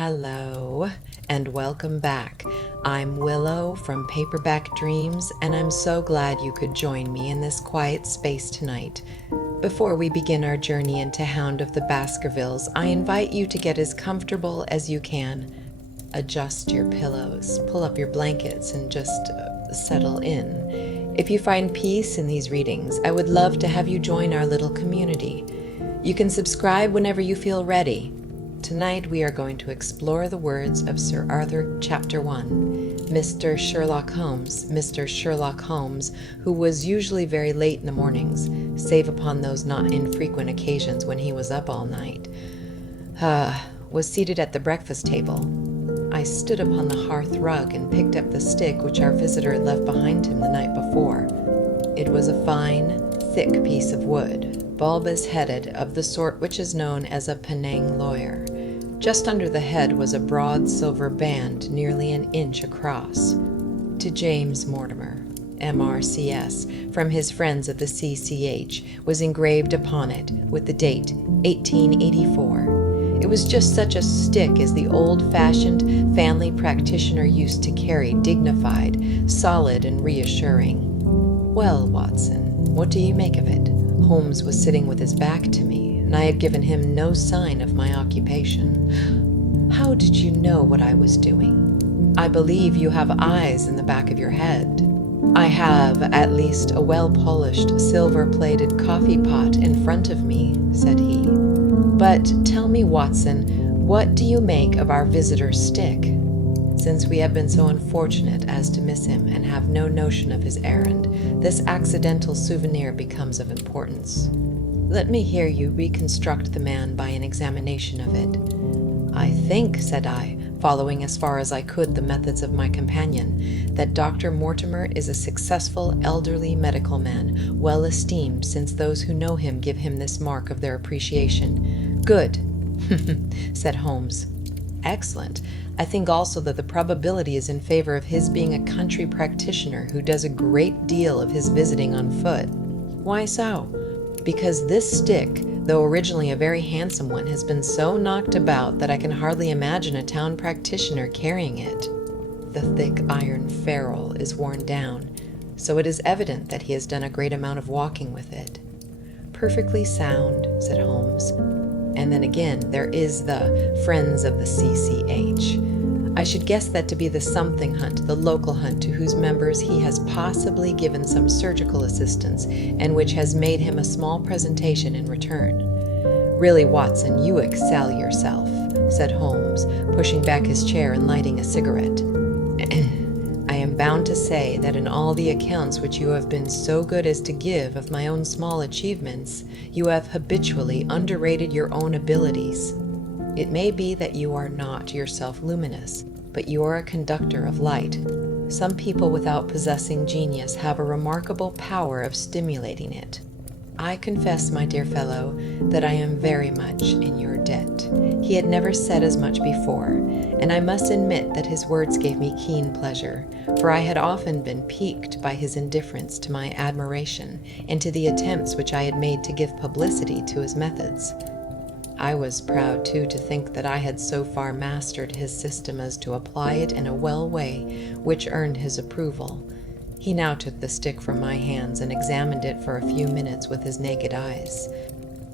Hello, and welcome back. I'm Willow from Paperback Dreams, and I'm so glad you could join me in this quiet space tonight. Before we begin our journey into Hound of the Baskervilles, I invite you to get as comfortable as you can. Adjust your pillows, pull up your blankets, and just settle in. If you find peace in these readings, I would love to have you join our little community. You can subscribe whenever you feel ready. Tonight we are going to explore the words of Sir Arthur, Chapter 1. Mr. Sherlock Holmes, who was usually very late in the mornings, save upon those not infrequent occasions when he was up all night, was seated at the breakfast table. I stood upon the hearth rug and picked up the stick which our visitor had left behind him the night before. It was a fine, thick piece of wood, bulbous-headed, of the sort which is known as a Penang lawyer. Just under the head was a broad silver band nearly an inch across. To James Mortimer, M.R.C.S., from his friends of the C.C.H., was engraved upon it, with the date 1884. It was just such a stick as the old-fashioned family practitioner used to carry, dignified, solid, and reassuring. "Well, Watson, what do you make of it?" Holmes was sitting with his back to me, and I had given him no sign of my occupation. "How did you know what I was doing? I believe you have eyes in the back of your head." "I have at least a well-polished, silver-plated coffee pot in front of me," said he. "But tell me, Watson, what do you make of our visitor's stick? Since we have been so unfortunate as to miss him and have no notion of his errand, this accidental souvenir becomes of importance. Let me hear you reconstruct the man by an examination of it." "I think," said I, following as far as I could the methods of my companion, "that Dr. Mortimer is a successful elderly medical man, well esteemed, since those who know him give him this mark of their appreciation." "Good," said Holmes. "Excellent. I think also that the probability is in favor of his being a country practitioner who does a great deal of his visiting on foot." "Why so?" "Because this stick, though originally a very handsome one, has been so knocked about that I can hardly imagine a town practitioner carrying it. The thick iron ferrule is worn down, so it is evident that he has done a great amount of walking with it." "Perfectly sound," said Holmes. "And then again, there is the Friends of the C.C.H. I should guess that to be the something hunt, the local hunt to whose members he has possibly given some surgical assistance, and which has made him a small presentation in return." "Really, Watson, you excel yourself," said Holmes, pushing back his chair and lighting a cigarette. "I am bound to say that in all the accounts which you have been so good as to give of my own small achievements, you have habitually underrated your own abilities. It may be that you are not yourself luminous, but you are a conductor of light. Some people without possessing genius have a remarkable power of stimulating it. I confess, my dear fellow, that I am very much in your debt." He had never said as much before, and I must admit that his words gave me keen pleasure, for I had often been piqued by his indifference to my admiration and to the attempts which I had made to give publicity to his methods. I was proud, too, to think that I had so far mastered his system as to apply it in a well way which earned his approval. He now took the stick from my hands and examined it for a few minutes with his naked eyes.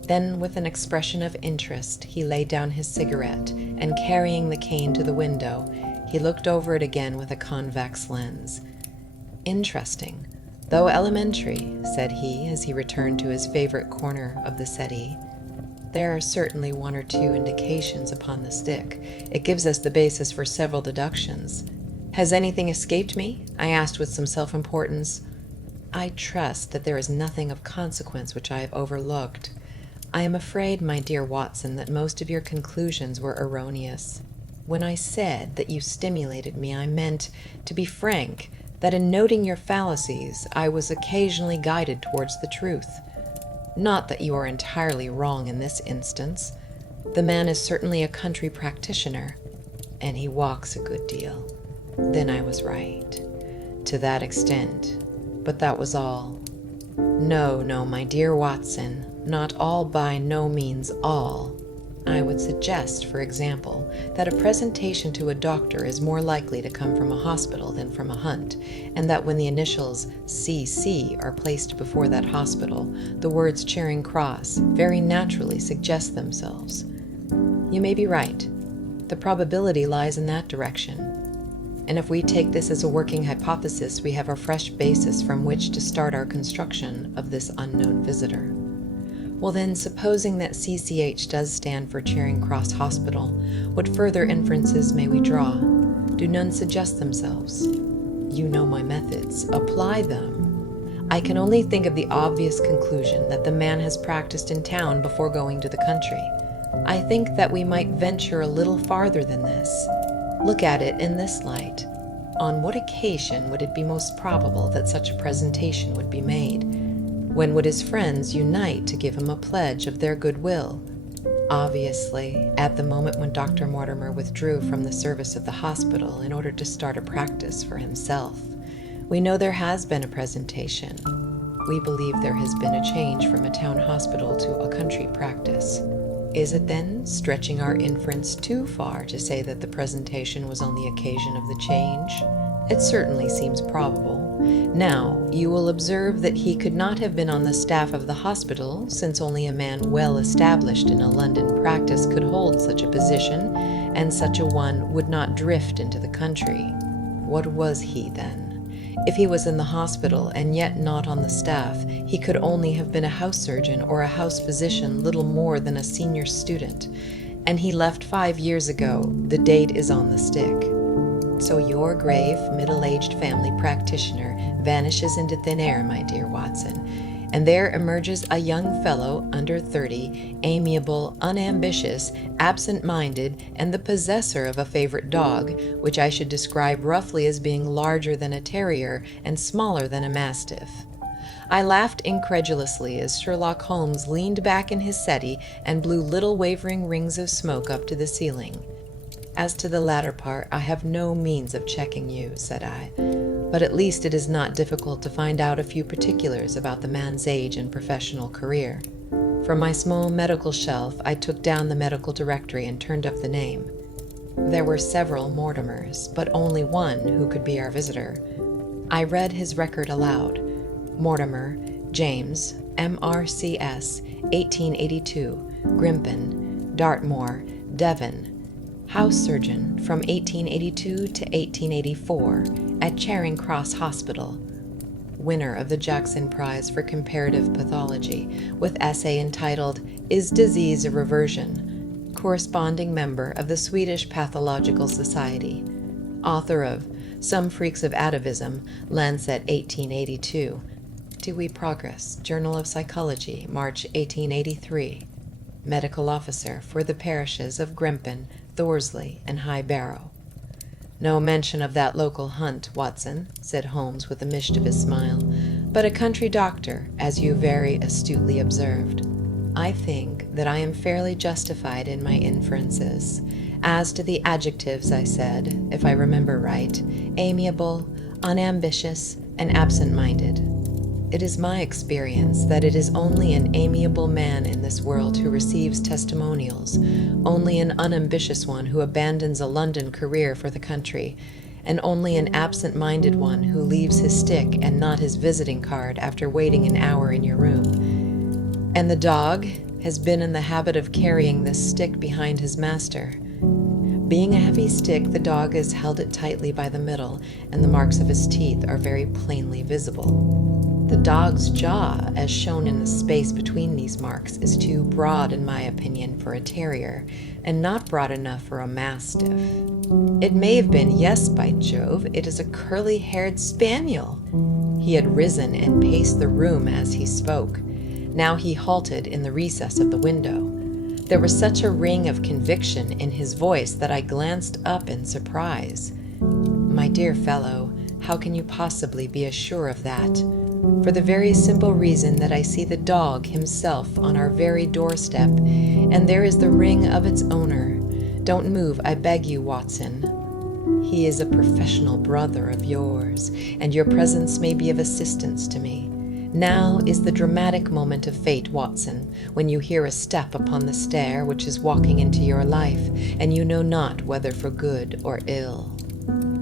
Then, with an expression of interest, he laid down his cigarette, and carrying the cane to the window, he looked over it again with a convex lens. "Interesting, though elementary," said he, as he returned to his favorite corner of the settee. "There are certainly one or two indications upon the stick. It gives us the basis for several deductions." "Has anything escaped me?" I asked with some self-importance. "I trust that there is nothing of consequence which I have overlooked. I am afraid, my dear Watson, that most of your conclusions were erroneous. When I said that you stimulated me, I meant, to be frank, that in noting your fallacies, I was occasionally guided towards the truth. Not that you are entirely wrong in this instance. The man is certainly a country practitioner, and he walks a good deal. Then I was right, to that extent, but that was all. No, my dear Watson, not all, by no means all. I would suggest, for example, that a presentation to a doctor is more likely to come from a hospital than from a hunt, and that when the initials CC are placed before that hospital, the words Charing Cross very naturally suggest themselves. You may be right. The probability lies in that direction. And if we take this as a working hypothesis, we have a fresh basis from which to start our construction of this unknown visitor. Well then, supposing that CCH does stand for Charing Cross Hospital, what further inferences may we draw? Do none suggest themselves? You know my methods. Apply them. I can only think of the obvious conclusion that the man has practiced in town before going to the country. I think that we might venture a little farther than this. Look at it in this light. On what occasion would it be most probable that such a presentation would be made? When would his friends unite to give him a pledge of their goodwill? Obviously, at the moment when Dr. Mortimer withdrew from the service of the hospital in order to start a practice for himself. We know there has been a presentation. We believe there has been a change from a town hospital to a country practice. Is it then stretching our inference too far to say that the presentation was on the occasion of the change? It certainly seems probable. Now, you will observe that he could not have been on the staff of the hospital, since only a man well established in a London practice could hold such a position, and such a one would not drift into the country. What was he then? If he was in the hospital and yet not on the staff, he could only have been a house surgeon or a house physician, little more than a senior student. And he left 5 years ago. The date is on the stick. So your grave, middle-aged family practitioner vanishes into thin air, my dear Watson, and there emerges a young fellow under 30, amiable, unambitious, absent-minded, and the possessor of a favorite dog, which I should describe roughly as being larger than a terrier and smaller than a mastiff. I laughed incredulously as Sherlock Holmes leaned back in his settee and blew little wavering rings of smoke up to the ceiling. As to the latter part, I have no means of checking you, said I, but at least it is not difficult to find out a few particulars about the man's age and professional career. From my small medical shelf, I took down the medical directory and turned up the name. There were several Mortimers, but only one who could be our visitor. I read his record aloud. Mortimer, James, M.R.C.S., 1882, Grimpen, Dartmoor, Devon, house surgeon from 1882 to 1884 at Charing Cross Hospital, winner of the Jackson Prize for Comparative Pathology, with essay entitled Is Disease a Reversion?, corresponding member of the Swedish Pathological Society, author of Some Freaks of Atavism, Lancet 1882, Dewey Progress, Journal of Psychology, March 1883, medical officer for the parishes of Grimpen, Thorsley, and High Barrow. No mention of that local hunt, Watson, said Holmes with a mischievous smile, but a country doctor, as you very astutely observed. I think that I am fairly justified in my inferences. As to the adjectives, I said, if I remember right, amiable, unambitious, and absent-minded. It is my experience that it is only an amiable man in this world who receives testimonials, only an unambitious one who abandons a London career for the country, and only an absent-minded one who leaves his stick and not his visiting card after waiting an hour in your room. And the dog has been in the habit of carrying this stick behind his master. Being a heavy stick, the dog has held it tightly by the middle, and the marks of his teeth are very plainly visible. The dog's jaw, as shown in the space between these marks, is too broad, in my opinion, for a terrier, and not broad enough for a mastiff. It may have been, yes, by Jove, it is a curly-haired spaniel. He had risen and paced the room as he spoke. Now he halted in the recess of the window. There was such a ring of conviction in his voice that I glanced up in surprise. My dear fellow, how can you possibly be as sure of that? For the very simple reason that I see the dog himself on our very doorstep, and there is the ring of its owner. Don't move, I beg you, Watson. He is a professional brother of yours, and your presence may be of assistance to me. Now is the dramatic moment of fate, Watson, when you hear a step upon the stair which is walking into your life, and you know not whether for good or ill.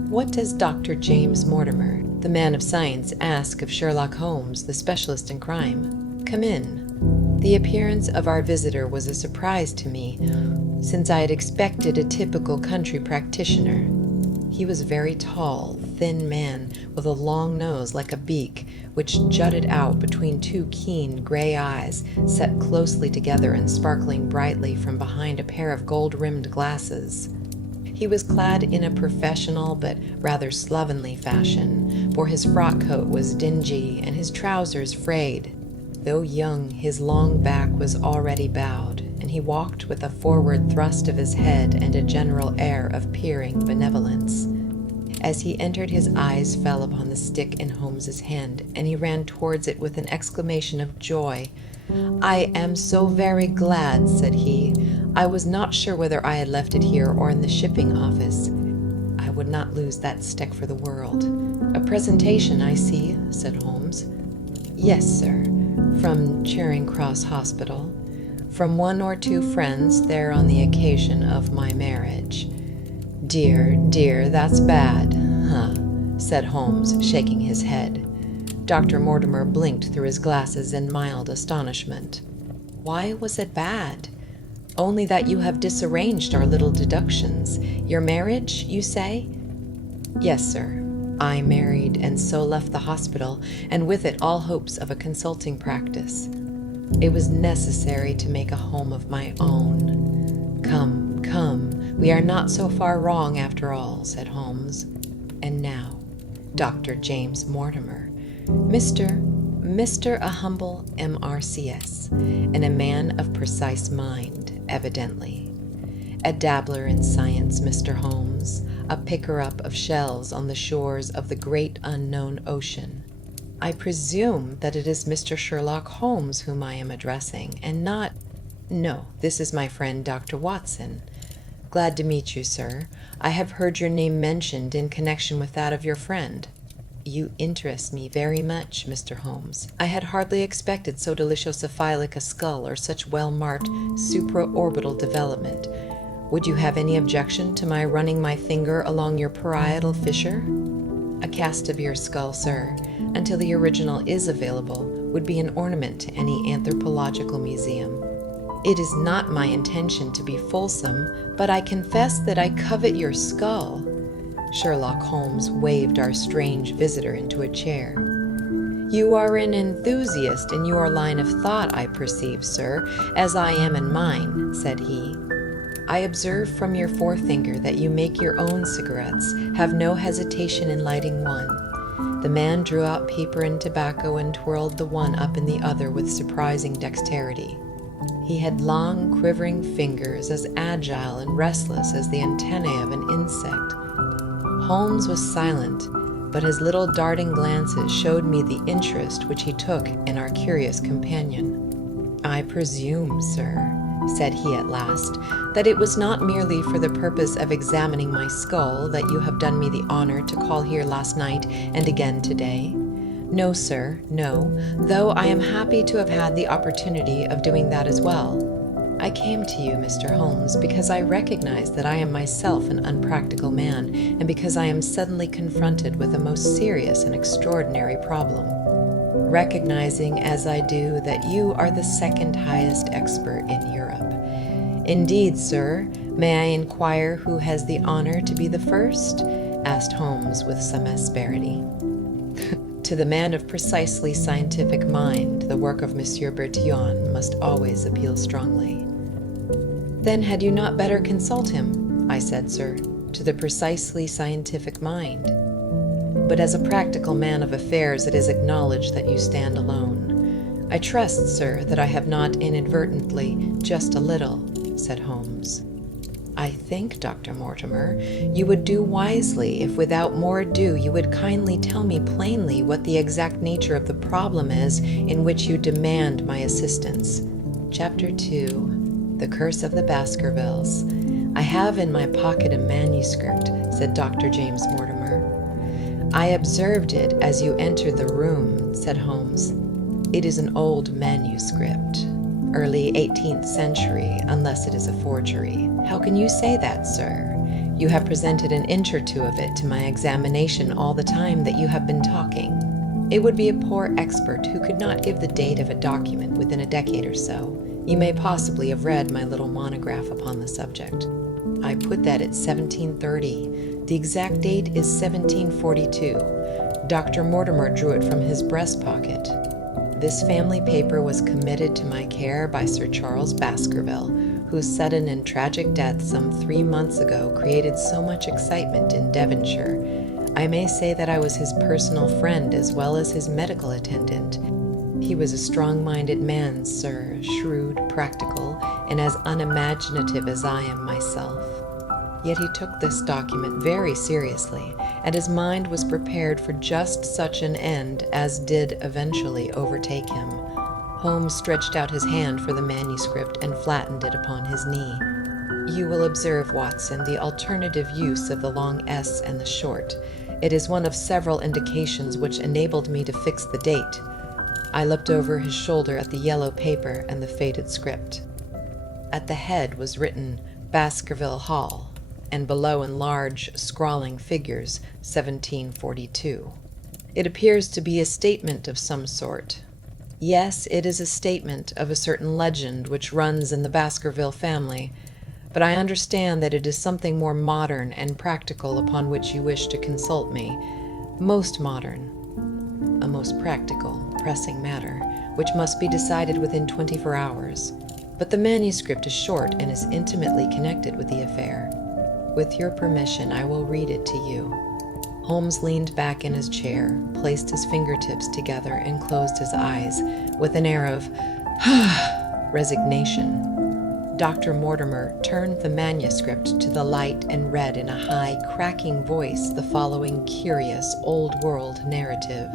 What does Dr. James Mortimer, the man of science, ask of Sherlock Holmes, the specialist in crime? Come in. The appearance of our visitor was a surprise to me, since I had expected a typical country practitioner. He was a very tall, thin man with a long nose like a beak, which jutted out between two keen gray eyes set closely together and sparkling brightly from behind a pair of gold-rimmed glasses. He was clad in a professional but rather slovenly fashion, for his frock coat was dingy and his trousers frayed. Though young, his long back was already bowed, and he walked with a forward thrust of his head and a general air of peering benevolence. As he entered, his eyes fell upon the stick in Holmes's hand, and he ran towards it with an exclamation of joy. "I am so very glad," said he. "I was not sure whether I had left it here or in the shipping office. I would not lose that stick for the world." "A presentation, I see," said Holmes. "Yes, sir. From Charing Cross Hospital. From one or two friends there on the occasion of my marriage." "Dear, dear, that's bad, huh?" said Holmes, shaking his head. Dr. Mortimer blinked through his glasses in mild astonishment. "Why was it bad?" "Only that you have disarranged our little deductions. Your marriage, you say?" "Yes, sir. I married and so left the hospital, and with it all hopes of a consulting practice. It was necessary to make a home of my own." Come, we are not so far wrong after all," said Holmes. "And now, Dr. James Mortimer, Mr. a humble MRCS, and a man of precise mind, evidently. A dabbler in science, Mr. Holmes, a picker-up of shells on the shores of the great unknown ocean. I presume that it is Mr. Sherlock Holmes whom I am addressing, and not— No, this is my friend Dr. Watson. Glad to meet you, sir. I have heard your name mentioned in connection with that of your friend. You interest me very much, Mr. Holmes. I had hardly expected so deliciosophilic a skull or such well-marked supraorbital development. Would you have any objection to my running my finger along your parietal fissure? A cast of your skull, sir, until the original is available, would be an ornament to any anthropological museum. It is not my intention to be fulsome, but I confess that I covet your skull." Sherlock Holmes waved our strange visitor into a chair. "You are an enthusiast in your line of thought, I perceive, sir, as I am in mine," said he. "I observe from your forefinger that you make your own cigarettes, have no hesitation in lighting one." The man drew out paper and tobacco and twirled the one up in the other with surprising dexterity. He had long, quivering fingers, as agile and restless as the antennae of an insect. Holmes was silent, but his little darting glances showed me the interest which he took in our curious companion. "I presume, sir," said he at last, "that it was not merely for the purpose of examining my skull that you have done me the honor to call here last night and again today?" "No, sir, no, though I am happy to have had the opportunity of doing that as well. I came to you, Mr. Holmes, because I recognize that I am myself an unpractical man, and because I am suddenly confronted with a most serious and extraordinary problem. Recognizing, as I do, that you are the second highest expert in Europe. Indeed, sir, may I inquire who has the honor to be the first?" asked Holmes with some asperity. To the man of precisely scientific mind, the work of Monsieur Bertillon must always appeal strongly. "Then had you not better consult him?" I said, "sir, to the precisely scientific mind. But as a practical man of affairs, it is acknowledged that you stand alone. I trust, sir, that I have not inadvertently, just a little," said Holmes. "I think, Dr. Mortimer, you would do wisely if without more ado you would kindly tell me plainly what the exact nature of the problem is in which you demand my assistance." Chapter 2. The Curse of the Baskervilles. "I have in my pocket a manuscript," said Dr. James Mortimer. "I observed it as you entered the room," said Holmes. It is an old manuscript, early 18th century, unless it is a forgery. How can you say that, sir? You have presented an inch or two of it to my examination all the time that you have been talking. It would be a poor expert who could not give the date of a document within a decade or so. You may possibly have read my little monograph upon the subject. I put that at 1730. The exact date is 1742. Dr. Mortimer drew it from his breast pocket. This family paper was committed to my care by Sir Charles Baskerville, whose sudden and tragic death some 3 months ago created so much excitement in Devonshire. I may say that I was his personal friend as well as his medical attendant. He was a strong-minded man, sir, shrewd, practical, and as unimaginative as I am myself. Yet he took this document very seriously, and his mind was prepared for just such an end as did eventually overtake him. Holmes stretched out his hand for the manuscript and flattened it upon his knee. You will observe, Watson, the alternative use of the long S and the short. It is one of several indications which enabled me to fix the date. I looked over his shoulder at the yellow paper and the faded script. At the head was written Baskerville Hall, and below in large, scrawling figures, 1742. It appears to be a statement of some sort. Yes, it is a statement of a certain legend which runs in the Baskerville family, but I understand that it is something more modern and practical upon which you wish to consult me. Most modern. A most practical, pressing matter, which must be decided within 24 hours. But the manuscript is short and is intimately connected with the affair. With your permission, I will read it to you. Holmes leaned back in his chair, placed his fingertips together, and closed his eyes with an air of resignation. Dr. Mortimer turned the manuscript to the light and read in a high, cracking voice the following curious, old-world narrative.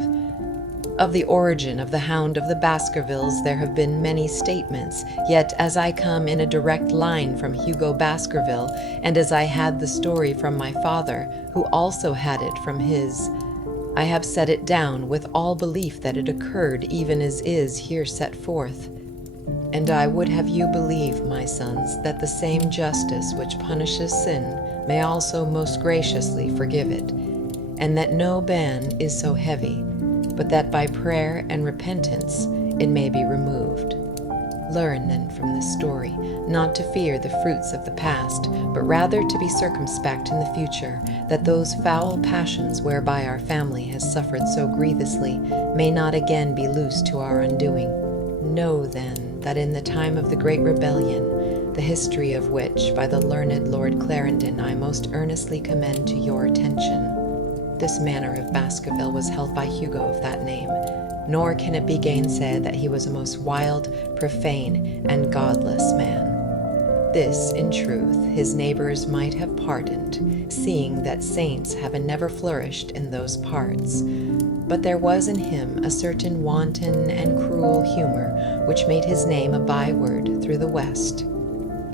Of the origin of the Hound of the Baskervilles there have been many statements, yet as I come in a direct line from Hugo Baskerville, and as I had the story from my father, who also had it from his, I have set it down with all belief that it occurred even as is here set forth. And I would have you believe, my sons, that the same justice which punishes sin may also most graciously forgive it, and that no ban is so heavy, but that by prayer and repentance it may be removed. Learn then from this story not to fear the fruits of the past, but rather to be circumspect in the future, that those foul passions whereby our family has suffered so grievously may not again be loosed to our undoing. Know then that in the time of the great rebellion, the history of which by the learned Lord Clarendon I most earnestly commend to your attention, this manor of Baskerville was held by Hugo of that name, nor can it be gainsaid that he was a most wild, profane, and godless man. This, in truth, his neighbors might have pardoned, seeing that saints have never flourished in those parts. But there was in him a certain wanton and cruel humor which made his name a byword through the West.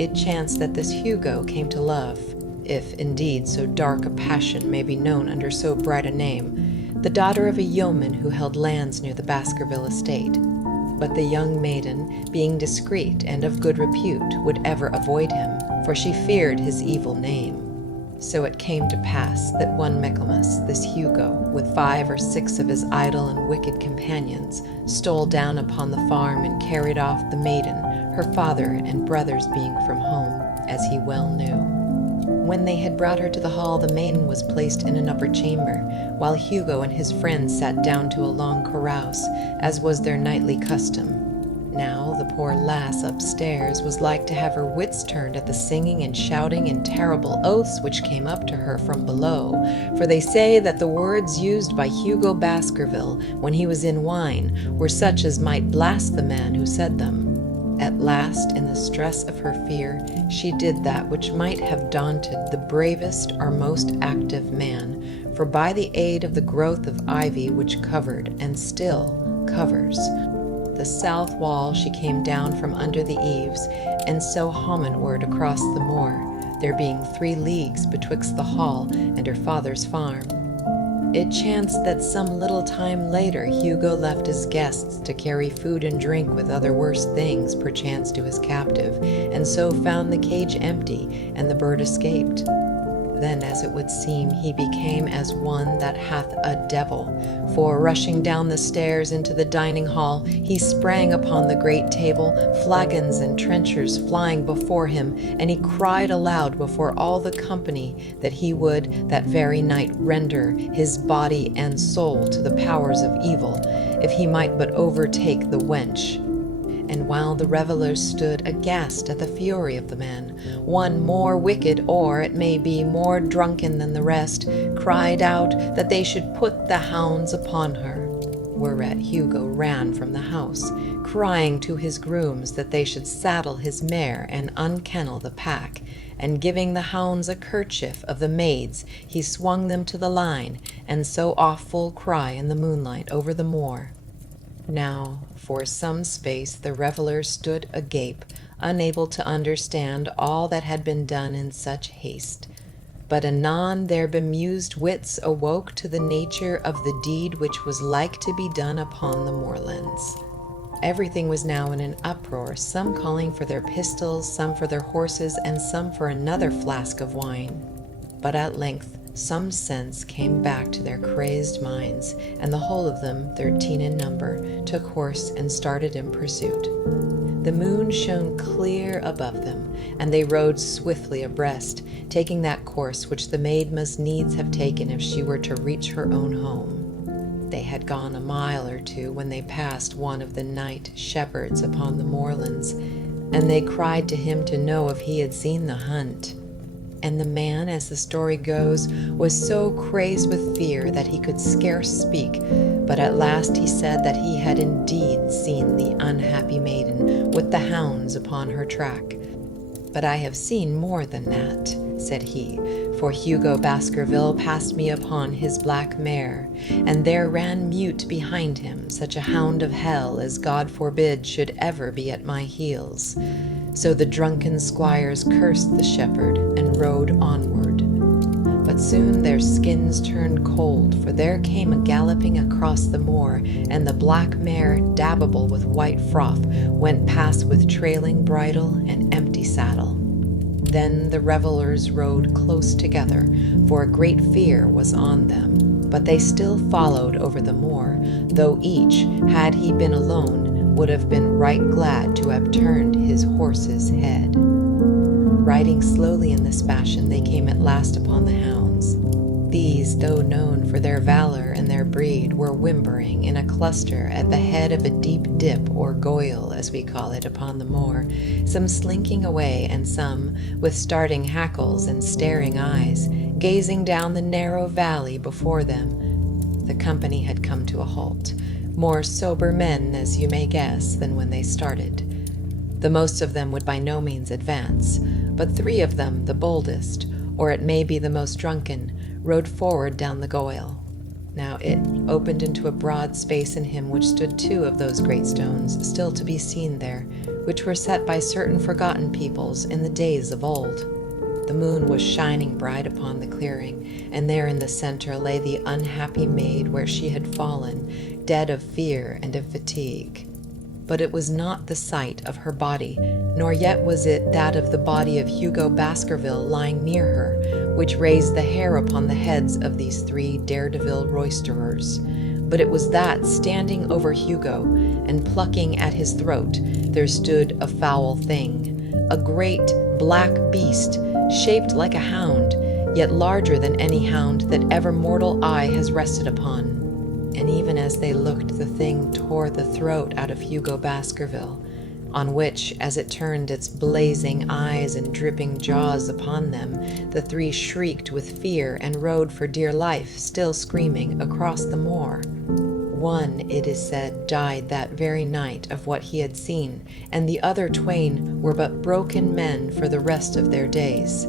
It chanced that this Hugo came to love, if indeed so dark a passion may be known under so bright a name, the daughter of a yeoman who held lands near the Baskerville estate. But the young maiden, being discreet and of good repute, would ever avoid him, for she feared his evil name. So it came to pass that one Michaelmas, this Hugo, with 5 or 6 of his idle and wicked companions, stole down upon the farm and carried off the maiden, her father and brothers being from home, as he well knew. When they had brought her to the hall, the maiden was placed in an upper chamber, while Hugo and his friends sat down to a long carouse, as was their nightly custom. Now the poor lass upstairs was like to have her wits turned at the singing and shouting and terrible oaths which came up to her from below, for they say that the words used by Hugo Baskerville when he was in wine were such as might blast the man who said them. At last, in the stress of her fear, she did that which might have daunted the bravest or most active man, for by the aid of the growth of ivy which covered, and still covers, the south wall, she came down from under the eaves, and so homenward across the moor, there being 3 leagues betwixt the hall and her father's farm. it chanced that some little time later Hugo left his guests to carry food and drink with other worse things perchance to his captive, and so found the cage empty, and the bird escaped. Then, as it would seem, he became as one that hath a devil, for, rushing down the stairs into the dining hall, he sprang upon the great table, flagons and trenchers flying before him, and he cried aloud before all the company that he would that very night render his body and soul to the powers of evil, if he might but overtake the wench. And while the revellers stood aghast at the fury of the man, one more wicked, or, it may be, more drunken than the rest, cried out that they should put the hounds upon her. Whereat Hugo ran from the house, crying to his grooms that they should saddle his mare and unkennel the pack, and giving the hounds a kerchief of the maid's, he swung them to the line, and so off full cry in the moonlight over the moor. Now, for some space the revellers stood agape, unable to understand all that had been done in such haste. But anon their bemused wits awoke to the nature of the deed which was like to be done upon the moorlands. Everything was now in an uproar, some calling for their pistols, some for their horses, and some for another flask of wine. But at length some sense came back to their crazed minds, and the whole of them, 13 in number, took horse and started in pursuit. The moon shone clear above them, and they rode swiftly abreast, taking that course which the maid must needs have taken if she were to reach her own home. They had gone a mile or two when they passed one of the night shepherds upon the moorlands, and they cried to him to know if he had seen the hunt. And the man, as the story goes, was so crazed with fear that he could scarce speak, but at last he said that he had indeed seen the unhappy maiden with the hounds upon her track. But I have seen more than that, said he, for Hugo Baskerville passed me upon his black mare, and there ran mute behind him such a hound of hell as God forbid should ever be at my heels. So the drunken squires cursed the shepherd and rode onward. But soon their skins turned cold, for there came a galloping across the moor, and the black mare, dabbable with white froth, went past with trailing bridle and empty saddle. Then the revellers rode close together, for a great fear was on them. But they still followed over the moor, though each, had he been alone, would have been right glad to have turned his horse's head. Riding slowly in this fashion, they came at last upon the hounds. These, though known for their valor and their breed, were whimpering in a cluster at the head of a deep dip, or goyle, as we call it, upon the moor, some slinking away, and some, with starting hackles and staring eyes, gazing down the narrow valley before them. The company had come to a halt, more sober men, as you may guess, than when they started. The most of them would by no means advance, but 3 of them, the boldest, or it may be the most drunken, rode forward down the goyle. Now it opened into a broad space in him which stood 2 of those great stones, still to be seen there, which were set by certain forgotten peoples in the days of old. The moon was shining bright upon the clearing, and there in the center lay the unhappy maid where she had fallen, dead of fear and of fatigue. But it was not the sight of her body, nor yet was it that of the body of Hugo Baskerville lying near her, which raised the hair upon the heads of these 3 daredevil roisterers. But it was that, standing over Hugo and plucking at his throat, there stood a foul thing, a great black beast, shaped like a hound, yet larger than any hound that ever mortal eye has rested upon. And even as they looked, the thing tore the throat out of Hugo Baskerville, on which, as it turned its blazing eyes and dripping jaws upon them, the 3 shrieked with fear and rode for dear life, still screaming, across the moor. One, it is said, died that very night of what he had seen, and the other 2 were but broken men for the rest of their days.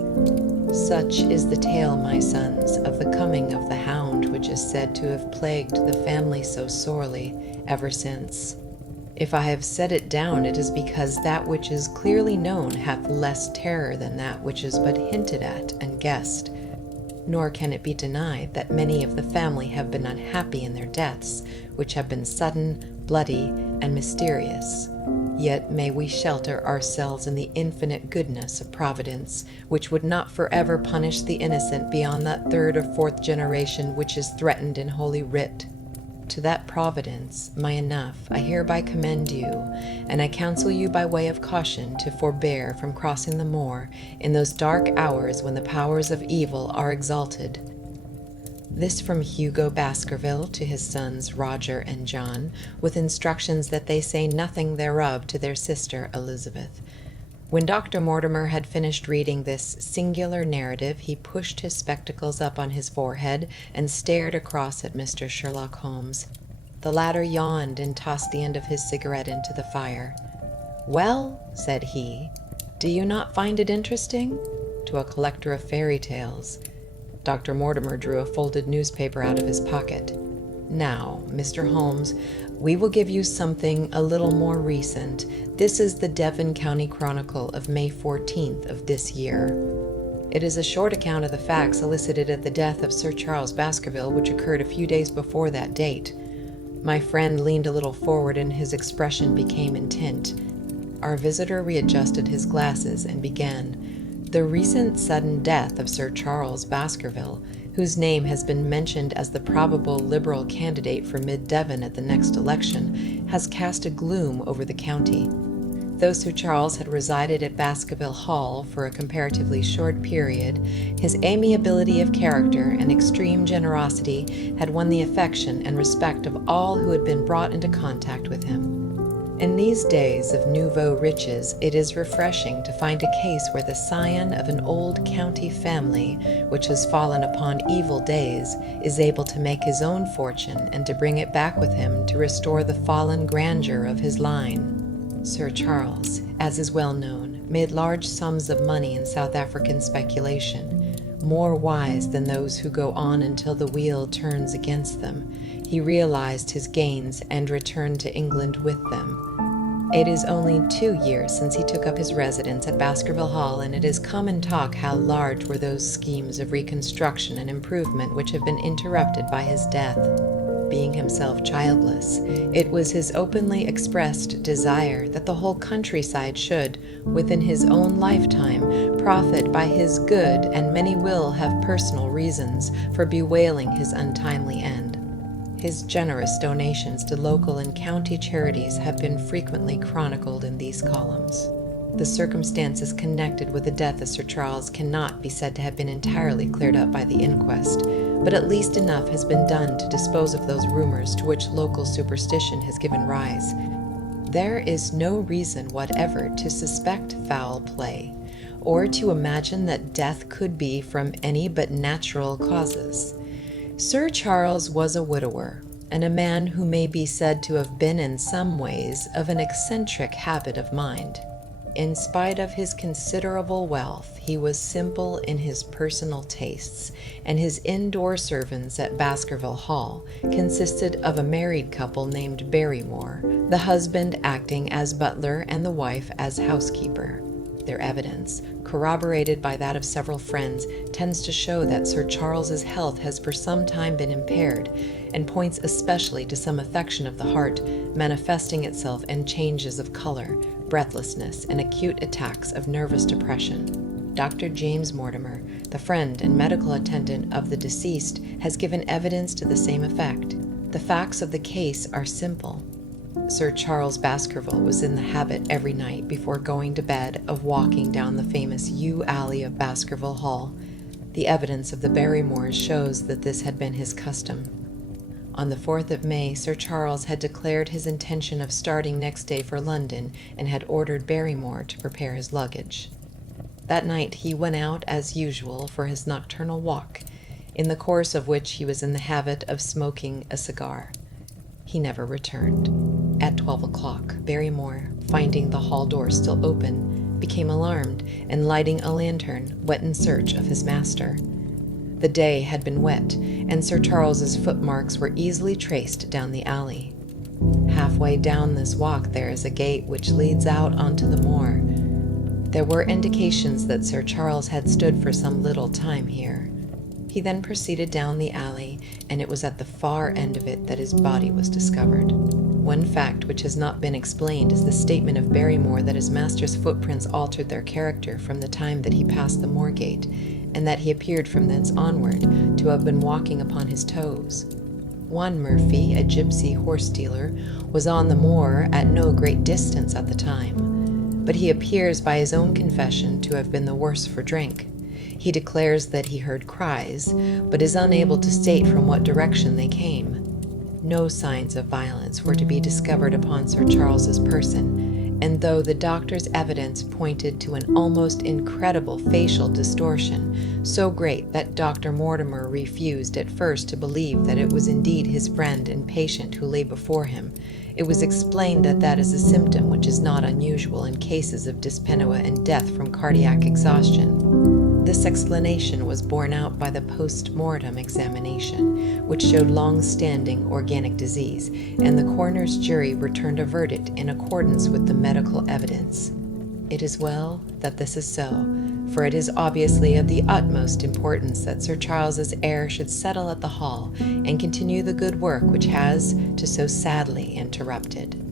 Such is the tale, my sons, of the coming of the hound, which is said to have plagued the family so sorely ever since. If I have set it down, it is because that which is clearly known hath less terror than that which is but hinted at and guessed. Nor can it be denied that many of the family have been unhappy in their deaths, which have been sudden, bloody, and mysterious. Yet may we shelter ourselves in the infinite goodness of Providence, which would not forever punish the innocent beyond that third or fourth generation which is threatened in Holy Writ. To that Providence, my enough, I hereby commend you, and I counsel you by way of caution to forbear from crossing the moor in those dark hours when the powers of evil are exalted. This from Hugo Baskerville to his sons Roger and John, with instructions that they say nothing thereof to their sister Elizabeth. When Dr. Mortimer had finished reading this singular narrative, he pushed his spectacles up on his forehead and stared across at Mr. Sherlock Holmes. The latter yawned and tossed the end of his cigarette into the fire. "Well," said he, "do you not find it interesting?" To a collector of fairy tales. Dr. Mortimer drew a folded newspaper out of his pocket. "Now, Mr. Holmes, we will give you something a little more recent. This is the Devon County Chronicle of May 14th of this year. It is a short account of the facts elicited at the death of Sir Charles Baskerville, which occurred a few days before that date." My friend leaned a little forward and his expression became intent. Our visitor readjusted his glasses and began. "The recent sudden death of Sir Charles Baskerville, whose name has been mentioned as the probable Liberal candidate for Mid-Devon at the next election, has cast a gloom over the county. Though Sir Charles had resided at Baskerville Hall for a comparatively short period, his amiability of character and extreme generosity had won the affection and respect of all who had been brought into contact with him. In these days of nouveau riches, it is refreshing to find a case where the scion of an old county family, which has fallen upon evil days, is able to make his own fortune and to bring it back with him to restore the fallen grandeur of his line. Sir Charles, as is well known, made large sums of money in South African speculation. More wise than those who go on until the wheel turns against them, he realized his gains and returned to England with them. It is only 2 years since he took up his residence at Baskerville Hall, and it is common talk how large were those schemes of reconstruction and improvement which have been interrupted by his death. Being himself childless, it was his openly expressed desire that the whole countryside should, within his own lifetime, profit by his good, and many will have personal reasons for bewailing his untimely end. His generous donations to local and county charities have been frequently chronicled in these columns. The circumstances connected with the death of Sir Charles cannot be said to have been entirely cleared up by the inquest, but at least enough has been done to dispose of those rumors to which local superstition has given rise. There is no reason whatever to suspect foul play, or to imagine that death could be from any but natural causes. Sir Charles was a widower, and a man who may be said to have been in some ways of an eccentric habit of mind. In spite of his considerable wealth, he was simple in his personal tastes, and his indoor servants at Baskerville Hall consisted of a married couple named Barrymore, the husband acting as butler and the wife as housekeeper. Their evidence, corroborated by that of several friends, tends to show that Sir Charles's health has for some time been impaired, and points especially to some affection of the heart, manifesting itself in changes of color, breathlessness, and acute attacks of nervous depression. Dr. James Mortimer, the friend and medical attendant of the deceased, has given evidence to the same effect. The facts of the case are simple. Sir Charles Baskerville was in the habit every night before going to bed of walking down the famous yew alley of Baskerville Hall. The evidence of the Barrymores shows that this had been his custom. On the 4th of May, Sir Charles had declared his intention of starting next day for London, and had ordered Barrymore to prepare his luggage. That night he went out as usual for his nocturnal walk, in the course of which he was in the habit of smoking a cigar. He never returned. At 12 o'clock, Barrymore, finding the hall door still open, became alarmed, and lighting a lantern, went in search of his master. The day had been wet, and Sir Charles's footmarks were easily traced down the alley. Halfway down this walk there is a gate which leads out onto the moor. There were indications that Sir Charles had stood for some little time here. He He then proceeded down the alley, and it was at the far end of it that his body was discovered. One fact which has not been explained is the statement of Barrymore that his master's footprints altered their character from the time that he passed the moor gate, and that he appeared from thence onward to have been walking upon his toes. One Murphy, a gypsy horse dealer, was on the moor at no great distance at the time, but he appears by his own confession to have been the worse for drink. He declares that he heard cries, but is unable to state from what direction they came. No signs of violence were to be discovered upon Sir Charles's person, and though the doctor's evidence pointed to an almost incredible facial distortion, so great that Dr. Mortimer refused at first to believe that it was indeed his friend and patient who lay before him, it was explained that that is a symptom which is not unusual in cases of dyspnoea and death from cardiac exhaustion. This explanation was borne out by the post-mortem examination, which showed long-standing organic disease, and the coroner's jury returned a verdict in accordance with the medical evidence. It is well that this is so, for it is obviously of the utmost importance that Sir Charles's heir should settle at the Hall and continue the good work which has to so sadly interrupted.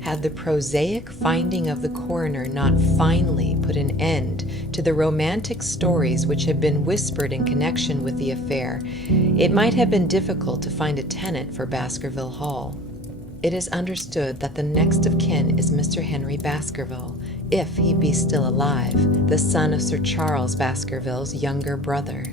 Had the prosaic finding of the coroner not finally put an end to the romantic stories which had been whispered in connection with the affair, it might have been difficult to find a tenant for Baskerville Hall. It is understood that the next of kin is Mr. Henry Baskerville, if he be still alive, the son of Sir Charles Baskerville's younger brother.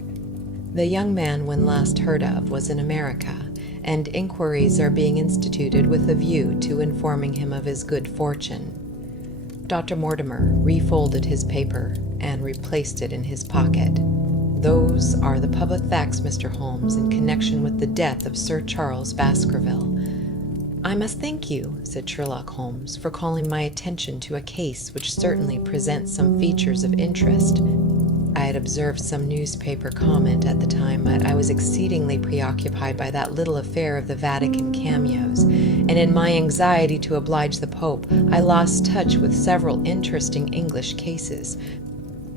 The young man, when last heard of, was in America, and inquiries are being instituted with a view to informing him of his good fortune. Dr. Mortimer refolded his paper and replaced it in his pocket. Those are the public facts, Mr. Holmes, in connection with the death of Sir Charles Baskerville. I must thank you, said Sherlock Holmes, for calling my attention to a case which certainly presents some features of interest. I had observed some newspaper comment at the time, but I was exceedingly preoccupied by that little affair of the Vatican cameos, and in my anxiety to oblige the Pope, I lost touch with several interesting English cases.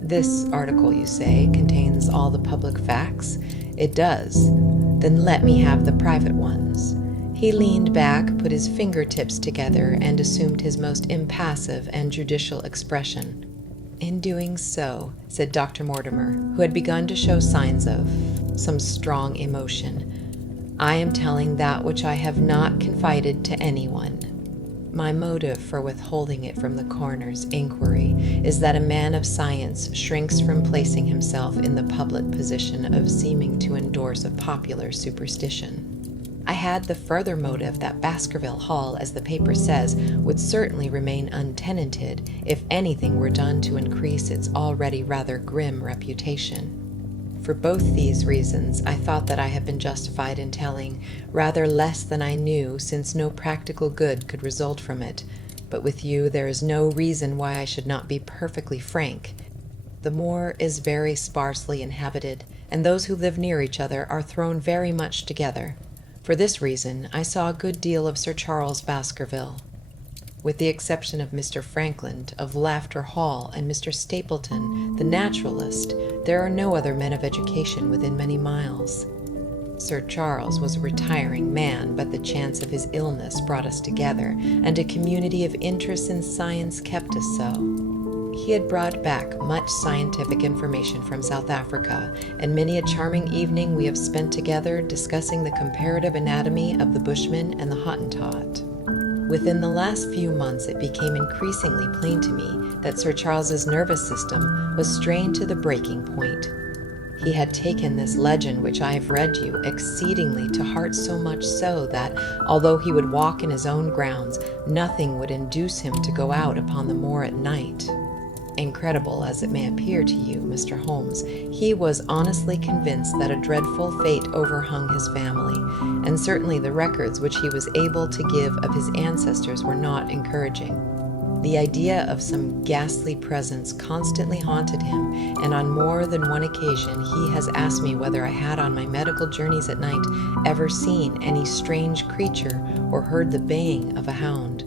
This article, you say, contains all the public facts? It does. Then let me have the private ones. He leaned back, put his fingertips together, and assumed his most impassive and judicial expression. In doing so, said Dr. Mortimer, who had begun to show signs of some strong emotion, I am telling that which I have not confided to anyone. My motive for withholding it from the coroner's inquiry is that a man of science shrinks from placing himself in the public position of seeming to endorse a popular superstition. I had the further motive that Baskerville Hall, as the paper says, would certainly remain untenanted if anything were done to increase its already rather grim reputation. For both these reasons, I thought that I had been justified in telling rather less than I knew, since no practical good could result from it. But with you, there is no reason why I should not be perfectly frank. The moor is very sparsely inhabited, and those who live near each other are thrown very much together. For this reason, I saw a good deal of Sir Charles Baskerville. With the exception of Mr. Frankland, of Laughter Hall, and Mr. Stapleton, the naturalist, there are no other men of education within many miles. Sir Charles was a retiring man, but the chance of his illness brought us together, and a community of interest in science kept us so. He had brought back much scientific information from South Africa, and many a charming evening we have spent together discussing the comparative anatomy of the Bushman and the Hottentot. Within the last few months it became increasingly plain to me that Sir Charles's nervous system was strained to the breaking point. He had taken this legend which I have read you exceedingly to heart, so much so that, although he would walk in his own grounds, nothing would induce him to go out upon the moor at night. Incredible as it may appear to you, Mr. Holmes, he was honestly convinced that a dreadful fate overhung his family, and certainly the records which he was able to give of his ancestors were not encouraging. The idea of some ghastly presence constantly haunted him, and on more than one occasion he has asked me whether I had on my medical journeys at night ever seen any strange creature or heard the baying of a hound.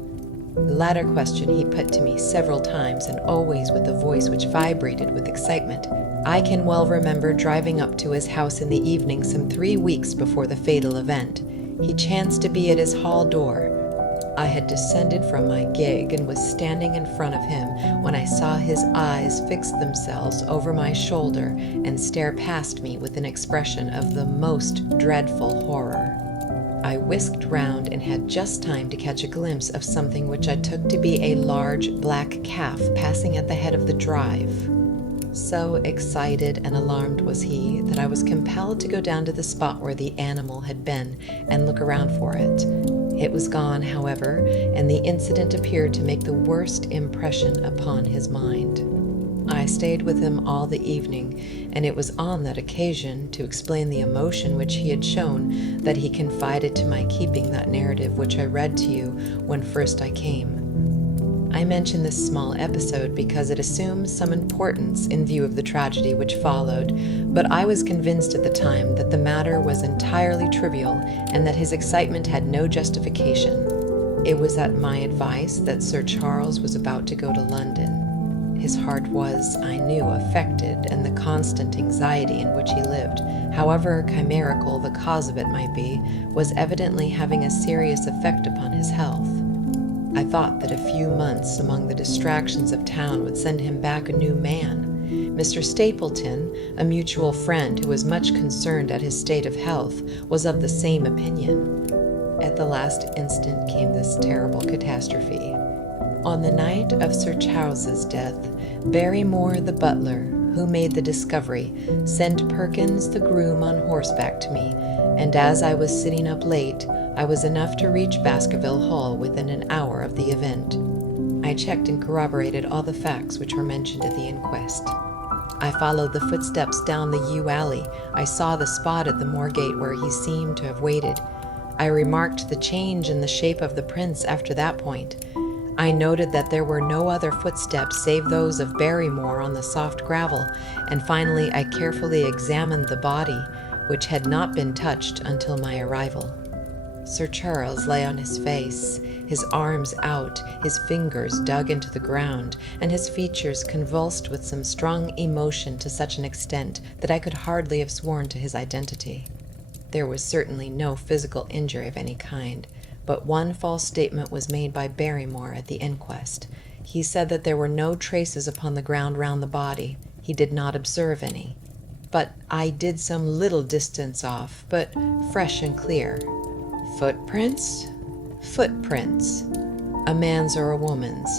The latter question he put to me several times, and always with a voice which vibrated with excitement. I can well remember driving up to his house in the evening some 3 weeks before the fatal event. He chanced to be at his hall door. I had descended from my gig and was standing in front of him when I saw his eyes fix themselves over my shoulder and stare past me with an expression of the most dreadful horror. I whisked round and had just time to catch a glimpse of something which I took to be a large black calf passing at the head of the drive. So excited and alarmed was he that I was compelled to go down to the spot where the animal had been and look around for it. It was gone, however, and the incident appeared to make the worst impression upon his mind. I stayed with him all the evening, and it was on that occasion, to explain the emotion which he had shown, that he confided to my keeping that narrative which I read to you when first I came. I mention this small episode because it assumes some importance in view of the tragedy which followed, but I was convinced at the time that the matter was entirely trivial and that his excitement had no justification. It was at my advice that Sir Charles was about to go to London. His heart was, I knew, affected, and the constant anxiety in which he lived, however chimerical the cause of it might be, was evidently having a serious effect upon his health. I thought that a few months among the distractions of town would send him back a new man. Mr. Stapleton, a mutual friend who was much concerned at his state of health, was of the same opinion. At the last instant came this terrible catastrophe. On the night of Sir Charles's death, Barrymore the butler, who made the discovery, sent Perkins the groom on horseback to me, and as I was sitting up late, I was enough to reach Baskerville Hall within an hour of the event. I checked and corroborated all the facts which were mentioned at the inquest. I followed the footsteps down the yew alley. I saw the spot at the moor gate where he seemed to have waited. I remarked the change in the shape of the prints after that point. I noted that there were no other footsteps save those of Barrymore on the soft gravel, and finally I carefully examined the body, which had not been touched until my arrival. Sir Charles lay on his face, his arms out, his fingers dug into the ground, and his features convulsed with some strong emotion to such an extent that I could hardly have sworn to his identity. There was certainly no physical injury of any kind, but one false statement was made by Barrymore at the inquest. He said that there were no traces upon the ground round the body. He did not observe any. But I did some little distance off, but fresh and clear. Footprints? Footprints. A man's or a woman's.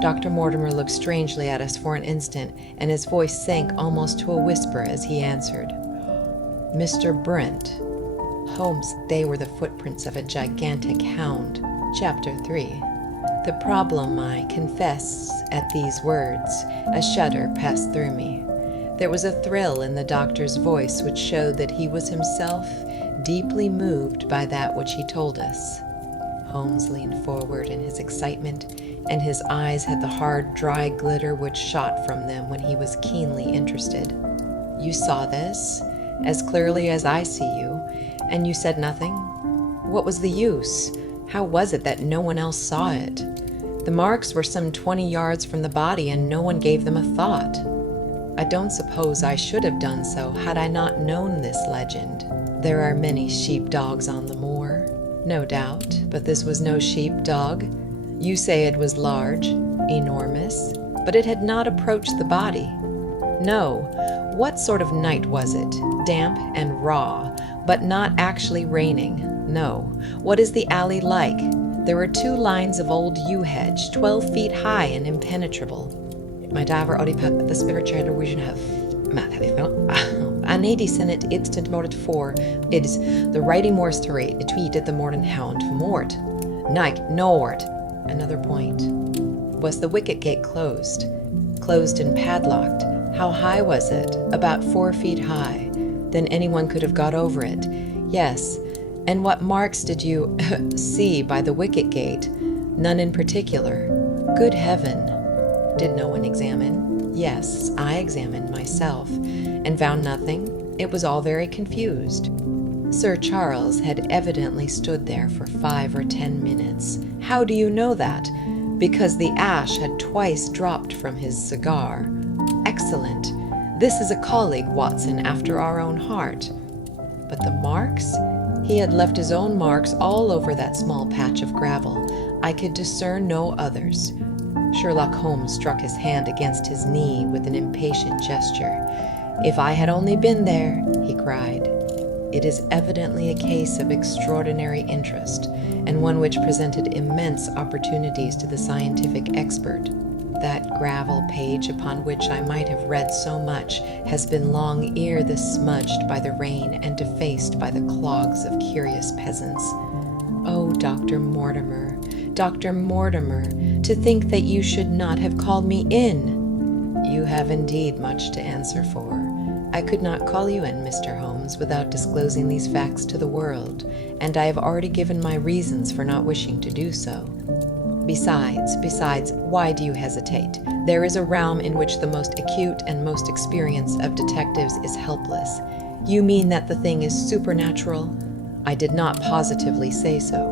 Dr. Mortimer looked strangely at us for an instant, and his voice sank almost to a whisper as he answered. Mr. Brent. Holmes, they were the footprints of a gigantic hound. Chapter 3. The problem, I confess, at these words, a shudder passed through me. There was a thrill in the doctor's voice which showed that he was himself deeply moved by that which he told us. Holmes leaned forward in his excitement, and his eyes had the hard, dry glitter which shot from them when he was keenly interested. You saw this, as clearly as I see you, and you said nothing? What was the use? How was it that no one else saw it? The marks were some 20 yards from the body, and no one gave them a thought. I don't suppose I should have done so had I not known this legend. There are many sheep-dogs on the moor, no doubt, but this was no sheep-dog. You say it was large, enormous, but it had not approached the body. No. What sort of night was it? Damp and raw, but not actually raining. No. What is the alley like? There were 2 lines of old yew hedge, 12 feet high and impenetrable. My diver Audiobook, the spiritual region have Anedi Senate instant mortet for it is the writing more straight, it tweeted the morning hound for mort. Nike, nord. Another point. Was the wicket gate closed? Closed and padlocked. How high was it? About 4 feet high. Then anyone could have got over it. Yes. And what marks did you see by the wicket gate? None in particular. Good heaven. Did no one examine? Yes, I examined myself, and found nothing. It was all very confused. Sir Charles had evidently stood there for 5 or 10 minutes. How do you know that? Because the ash had twice dropped from his cigar. Excellent. This is a colleague, Watson, after our own heart. But the marks? He had left his own marks all over that small patch of gravel. I could discern no others. Sherlock Holmes struck his hand against his knee with an impatient gesture. "If I had only been there," he cried. "It is evidently a case of extraordinary interest, and one which presented immense opportunities to the scientific expert. That gravel page upon which I might have read so much has been long ere this smudged by the rain and defaced by the clogs of curious peasants. Oh, Dr. Mortimer, Dr. Mortimer, to think that you should not have called me in!" "You have indeed much to answer for. I could not call you in, Mr. Holmes, without disclosing these facts to the world, and I have already given my reasons for not wishing to do so. Besides, why do you hesitate? There is a realm in which the most acute and most experienced of detectives is helpless. You mean that the thing is supernatural?" "I did not positively say so."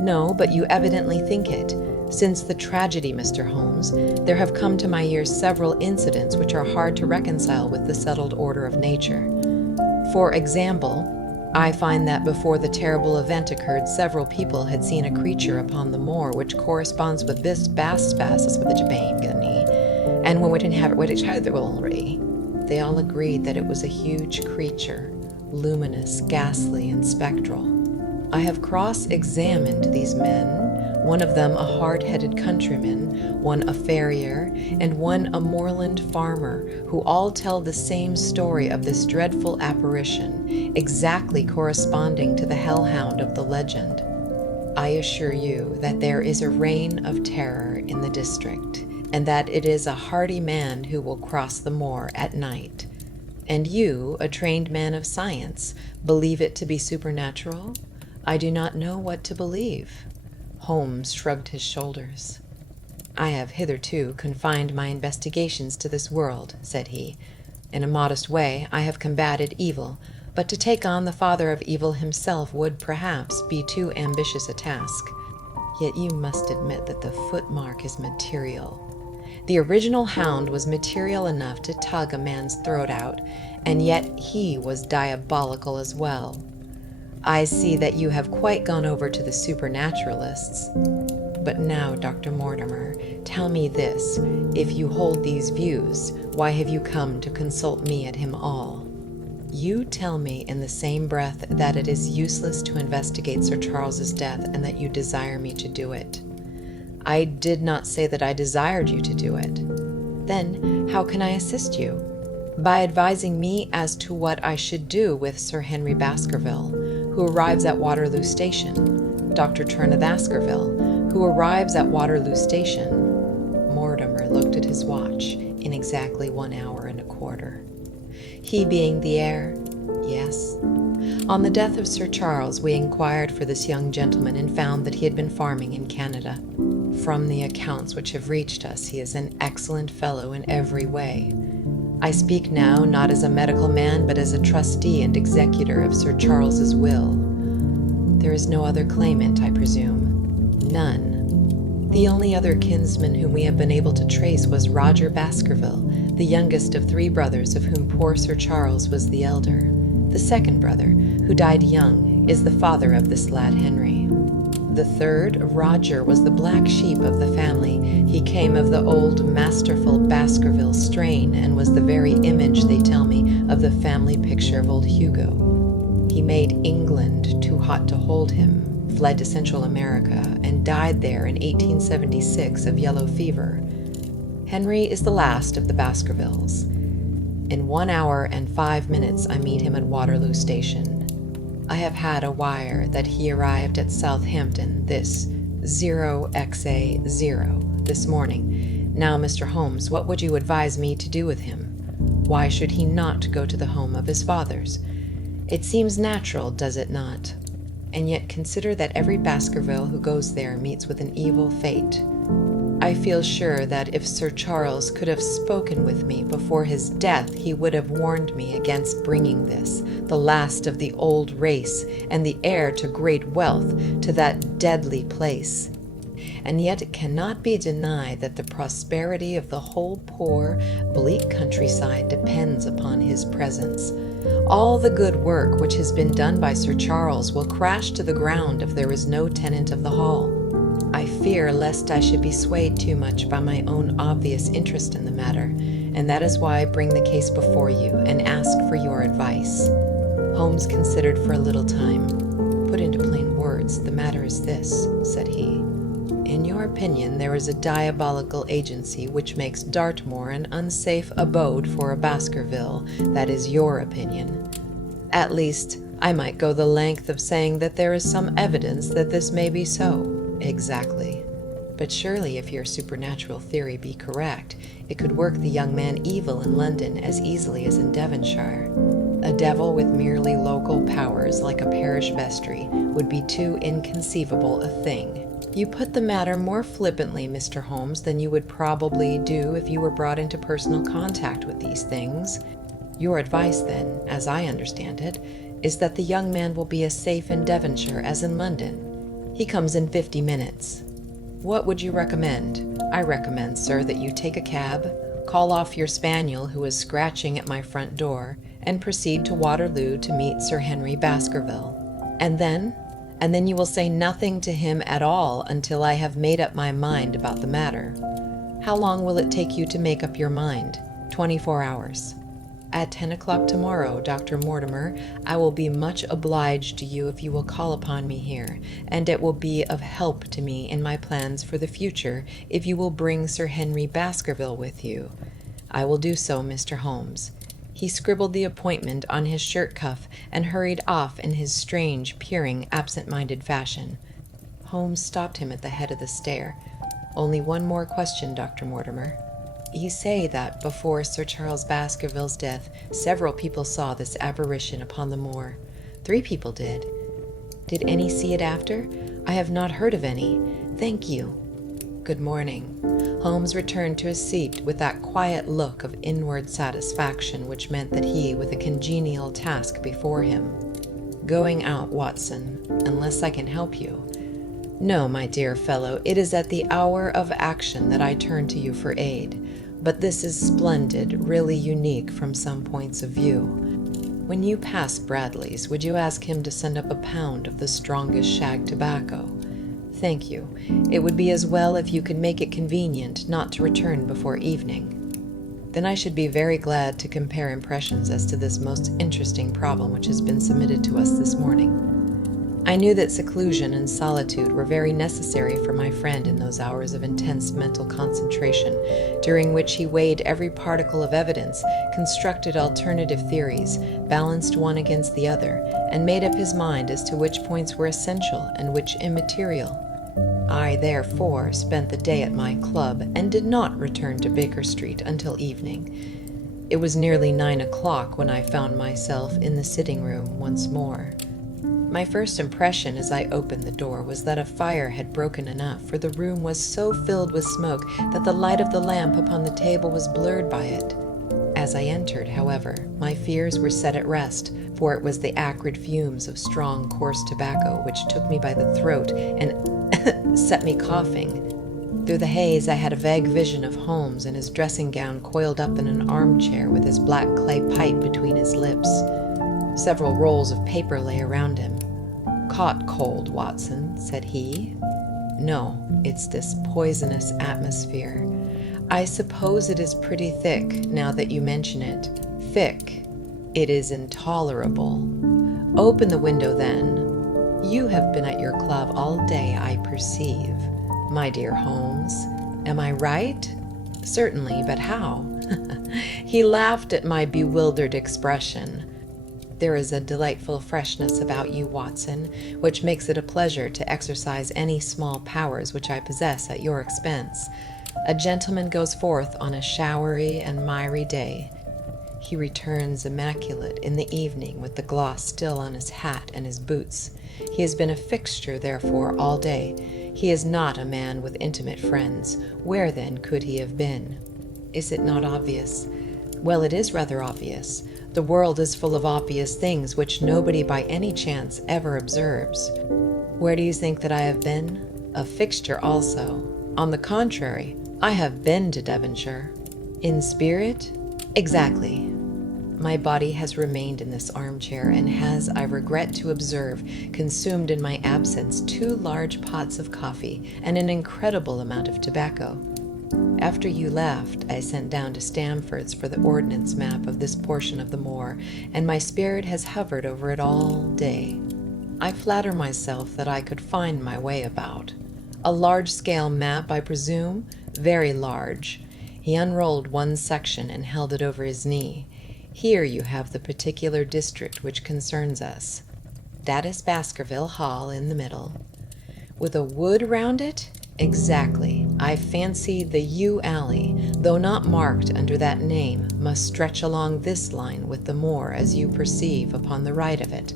"No, but you evidently think it. Since the tragedy, Mr. Holmes, there have come to my ears several incidents which are hard to reconcile with the settled order of nature. For example, I find that before the terrible event occurred, several people had seen a creature upon the moor which corresponds with this Baskervilles with the Jabangani, and when it inhabit each other already. They all agreed that it was a huge creature, luminous, ghastly, and spectral. I have cross-examined these men, one of them a hard-headed countryman, one a farrier, and one a moorland farmer, who all tell the same story of this dreadful apparition, exactly corresponding to the hellhound of the legend. I assure you that there is a reign of terror in the district, and that it is a hardy man who will cross the moor at night. And you, a trained man of science, believe it to be supernatural? I do not know what to believe." Holmes shrugged his shoulders. "I have hitherto confined my investigations to this world," said he. "In a modest way I have combated evil, but to take on the father of evil himself would, perhaps, be too ambitious a task. Yet you must admit that the footmark is material. The original Hound was material enough to tug a man's throat out, and yet he was diabolical as well. I see that you have quite gone over to the supernaturalists. But now, Dr. Mortimer, tell me this. If you hold these views, why have you come to consult me at him all? You tell me in the same breath that it is useless to investigate Sir Charles's death and that you desire me to do it. I did not say that I desired you to do it. Then how can I assist you? By advising me as to what I should do with Sir Henry Baskerville, who arrives at Waterloo Station, Dr. Turner of Baskerville, who arrives at Waterloo Station." Mortimer looked at his watch. "In exactly 1 hour and a quarter. He being the heir?" "Yes." "On the death of Sir Charles, we inquired for this young gentleman and found that he had been farming in Canada. From the accounts which have reached us, he is an excellent fellow in every way. I speak now not as a medical man, but as a trustee and executor of Sir Charles's will. There is no other claimant, I presume?" "None. The only other kinsman whom we have been able to trace was Roger Baskerville, the youngest of 3 brothers, of whom poor Sir Charles was the elder. The second brother, who died young, is the father of this lad Henry. The third, Roger, was the black sheep of the family. He came of the old, masterful Baskerville strain, and was the very image, they tell me, of the family picture of old Hugo. He made England too hot to hold him, fled to Central America, and died there in 1876 of yellow fever. Henry is the last of the Baskervilles. In 1 hour and 5 minutes I meet him at Waterloo Station. I have had a wire that he arrived at Southampton, this 0XA0, this morning. Now, Mr. Holmes, what would you advise me to do with him? Why should he not go to the home of his fathers? It seems natural, does it not? And yet consider that every Baskerville who goes there meets with an evil fate. I feel sure that if Sir Charles could have spoken with me before his death, he would have warned me against bringing this, the last of the old race and the heir to great wealth, to that deadly place. and yet it cannot be denied that the prosperity of the whole poor, bleak countryside depends upon his presence. All the good work which has been done by Sir Charles will crash to the ground if there is no tenant of the hall. I fear lest I should be swayed too much by my own obvious interest in the matter, and that is why I bring the case before you and ask for your advice." Holmes considered for a little time. "Put into plain words, the matter is this," said he. "In your opinion, there is a diabolical agency which makes Dartmoor an unsafe abode for a Baskerville. That is your opinion. At least, I might go the length of saying that there is some evidence that this may be so." "Exactly. But surely if your supernatural theory be correct, it could work the young man evil in London as easily as in Devonshire. A devil with merely local powers like a parish vestry would be too inconceivable a thing." "You put the matter more flippantly, Mr. Holmes, than you would probably do if you were brought into personal contact with these things. Your advice, then, as I understand it, is that the young man will be as safe in Devonshire as in London. He comes in 50 minutes. What would you recommend?" "I recommend, sir, that you take a cab, call off your spaniel who is scratching at my front door, and proceed to Waterloo to meet Sir Henry Baskerville. And then you will say nothing to him at all until I have made up my mind about the matter." "How long will it take you to make up your mind?" 24 hours. "At 10 o'clock tomorrow, Dr. Mortimer. I will be much obliged to you if you will call upon me here, and it will be of help to me in my plans for the future if you will bring Sir Henry Baskerville with you." "I will do so, Mr. Holmes." He scribbled the appointment on his shirt cuff and hurried off in his strange, peering, absent-minded fashion. Holmes stopped him at the head of the stair. "Only one more question, Dr. Mortimer. You say that before Sir Charles Baskerville's death, several people saw this apparition upon the moor. 3 people did. Did any see it after? I have not heard of any. Thank you. Good morning." Holmes returned to his seat with that quiet look of inward satisfaction which meant that he, with a congenial task before him. "Going out, Watson, unless I can help you." "No, my dear fellow, it is at the hour of action that I turn to you for aid. But this is splendid, really unique from some points of view. When you pass Bradley's, would you ask him to send up a pound of the strongest shag tobacco? Thank you. It would be as well if you could make it convenient not to return before evening. Then I should be very glad to compare impressions as to this most interesting problem which has been submitted to us this morning." I knew that seclusion and solitude were very necessary for my friend in those hours of intense mental concentration, during which he weighed every particle of evidence, constructed alternative theories, balanced one against the other, and made up his mind as to which points were essential and which immaterial. I, therefore, spent the day at my club, and did not return to Baker Street until evening. It was nearly 9 o'clock when I found myself in the sitting-room once more. My first impression as I opened the door was that a fire had broken enough, for the room was so filled with smoke that the light of the lamp upon the table was blurred by it. As I entered, however, my fears were set at rest, for it was the acrid fumes of strong, coarse tobacco which took me by the throat and set me coughing. Through the haze I had a vague vision of Holmes in his dressing gown, coiled up in an armchair with his black clay pipe between his lips. Several rolls of paper lay around him. "Caught cold, Watson," said he. "No, it's this poisonous atmosphere. I suppose it is pretty thick, now that you mention it. Thick. It is intolerable. Open the window, then. You have been at your club all day, I perceive. My dear Holmes, am I right?" "Certainly, but how?" He laughed at my bewildered expression. "There is a delightful freshness about you, Watson, which makes it a pleasure to exercise any small powers which I possess at your expense. A gentleman goes forth on a showery and miry day. He returns immaculate in the evening with the gloss still on his hat and his boots. He has been a fixture, therefore, all day. He is not a man with intimate friends. Where, then, could he have been? Is it not obvious? Well, it is rather obvious. The world is full of obvious things which nobody by any chance ever observes. Where do you think that I have been? A fixture also. On the contrary, I have been to Devonshire. In spirit? Exactly. My body has remained in this armchair and has, I regret to observe, consumed in my absence 2 large pots of coffee and an incredible amount of tobacco. After you left, I sent down to Stamford's for the ordnance map of this portion of the moor, and my spirit has hovered over it all day. I flatter myself that I could find my way about. A large-scale map, I presume? Very large. He unrolled one section and held it over his knee. Here you have the particular district which concerns us. That is Baskerville Hall in the middle. With a wood round it? Exactly. I fancy the yew alley, though not marked under that name, must stretch along this line with the moor as you perceive upon the right of it.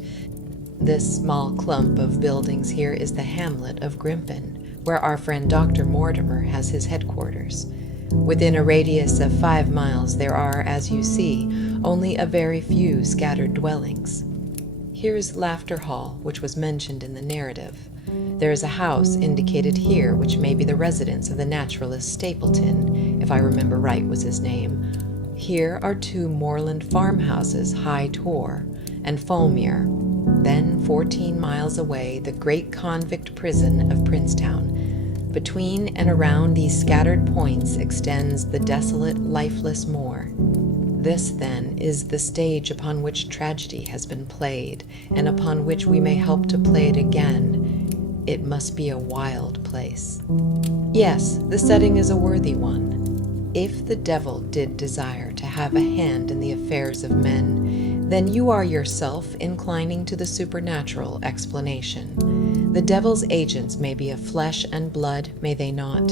This small clump of buildings here is the hamlet of Grimpen, where our friend Dr. Mortimer has his headquarters. Within a radius of 5 miles there are, as you see, only a very few scattered dwellings. Here's Laughter Hall, which was mentioned in the narrative. There is a house indicated here which may be the residence of the naturalist Stapleton, if I remember right was his name. Here are 2 moorland farmhouses, High Tor and Fulmere. Then, 14 miles away, the great convict prison of Princetown. Between and around these scattered points extends the desolate, lifeless moor. This, then, is the stage upon which tragedy has been played, and upon which we may help to play it again. It must be a wild place. Yes, the setting is a worthy one. If the devil did desire to have a hand in the affairs of men, then you are yourself inclining to the supernatural explanation. The devil's agents may be of flesh and blood, may they not?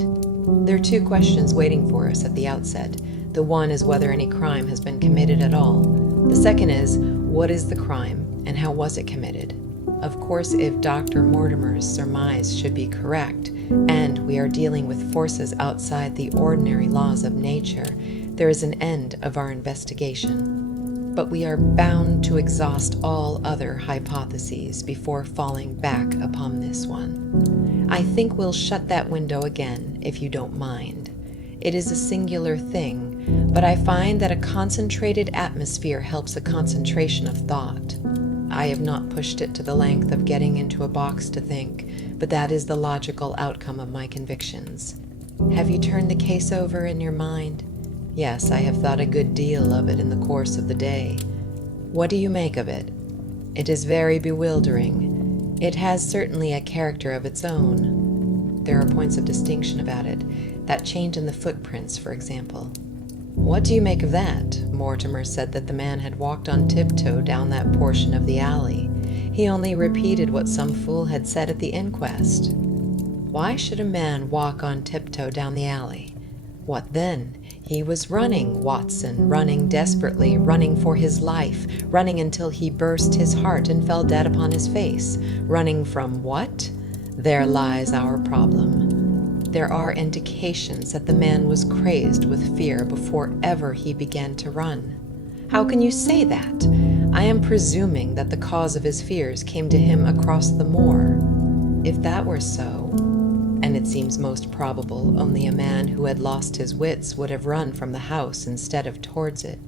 There are 2 questions waiting for us at the outset. The one is whether any crime has been committed at all. The second is, what is the crime, and how was it committed? Of course, if Dr. Mortimer's surmise should be correct, and we are dealing with forces outside the ordinary laws of nature, there is an end of our investigation. But we are bound to exhaust all other hypotheses before falling back upon this one. I think we'll shut that window again, if you don't mind. It is a singular thing, but I find that a concentrated atmosphere helps a concentration of thought. I have not pushed it to the length of getting into a box to think, but that is the logical outcome of my convictions. Have you turned the case over in your mind? Yes, I have thought a good deal of it in the course of the day. What do you make of it? It is very bewildering. It has certainly a character of its own. There are points of distinction about it. That change in the footprints, for example. What do you make of that? Mortimer said that the man had walked on tiptoe down that portion of the alley. He only repeated what some fool had said at the inquest. Why should a man walk on tiptoe down the alley? What then? He was running, Watson, running desperately, running for his life, running until he burst his heart and fell dead upon his face. Running from what? There lies our problem. There are indications that the man was crazed with fear before ever he began to run. How can you say that? I am presuming that the cause of his fears came to him across the moor. If that were so, and it seems most probable, only a man who had lost his wits would have run from the house instead of towards it.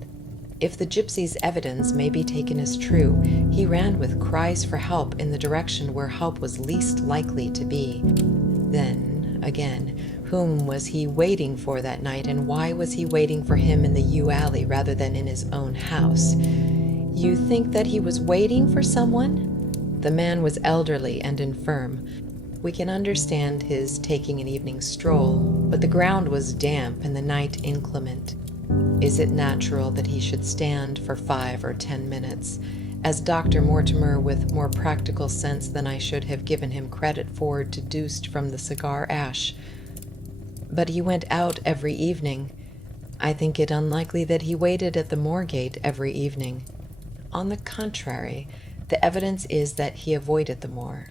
If the gypsy's evidence may be taken as true, he ran with cries for help in the direction where help was least likely to be. Then, again, whom was he waiting for that night, and why was he waiting for him in the yew alley rather than in his own house? You think that he was waiting for someone? The man was elderly and infirm. We can understand his taking an evening stroll, but the ground was damp and the night inclement. Is it natural that he should stand for 5 or 10 minutes, as Dr. Mortimer, with more practical sense than I should have given him credit for, deduced from the cigar ash? But he went out every evening. I think it unlikely that he waited at the moor gate every evening. On the contrary, the evidence is that he avoided the moor.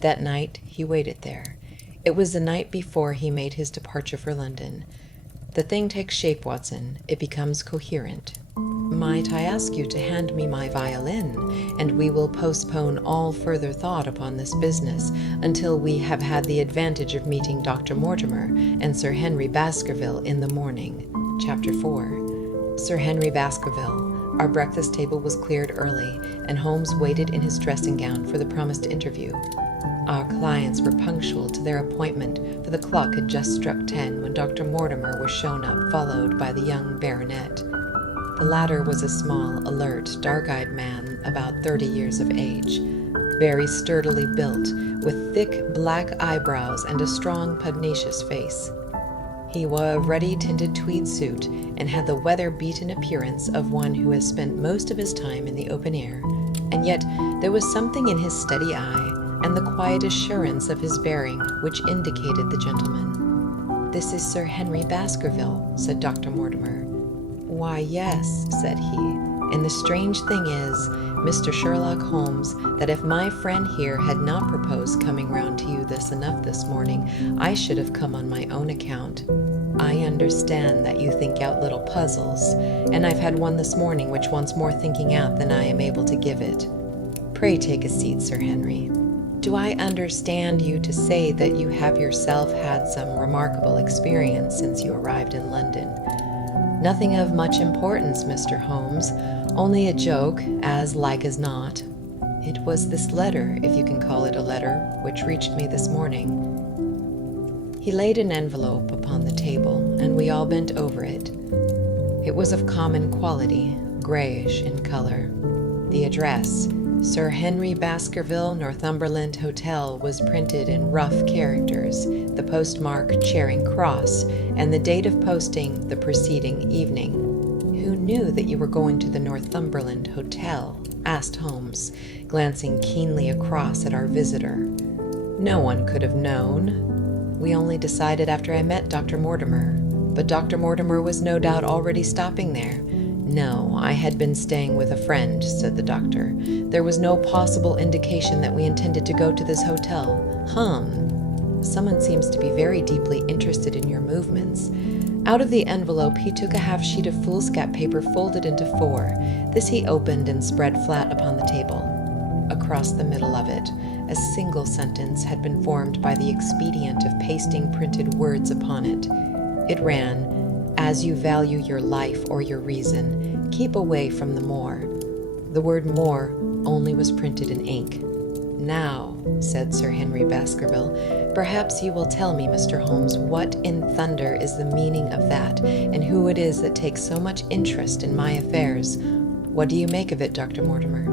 That night he waited there. It was the night before he made his departure for London. The thing takes shape, Watson. It becomes coherent. Might I ask you to hand me my violin, and we will postpone all further thought upon this business until we have had the advantage of meeting Dr. Mortimer and Sir Henry Baskerville in the morning. Chapter 4. Sir Henry Baskerville. Our breakfast table was cleared early, and Holmes waited in his dressing gown for the promised interview. Our clients were punctual to their appointment, for the clock had just struck 10 when Dr. Mortimer was shown up, followed by the young baronet. The latter was a small, alert, dark-eyed man about 30 years of age, very sturdily built, with thick black eyebrows and a strong, pugnacious face. He wore a ruddy-tinted tweed suit and had the weather-beaten appearance of one who has spent most of his time in the open air, and yet there was something in his steady eye and the quiet assurance of his bearing which indicated the gentleman. "This is Sir Henry Baskerville," said Dr. Mortimer. "Why, yes," said he, "and the strange thing is, Mr. Sherlock Holmes, that if my friend here had not proposed coming round to you this morning, I should have come on my own account. I understand that you think out little puzzles, and I've had one this morning which wants more thinking out than I am able to give it. Pray take a seat, Sir Henry. Do I understand you to say that you have yourself had some remarkable experience since you arrived in London?" "Nothing of much importance, Mr. Holmes. Only a joke, as like as not. It was this letter, if you can call it a letter, which reached me this morning." He laid an envelope upon the table, and we all bent over it. It was of common quality, grayish in color. The address, Sir Henry Baskerville, Northumberland Hotel, was printed in rough characters, the postmark Charing Cross, and the date of posting the preceding evening. "Who knew that you were going to the Northumberland Hotel?" asked Holmes, glancing keenly across at our visitor. "No one could have known. We only decided after I met Dr. Mortimer, but Dr. Mortimer was no doubt already stopping there." "No, I had been staying with a friend," said the doctor. "There was no possible indication that we intended to go to this hotel." Someone seems to be very deeply interested in your movements." Out of the envelope he took a half sheet of foolscap paper folded into 4. This he opened and spread flat upon the table. Across the middle of it, a single sentence had been formed by the expedient of pasting printed words upon it. It ran, "As you value your life or your reason, keep away from the moor." The word "moor" only was printed in ink. "Now," said Sir Henry Baskerville, "perhaps you will tell me, Mr. Holmes, what in thunder is the meaning of that, and who it is that takes so much interest in my affairs. What do you make of it, Dr. Mortimer?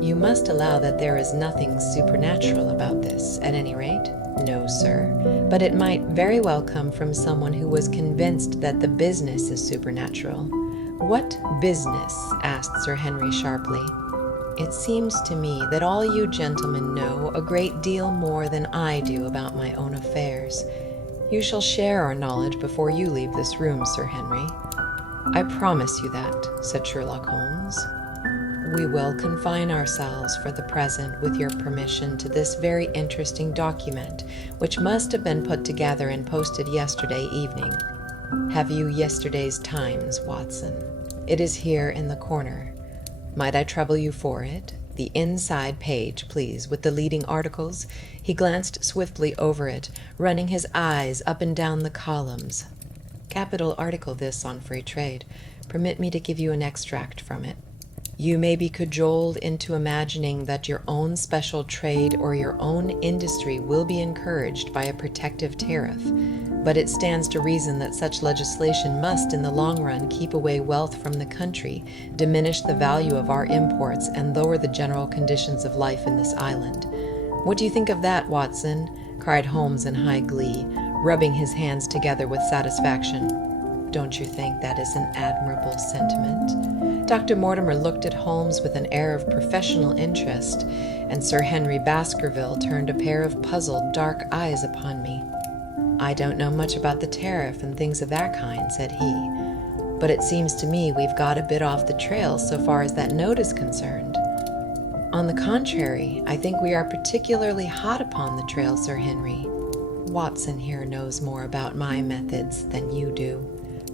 You must allow that there is nothing supernatural about this, at any rate?" "No, sir, but it might very well come from someone who was convinced that the business is supernatural." "What business?" asked Sir Henry sharply. "It seems to me that all you gentlemen know a great deal more than I do about my own affairs. You shall share our knowledge before you leave this room, Sir Henry." "I promise you that," said Sherlock Holmes. "We will confine ourselves for the present, with your permission, to this very interesting document, which must have been put together and posted yesterday evening. Have you yesterday's Times, Watson? It is here in the corner. Might I trouble you for it? The inside page, please, with the leading articles." He glanced swiftly over it, running his eyes up and down the columns. "Capital article this on free trade. Permit me to give you an extract from it. You may be cajoled into imagining that your own special trade or your own industry will be encouraged by a protective tariff, but it stands to reason that such legislation must, in the long run, keep away wealth from the country, diminish the value of our imports, and lower the general conditions of life in this island. What do you think of that, Watson?" cried Holmes in high glee, rubbing his hands together with satisfaction. "Don't you think that is an admirable sentiment?" Dr. Mortimer looked at Holmes with an air of professional interest, and Sir Henry Baskerville turned a pair of puzzled, dark eyes upon me. "I don't know much about the tariff and things of that kind," said he, "but it seems to me we've got a bit off the trail so far as that note is concerned." "On the contrary, I think we are particularly hot upon the trail, Sir Henry. Watson here knows more about my methods than you do.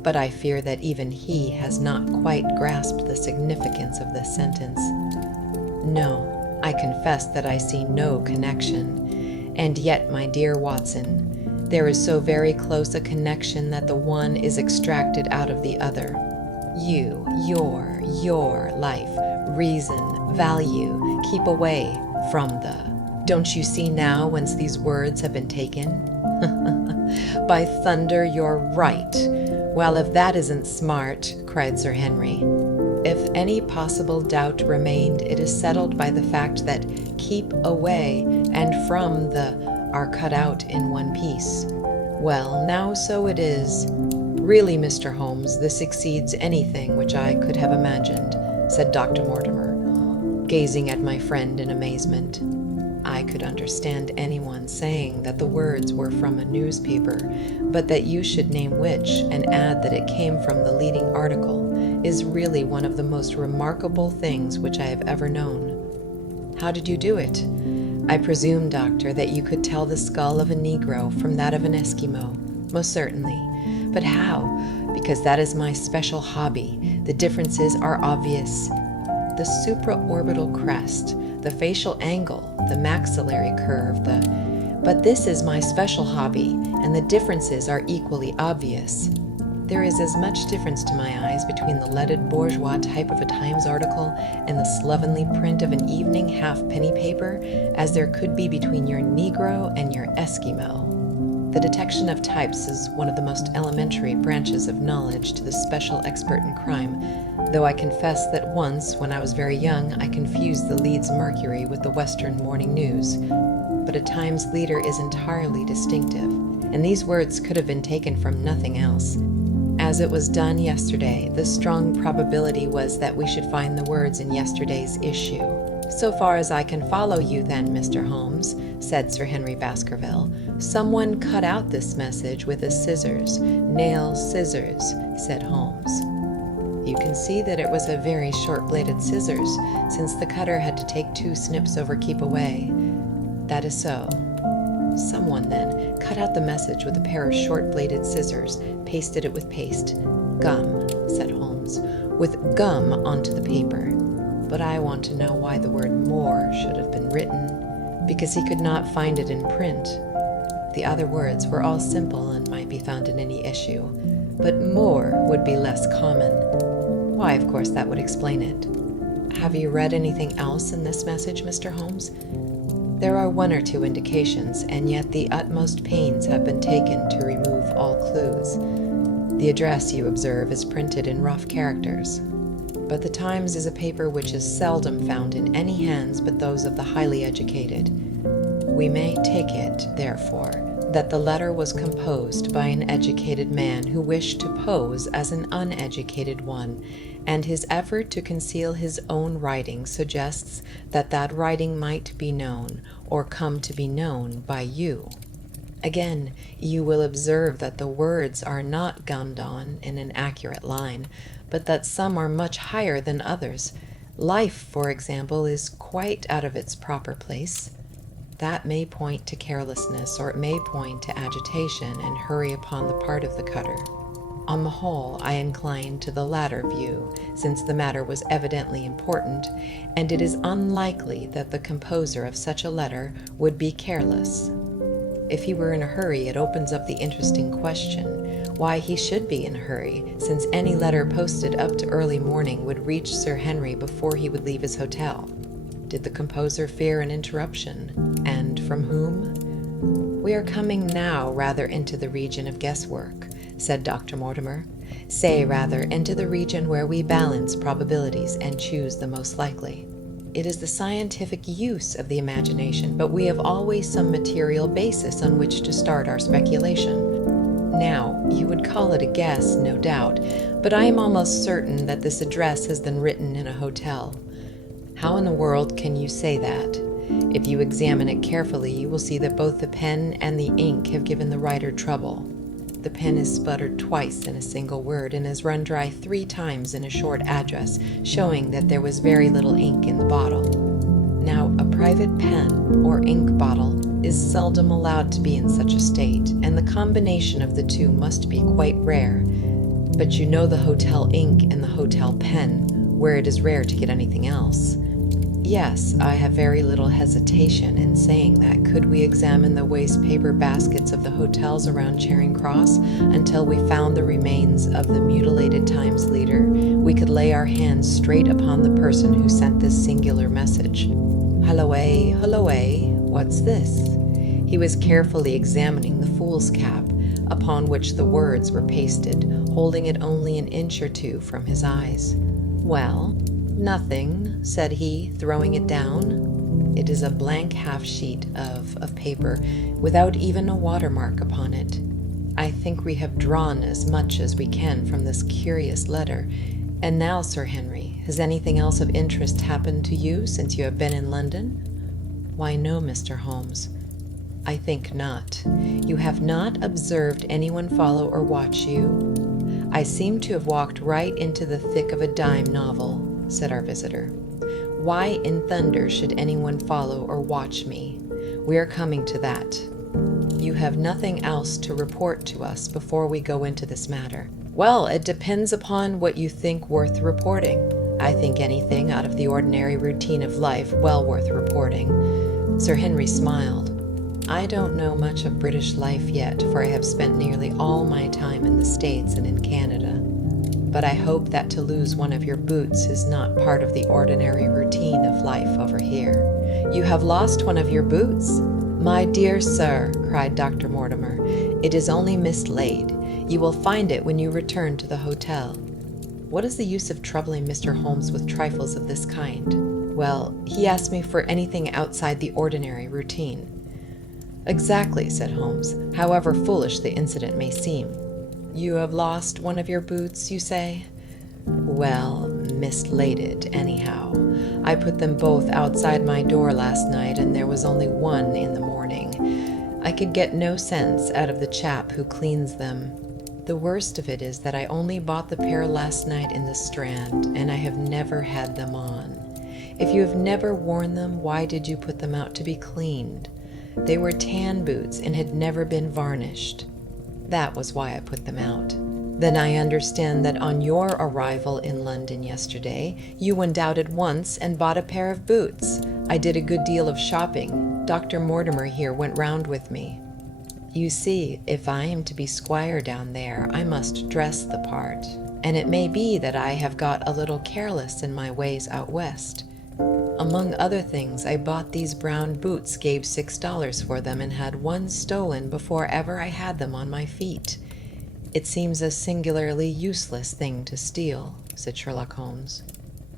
but I fear that even he has not quite grasped the significance of this sentence. No, I confess that I see no connection. And yet, my dear Watson, there is so very close a connection that the one is extracted out of the other. You, your life, reason, value, keep away from the. Don't you see now whence these words have been taken? By thunder, you're right. Well, if that isn't smart, cried Sir Henry. If any possible doubt remained, it is settled by the fact that keep away and from the are cut out in one piece. Well, now so it is. Really, Mr. Holmes, this exceeds anything which I could have imagined, said Dr. Mortimer, gazing at my friend in amazement. I could understand anyone saying that the words were from a newspaper, but that you should name which and add that it came from the leading article is really one of the most remarkable things which I have ever known. How did you do it? I presume, Doctor, that you could tell the skull of a Negro from that of an Eskimo. Most certainly. But how? Because that is my special hobby. The differences are obvious. The supraorbital crest, the facial angle, the maxillary curve, But this is my special hobby, and the differences are equally obvious. There is as much difference to my eyes between the leaded bourgeois type of a Times article and the slovenly print of an evening halfpenny paper as there could be between your Negro and your Eskimo. The detection of types is one of the most elementary branches of knowledge to the special expert in crime, though I confess that once, when I was very young, I confused the Leeds Mercury with the Western Morning News. But a Times leader is entirely distinctive, and these words could have been taken from nothing else. As it was done yesterday, the strong probability was that we should find the words in yesterday's issue. So far as I can follow you then, Mr. Holmes, said Sir Henry Baskerville, someone cut out this message with a scissors. Nail scissors, said Holmes. You can see that it was a very short-bladed scissors, since the cutter had to take 2 snips over keep away. That is so. Someone, then, cut out the message with a pair of short-bladed scissors, pasted it with paste. Gum, said Holmes, with gum onto the paper. But I want to know why the word more should have been written, because he could not find it in print. The other words were all simple and might be found in any issue, but more would be less common. Why, of course, that would explain it. Have you read anything else in this message, Mr. Holmes? There are 1 or 2 indications, and yet the utmost pains have been taken to remove all clues. The address, you observe, is printed in rough characters. But the Times is a paper which is seldom found in any hands but those of the highly educated. We may take it, therefore, that the letter was composed by an educated man who wished to pose as an uneducated one, and his effort to conceal his own writing suggests that that writing might be known, or come to be known, by you. Again, you will observe that the words are not gummed on in an accurate line, but that some are much higher than others. Life, for example, is quite out of its proper place. That may point to carelessness, or it may point to agitation and hurry upon the part of the cutter. On the whole, I incline to the latter view, since the matter was evidently important, and it is unlikely that the composer of such a letter would be careless. If he were in a hurry, it opens up the interesting question why he should be in a hurry, since any letter posted up to early morning would reach Sir Henry before he would leave his hotel. Did the composer fear an interruption? And from whom? We are coming now rather into the region of guesswork, said Dr. Mortimer. Say, rather, into the region where we balance probabilities and choose the most likely. It is the scientific use of the imagination, but we have always some material basis on which to start our speculation. Now, you would call it a guess, no doubt, but I am almost certain that this address has been written in a hotel. How in the world can you say that? If you examine it carefully, you will see that both the pen and the ink have given the writer trouble. The pen is sputtered twice in a single word and has run dry 3 times in a short address, showing that there was very little ink in the bottle. Now, a private pen or ink bottle is seldom allowed to be in such a state, and the combination of the two must be quite rare. But you know the hotel ink and the hotel pen, where it is rare to get anything else. Yes, I have very little hesitation in saying that could we examine the waste paper baskets of the hotels around Charing Cross until we found the remains of the mutilated Times leader, we could lay our hands straight upon the person who sent this singular message. Holloway, Holloway, what's this? He was carefully examining the fool's cap, upon which the words were pasted, holding it only an inch or two from his eyes. Well, nothing, said he, throwing it down. It is a blank half-sheet of paper, without even a watermark upon it. I think we have drawn as much as we can from this curious letter. And now, Sir Henry, has anything else of interest happened to you since you have been in London? Why, no, Mr. Holmes. I think not. You have not observed anyone follow or watch you? I seem to have walked right into the thick of a dime novel, said our visitor. Why in thunder should anyone follow or watch me? We are coming to that. You have nothing else to report to us before we go into this matter. Well, it depends upon what you think worth reporting. I think anything out of the ordinary routine of life well worth reporting. Sir Henry smiled. I don't know much of British life yet, for I have spent nearly all my time in the States and in Canada. But I hope that to lose one of your boots is not part of the ordinary routine of life over here. You have lost one of your boots? My dear sir, cried Dr. Mortimer, it is only mislaid. You will find it when you return to the hotel. What is the use of troubling Mr. Holmes with trifles of this kind? Well, he asked me for anything outside the ordinary routine. Exactly, said Holmes, however foolish the incident may seem. You have lost one of your boots, you say? Well, mislaid anyhow. I put them both outside my door last night, and there was only one in the morning. I could get no sense out of the chap who cleans them. The worst of it is that I only bought the pair last night in the Strand, and I have never had them on. If you have never worn them, why did you put them out to be cleaned? They were tan boots and had never been varnished. That was why I put them out. Then I understand that on your arrival in London yesterday, you went out at once and bought a pair of boots. I did a good deal of shopping. Dr. Mortimer here went round with me. You see, if I am to be squire down there, I must dress the part. And it may be that I have got a little careless in my ways out west. Among other things, I bought these brown boots, gave $6 for them, and had one stolen before ever I had them on my feet. It seems a singularly useless thing to steal, said Sherlock Holmes.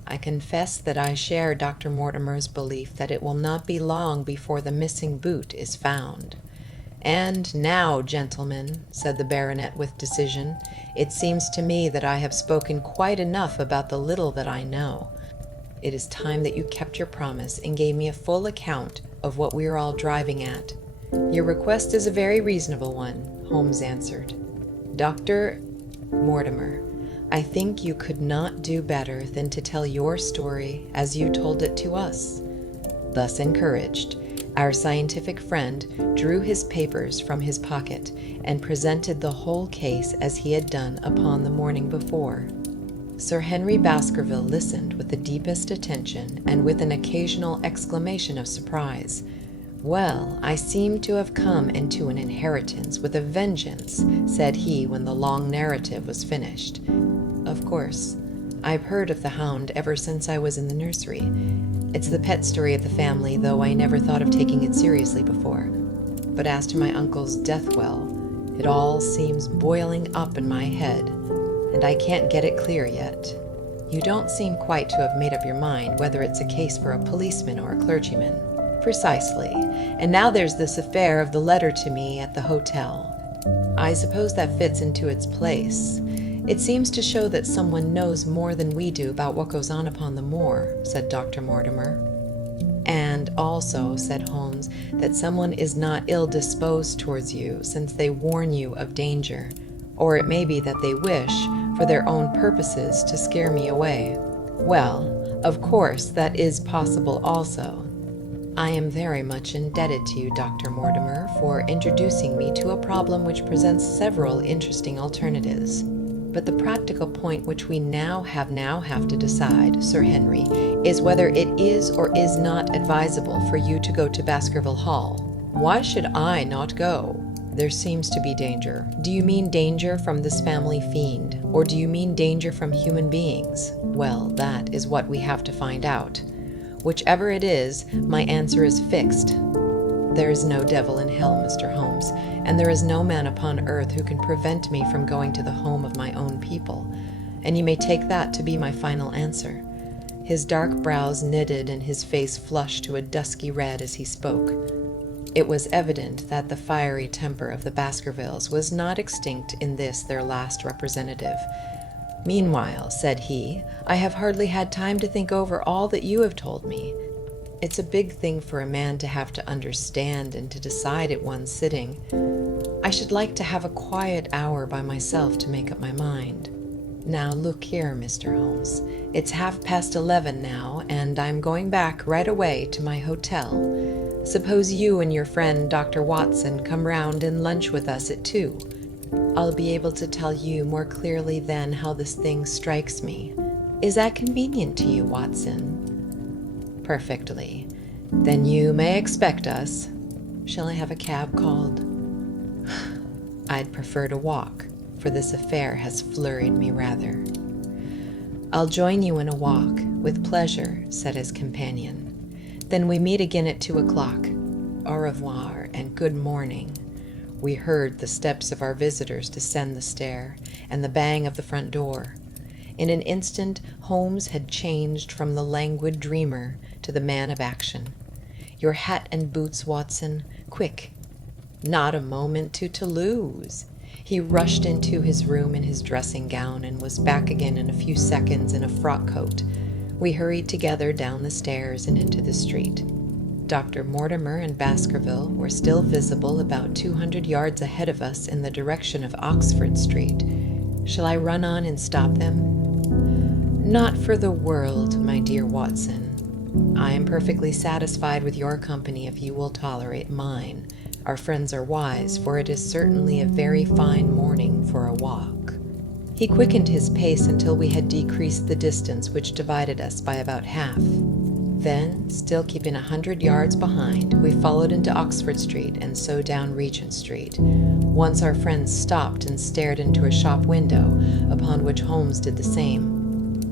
I confess that I share Dr. Mortimer's belief that it will not be long before the missing boot is found. And now, gentlemen, said the baronet with decision, it seems to me that I have spoken quite enough about the little that I know. It is time that you kept your promise and gave me a full account of what we are all driving at. Your request is a very reasonable one, Holmes answered. Dr. Mortimer, I think you could not do better than to tell your story as you told it to us. Thus encouraged, our scientific friend drew his papers from his pocket and presented the whole case as he had done upon the morning before. Sir Henry Baskerville listened with the deepest attention and with an occasional exclamation of surprise. Well, I seem to have come into an inheritance with a vengeance, said he when the long narrative was finished. Of course, I've heard of the Hound ever since I was in the nursery. It's the pet story of the family, though I never thought of taking it seriously before. But as to my uncle's death well, it all seems boiling up in my head, and I can't get it clear yet. You don't seem quite to have made up your mind whether it's a case for a policeman or a clergyman. Precisely. And now there's this affair of the letter to me at the hotel. I suppose that fits into its place. It seems to show that someone knows more than we do about what goes on upon the moor, said Dr. Mortimer. And also, said Holmes, that someone is not ill-disposed towards you, since they warn you of danger. Or it may be that they wish, for their own purposes, to scare me away. Well, of course, that is possible also. I am very much indebted to you, Dr. Mortimer, for introducing me to a problem which presents several interesting alternatives. But the practical point which we now have to decide, Sir Henry, is whether it is or is not advisable for you to go to Baskerville Hall. Why should I not go? There seems to be danger. Do you mean danger from this family fiend, or do you mean danger from human beings? Well, that is what we have to find out. Whichever it is, my answer is fixed. There is no devil in hell, Mr. Holmes, and there is no man upon earth who can prevent me from going to the home of my own people, and you may take that to be my final answer. His dark brows knitted and his face flushed to a dusky red as he spoke. It was evident that the fiery temper of the Baskervilles was not extinct in this their last representative. "Meanwhile," said he, "I have hardly had time to think over all that you have told me. It's a big thing for a man to have to understand and to decide at one sitting. I should like to have a quiet hour by myself to make up my mind. Now look here, Mr. Holmes, it's 11:30 now, and I'm going back right away to my hotel. Suppose you and your friend Dr. Watson come round and lunch with us at 2. I'll be able to tell you more clearly then how this thing strikes me. Is that convenient to you, Watson?" "Perfectly. Then you may expect us. Shall I have a cab called?" "I'd prefer to walk, for this affair has flurried me rather." "I'll join you in a walk, with pleasure," said his companion. "Then we meet again at 2:00. Au revoir, and good morning." We heard the steps of our visitors descend the stair, and the bang of the front door. In an instant, Holmes had changed from the languid dreamer to the man of action. "Your hat and boots, Watson, quick! Not a moment to lose." He rushed into his room in his dressing gown and was back again in a few seconds in a frock coat. We hurried together down the stairs and into the street. Dr. Mortimer and Baskerville were still visible about 200 yards ahead of us in the direction of Oxford Street. Shall I run on and stop them? "Not for the world, my dear Watson. I am perfectly satisfied with your company if you will tolerate mine. Our friends are wise, for it is certainly a very fine morning for a walk." He quickened his pace until we had decreased the distance which divided us by about half. Then, still keeping 100 yards behind, we followed into Oxford Street and so down Regent Street. Once our friends stopped and stared into a shop window, upon which Holmes did the same.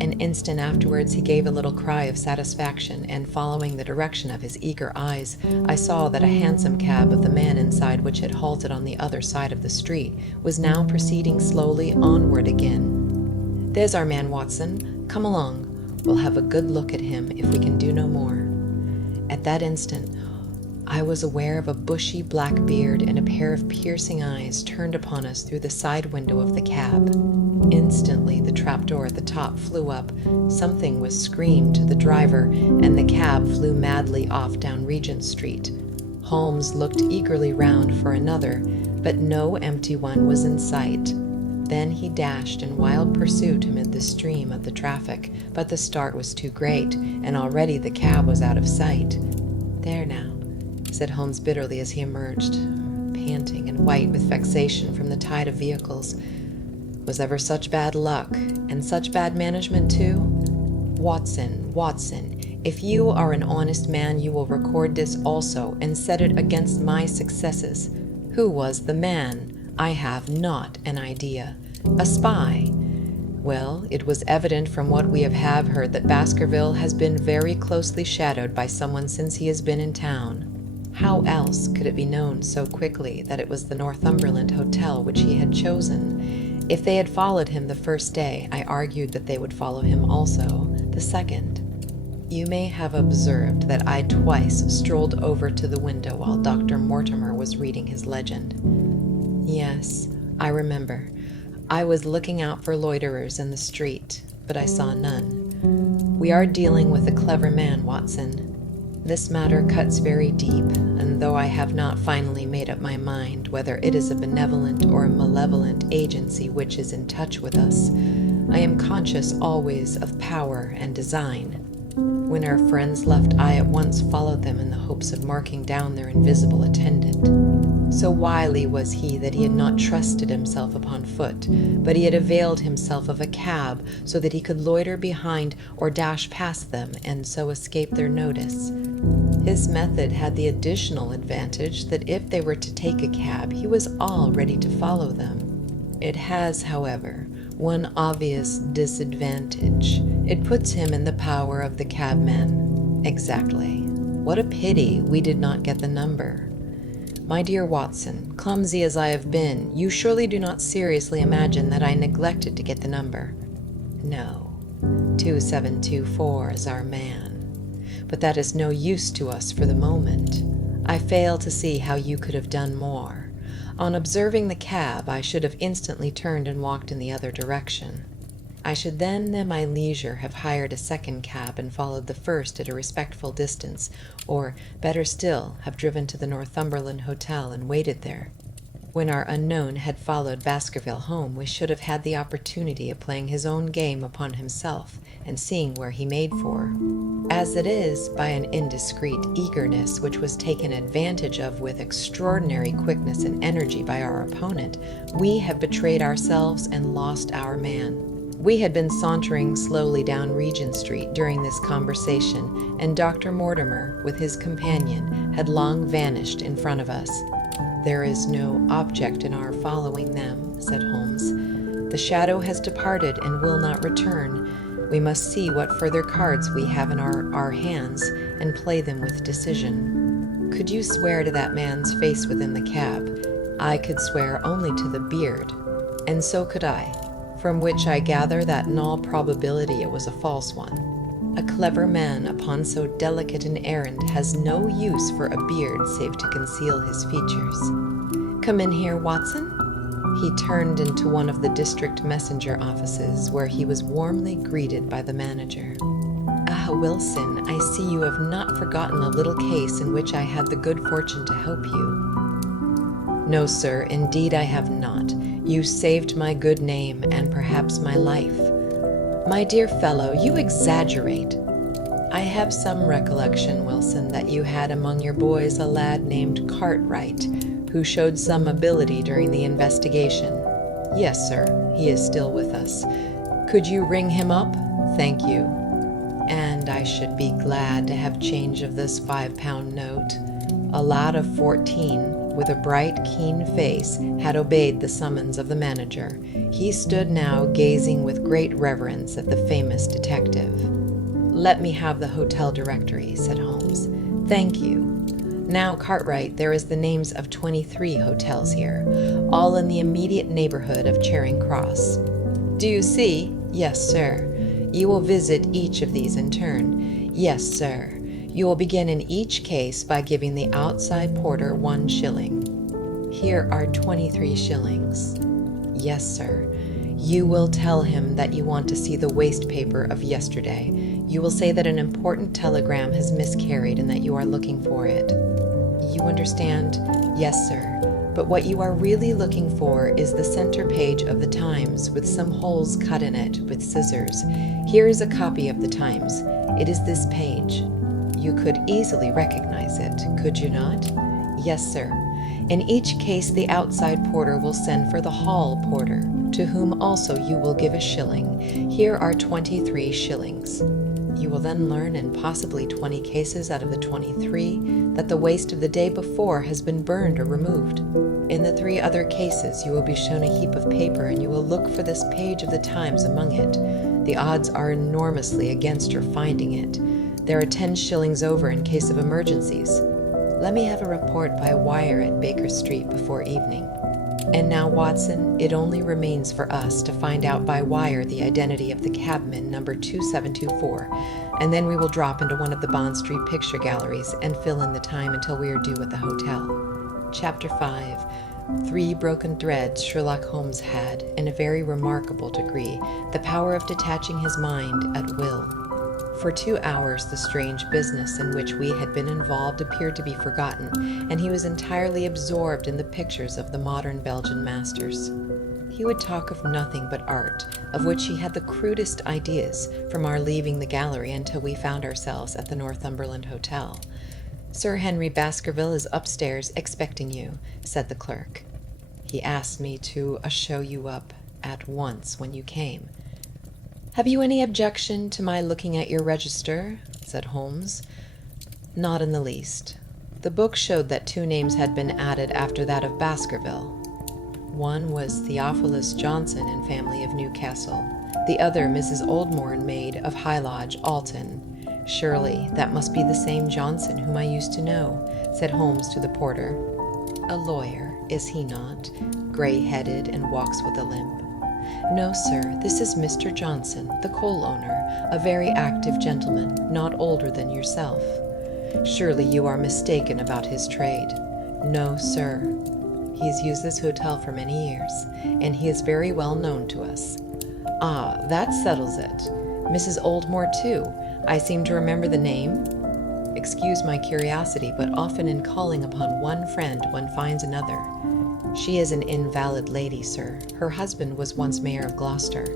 An instant afterwards he gave a little cry of satisfaction, and following the direction of his eager eyes, I saw that a hansom cab of the man inside which had halted on the other side of the street was now proceeding slowly onward again. "There's our man, Watson. Come along. We'll have a good look at him if we can do no more." At that instant, I was aware of a bushy black beard and a pair of piercing eyes turned upon us through the side window of the cab. Instantly, the trapdoor at the top flew up, something was screamed to the driver, and the cab flew madly off down Regent Street. Holmes looked eagerly round for another, but no empty one was in sight. Then he dashed in wild pursuit amid the stream of the traffic, but the start was too great, and already the cab was out of sight. "There now," said Holmes bitterly as he emerged, panting and white with vexation from the tide of vehicles. "Was ever such bad luck, and such bad management too? Watson, if you are an honest man, you will record this also, and set it against my successes. Who was the man? I have not an idea. A spy? Well, it was evident from what we have heard that Baskerville has been very closely shadowed by someone since he has been in town. How else could it be known so quickly that it was the Northumberland Hotel which he had chosen? If they had followed him the first day, I argued that they would follow him also the second. You may have observed that I twice strolled over to the window while Dr. Mortimer was reading his legend. Yes, I remember. I was looking out for loiterers in the street, but I saw none. We are dealing with a clever man, Watson. This matter cuts very deep, and though I have not finally made up my mind whether it is a benevolent or a malevolent agency which is in touch with us, I am conscious always of power and design. When our friends left, I at once followed them in the hopes of marking down their invisible attendant. So wily was he that he had not trusted himself upon foot, but he had availed himself of a cab so that he could loiter behind or dash past them and so escape their notice. His method had the additional advantage that if they were to take a cab, he was all ready to follow them. It has, however, one obvious disadvantage. It puts him in the power of the cabman. Exactly. What a pity we did not get the number. My dear Watson, clumsy as I have been, you surely do not seriously imagine that I neglected to get the number. No, 2724 is our man. But that is no use to us for the moment. I fail to see how you could have done more. On observing the cab, I should have instantly turned and walked in the other direction. I should then, at my leisure, have hired a second cab and followed the first at a respectful distance, or, better still, have driven to the Northumberland Hotel and waited there. When our unknown had followed Baskerville home, we should have had the opportunity of playing his own game upon himself and seeing where he made for. As it is, by an indiscreet eagerness which was taken advantage of with extraordinary quickness and energy by our opponent, we have betrayed ourselves and lost our man. We had been sauntering slowly down Regent Street during this conversation, and Dr. Mortimer, with his companion, had long vanished in front of us. "There is no object in our following them," said Holmes. "The shadow has departed and will not return. We must see what further cards we have in our hands and play them with decision. Could you swear to that man's face within the cab? I could swear only to the beard, and so could I, from which I gather that in all probability it was a false one. A clever man upon so delicate an errand has no use for a beard save to conceal his features. Come in here, Watson." He turned into one of the district messenger offices, where he was warmly greeted by the manager. "Ah, Wilson, I see you have not forgotten a little case in which I had the good fortune to help you." "No, sir, indeed I have not. You saved my good name and perhaps my life." "My dear fellow, you exaggerate." "I have some recollection, Wilson, that you had among your boys a lad named Cartwright, who showed some ability during the investigation." "Yes, sir, he is still with us." "Could you ring him up?" "Thank you." "And I should be glad to have change of this £5 note." A lad of 14, with a bright, keen face, had obeyed the summons of the manager. He stood now gazing with great reverence at the famous detective. "Let me have the hotel directory," said Holmes. "Thank you. Now, Cartwright, there is the names of 23 hotels here, all in the immediate neighborhood of Charing Cross. Do you see?" "Yes, sir." "You will visit each of these in turn." "Yes, sir." "You will begin in each case by giving the outside porter 1 shilling. "Here are 23 shillings." "Yes, sir." "You will tell him that you want to see the waste paper of yesterday. You will say that an important telegram has miscarried and that you are looking for it. You understand?" "Yes, sir. But what you are really looking for is the center page of the Times with some holes cut in it with scissors. Here is a copy of the Times. It is this page. You could easily recognize it, could you not?" "Yes, sir." "In each case the outside porter will send for the hall porter, to whom also you will give 1 shilling. Here are 23 shillings. You will then learn in possibly 20 cases out of the 23 that the waste of the day before has been burned or removed. In the 3 other cases you will be shown a heap of paper and you will look for this page of the Times among it. The odds are enormously against your finding it. There are 10 shillings over in case of emergencies. Let me have a report by wire at Baker Street before evening. And now, Watson, it only remains for us to find out by wire the identity of the cabman number 2724, and then we will drop into one of the Bond Street picture galleries and fill in the time until we are due at the hotel. Chapter 5. 3 broken threads Sherlock Holmes had, in a very remarkable degree, the power of detaching his mind at will. For 2 hours the strange business in which we had been involved appeared to be forgotten, and he was entirely absorbed in the pictures of the modern Belgian masters. He would talk of nothing but art, of which he had the crudest ideas, from our leaving the gallery until we found ourselves at the Northumberland Hotel. "Sir Henry Baskerville is upstairs expecting you," said the clerk. "He asked me to show you up at once when you came." "Have you any objection to my looking at your register?" said Holmes. "Not in the least." The book showed that 2 names had been added after that of Baskerville. One was Theophilus Johnson and family of Newcastle, the other Mrs. Oldmore, maid of High Lodge, Alton. "Surely that must be the same Johnson whom I used to know," said Holmes to the porter. "A lawyer, is he not? Gray-headed and walks with a limp." "No, sir, this is Mr. Johnson, the coal owner, a very active gentleman, not older than yourself." "Surely you are mistaken about his trade." "No, sir. He has used this hotel for many years, and he is very well known to us." "Ah, that settles it. Mrs. Oldmore, too. I seem to remember the name." "Excuse my curiosity, but often in calling upon one friend one finds another. She is an invalid lady, sir. Her husband was once mayor of Gloucester.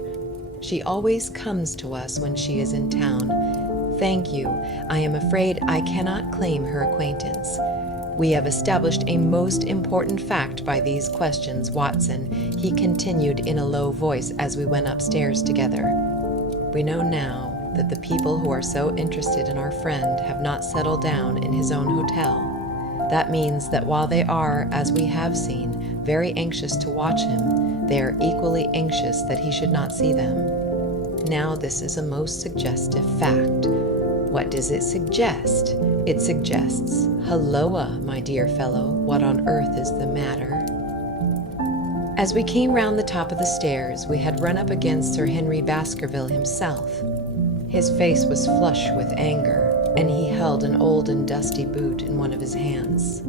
She always comes to us when she is in town." "Thank you. I am afraid I cannot claim her acquaintance. We have established a most important fact by these questions, Watson," he continued in a low voice as we went upstairs together. "We know now that the people who are so interested in our friend have not settled down in his own hotel. That means that while they are, as we have seen, very anxious to watch him, they are equally anxious that he should not see them. Now this is a most suggestive fact. What does it suggest? It suggests, Halloa, my dear fellow, what on earth is the matter?" As we came round the top of the stairs, we had run up against Sir Henry Baskerville himself. His face was flushed with anger, and he held an old and dusty boot in one of his hands.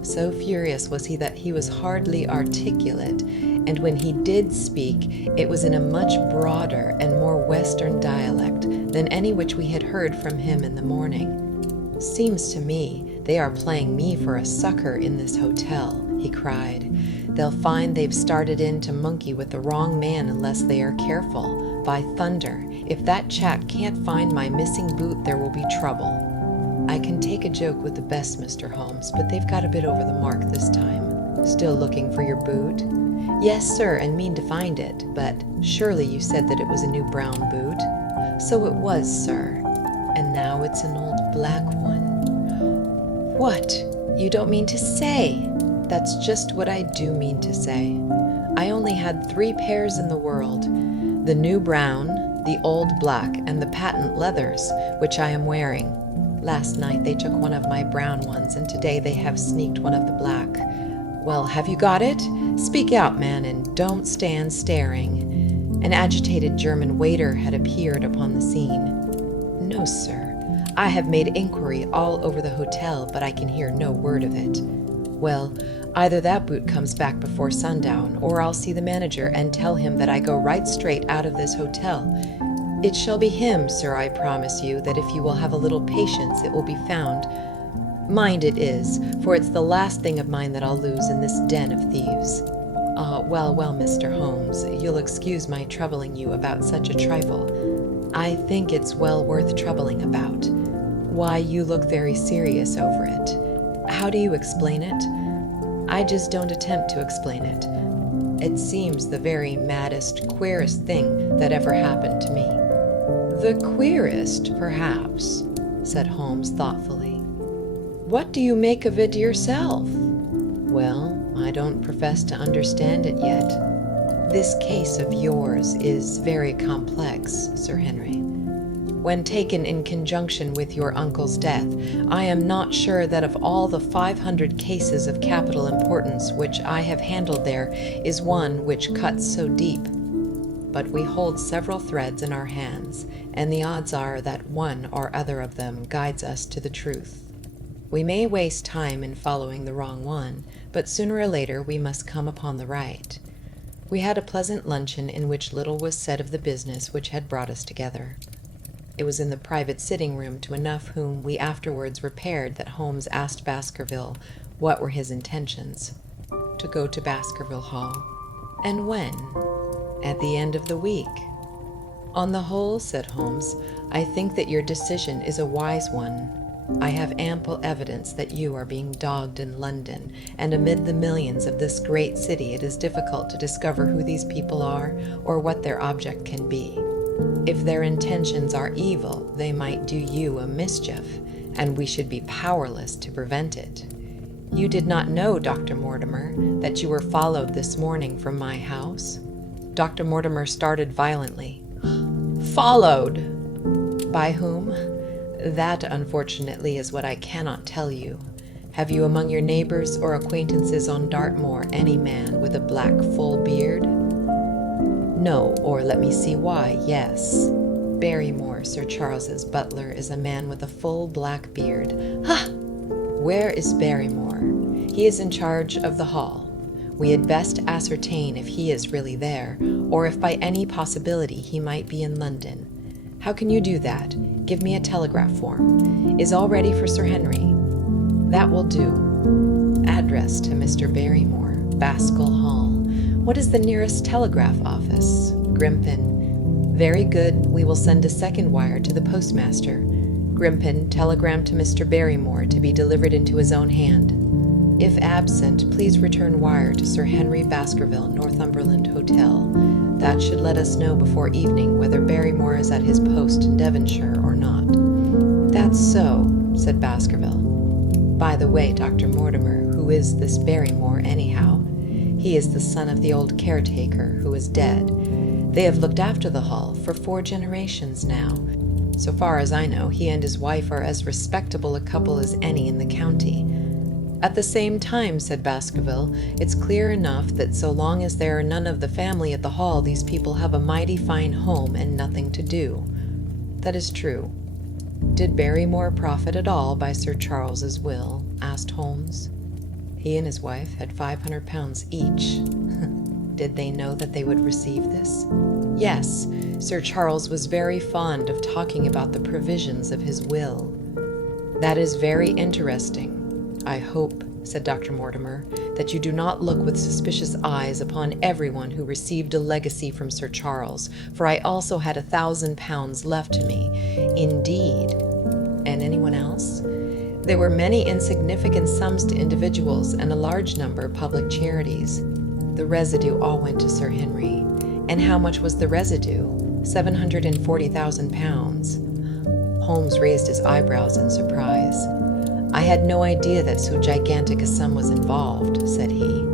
So furious was he that he was hardly articulate, and when he did speak, it was in a much broader and more western dialect than any which we had heard from him in the morning. "Seems to me they are playing me for a sucker in this hotel," he cried. "They'll find they've started in to monkey with the wrong man unless they are careful. By thunder, if that chap can't find my missing boot, there will be trouble. I can take a joke with the best, Mr. Holmes, but they've got a bit over the mark this time." "Still looking for your boot?" "Yes, sir, and mean to find it, but surely you said that it was a new brown boot?" "So it was, sir, and now it's an old black one." "What? You don't mean to say?" "That's just what I do mean to say. I only had 3 pairs in the world, the new brown, the old black, and the patent leathers, which I am wearing. Last night they took one of my brown ones, and today they have sneaked one of the black." "Well, have you got it? Speak out, man, and don't stand staring." An agitated German waiter had appeared upon the scene. "No, sir. I have made inquiry all over the hotel, but I can hear no word of it." "Well, either that boot comes back before sundown, or I'll see the manager and tell him that I go right straight out of this hotel. It shall be him, sir, I promise you, that if you will have a little patience, it will be found. Mind it is, for it's the last thing of mine that I'll lose in this den of thieves." Well, Mr. Holmes, you'll excuse my troubling you about such a trifle. I think it's well worth troubling about." "Why, you look very serious over it. How do you explain it?" "I just don't attempt to explain it. It seems the very maddest, queerest thing that ever happened to me." "The queerest, perhaps," said Holmes thoughtfully. "What do you make of it yourself?" "Well, I don't profess to understand it yet. This case of yours is very complex, Sir Henry. When taken in conjunction with your uncle's death, I am not sure that of all the 500 cases of capital importance which I have handled there is one which cuts so deep. But we hold several threads in our hands, and the odds are that one or other of them guides us to the truth. We may waste time in following the wrong one, but sooner or later we must come upon the right." We had a pleasant luncheon in which little was said of the business which had brought us together. It was in the private sitting-room to enough whom we afterwards repaired that Holmes asked Baskerville what were his intentions. To go to Baskerville Hall. And when? At the end of the week. On the whole, said Holmes, I think that your decision is a wise one. I have ample evidence that you are being dogged in London, and amid the millions of this great city it is difficult to discover who these people are or what their object can be. If their intentions are evil, they might do you a mischief, and we should be powerless to prevent it. You did not know, Dr. Mortimer, that you were followed this morning from my house? Dr. Mortimer started violently. Followed! By whom? That, unfortunately, is what I cannot tell you. Have you among your neighbors or acquaintances on Dartmoor any man with a black full beard? No, or let me see why, yes. Barrymore, Sir Charles's butler, is a man with a full black beard. Ha! Where is Barrymore? He is in charge of the hall. We had best ascertain if he is really there, or if by any possibility he might be in London. How can you do that? Give me a telegraph form. Is all ready for Sir Henry? That will do. Address to Mr. Barrymore, Baskervilles Hall. What is the nearest telegraph office? Grimpen. Very good. We will send a second wire to the postmaster. Grimpen, telegram to Mr. Barrymore to be delivered into his own hand. If absent, please return wire to Sir Henry Baskerville, Northumberland Hotel. That should let us know before evening whether Barrymore is at his post in Devonshire or not. That's so, said Baskerville. By the way, Dr. Mortimer, who is this Barrymore anyhow? He is the son of the old caretaker who is dead. They have looked after the hall for 4 generations now. So far as I know, he and his wife are as respectable a couple as any in the county. At the same time, said Baskerville, it's clear enough that so long as there are none of the family at the hall, these people have a mighty fine home and nothing to do. That is true. Did Barrymore profit at all by Sir Charles's will? Asked Holmes. He and his wife had £500 each. Did they know that they would receive this? Yes, Sir Charles was very fond of talking about the provisions of his will. That is very interesting. I hope, said Dr. Mortimer, that you do not look with suspicious eyes upon everyone who received a legacy from Sir Charles, for I also had £1,000 left to me. Indeed. And anyone else? There were many insignificant sums to individuals and a large number public charities. The residue all went to Sir Henry. And how much was the residue? £740,000. Holmes raised his eyebrows in surprise. I had no idea that so gigantic a sum was involved, said he.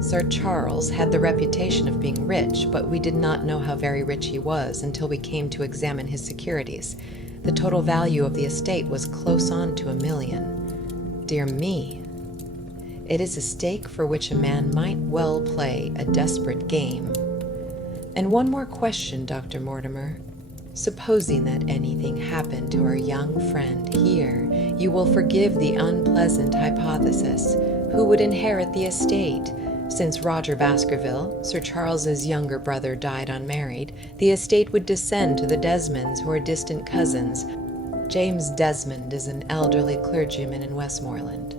Sir Charles had the reputation of being rich, but we did not know how very rich he was until we came to examine his securities. The total value of the estate was close on to £1 million. Dear me. It is a stake for which a man might well play a desperate game. And one more question, Dr. Mortimer. Supposing that anything happened to our young friend here, you will forgive the unpleasant hypothesis. Who would inherit the estate? Since Roger Baskerville, Sir Charles's younger brother, died unmarried, the estate would descend to the Desmonds, who are distant cousins. James Desmond is an elderly clergyman in Westmoreland.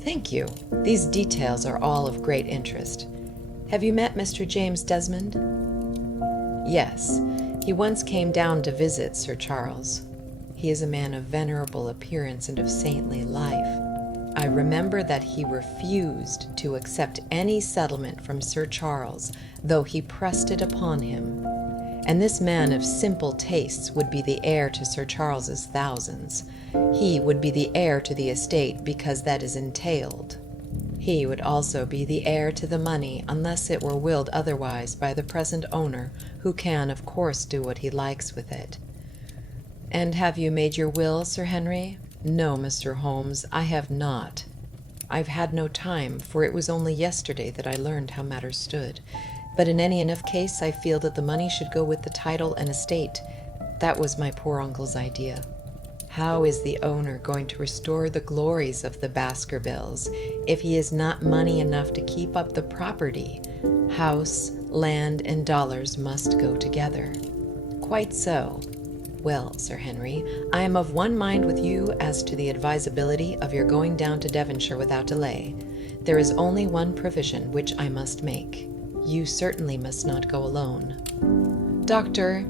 Thank you. These details are all of great interest. Have you met Mr. James Desmond? Yes. He once came down to visit Sir Charles. He is a man of venerable appearance and of saintly life. I remember that he refused to accept any settlement from Sir Charles, though he pressed it upon him. And this man of simple tastes would be the heir to Sir Charles's thousands. He would be the heir to the estate because that is entailed. He would also be the heir to the money unless it were willed otherwise by the present owner, who can, of course, do what he likes with it. And have you made your will, Sir Henry? No, Mr. Holmes, I have not. I've had no time, for it was only yesterday that I learned how matters stood. But in any enough case, I feel that the money should go with the title and estate. That was my poor uncle's idea. How is the owner going to restore the glories of the Baskervilles if he has not money enough to keep up the property? House, land, and dollars must go together. Quite so. Well, Sir Henry, I am of one mind with you as to the advisability of your going down to Devonshire without delay. There is only one provision which I must make. You certainly must not go alone. Dr.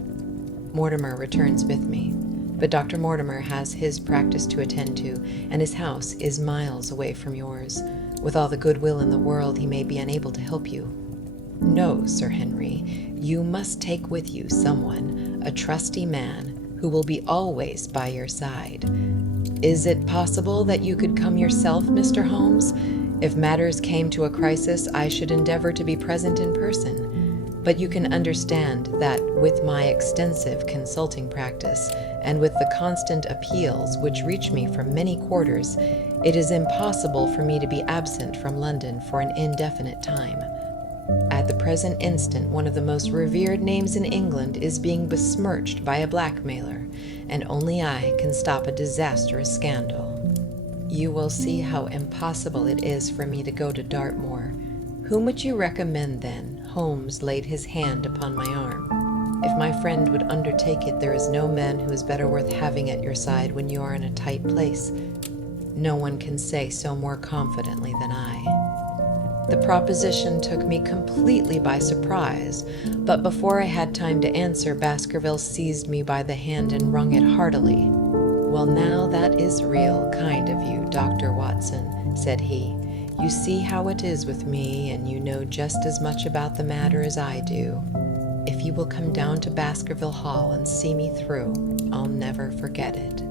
Mortimer returns with me, but Dr. Mortimer has his practice to attend to, and his house is miles away from yours. With all the goodwill in the world, he may be unable to help you. No, Sir Henry, you must take with you someone, a trusty man, who will be always by your side. Is it possible that you could come yourself, Mr. Holmes? If matters came to a crisis, I should endeavor to be present in person. But you can understand that with my extensive consulting practice, and with the constant appeals which reach me from many quarters, it is impossible for me to be absent from London for an indefinite time. At the present instant, one of the most revered names in England is being besmirched by a blackmailer, and only I can stop a disastrous scandal. You will see how impossible it is for me to go to Dartmoor. Whom would you recommend, then? Holmes laid his hand upon my arm. If my friend would undertake it, there is no man who is better worth having at your side when you are in a tight place. No one can say so more confidently than I. The proposition took me completely by surprise, but before I had time to answer, Baskerville seized me by the hand and wrung it heartily. "Well, now that is real kind of you, Dr. Watson," said he. "You see how it is with me, and you know just as much about the matter as I do. If you will come down to Baskerville Hall and see me through, I'll never forget it."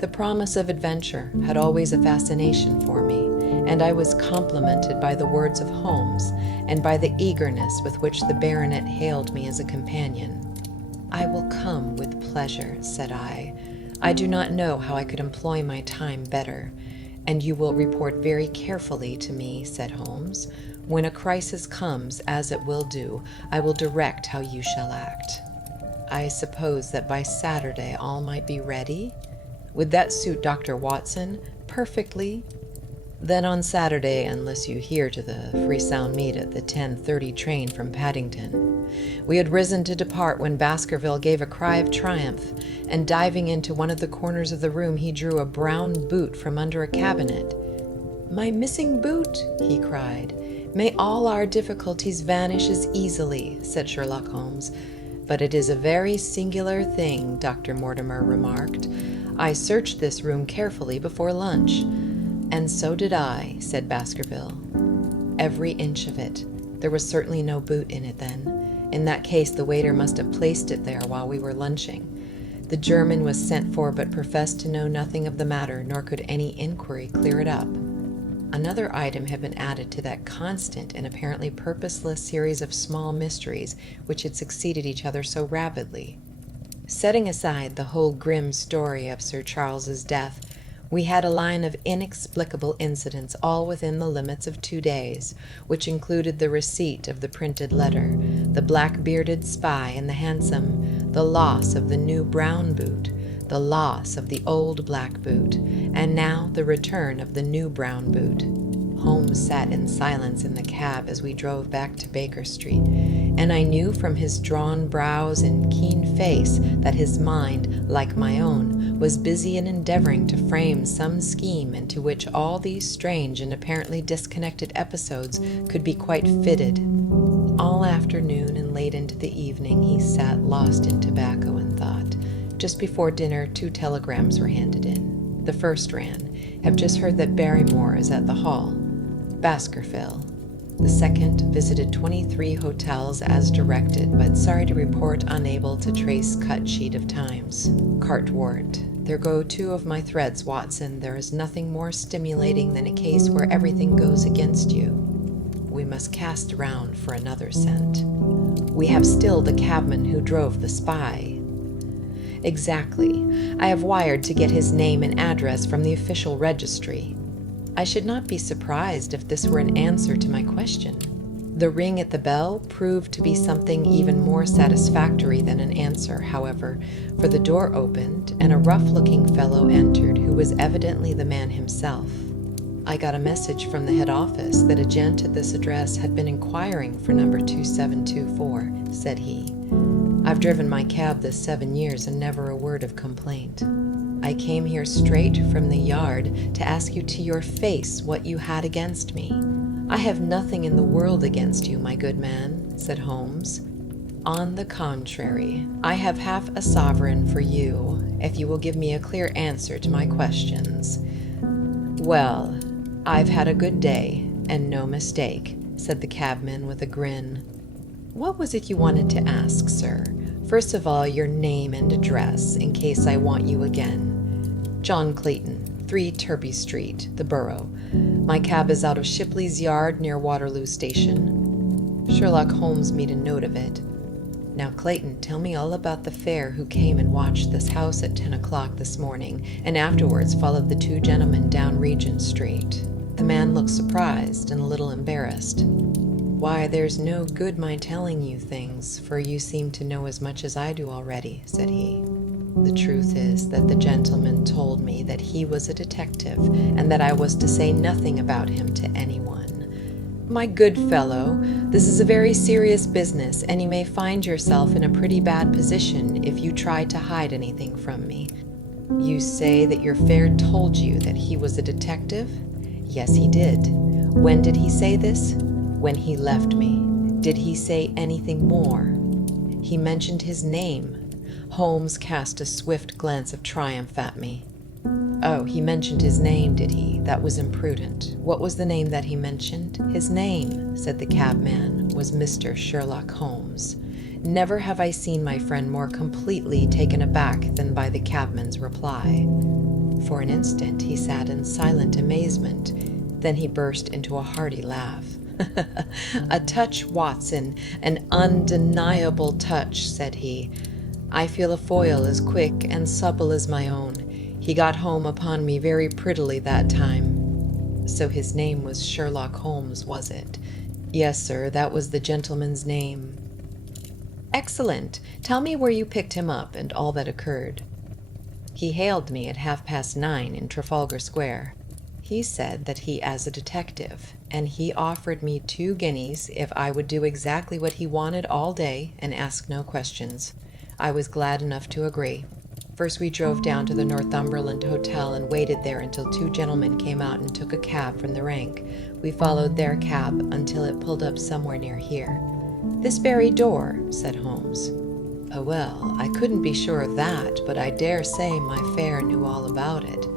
The promise of adventure had always a fascination for me, and I was complimented by the words of Holmes and by the eagerness with which the baronet hailed me as a companion. "I will come with pleasure," said I. "I do not know how I could employ my time better." "And you will report very carefully to me," said Holmes. "When a crisis comes, as it will do, I will direct how you shall act." "I suppose that by Saturday all might be ready?" "Would that suit Dr. Watson?" "Perfectly." "Then on Saturday, unless you hear to the Free Sound meet at the 10:30 train from Paddington." We had risen to depart when Baskerville gave a cry of triumph, and diving into one of the corners of the room, he drew a brown boot from under a cabinet. "My missing boot!" he cried. "May all our difficulties vanish as easily," said Sherlock Holmes. "But it is a very singular thing," Dr. Mortimer remarked. "I searched this room carefully before lunch." "And so did I," said Baskerville. "Every inch of it. There was certainly no boot in it then. In that case, the waiter must have placed it there while we were lunching. The German was sent for, but professed to know nothing of the matter, nor could any inquiry clear it up." Another item had been added to that constant and apparently purposeless series of small mysteries which had succeeded each other so rapidly. Setting aside the whole grim story of Sir Charles's death, we had a line of inexplicable incidents all within the limits of 2 days, which included the receipt of the printed letter, the black-bearded spy in the hansom, the loss of the new brown boot, the loss of the old black boot, and now the return of the new brown boot. Holmes sat in silence in the cab as we drove back to Baker Street, and I knew from his drawn brows and keen face that his mind, like my own, was busy in endeavoring to frame some scheme into which all these strange and apparently disconnected episodes could be quite fitted. All afternoon and late into the evening he sat lost in tobacco and thought. Just before dinner, 2 telegrams were handed in. The first ran, "Have just heard that Barrymore is at the Hall. Baskerville." The second, "Visited 23 hotels as directed, but sorry to report unable to trace cut sheet of times. Cartwort. There go 2 of my threads, Watson. There is nothing more stimulating than a case where everything goes against you. We must cast around for another scent. We have still the cabman who drove the spy." "Exactly. I have wired to get his name and address from the official registry." I should not be surprised if this were an answer to my question. The ring at the bell proved to be something even more satisfactory than an answer, however, for the door opened and a rough-looking fellow entered who was evidently the man himself. "I got a message from the head office that a gent at this address had been inquiring for number 2724, said he. "I've driven my cab this 7 years and never a word of complaint. I came here straight from the yard to ask you to your face what you had against me. "I have nothing in the world against you, my good man," said Holmes. "On the contrary, I have half a sovereign for you, if you will give me a clear answer to my questions." "Well, I've had a good day, and no mistake," said the cabman with a grin. "What was it you wanted to ask, sir? First of all, your name and address, in case I want you again." "John Clayton, 3 Turby Street, the Borough. My cab is out of Shipley's Yard near Waterloo Station." Sherlock Holmes made a note of it. "Now, Clayton, tell me all about the fare who came and watched this house at 10 o'clock this morning, and afterwards followed the 2 gentlemen down Regent Street." The man looked surprised and a little embarrassed. "Why, there's no good my telling you things, for you seem to know as much as I do already," said he. "The truth is that the gentleman told me that he was a detective, and that I was to say nothing about him to anyone. My good fellow, this is a very serious business, and you may find yourself in a pretty bad position if you try to hide anything from me. You say that your fare told you that he was a detective?" "Yes, he did." "When did he say this?" "When he left me." "Did he say anything more?" "He mentioned his name." Holmes cast a swift glance of triumph at me. "Oh, he mentioned his name, did he? That was imprudent. What was the name that he mentioned?" "His name," said the cabman, "was Mr. Sherlock Holmes." Never have I seen my friend more completely taken aback than by the cabman's reply. For an instant he sat in silent amazement. Then he burst into a hearty laugh. "A touch, Watson, an undeniable touch," said he. "I feel a foil as quick and supple as my own. He got home upon me very prettily that time." "So his name was Sherlock Holmes, was it?" "Yes, sir, that was the gentleman's name." "Excellent. Tell me where you picked him up and all that occurred." "He hailed me at 9:30 in Trafalgar Square. He said that he as a detective, and he offered me 2 guineas if I would do exactly what he wanted all day and ask no questions. I was glad enough to agree. First we drove down to the Northumberland Hotel and waited there until 2 gentlemen came out and took a cab from the rank. We followed their cab until it pulled up somewhere near here." "This very door," said Holmes. "Oh, well, I couldn't be sure of that, but I dare say my fare knew all about it.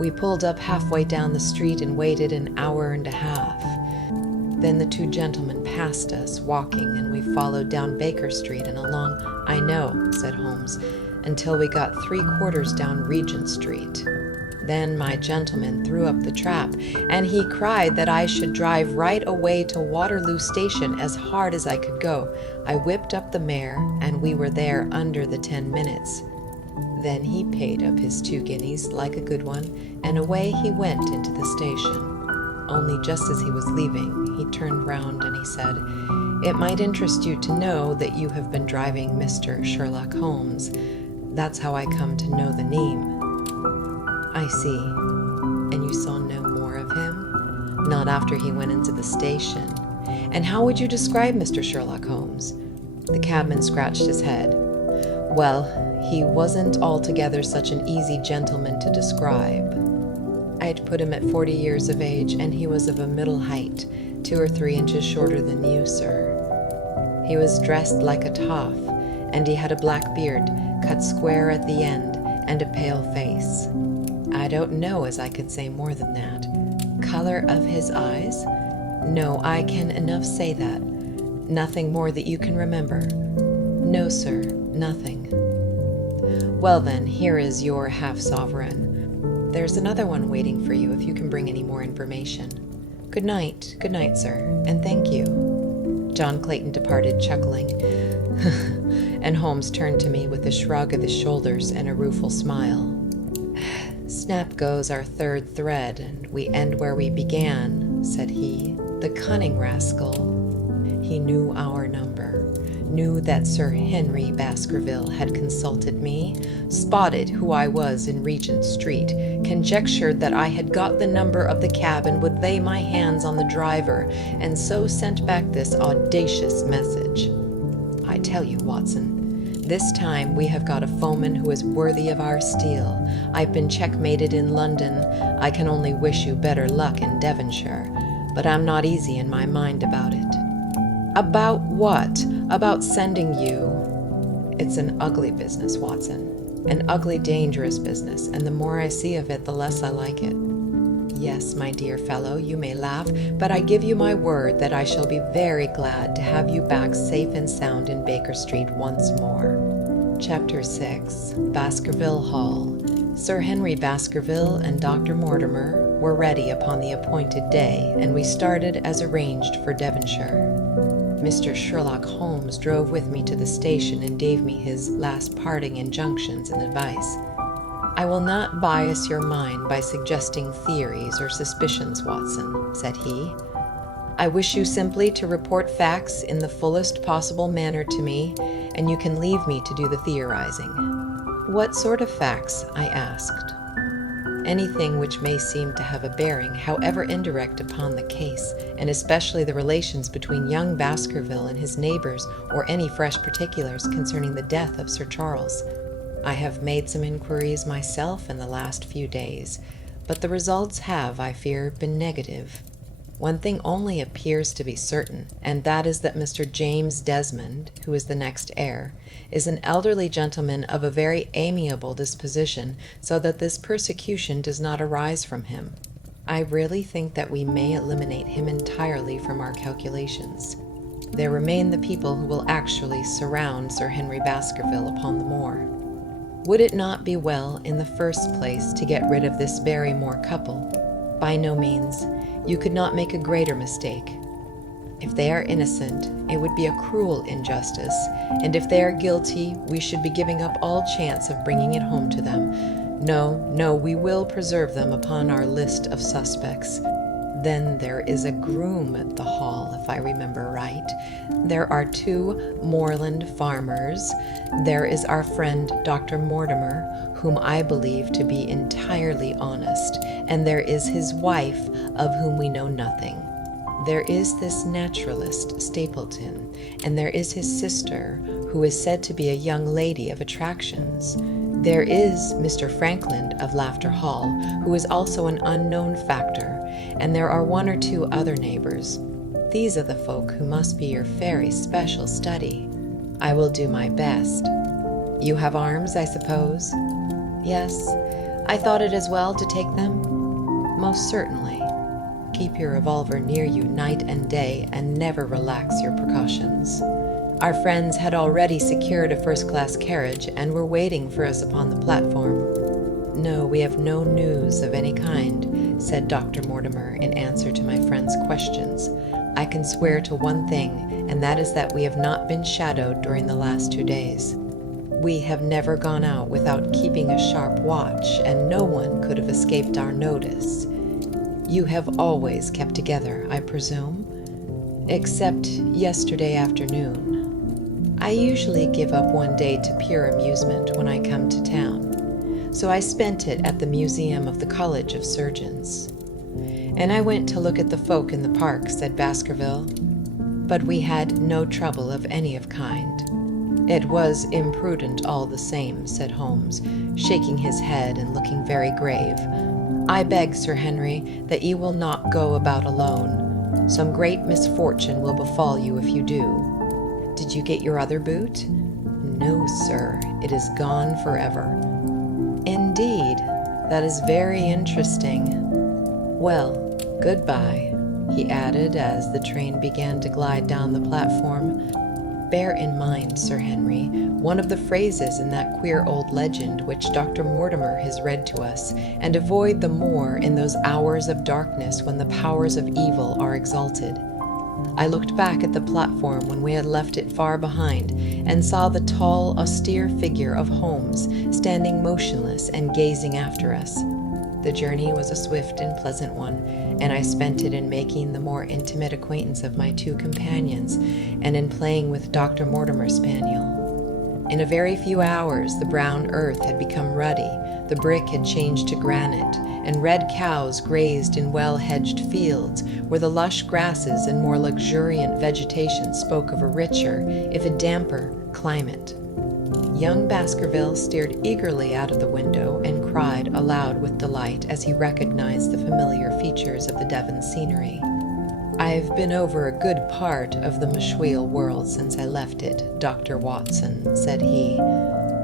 We pulled up halfway down the street and waited an hour and a half. Then the 2 gentlemen passed us, walking, and we followed down Baker Street and along—" "I know," said Holmes, "until we got 3/4 down Regent Street. Then my gentleman threw up the trap, and he cried that I should drive right away to Waterloo Station as hard as I could go. I whipped up the mare, and we were there under the 10 minutes. Then he paid up his 2 guineas like a good one, and away he went into the station. Only just as he was leaving, he turned round and he said, 'It might interest you to know that you have been driving Mr. Sherlock Holmes. That's how I come to know the name.'" "I see. And you saw no more of him?" "Not after he went into the station." "And how would you describe Mr. Sherlock Holmes?" The cabman scratched his head. "Well, he wasn't altogether such an easy gentleman to describe. I'd put him at 40 years of age, and he was of a middle height, 2 or 3 inches shorter than you, sir. He was dressed like a toff, and he had a black beard, cut square at the end, and a pale face. I don't know as I could say more than that. Color of his eyes? No, I can enough say that. Nothing more that you can remember?" "No, sir, nothing." "Well then, here is your half-sovereign. There's another one waiting for you if you can bring any more information. Good night, sir, and thank you." John Clayton departed, chuckling. And Holmes turned to me with a shrug of his shoulders and a rueful smile. "Snap goes our 3rd thread, and we end where we began," said he. "The cunning rascal. He knew our number, knew that Sir Henry Baskerville had consulted me, spotted who I was in Regent Street, conjectured that I had got the number of the cab and would lay my hands on the driver, and so sent back this audacious message. I tell you, Watson, this time we have got a foeman who is worthy of our steel. I've been checkmated in London. I can only wish you better luck in Devonshire. but I'm not easy in my mind about it. About what? About sending you. It's an ugly business, Watson. An ugly, dangerous business, and the more I see of it, the less I like it. Yes, my dear fellow, you may laugh, but I give you my word that I shall be very glad to have you back safe and sound in Baker Street once more. Chapter 6. Baskerville Hall. Sir Henry Baskerville and Dr. Mortimer were ready upon the appointed day, and we started as arranged for Devonshire. Mr. Sherlock Holmes drove with me to the station and gave me his last parting injunctions and advice. I will not bias your mind by suggesting theories or suspicions, Watson, said he. I wish you simply to report facts in the fullest possible manner to me, and you can leave me to do the theorizing. What sort of facts? I asked. Anything which may seem to have a bearing, however indirect, upon the case, and especially the relations between young Baskerville and his neighbors, or any fresh particulars concerning the death of Sir Charles. I have made some inquiries myself in the last few days, but the results have, I fear, been negative. One thing only appears to be certain, and that is that Mr. James Desmond, who is the next heir, is an elderly gentleman of a very amiable disposition, so that this persecution does not arise from him. I really think that we may eliminate him entirely from our calculations. There remain the people who will actually surround Sir Henry Baskerville upon the moor. Would it not be well, in the first place, to get rid of this Barrymore couple? By no means. You could not make a greater mistake. If they are innocent, it would be a cruel injustice, and if they are guilty, we should be giving up all chance of bringing it home to them. No, we will preserve them upon our list of suspects. Then there is a groom at the Hall, if I remember right. There are 2 moorland farmers. There is our friend Dr. Mortimer, whom I believe to be entirely honest, and there is his wife, of whom we know nothing. There is this naturalist, Stapleton, and there is his sister, who is said to be a young lady of attractions. There is Mr. Frankland of Laughter Hall, who is also an unknown factor, and there are 1 or 2 other neighbors. These are the folk who must be your very special study. I will do my best. You have arms, I suppose? Yes. I thought it as well to take them? Most certainly. Keep your revolver near you night and day, and never relax your precautions. Our friends had already secured a first-class carriage and were waiting for us upon the platform. No, we have no news of any kind, said Dr. Mortimer in answer to my friend's questions. I can swear to one thing, and that is that we have not been shadowed during the last 2 days. We have never gone out without keeping a sharp watch, and no one could have escaped our notice. You have always kept together, I presume? Except yesterday afternoon. I usually give up one day to pure amusement when I come to town, so I spent it at the Museum of the College of Surgeons. And I went to look at the folk in the park, said Baskerville. But we had no trouble of any of kind. It was imprudent all the same, said Holmes, shaking his head and looking very grave. I beg, Sir Henry, that you will not go about alone. Some great misfortune will befall you if you do. Did you get your other boot? No, sir, it is gone forever. Indeed, that is very interesting. Well, goodbye, he added as the train began to glide down the platform. Bear in mind, Sir Henry, one of the phrases in that queer old legend which Dr. Mortimer has read to us, and avoid the moor in those hours of darkness when the powers of evil are exalted. I looked back at the platform when we had left it far behind, and saw the tall, austere figure of Holmes standing motionless and gazing after us. The journey was a swift and pleasant one, and I spent it in making the more intimate acquaintance of my 2 companions, and in playing with Dr. Mortimer's spaniel. In a very few hours the brown earth had become ruddy, the brick had changed to granite, and red cows grazed in well-hedged fields, where the lush grasses and more luxuriant vegetation spoke of a richer, if a damper, climate. Young Baskerville stared eagerly out of the window and cried aloud with delight as he recognized the familiar features of the Devon scenery. "I've been over a good part of the Mashweel world since I left it, Dr. Watson," said he,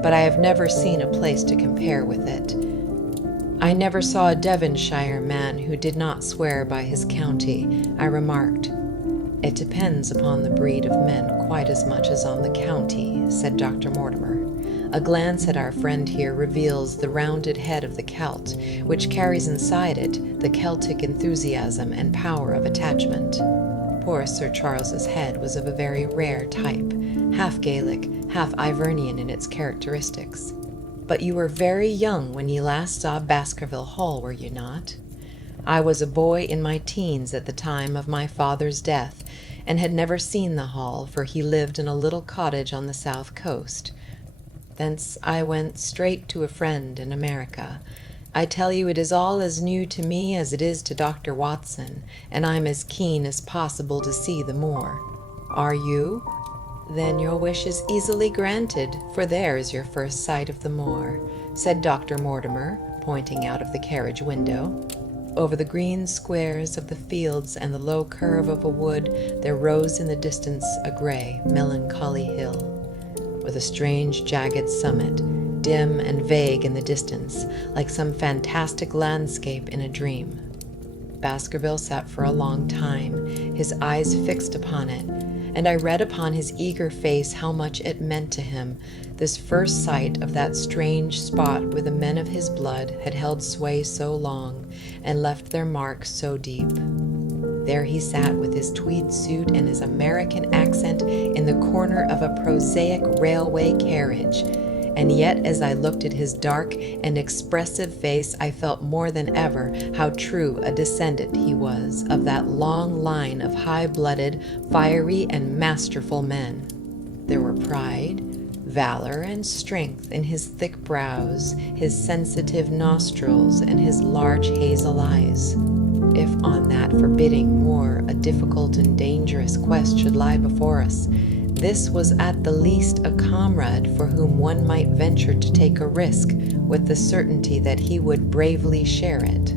"but I have never seen a place to compare with it. I never saw a Devonshire man who did not swear by his county," I remarked. "It depends upon the breed of men quite as much as on the county," said Dr. Mortimer. "A glance at our friend here reveals the rounded head of the Celt, which carries inside it the Celtic enthusiasm and power of attachment. Poor Sir Charles's head was of a very rare type, half Gaelic, half Ivernian in its characteristics. But you were very young when you last saw Baskerville Hall, were you not? I was a boy in my teens at the time of my father's death, and had never seen the hall, for he lived in a little cottage on the south coast. Thence I went straight to a friend in America. I tell you, it is all as new to me as it is to Dr. Watson, and I'm as keen as possible to see the moor. Are you? Then your wish is easily granted, for there is your first sight of the moor," said Dr. Mortimer, pointing out of the carriage window. Over the green squares of the fields and the low curve of a wood there rose in the distance a gray, melancholy hill, with a strange jagged summit, dim and vague in the distance, like some fantastic landscape in a dream. Baskerville sat for a long time, his eyes fixed upon it, and I read upon his eager face how much it meant to him, this first sight of that strange spot where the men of his blood had held sway so long and left their mark so deep. There he sat with his tweed suit and his American accent in the corner of a prosaic railway carriage, and yet as I looked at his dark and expressive face I felt more than ever how true a descendant he was of that long line of high-blooded, fiery, and masterful men. There were pride, valor, and strength in his thick brows, his sensitive nostrils, and his large hazel eyes. If on that forbidding moor a difficult and dangerous quest should lie before us, this was at the least a comrade for whom one might venture to take a risk with the certainty that he would bravely share it.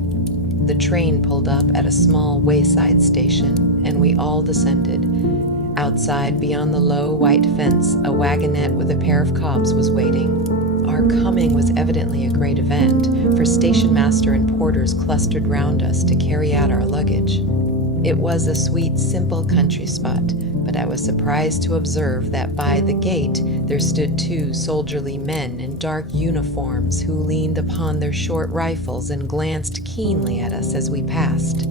The train pulled up at a small wayside station, and we all descended. Outside, beyond the low white fence, a wagonette with a pair of cobs was waiting. Our coming was evidently a great event, for station master and porters clustered round us to carry out our luggage. It was a sweet, simple country spot, but I was surprised to observe that by the gate there stood 2 soldierly men in dark uniforms who leaned upon their short rifles and glanced keenly at us as we passed.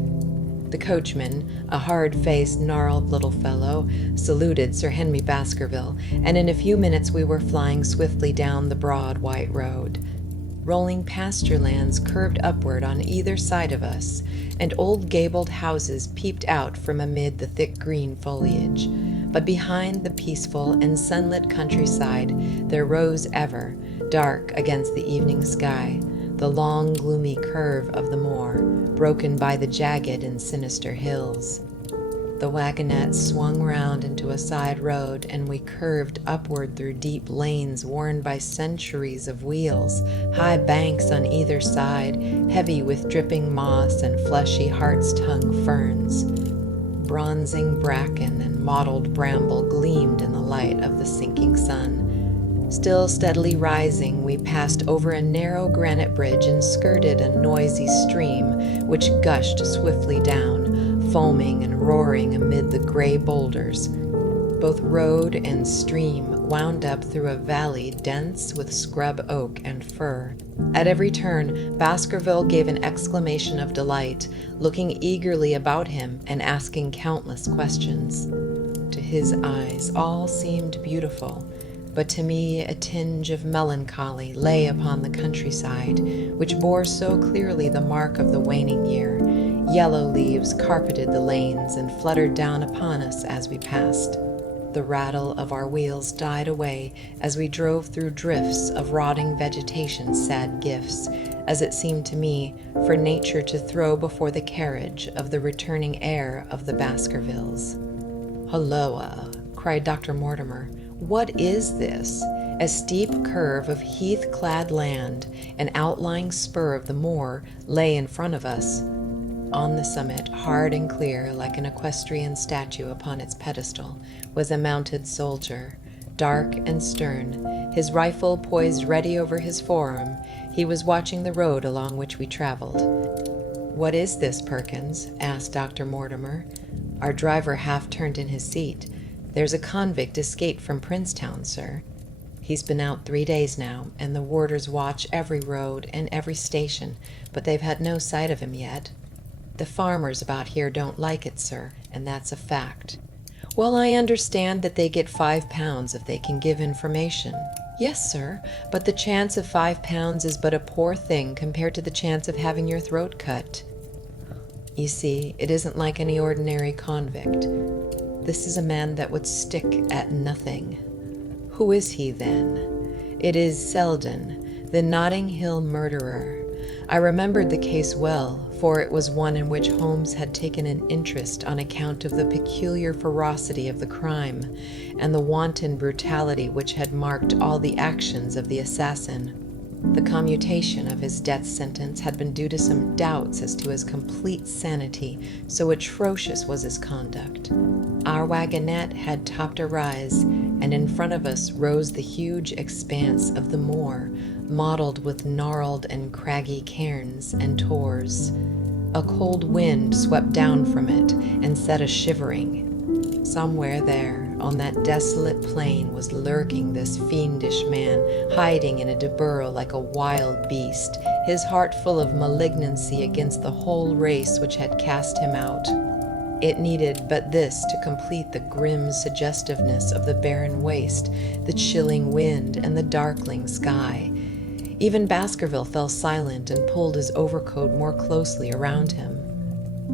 The coachman, a hard-faced, gnarled little fellow, saluted Sir Henry Baskerville, and in a few minutes we were flying swiftly down the broad white road. Rolling pasture lands curved upward on either side of us, and old gabled houses peeped out from amid the thick green foliage. But behind the peaceful and sunlit countryside there rose ever, dark against the evening sky, the long gloomy curve of the moor, broken by the jagged and sinister hills. The wagonette swung round into a side road, and we curved upward through deep lanes worn by centuries of wheels, high banks on either side, heavy with dripping moss and fleshy hart's-tongue ferns. Bronzing bracken and mottled bramble gleamed in the light of the sinking sun. Still steadily rising, we passed over a narrow granite bridge and skirted a noisy stream which gushed swiftly down, foaming and roaring amid the gray boulders. Both road and stream wound up through a valley dense with scrub oak and fir. At every turn, Baskerville gave an exclamation of delight, looking eagerly about him and asking countless questions. To his eyes, all seemed beautiful, but to me a tinge of melancholy lay upon the countryside, which bore so clearly the mark of the waning year. Yellow leaves carpeted the lanes and fluttered down upon us as we passed. The rattle of our wheels died away as we drove through drifts of rotting vegetation's sad gifts, as it seemed to me, for nature to throw before the carriage of the returning heir of the Baskervilles. "Hulloa!" cried Dr. Mortimer. "What is this?" A steep curve of heath-clad land, an outlying spur of the moor, lay in front of us. On the summit, hard and clear like an equestrian statue upon its pedestal, was a mounted soldier, dark and stern, his rifle poised ready over his forearm. He was watching the road along which we traveled. "What is this, Perkins?" asked Dr. Mortimer. Our driver half turned in his seat. "There's a convict escaped from Princetown, sir. He's been out 3 days now, and the warders watch every road and every station, but they've had no sight of him yet. The farmers about here don't like it, sir, and that's a fact." "Well, I understand that they get £5 if they can give information." "Yes, sir, but the chance of £5 is but a poor thing compared to the chance of having your throat cut. You see, it isn't like any ordinary convict. This is a man that would stick at nothing." "Who is he, then?" "It is Selden, the Notting Hill murderer." I remembered the case well, for it was one in which Holmes had taken an interest on account of the peculiar ferocity of the crime and the wanton brutality which had marked all the actions of the assassin. The commutation of his death sentence had been due to some doubts as to his complete sanity, so atrocious was his conduct. Our wagonette had topped a rise, and in front of us rose the huge expanse of the moor, mottled with gnarled and craggy cairns and tors. A cold wind swept down from it and set us shivering. Somewhere there, on that desolate plain, was lurking this fiendish man, hiding in a deburrow like a wild beast, his heart full of malignancy against the whole race which had cast him out. It needed but this to complete the grim suggestiveness of the barren waste, the chilling wind, and the darkling sky. Even Baskerville fell silent and pulled his overcoat more closely around him.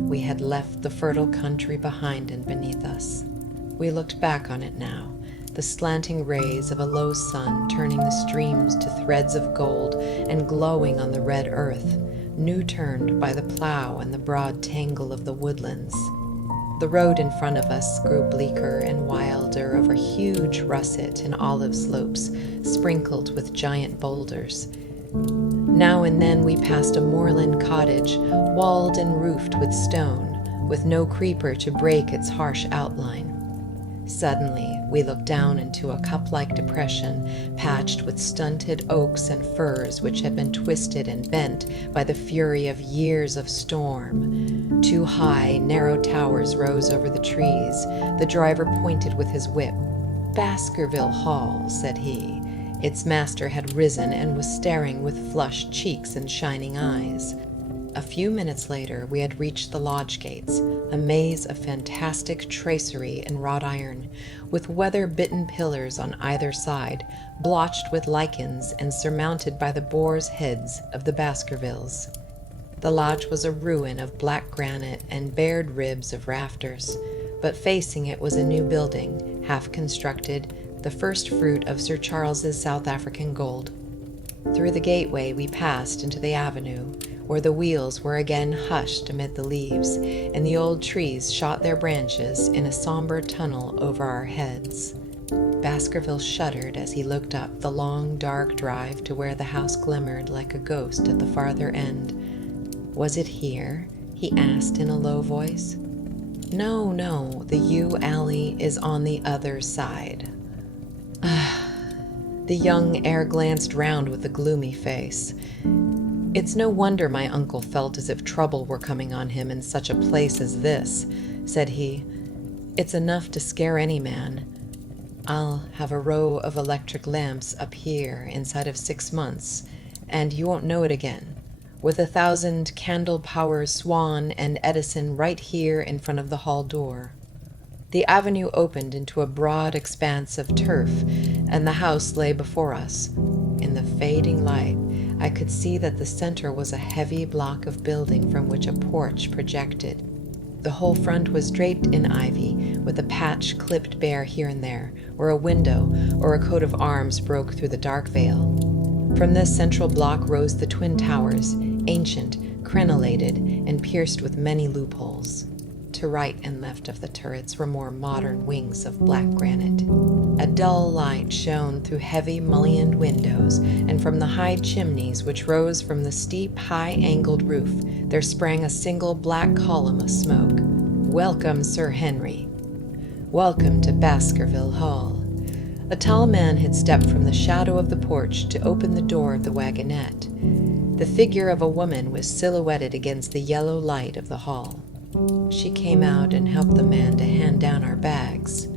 We had left the fertile country behind and beneath us. We looked back on it now, the slanting rays of a low sun turning the streams to threads of gold and glowing on the red earth, new-turned by the plow and the broad tangle of the woodlands. The road in front of us grew bleaker and wilder over huge russet and olive slopes, sprinkled with giant boulders. Now and then we passed a moorland cottage, walled and roofed with stone, with no creeper to break its harsh outline. Suddenly, we looked down into a cup-like depression, patched with stunted oaks and firs which had been twisted and bent by the fury of years of storm. Two high, narrow towers rose over the trees. The driver pointed with his whip. "Baskerville Hall," said he. Its master had risen and was staring with flushed cheeks and shining eyes. A few minutes later, we had reached the lodge gates, a maze of fantastic tracery and wrought iron, with weather-bitten pillars on either side, blotched with lichens and surmounted by the boars' heads of the Baskervilles. The lodge was a ruin of black granite and bared ribs of rafters, but facing it was a new building, half-constructed, the first fruit of Sir Charles's South African gold. Through the gateway we passed into the avenue, where the wheels were again hushed amid the leaves, and the old trees shot their branches in a somber tunnel over our heads. Baskerville shuddered as he looked up the long, dark drive to where the house glimmered like a ghost at the farther end. "Was it here?" he asked in a low voice. No, the yew alley is on the other side." The young heir glanced round with a gloomy face. "It's no wonder my uncle felt as if trouble were coming on him in such a place as this," said he. "It's enough to scare any man. I'll have a row of electric lamps up here inside of 6 months, and you won't know it again, with 1,000 candle-power Swan and Edison right here in front of the hall door." The avenue opened into a broad expanse of turf, and the house lay before us. In the fading light, I could see that the center was a heavy block of building from which a porch projected. The whole front was draped in ivy, with a patch clipped bare here and there, where a window or a coat of arms broke through the dark veil. From this central block rose the twin towers, ancient, crenellated, and pierced with many loopholes. To right and left of the turrets were more modern wings of black granite. A dull light shone through heavy mullioned windows, and from the high chimneys which rose from the steep, high-angled roof there sprang a single black column of smoke. "Welcome, Sir Henry. Welcome to Baskerville Hall." A tall man had stepped from the shadow of the porch to open the door of the wagonette. The figure of a woman was silhouetted against the yellow light of the hall. She came out and helped the man to hand down our bags.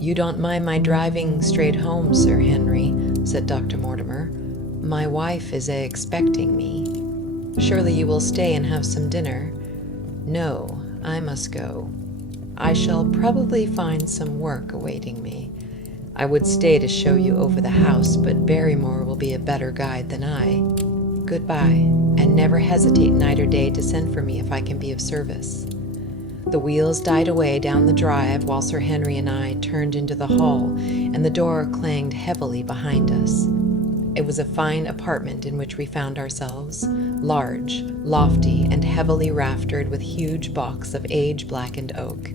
"You don't mind my driving straight home, Sir Henry," said Dr. Mortimer. "My wife is expecting me. Surely you will stay and have some dinner?" "No, I must go. I shall probably find some work awaiting me. I would stay to show you over the house, but Barrymore will be a better guide than I. Goodbye, and never hesitate night or day to send for me if I can be of service." The wheels died away down the drive while Sir Henry and I turned into the hall, and the door clanged heavily behind us. It was a fine apartment in which we found ourselves, large, lofty, and heavily raftered with huge balks of age-blackened oak.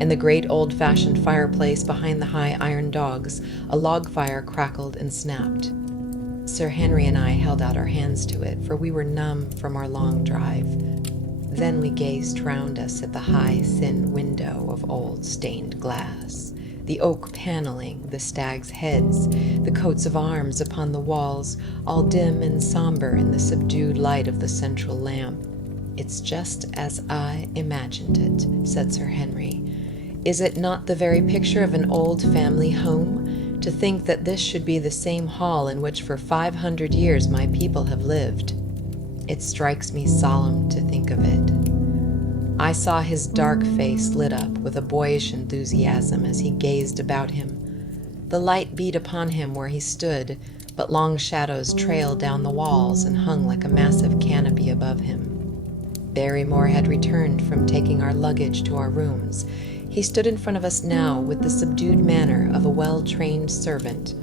In the great old-fashioned fireplace behind the high iron dogs, a log fire crackled and snapped. Sir Henry and I held out our hands to it, for we were numb from our long drive. Then we gazed round us at the high, thin window of old stained glass, the oak paneling, the stags' heads, the coats of arms upon the walls, all dim and somber in the subdued light of the central lamp. "It's just as I imagined it," said Sir Henry. "Is it not the very picture of an old family home? To think that this should be the same hall in which for 500 years my people have lived. It strikes me solemn to think of it." I saw his dark face lit up with a boyish enthusiasm as he gazed about him. The light beat upon him where he stood, but long shadows trailed down the walls and hung like a massive canopy above him. Barrymore had returned from taking our luggage to our rooms. He stood in front of us now with the subdued manner of a well-trained servant.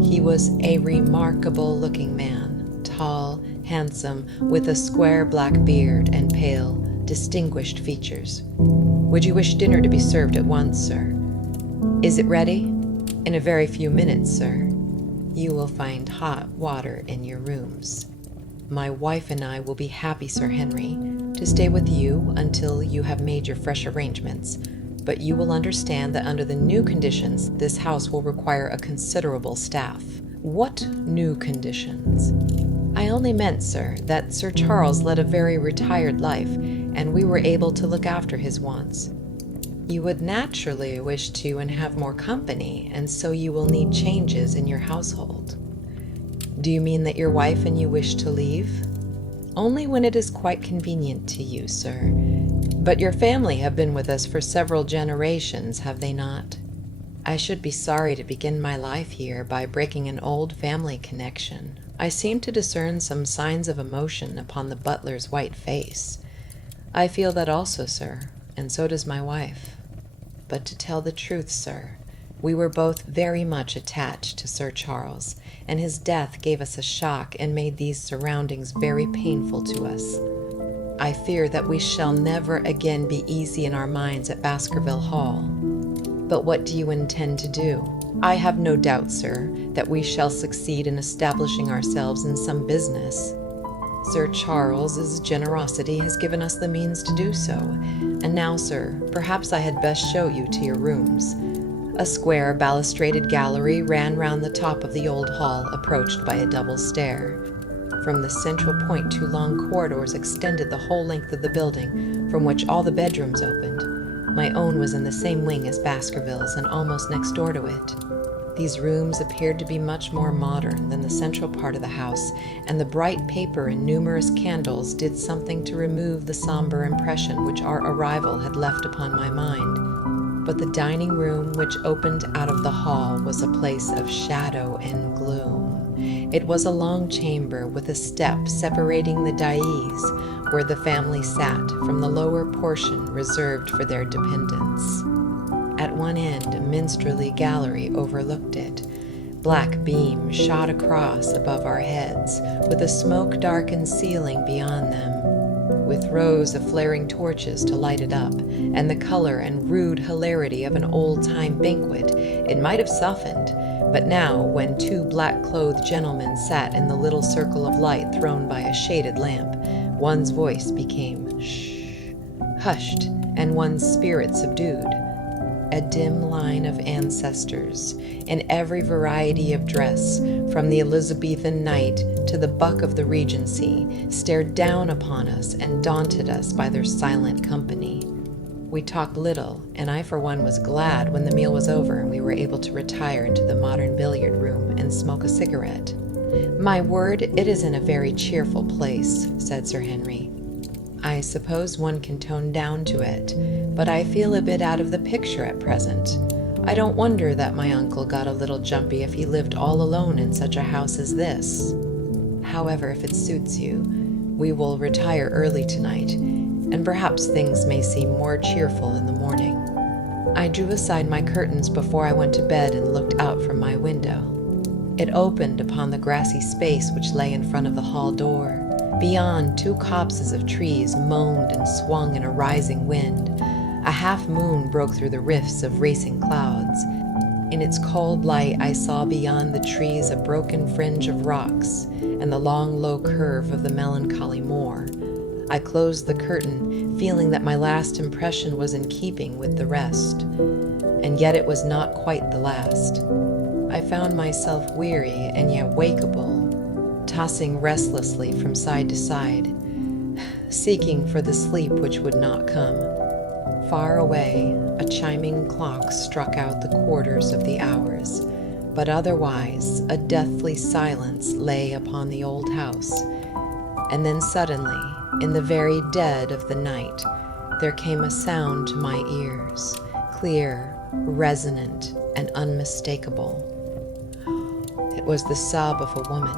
He was a remarkable-looking man, tall, handsome, with a square black beard and pale, distinguished features. "Would you wish dinner to be served at once, sir?" "Is it ready?" "In a very few minutes, sir." "You will find hot water in your rooms." "My wife and I will be happy, Sir Henry, to stay with you until you have made your fresh arrangements. But you will understand that under the new conditions, this house will require a considerable staff." "What new conditions?" "I only meant, sir, that Sir Charles led a very retired life, and we were able to look after his wants. You would naturally wish to and have more company, and so you will need changes in your household." "Do you mean that your wife and you wish to leave?" "Only when it is quite convenient to you, sir. But your family have been with us for several generations, have they not? I should be sorry to begin my life here by breaking an old family connection." I seemed to discern some signs of emotion upon the butler's white face. "I feel that also, sir, and so does my wife. But to tell the truth, sir, we were both very much attached to Sir Charles, and his death gave us a shock and made these surroundings very painful to us. I fear that we shall never again be easy in our minds at Baskerville Hall. But what do you intend to do?" "I have no doubt, sir, that we shall succeed in establishing ourselves in some business. Sir Charles's generosity has given us the means to do so. And now, sir, perhaps I had best show you to your rooms." A square balustraded gallery ran round the top of the old hall, approached by a double stair. From the central point, 2 long corridors extended the whole length of the building, from which all the bedrooms opened. My own was in the same wing as Baskerville's and almost next door to it. These rooms appeared to be much more modern than the central part of the house, and the bright paper and numerous candles did something to remove the somber impression which our arrival had left upon my mind. But the dining room, which opened out of the hall, was a place of shadow and gloom. It was a long chamber with a step separating the dais, where the family sat, from the lower portion reserved for their dependents. At one end, a minstrelly gallery overlooked it. Black beams shot across above our heads, with a smoke-darkened ceiling beyond them. with rows of flaring torches to light it up, and the color and rude hilarity of an old-time banquet, it might have softened. But now, when two black-clothed gentlemen sat in the little circle of light thrown by a shaded lamp, one's voice became hushed, and one's spirit subdued. A dim line of ancestors, in every variety of dress, from the Elizabethan knight to the buck of the Regency, stared down upon us and daunted us by their silent company. We talked little, and I for one was glad when the meal was over and we were able to retire into the modern billiard room and smoke a cigarette. "My word, it isn't a very cheerful place," said Sir Henry. "I suppose one can tone down to it, but I feel a bit out of the picture at present. I don't wonder that my uncle got a little jumpy if he lived all alone in such a house as this. However, if it suits you, we will retire early tonight, and perhaps things may seem more cheerful in the morning." I drew aside my curtains before I went to bed and looked out from my window. It opened upon the grassy space which lay in front of the hall door. Beyond, two copses of trees moaned and swung in a rising wind. A half-moon broke through the rifts of racing clouds. In its cold light, I saw beyond the trees a broken fringe of rocks and the long, low curve of the melancholy moor. I closed the curtain, feeling that my last impression was in keeping with the rest. And yet it was not quite the last. I found myself weary and yet wakeable, tossing restlessly from side to side, seeking for the sleep which would not come. Far away, a chiming clock struck out the quarters of the hours, but otherwise a deathly silence lay upon the old house. And then suddenly, in the very dead of the night, there came a sound to my ears, clear, resonant, and unmistakable. It was the sob of a woman,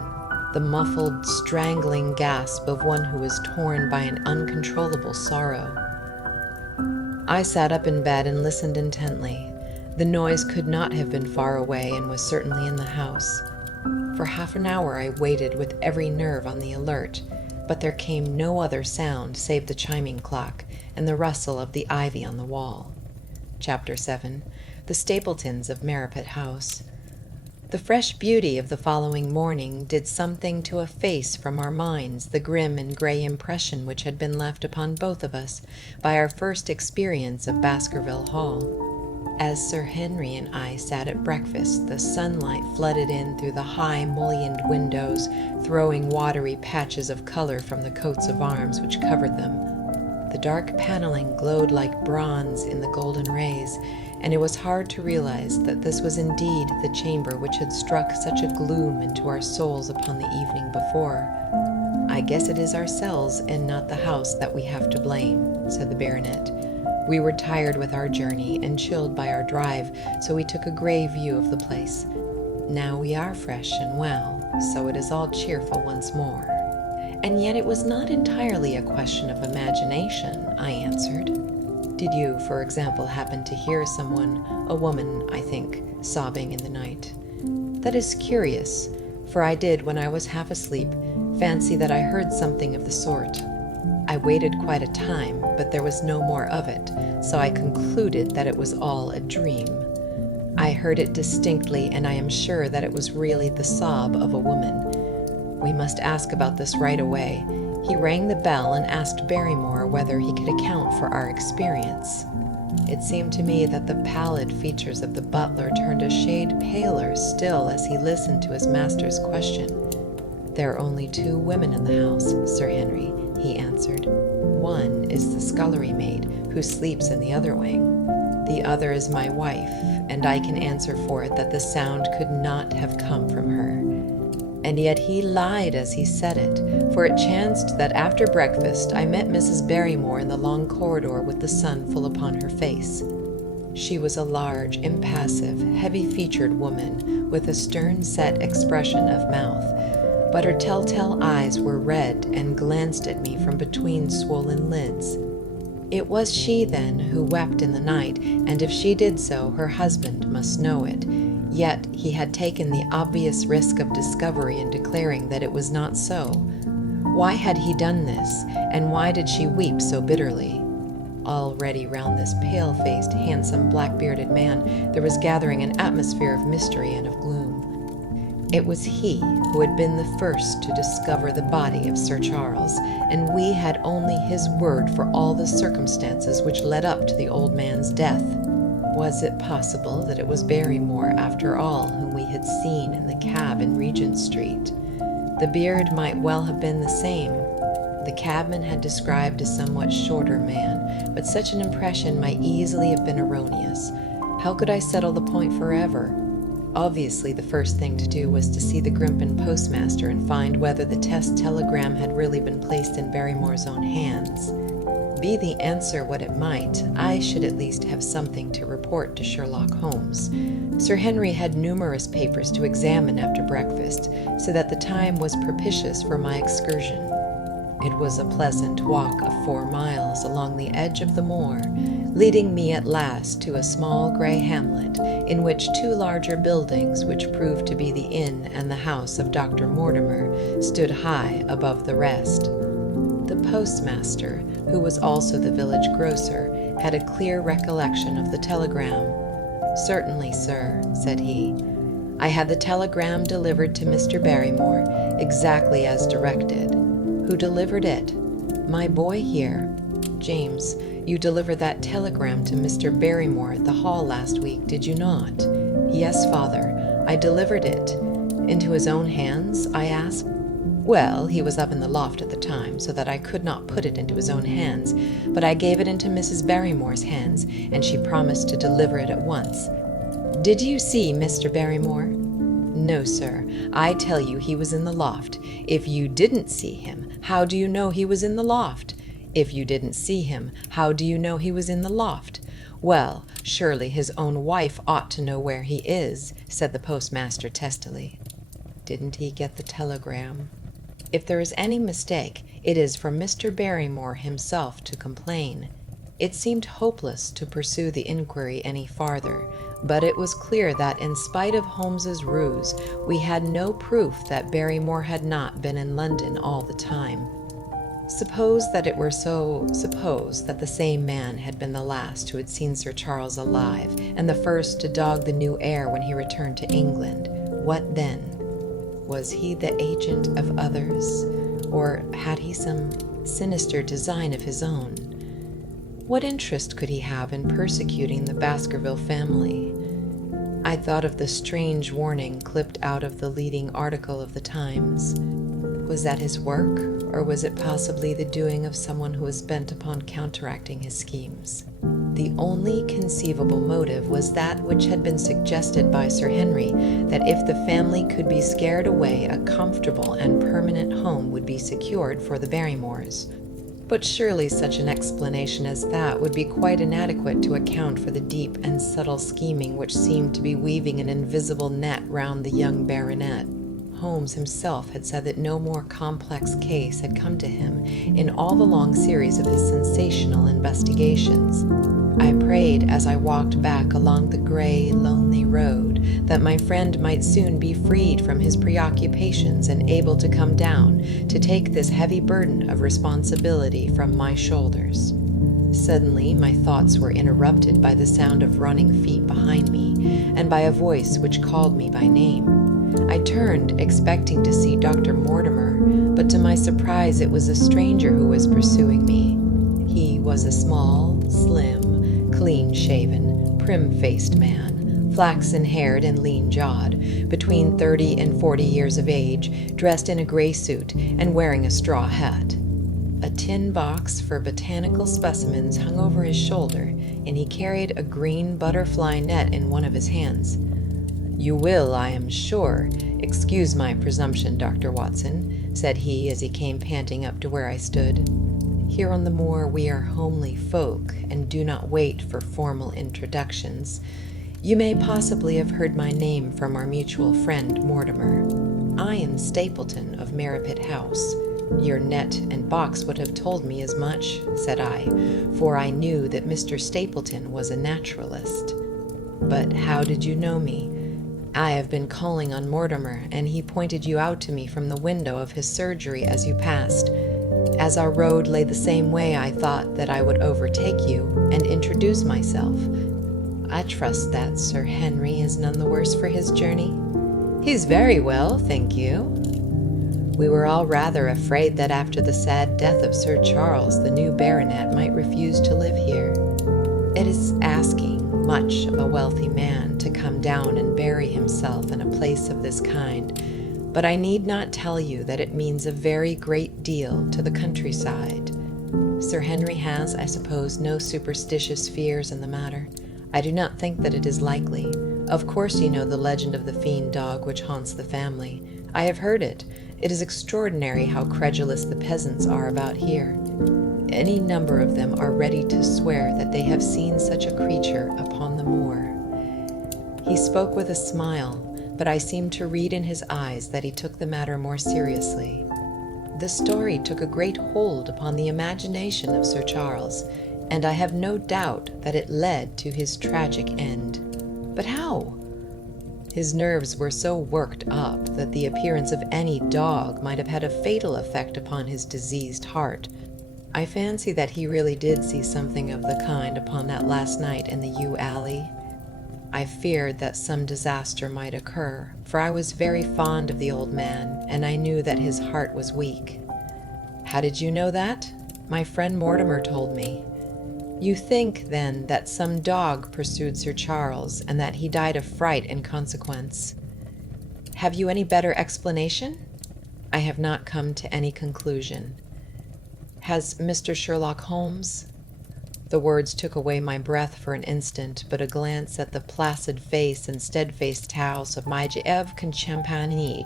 the muffled, strangling gasp of one who is torn by an uncontrollable sorrow. I sat up in bed and listened intently. The noise could not have been far away and was certainly in the house. For half an hour I waited with every nerve on the alert, but there came no other sound save the chiming clock and the rustle of the ivy on the wall. Chapter 7. The Stapletons of Merripit House. The fresh beauty of the following morning did something to efface from our minds the grim and gray impression which had been left upon both of us by our first experience of Baskerville Hall. As Sir Henry and I sat at breakfast, the sunlight flooded in through the high mullioned windows, throwing watery patches of color from the coats of arms which covered them. The dark paneling glowed like bronze in the golden rays, and it was hard to realize that this was indeed the chamber which had struck such a gloom into our souls upon the evening before. "I guess it is ourselves and not the house that we have to blame," said the baronet. "We were tired with our journey and chilled by our drive, so we took a grey view of the place. Now we are fresh and well, so it is all cheerful once more." "And yet it was not entirely a question of imagination," I answered. "Did you, for example, happen to hear someone, a woman, I think, sobbing in the night?" "That is curious, for I did, when I was half asleep, fancy that I heard something of the sort. I waited quite a time, but there was no more of it, so I concluded that it was all a dream. I heard it distinctly, and I am sure that it was really the sob of a woman. We must ask about this right away." He rang the bell and asked Barrymore whether he could account for our experience. It seemed to me that the pallid features of the butler turned a shade paler still as he listened to his master's question. "There are only 2 women in the house, Sir Henry," he answered. "One is the scullery maid, who sleeps in the other wing. The other is my wife, and I can answer for it that the sound could not have come from her." And yet he lied as he said it, for it chanced that after breakfast I met Mrs. Barrymore in the long corridor with the sun full upon her face. She was a large, impassive, heavy-featured woman with a stern-set expression of mouth, but her telltale eyes were red and glanced at me from between swollen lids. It was she, then, who wept in the night, and if she did so, her husband must know it. Yet he had taken the obvious risk of discovery in declaring that it was not so. Why had he done this, and why did she weep so bitterly? Already round this pale-faced, handsome, black-bearded man there was gathering an atmosphere of mystery and of gloom. It was he who had been the first to discover the body of Sir Charles, and we had only his word for all the circumstances which led up to the old man's death. Was it possible that it was Barrymore, after all, whom we had seen in the cab in Regent Street? The beard might well have been the same. The cabman had described a somewhat shorter man, but such an impression might easily have been erroneous. How could I settle the point forever? Obviously, the first thing to do was to see the Grimpen postmaster and find whether the test telegram had really been placed in Barrymore's own hands. Be the answer what it might, I should at least have something to report to Sherlock Holmes. Sir Henry had numerous papers to examine after breakfast, so that the time was propitious for my excursion. It was a pleasant walk of 4 miles along the edge of the moor, leading me at last to a small gray hamlet in which 2 larger buildings, which proved to be the inn and the house of Dr. Mortimer, stood high above the rest. The postmaster, who was also the village grocer, had a clear recollection of the telegram. "Certainly, sir," said he. "I had the telegram delivered to Mr. Barrymore, exactly as directed." "Who delivered it?" "My boy here." "James, you delivered that telegram to Mr. Barrymore at the hall last week, did you not?" "Yes, father, I delivered it." "Into his own hands?" I asked. "Well, he was up in the loft at the time, so that I could not put it into his own hands, but I gave it into Mrs. Barrymore's hands, and she promised to deliver it at once." "Did you see Mr. Barrymore?" "No, sir. I tell you he was in the loft. If you didn't see him, how do you know he was in the loft? If you didn't see him, how do you know he was in the loft? Well, surely his own wife ought to know where he is," said the postmaster testily. "Didn't he get the telegram?" "If there is any mistake, it is for Mr. Barrymore himself to complain." It seemed hopeless to pursue the inquiry any farther, but it was clear that in spite of Holmes's ruse, we had no proof that Barrymore had not been in London all the time. Suppose that it were so, suppose that the same man had been the last who had seen Sir Charles alive, and the first to dog the new heir when he returned to England. What then? Was he the agent of others, or had he some sinister design of his own? What interest could he have in persecuting the Baskerville family? I thought of the strange warning clipped out of the leading article of the Times. Was that his work, or was it possibly the doing of someone who was bent upon counteracting his schemes? The only conceivable motive was that which had been suggested by Sir Henry, that if the family could be scared away, a comfortable and permanent home would be secured for the Barrymores. But surely such an explanation as that would be quite inadequate to account for the deep and subtle scheming which seemed to be weaving an invisible net round the young baronet. Holmes himself had said that no more complex case had come to him in all the long series of his sensational investigations. I prayed as I walked back along the gray, lonely road that my friend might soon be freed from his preoccupations and able to come down to take this heavy burden of responsibility from my shoulders. Suddenly, my thoughts were interrupted by the sound of running feet behind me and by a voice which called me by name. I turned, expecting to see Dr. Mortimer, but to my surprise it was a stranger who was pursuing me. He was a small, slim, clean-shaven, prim-faced man, flaxen-haired and lean-jawed, between 30 and 40 years of age, dressed in a gray suit and wearing a straw hat. A tin box for botanical specimens hung over his shoulder, and he carried a green butterfly net in one of his hands. "You will, I am sure, excuse my presumption, Dr. Watson," said he as he came panting up to where I stood. "Here on the moor we are homely folk, and do not wait for formal introductions. You may possibly have heard my name from our mutual friend Mortimer. I am Stapleton of Merripit House. Your net and box would have told me as much," said I, for I knew that Mr. Stapleton was a naturalist. "But how did you know me?" I have been calling on Mortimer, and he pointed you out to me from the window of his surgery as you passed. As our road lay the same way, I thought that I would overtake you and introduce myself. I trust that Sir Henry is none the worse for his journey. He's very well, thank you. We were all rather afraid that after the sad death of Sir Charles, the new baronet might refuse to live here. It is asking much of a wealthy man to come down and bury himself in a place of this kind, but I need not tell you that it means a very great deal to the countryside. Sir Henry has, I suppose, no superstitious fears in the matter. I do not think that it is likely. Of course you know the legend of the fiend dog which haunts the family. I have heard it. It is extraordinary how credulous the peasants are about here. Any number of them are ready to swear that they have seen such a creature upon the moor. He spoke with a smile, but I seemed to read in his eyes that he took the matter more seriously. The story took a great hold upon the imagination of Sir Charles, and I have no doubt that it led to his tragic end. But how? His nerves were so worked up that the appearance of any dog might have had a fatal effect upon his diseased heart. I fancy that he really did see something of the kind upon that last night in the yew alley. I feared that some disaster might occur, for I was very fond of the old man, and I knew that his heart was weak. How did you know that? My friend Mortimer told me. You think, then, that some dog pursued Sir Charles, and that he died of fright in consequence. Have you any better explanation? I have not come to any conclusion. Has Mr. Sherlock Holmes? The words took away my breath for an instant, but a glance at the placid face and steadfaced house of Majev Conchampagny.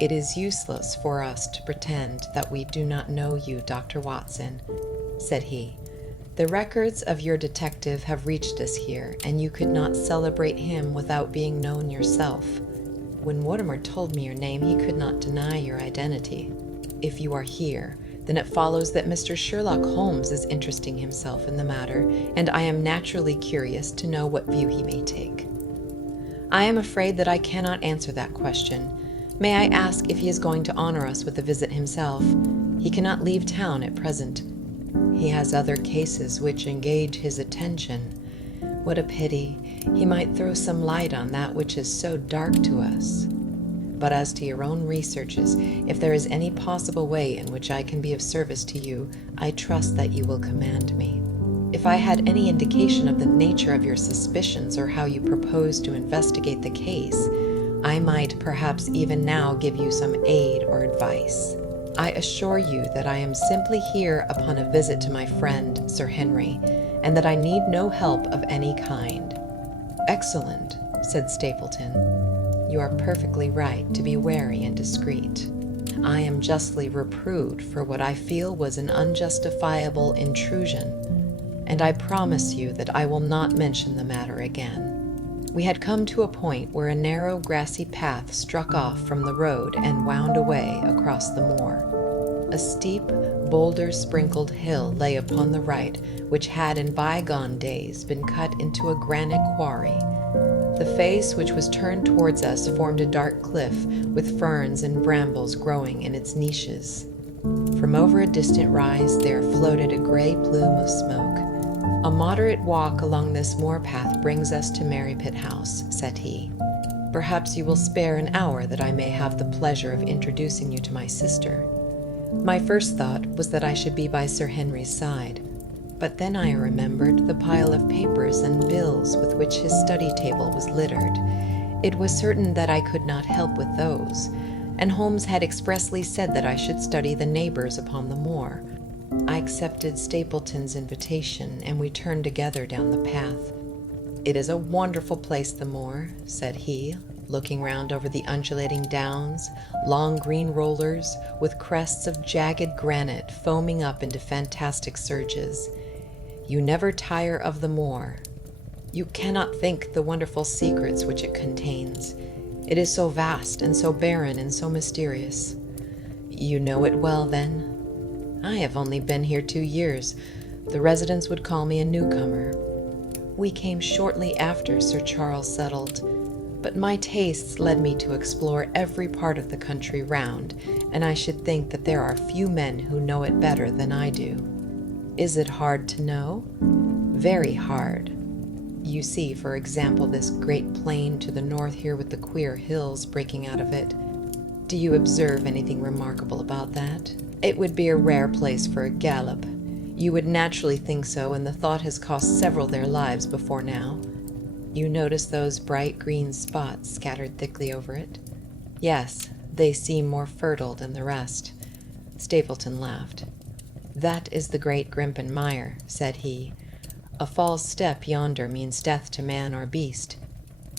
It is useless for us to pretend that we do not know you, Dr. Watson, said he. The records of your detective have reached us here, and you could not celebrate him without being known yourself. When Mortimer told me your name, he could not deny your identity. If you are here, then it follows that Mr. Sherlock Holmes is interesting himself in the matter, and I am naturally curious to know what view he may take. I am afraid that I cannot answer that question. May I ask if he is going to honor us with a visit himself? He cannot leave town at present. He has other cases which engage his attention. What a pity! He might throw some light on that which is so dark to us. But as to your own researches, if there is any possible way in which I can be of service to you, I trust that you will command me. If I had any indication of the nature of your suspicions or how you propose to investigate the case, I might perhaps even now give you some aid or advice. I assure you that I am simply here upon a visit to my friend, Sir Henry, and that I need no help of any kind. Excellent, said Stapleton. You are perfectly right to be wary and discreet. I am justly reproved for what I feel was an unjustifiable intrusion, and I promise you that I will not mention the matter again. We had come to a point where a narrow grassy path struck off from the road and wound away across the moor. A steep, boulder-sprinkled hill lay upon the right, which had in bygone days been cut into a granite quarry. The face which was turned towards us formed a dark cliff with ferns and brambles growing in its niches. From over a distant rise there floated a gray plume of smoke. A moderate walk along this moor path brings us to Merrypit House, said he. Perhaps you will spare an hour that I may have the pleasure of introducing you to my sister. My first thought was that I should be by Sir Henry's side, but then I remembered the pile of papers and bills with which his study table was littered. It was certain that I could not help with those, and Holmes had expressly said that I should study the neighbors upon the moor. I accepted Stapleton's invitation, and we turned together down the path. It is a wonderful place, the moor, said he, looking round over the undulating downs, long green rollers with crests of jagged granite foaming up into fantastic surges. You never tire of the moor. You cannot think the wonderful secrets which it contains. It is so vast and so barren and so mysterious. You know it well, then? I have only been here 2 years. The residents would call me a newcomer. We came shortly after Sir Charles settled. but my tastes led me to explore every part of the country round, and I should think that there are few men who know it better than I do. Is it hard to know? Very hard. You see, for example, this great plain to the north here with the queer hills breaking out of it. Do you observe anything remarkable about that? It would be a rare place for a gallop. You would naturally think so, and the thought has cost several their lives before now. You notice those bright green spots scattered thickly over it? Yes, they seem more fertile than the rest. Stapleton laughed. That is the great Grimpen Mire, said he. A false step yonder means death to man or beast.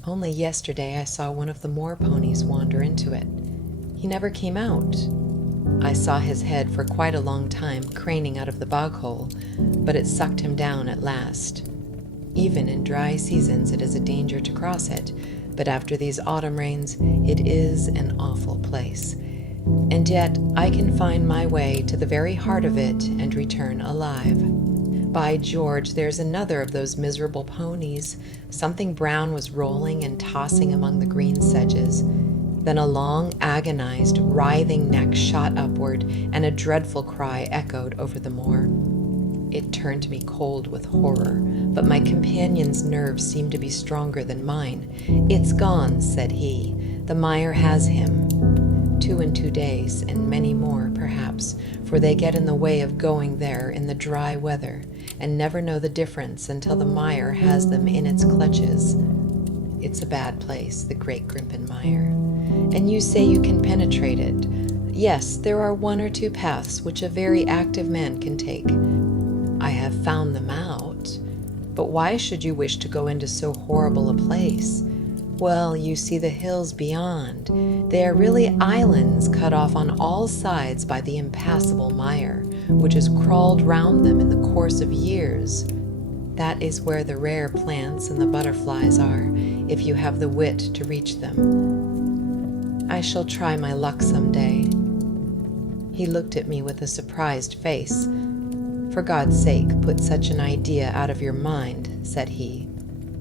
Only yesterday I saw one of the moor ponies wander into it. He never came out. I saw his head for quite a long time craning out of the bog hole, but it sucked him down at last. Even in dry seasons it is a danger to cross it, but after these autumn rains it is an awful place. And yet I can find my way to the very heart of it and return alive. By George, there's another of those miserable ponies. Something brown was rolling and tossing among the green sedges. Then a long, agonized, writhing neck shot upward, and a dreadful cry echoed over the moor. It turned me cold with horror, but my companion's nerves seemed to be stronger than mine. It's gone, said he. The mire has him. 2 and 2 days, and many more, perhaps, for they get in the way of going there in the dry weather, and never know the difference until the mire has them in its clutches. It's a bad place, the great Grimpen Mire. And you say you can penetrate it. Yes, there are 1 or 2 paths which a very active man can take. I have found them out. But why should you wish to go into so horrible a place? Well, you see the hills beyond. They are really islands cut off on all sides by the impassable mire, which has crawled round them in the course of years. That is where the rare plants and the butterflies are, if you have the wit to reach them. I shall try my luck some day. He looked at me with a surprised face. For God's sake, put such an idea out of your mind, said he.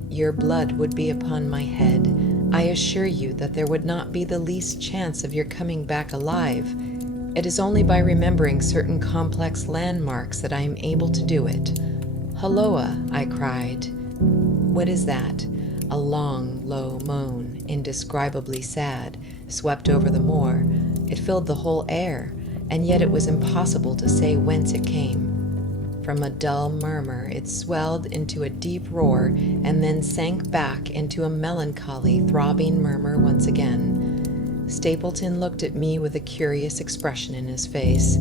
Your blood would be upon my head. I assure you that there would not be the least chance of your coming back alive. It is only by remembering certain complex landmarks that I am able to do it. Hulloa, I cried. What is that? A long, low moan, indescribably sad, swept over the moor. It filled the whole air, and yet it was impossible to say whence it came. From a dull murmur it swelled into a deep roar, and then sank back into a melancholy, throbbing murmur once again. Stapleton looked at me with a curious expression in his face.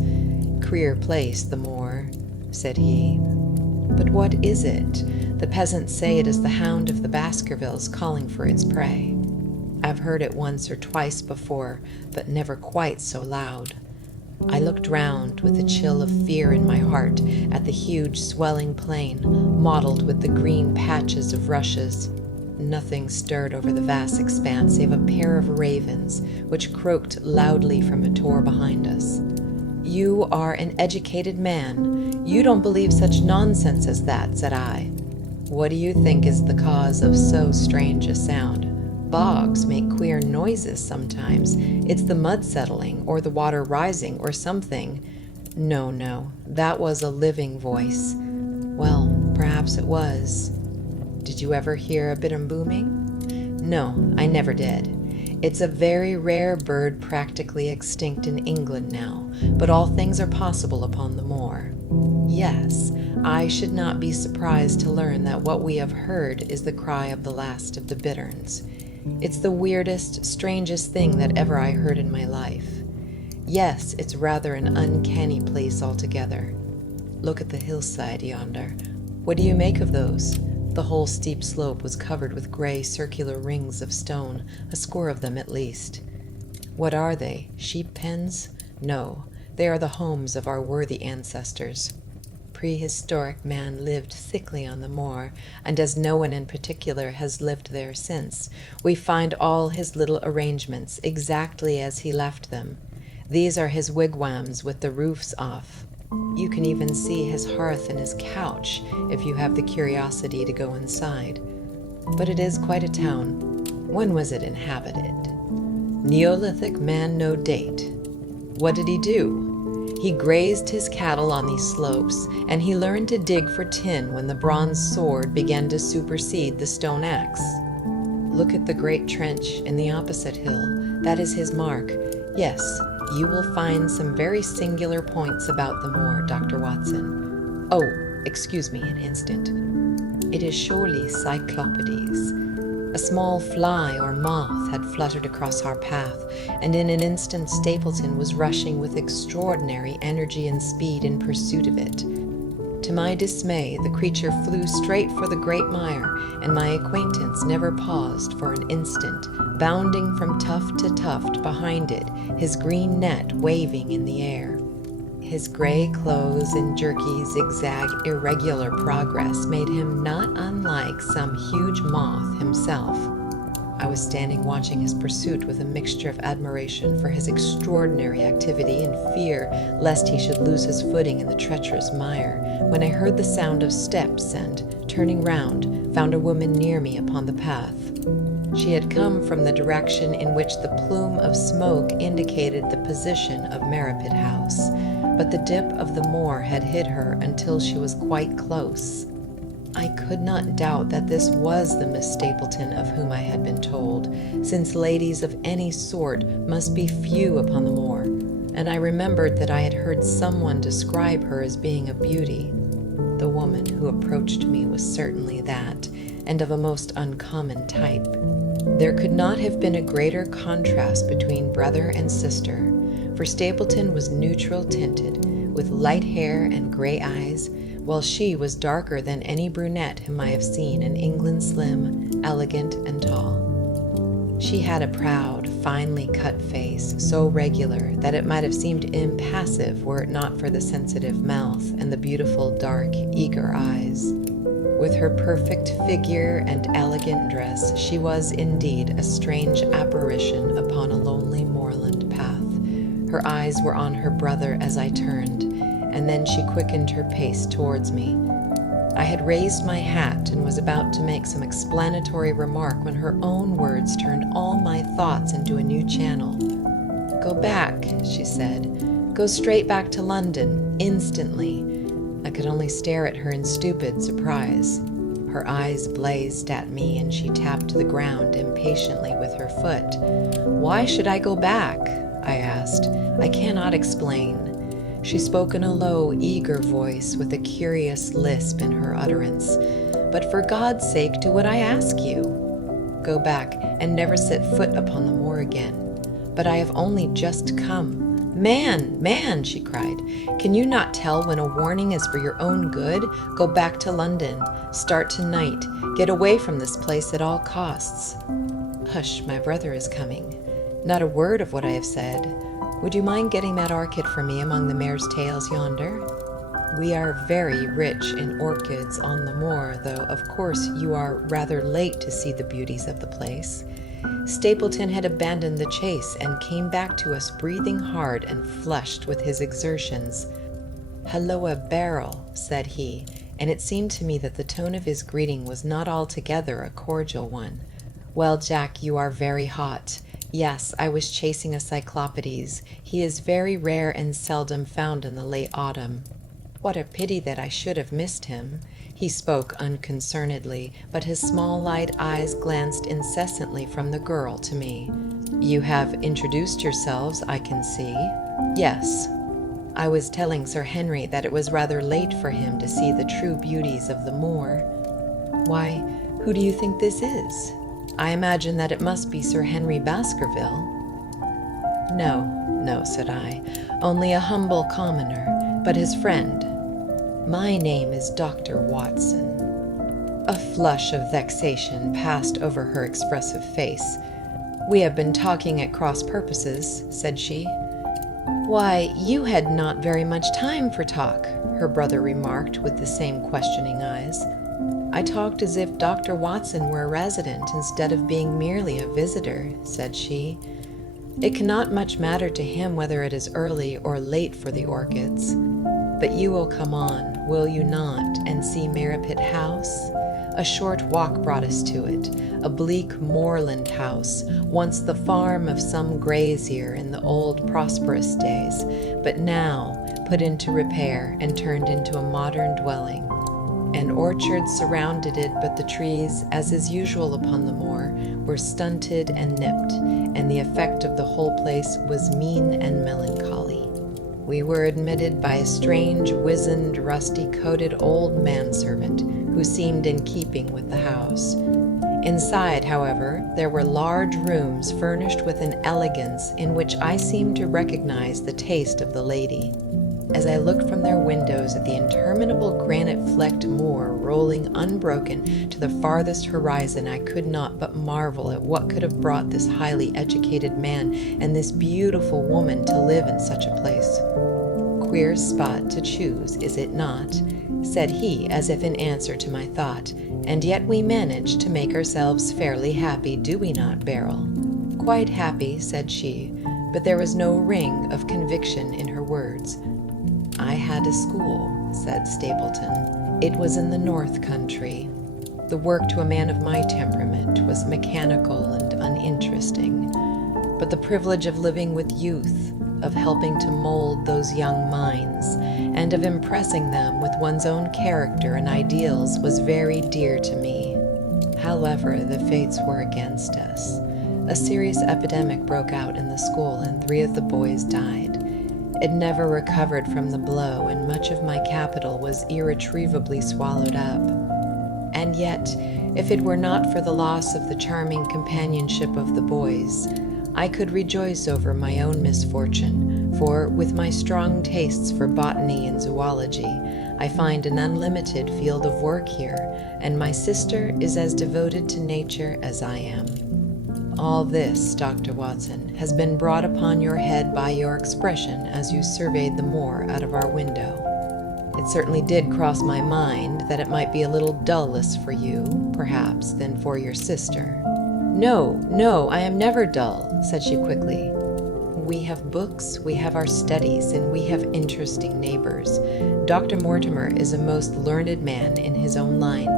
Queer place, the moor, said he. But what is it? The peasants say it is the hound of the Baskervilles calling for its prey. I've heard it once or twice before, but never quite so loud. I looked round with a chill of fear in my heart at the huge swelling plain, mottled with the green patches of rushes. Nothing stirred over the vast expanse save a pair of ravens, which croaked loudly from a tor behind us. You are an educated man. You don't believe such nonsense as that, said I. What do you think is the cause of so strange a sound? Bogs make queer noises sometimes. It's the mud settling, or the water rising, or something. No, that was a living voice. Well, perhaps it was. Did you ever hear a bittern booming? No, I never did. It's a very rare bird, practically extinct in England now, but all things are possible upon the moor. Yes, I should not be surprised to learn that what we have heard is the cry of the last of the bitterns. It's the weirdest, strangest thing that ever I heard in my life. Yes, it's rather an uncanny place altogether. Look at the hillside yonder. What do you make of those? The whole steep slope was covered with gray circular rings of stone, a score of them at least. What are they? Sheep pens? No, they are the homes of our worthy ancestors. Prehistoric man lived thickly on the moor, and as no one in particular has lived there since, we find all his little arrangements exactly as he left them. These are his wigwams with the roofs off. You can even see his hearth and his couch if you have the curiosity to go inside. But it is quite a town. When was it inhabited? Neolithic man, no date. What did he do? He grazed his cattle on these slopes, and he learned to dig for tin when the bronze sword began to supersede the stone axe. Look at the great trench in the opposite hill. That is his mark. Yes, you will find some very singular points about the moor, Dr. Watson. Oh, excuse me an instant. It is surely Cyclopides. A small fly or moth had fluttered across our path, and in an instant Stapleton was rushing with extraordinary energy and speed in pursuit of it. To my dismay, the creature flew straight for the great mire, and my acquaintance never paused for an instant, bounding from tuft to tuft behind it, his green net waving in the air. His gray clothes and jerky, zigzag, irregular progress made him not unlike some huge moth himself. I was standing watching his pursuit with a mixture of admiration for his extraordinary activity and fear lest he should lose his footing in the treacherous mire, when I heard the sound of steps and, turning round, found a woman near me upon the path. She had come from the direction in which the plume of smoke indicated the position of Merripit House, but the dip of the moor had hid her until she was quite close. I could not doubt that this was the Miss Stapleton of whom I had been told, since ladies of any sort must be few upon the moor, and I remembered that I had heard someone describe her as being a beauty. The woman who approached me was certainly that, and of a most uncommon type. There could not have been a greater contrast between brother and sister, for Stapleton was neutral tinted, with light hair and gray eyes, while she was darker than any brunette whom I have seen in England, slim, elegant, and tall. She had a proud, finely cut face, so regular that it might have seemed impassive were it not for the sensitive mouth and the beautiful, dark, eager eyes. With her perfect figure and elegant dress, she was indeed a strange apparition upon a lonely moorland path. Her eyes were on her brother as I turned, and then she quickened her pace towards me. I had raised my hat and was about to make some explanatory remark when her own words turned all my thoughts into a new channel. "Go back," she said. "Go straight back to London, instantly." I could only stare at her in stupid surprise. Her eyes blazed at me, and she tapped the ground impatiently with her foot. "Why should I go back?" I asked. "I cannot explain." She spoke in a low, eager voice with a curious lisp in her utterance. "But for God's sake, do what I ask you. Go back and never set foot upon the moor again." "But I have only just come." "Man, man," she cried, "can you not tell when a warning is for your own good? Go back to London. Start tonight. Get away from this place at all costs." "Hush, my brother is coming." "Not a word of what I have said. Would you mind getting that orchid for me among the mare's tails yonder? We are very rich in orchids on the moor, though of course you are rather late to see the beauties of the place." Stapleton had abandoned the chase and came back to us breathing hard and flushed with his exertions. "Halloa, Beryl," said he, and it seemed to me that the tone of his greeting was not altogether a cordial one. "Well, Jack, you are very hot. Yes, I was chasing a Cyclopides. He is very rare and seldom found in the late autumn. What a pity that I should have missed him." He spoke unconcernedly, but his small light eyes glanced incessantly from the girl to me. "You have introduced yourselves, I can see." "Yes. I was telling Sir Henry that it was rather late for him to see the true beauties of the moor." "Why, who do you think this is?" "I imagine that it must be Sir Henry Baskerville." "No, no," said I, "only a humble commoner, but his friend. My name is Dr. Watson." A flush of vexation passed over her expressive face. "We have been talking at cross purposes," said she. "Why, you had not very much time for talk," her brother remarked with the same questioning eyes. "I talked as if Dr. Watson were a resident instead of being merely a visitor," said she. "It cannot much matter to him whether it is early or late for the orchids. But you will come on, will you not, and see Merripit House? A short walk brought us to it, a bleak moorland house, once the farm of some grazier in the old prosperous days, but now put into repair and turned into a modern dwelling. An orchard surrounded it, but the trees, as is usual upon the moor, were stunted and nipped, and the effect of the whole place was mean and melancholy. We were admitted by a strange, wizened, rusty-coated old manservant who seemed in keeping with the house. Inside, however, there were large rooms furnished with an elegance in which I seemed to recognize the taste of the lady. As I looked from their windows at the interminable granite-flecked moor rolling unbroken to the farthest horizon, I could not but marvel at what could have brought this highly educated man and this beautiful woman to live in such a place. "Queer spot to choose, is it not?" said he, as if in answer to my thought. "And yet we manage to make ourselves fairly happy, do we not, Beryl?" "Quite happy," said she, but there was no ring of conviction in her words. "I had a school," said Stapleton. "It was in the North Country. The work to a man of my temperament was mechanical and uninteresting, but the privilege of living with youth, of helping to mold those young minds, and of impressing them with one's own character and ideals was very dear to me. However, the fates were against us. A serious epidemic broke out in the school, and 3 of the boys died. It never recovered from the blow, and much of my capital was irretrievably swallowed up. And yet, if it were not for the loss of the charming companionship of the boys, I could rejoice over my own misfortune, for with my strong tastes for botany and zoology, I find an unlimited field of work here, and my sister is as devoted to nature as I am. All this, Dr. Watson, has been brought upon your head by your expression as you surveyed the moor out of our window. It certainly did cross my mind that it might be a little dulless for you, perhaps, than for your sister." No, I am never dull," said she quickly. "We have books, we have our studies, and we have interesting neighbors. Dr. Mortimer is a most learned man in his own line.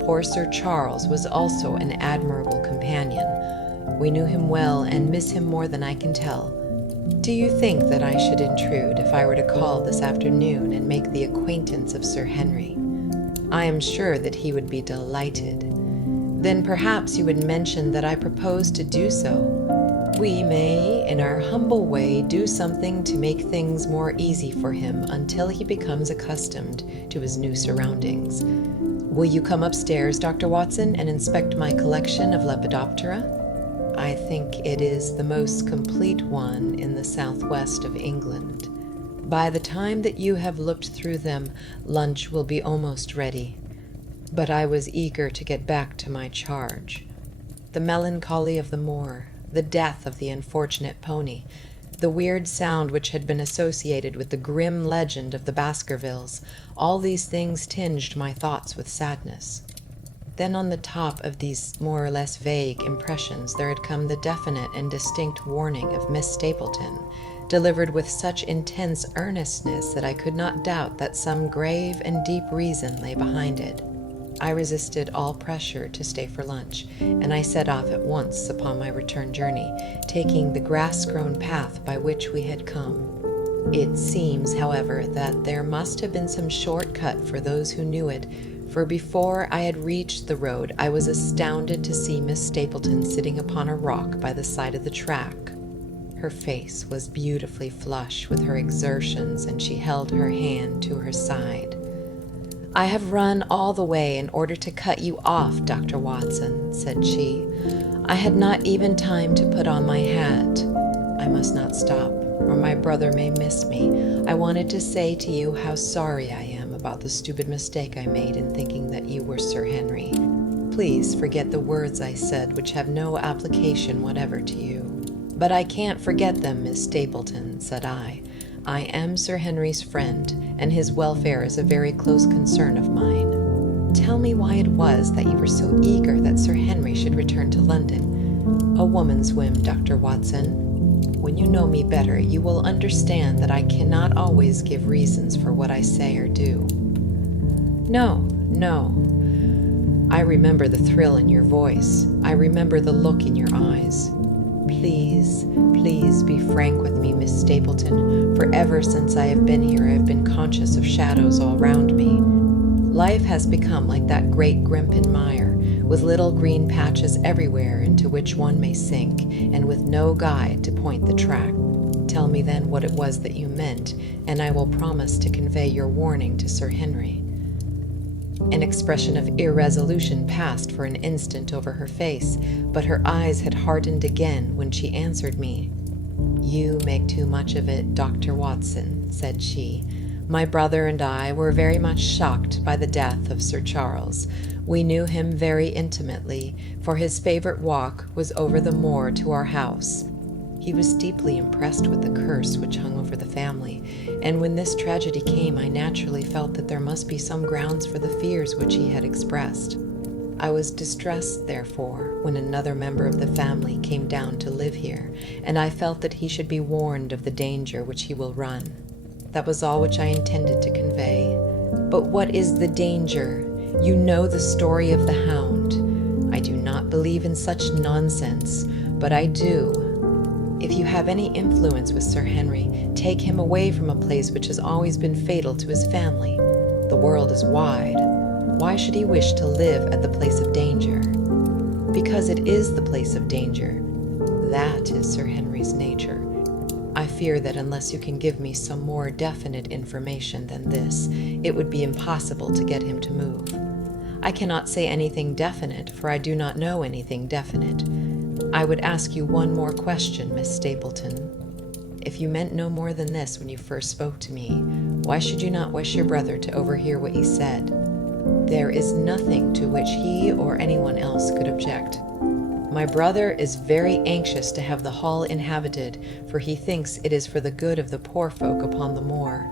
Poor Sir Charles was also an admirable companion. We knew him well and miss him more than I can tell. Do you think that I should intrude if I were to call this afternoon and make the acquaintance of Sir Henry? I am sure that he would be delighted. Then perhaps you would mention that I propose to do so. We may, in our humble way, do something to make things more easy for him until he becomes accustomed to his new surroundings. Will you come upstairs, Dr. Watson, and inspect my collection of Lepidoptera? I think it is the most complete one in the southwest of England. By the time that you have looked through them, lunch will be almost ready. But I was eager to get back to my charge. The melancholy of the moor, the death of the unfortunate pony, the weird sound which had been associated with the grim legend of the Baskervilles, all these things tinged my thoughts with sadness. Then on the top of these more or less vague impressions there had come the definite and distinct warning of Miss Stapleton, delivered with such intense earnestness that I could not doubt that some grave and deep reason lay behind it. I resisted all pressure to stay for lunch, and I set off at once upon my return journey, taking the grass-grown path by which we had come. It seems, however, that there must have been some short cut for those who knew it, for before I had reached the road I was astounded to see Miss Stapleton sitting upon a rock by the side of the track. Her face was beautifully flushed with her exertions, and she held her hand to her side. "I have run all the way in order to cut you off, Dr. Watson," said she. "I had not even time to put on my hat. I must not stop, or my brother may miss me. I wanted to say to you how sorry I am about the stupid mistake I made in thinking that you were Sir Henry. Please forget the words I said which have no application whatever to you." "But I can't forget them, Miss Stapleton," said I. "I am Sir Henry's friend, and his welfare is a very close concern of mine. Tell me why it was that you were so eager that Sir Henry should return to London." "A woman's whim, Dr. Watson. When you know me better, you will understand that I cannot always give reasons for what I say or do. No, no. I remember the thrill in your voice. I remember the look in your eyes. Please, please be frank with me, Miss Stapleton, for ever since I have been here I have been conscious of shadows all round me. Life has become like that great Grimpen mire, with little green patches everywhere into which one may sink, and with no guide to point the track. Tell me then what it was that you meant, and I will promise to convey your warning to Sir Henry. An expression of irresolution passed for an instant over her face, but her eyes had hardened again when she answered me. You make too much of it, Dr. Watson, said she. My brother and I were very much shocked by the death of Sir Charles. We knew him very intimately, for his favorite walk was over the moor to our house. He was deeply impressed with the curse which hung over the family, and when this tragedy came, I naturally felt that there must be some grounds for the fears which he had expressed. I was distressed, therefore, when another member of the family came down to live here, and I felt that he should be warned of the danger which he will run. That was all which I intended to convey. But what is the danger? You know the story of the Hound. I do not believe in such nonsense, but I do. If you have any influence with Sir Henry, take him away from a place which has always been fatal to his family. The world is wide. Why should he wish to live at the place of danger? Because it is the place of danger. That is Sir Henry's nature. I fear that unless you can give me some more definite information than this, it would be impossible to get him to move. I cannot say anything definite, for I do not know anything definite. I would ask you one more question, Miss Stapleton. If you meant no more than this when you first spoke to me, why should you not wish your brother to overhear what he said? There is nothing to which he or anyone else could object. My brother is very anxious to have the hall inhabited, for he thinks it is for the good of the poor folk upon the moor.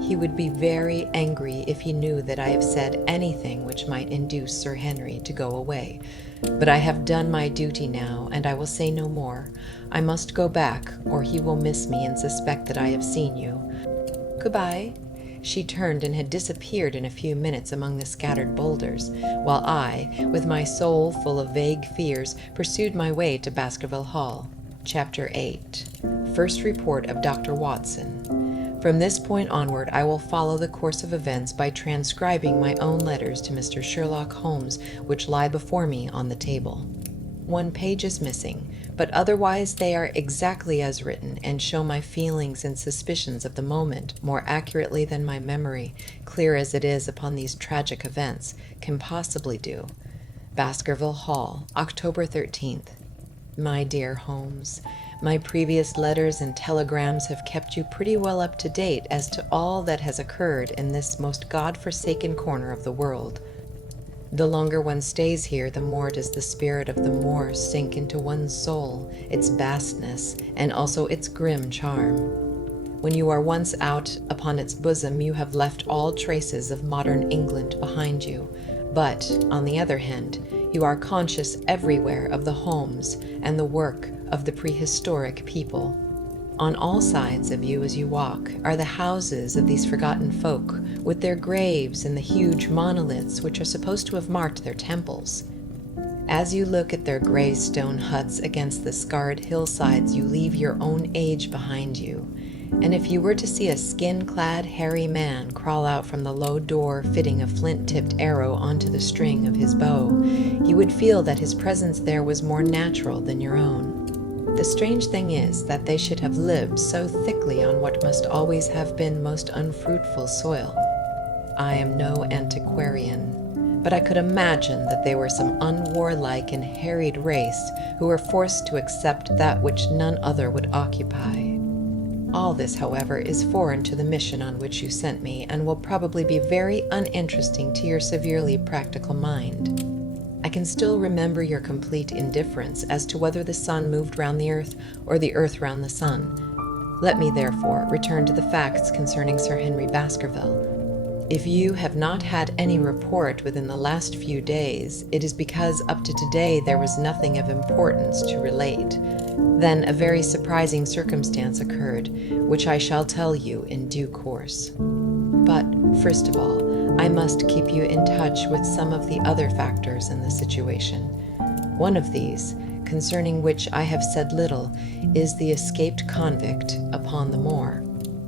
He would be very angry if he knew that I have said anything which might induce Sir Henry to go away. But I have done my duty now, and I will say no more. I must go back, or he will miss me and suspect that I have seen you. Goodbye. She turned and had disappeared in a few minutes among the scattered boulders, while I, with my soul full of vague fears, pursued my way to Baskerville Hall. Chapter 8. First Report of Dr. Watson. From this point onward, I will follow the course of events by transcribing my own letters to Mr. Sherlock Holmes, which lie before me on the table. One page is missing, but otherwise they are exactly as written and show my feelings and suspicions of the moment more accurately than my memory, clear as it is upon these tragic events, can possibly do. Baskerville Hall, October 13th. My dear Holmes, my previous letters and telegrams have kept you pretty well up to date as to all that has occurred in this most God-forsaken corner of the world. The longer one stays here, the more does the spirit of the moor sink into one's soul, its vastness, and also its grim charm. When you are once out upon its bosom, you have left all traces of modern England behind you. But, on the other hand, you are conscious everywhere of the homes and the work of the prehistoric people. On all sides of you as you walk are the houses of these forgotten folk, with their graves and the huge monoliths which are supposed to have marked their temples. As you look at their gray stone huts against the scarred hillsides, you leave your own age behind you. And if you were to see a skin-clad, hairy man crawl out from the low door fitting a flint-tipped arrow onto the string of his bow, you would feel that his presence there was more natural than your own. The strange thing is that they should have lived so thickly on what must always have been most unfruitful soil. I am no antiquarian, but I could imagine that they were some unwarlike and harried race who were forced to accept that which none other would occupy. All this, however, is foreign to the mission on which you sent me, and will probably be very uninteresting to your severely practical mind. I can still remember your complete indifference as to whether the sun moved round the earth or the earth round the sun. Let me, therefore, return to the facts concerning Sir Henry Baskerville. If you have not had any report within the last few days, it is because up to today there was nothing of importance to relate. Then a very surprising circumstance occurred, which I shall tell you in due course. But First of all, I must keep you in touch with some of the other factors in the situation. One of these, concerning which I have said little, is the escaped convict upon the moor.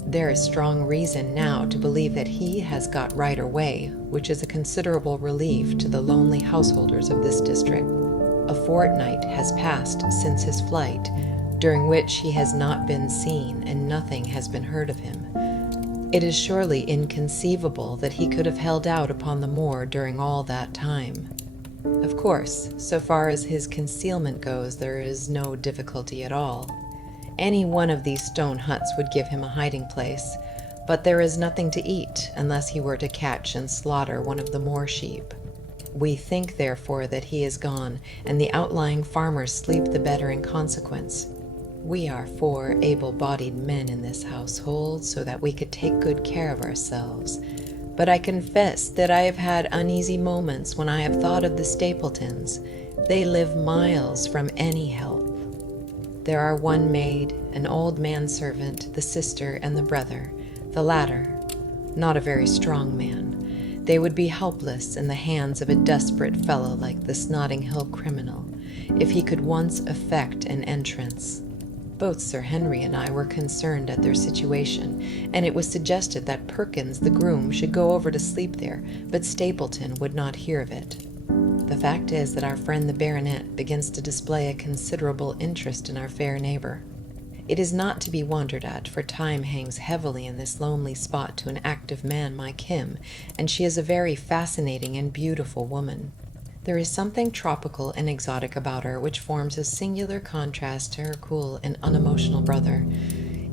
There is strong reason now to believe that he has got right away, which is a considerable relief to the lonely householders of this district. A fortnight has passed since his flight, during which he has not been seen and nothing has been heard of him. It is surely inconceivable that he could have held out upon the moor during all that time. Of course, so far as his concealment goes, there is no difficulty at all. Any one of these stone huts would give him a hiding place, but there is nothing to eat unless he were to catch and slaughter one of the moor sheep. We think, therefore, that he is gone, and the outlying farmers sleep the better in consequence. We are 4 able-bodied men in this household, so that we could take good care of ourselves. But I confess that I have had uneasy moments when I have thought of the Stapletons. They live miles from any help. There are one maid, an old manservant, the sister, and the brother. The latter, not a very strong man. They would be helpless in the hands of a desperate fellow like this Notting Hill criminal, if he could once effect an entrance. Both Sir Henry and I were concerned at their situation, and it was suggested that Perkins, the groom, should go over to sleep there, but Stapleton would not hear of it. The fact is that our friend the baronet begins to display a considerable interest in our fair neighbor. It is not to be wondered at, for time hangs heavily in this lonely spot to an active man like him, and she is a very fascinating and beautiful woman. There is something tropical and exotic about her which forms a singular contrast to her cool and unemotional brother.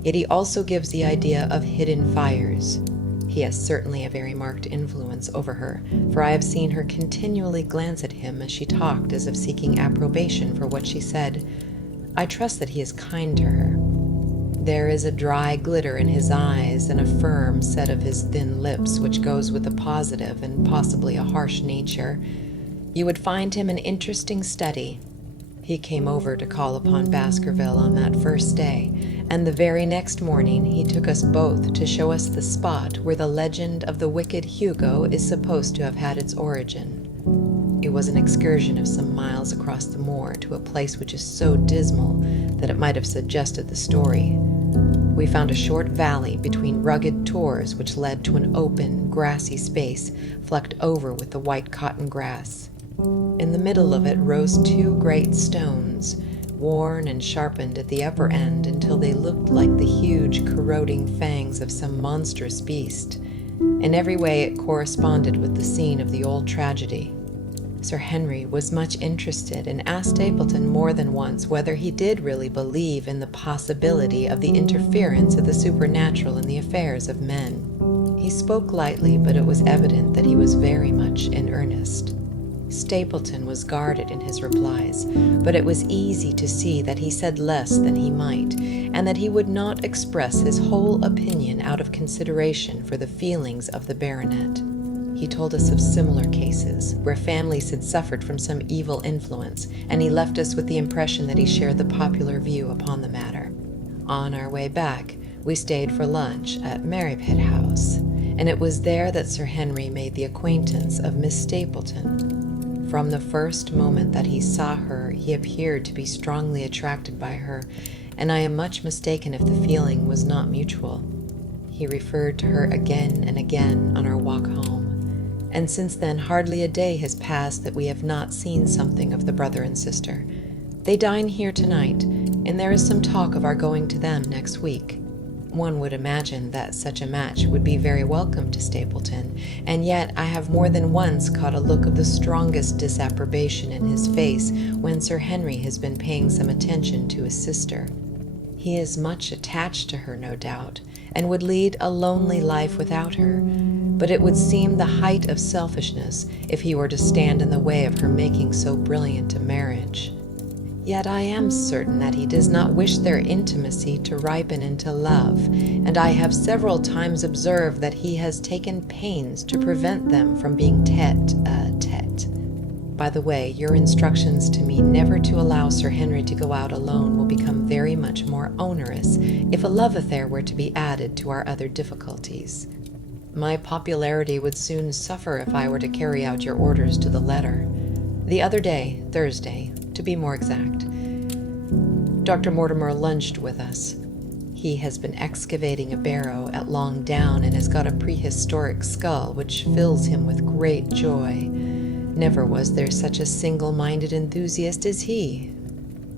Yet he also gives the idea of hidden fires. He has certainly a very marked influence over her, for I have seen her continually glance at him as she talked, as if seeking approbation for what she said. I trust that he is kind to her. There is a dry glitter in his eyes and a firm set of his thin lips which goes with a positive and possibly a harsh nature. You would find him an interesting study. He came over to call upon Baskerville on that first day, and the very next morning he took us both to show us the spot where the legend of the wicked Hugo is supposed to have had its origin. It was an excursion of some miles across the moor to a place which is so dismal that it might have suggested the story. We found a short valley between rugged tors which led to an open, grassy space flecked over with the white cotton grass. In the middle of it rose 2 great stones, worn and sharpened at the upper end until they looked like the huge, corroding fangs of some monstrous beast. In every way it corresponded with the scene of the old tragedy. Sir Henry was much interested and asked Stapleton more than once whether he did really believe in the possibility of the interference of the supernatural in the affairs of men. He spoke lightly, but it was evident that he was very much in earnest. Stapleton was guarded in his replies, but it was easy to see that he said less than he might, and that he would not express his whole opinion out of consideration for the feelings of the baronet. He told us of similar cases, where families had suffered from some evil influence, and he left us with the impression that he shared the popular view upon the matter. On our way back, we stayed for lunch at Merripit House, and it was there that Sir Henry made the acquaintance of Miss Stapleton. From the first moment that he saw her, he appeared to be strongly attracted by her, and I am much mistaken if the feeling was not mutual. He referred to her again and again on our walk home, and since then hardly a day has passed that we have not seen something of the brother and sister. They dine here tonight, and there is some talk of our going to them next week. One would imagine that such a match would be very welcome to Stapleton, and yet I have more than once caught a look of the strongest disapprobation in his face when Sir Henry has been paying some attention to his sister. He is much attached to her, no doubt, and would lead a lonely life without her, but it would seem the height of selfishness if he were to stand in the way of her making so brilliant a marriage. Yet I am certain that he does not wish their intimacy to ripen into love, and I have several times observed that he has taken pains to prevent them from being tete-a-tete. By the way, your instructions to me never to allow Sir Henry to go out alone will become very much more onerous if a love affair were to be added to our other difficulties. My popularity would soon suffer if I were to carry out your orders to the letter. The other day, Thursday, to be more exact, Dr. Mortimer lunched with us. He has been excavating a barrow at Long Down and has got a prehistoric skull which fills him with great joy. Never was there such a single-minded enthusiast as he.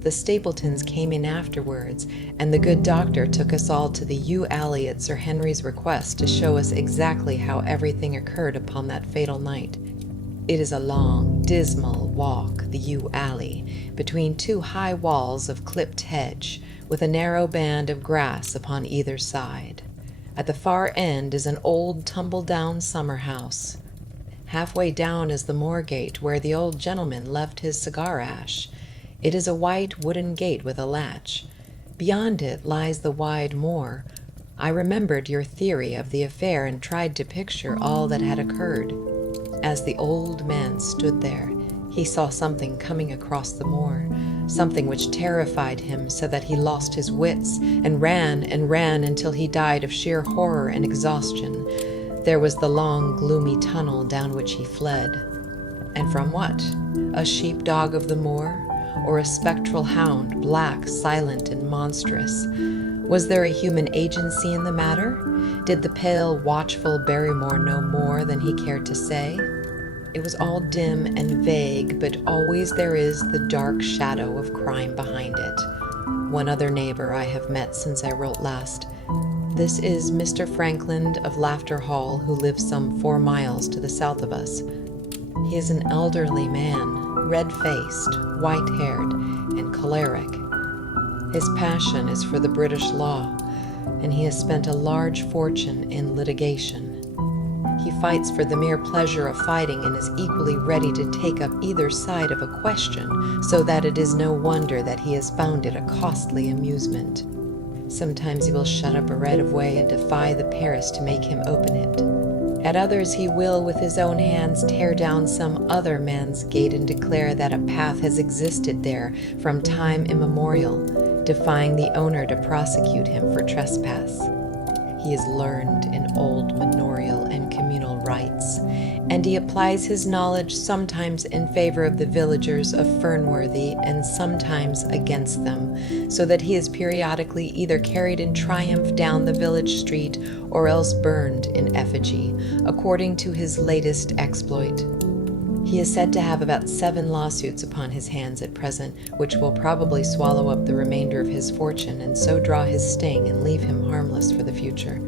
The Stapletons came in afterwards, and the good doctor took us all to the yew alley at Sir Henry's request to show us exactly how everything occurred upon that fatal night. It is a long, dismal walk, the yew alley, between two high walls of clipped hedge, with a narrow band of grass upon either side. At the far end is an old tumble-down summer-house. Halfway down is the moor gate where the old gentleman left his cigar ash. It is a white wooden gate with a latch. Beyond it lies the wide moor. I remembered your theory of the affair and tried to picture all that had occurred. As the old man stood there, he saw something coming across the moor, something which terrified him so that he lost his wits and ran until he died of sheer horror and exhaustion. There was the long, gloomy tunnel down which he fled. And from what? A sheepdog of the moor? Or a spectral hound, black, silent, and monstrous? Was there a human agency in the matter? Did the pale, watchful Barrymore know more than he cared to say? It was all dim and vague, but always there is the dark shadow of crime behind it. One other neighbor I have met since I wrote last. This is Mr. Frankland of Laughter Hall, who lives some 4 miles to the south of us. He is an elderly man, red-faced, white-haired, and choleric. His passion is for the British law, and he has spent a large fortune in litigation. He fights for the mere pleasure of fighting and is equally ready to take up either side of a question, so that it is no wonder that he has found it a costly amusement. Sometimes he will shut up a right-of-way and defy the Paris to make him open it. At others he will, with his own hands, tear down some other man's gate and declare that a path has existed there from time immemorial, defying the owner to prosecute him for trespass. He is learned in old manorial and communal rights, and he applies his knowledge sometimes in favor of the villagers of Fernworthy and sometimes against them, so that he is periodically either carried in triumph down the village street or else burned in effigy, according to his latest exploit. He is said to have about 7 lawsuits upon his hands at present, which will probably swallow up the remainder of his fortune and so draw his sting and leave him harmless for the future.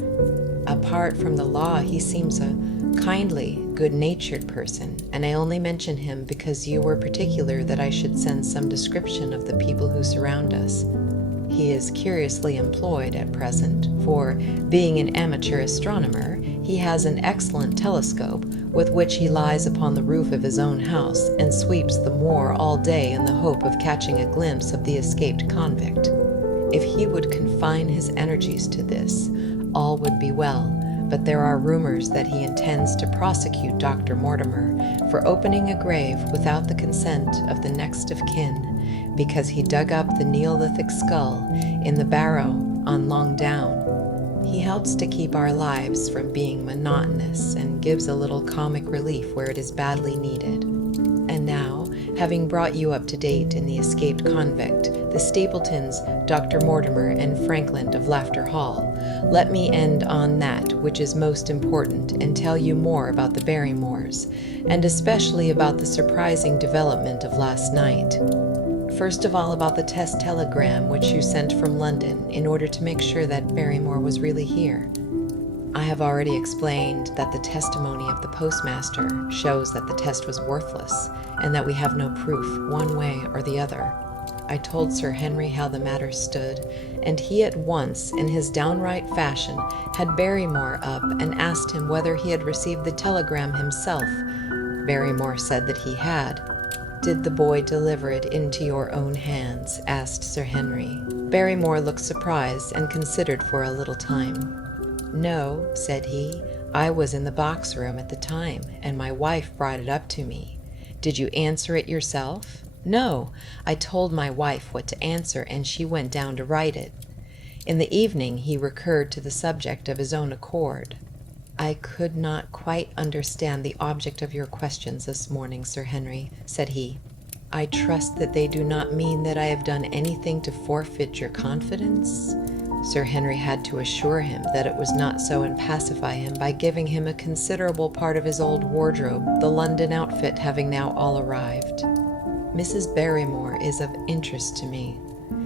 Apart from the law, he seems a kindly, good-natured person, and I only mention him because you were particular that I should send some description of the people who surround us. He is curiously employed at present, for, being an amateur astronomer, he has an excellent telescope with which he lies upon the roof of his own house and sweeps the moor all day in the hope of catching a glimpse of the escaped convict. If he would confine his energies to this, all would be well, but there are rumors that he intends to prosecute Dr. Mortimer for opening a grave without the consent of the next of kin, because he dug up the Neolithic skull in the barrow on Long Down. He helps to keep our lives from being monotonous and gives a little comic relief where it is badly needed. And now, having brought you up to date in the escaped convict, the Stapletons, Dr. Mortimer, and Frankland of Laughter Hall, let me end on that which is most important and tell you more about the Barrymores, and especially about the surprising development of last night. First of all, about the test telegram which you sent from London in order to make sure that Barrymore was really here. I have already explained that the testimony of the postmaster shows that the test was worthless and that we have no proof one way or the other. I told Sir Henry how the matter stood, and he at once, in his downright fashion, had Barrymore up and asked him whether he had received the telegram himself. Barrymore said that he had. "Did the boy deliver it into your own hands?" asked Sir Henry. Barrymore looked surprised and considered for a little time. "No," said he, "I was in the box room at the time, and my wife brought it up to me." "Did you answer it yourself?" "No, I told my wife what to answer, and she went down to write it." In the evening he recurred to the subject of his own accord. "I could not quite understand the object of your questions this morning, Sir Henry," said he. "I trust that they do not mean that I have done anything to forfeit your confidence?" Sir Henry had to assure him that it was not so, and pacify him by giving him a considerable part of his old wardrobe, the London outfit having now all arrived. "Mrs. Barrymore is of interest to me.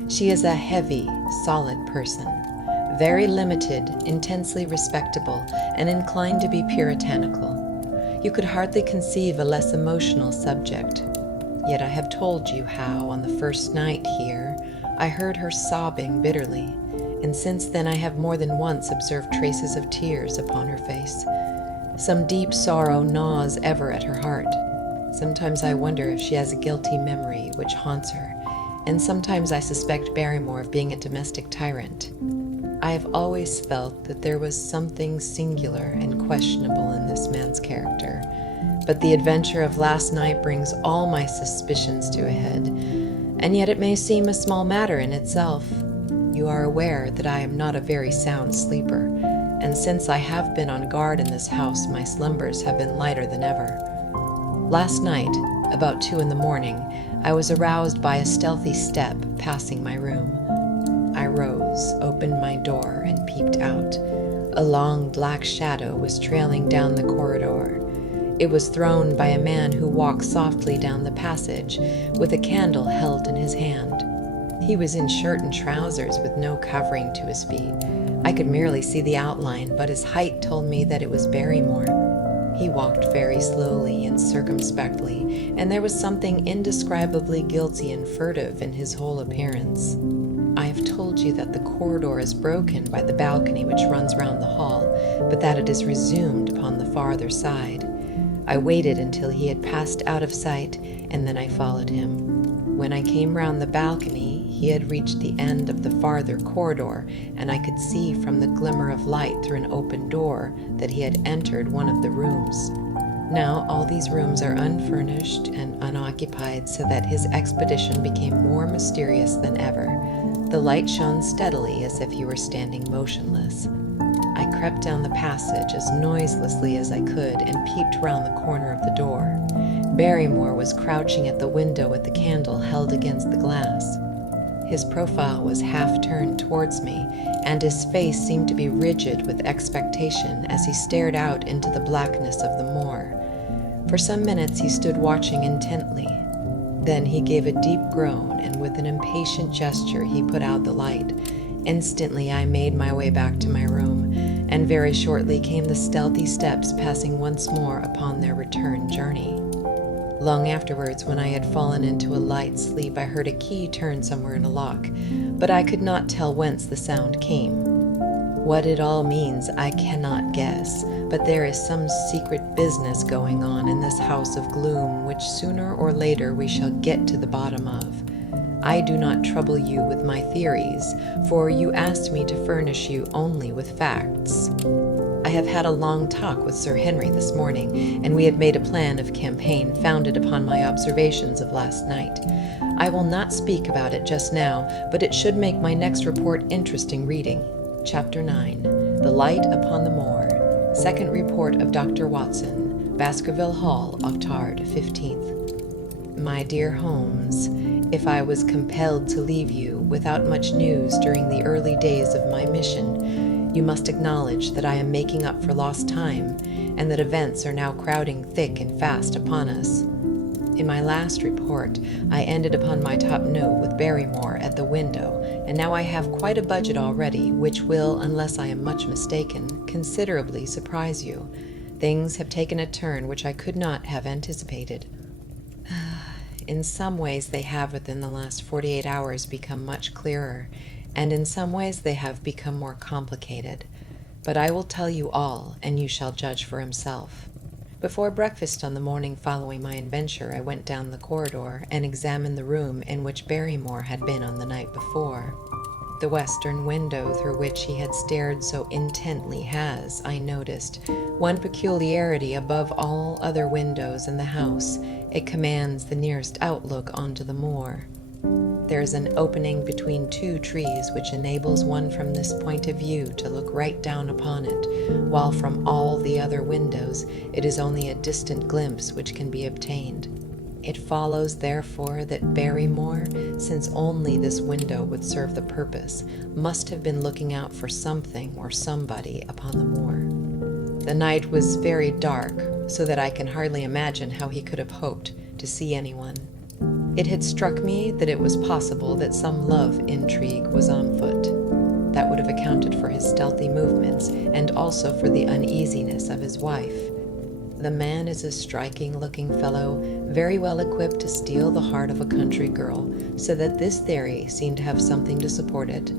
She is a heavy, solid person, very limited, intensely respectable, and inclined to be puritanical. You could hardly conceive a less emotional subject. Yet I have told you how, on the first night here, I heard her sobbing bitterly, and since then I have more than once observed traces of tears upon her face. Some deep sorrow gnaws ever at her heart. Sometimes I wonder if she has a guilty memory which haunts her, and sometimes I suspect Barrymore of being a domestic tyrant. I have always felt that there was something singular and questionable in this man's character, but the adventure of last night brings all my suspicions to a head, and yet it may seem a small matter in itself. You are aware that I am not a very sound sleeper, and since I have been on guard in this house, my slumbers have been lighter than ever. Last night, about 2 a.m, I was aroused by a stealthy step passing my room. I rose, opened my door, and peeped out. A long black shadow was trailing down the corridor. It was thrown by a man who walked softly down the passage, with a candle held in his hand. He was in shirt and trousers with no covering to his feet. I could merely see the outline, but his height told me that it was Barrymore. He walked very slowly and circumspectly, and there was something indescribably guilty and furtive in his whole appearance. I have told you that the corridor is broken by the balcony which runs round the hall, but that it is resumed upon the farther side. I waited until he had passed out of sight, and then I followed him. When I came round the balcony, he had reached the end of the farther corridor, and I could see from the glimmer of light through an open door that he had entered one of the rooms. Now all these rooms are unfurnished and unoccupied, so that his expedition became more mysterious than ever. The light shone steadily as if he were standing motionless. I crept down the passage as noiselessly as I could and peeped round the corner of the door. Barrymore was crouching at the window with the candle held against the glass. His profile was half turned towards me, and his face seemed to be rigid with expectation as he stared out into the blackness of the moor. For some minutes he stood watching intently. Then he gave a deep groan, and with an impatient gesture he put out the light. Instantly I made my way back to my room, and very shortly came the stealthy steps passing once more upon their return journey. Long afterwards, when I had fallen into a light sleep, I heard a key turn somewhere in a lock, but I could not tell whence the sound came. What it all means I cannot guess, but there is some secret business going on in this house of gloom which sooner or later we shall get to the bottom of. I do not trouble you with my theories, for you asked me to furnish you only with facts. I have had a long talk with Sir Henry this morning, and we have made a plan of campaign founded upon my observations of last night. I will not speak about it just now, but it should make my next report interesting reading. Chapter 9. The Light upon the Moor. Second Report of Dr. Watson. Baskerville Hall, Octard, 15th. My dear Holmes, if I was compelled to leave you without much news during the early days of my mission, you must acknowledge that I am making up for lost time, and that events are now crowding thick and fast upon us. In my last report, I ended upon my top note with Barrymore at the window, and now I have quite a budget already, which will, unless I am much mistaken, considerably surprise you. Things have taken a turn which I could not have anticipated. In some ways they have within the last 48 hours become much clearer, and in some ways they have become more complicated. But I will tell you all, and you shall judge for himself. Before breakfast on the morning following my adventure, I went down the corridor and examined the room in which Barrymore had been on the night before. The western window through which he had stared so intently has, I noticed, one peculiarity above all other windows in the house. It commands the nearest outlook onto the moor. there's an opening between two trees which enables one from this point of view to look right down upon it, while from all the other windows it is only a distant glimpse which can be obtained. It follows, therefore, that Barrymore, since only this window would serve the purpose, must have been looking out for something or somebody upon the moor. The night was very dark, so that I can hardly imagine how he could have hoped to see anyone. It had struck me that it was possible that some love intrigue was on foot. That would have accounted for his stealthy movements, and also for the uneasiness of his wife. The man is a striking-looking fellow, very well equipped to steal the heart of a country girl, so that this theory seemed to have something to support it.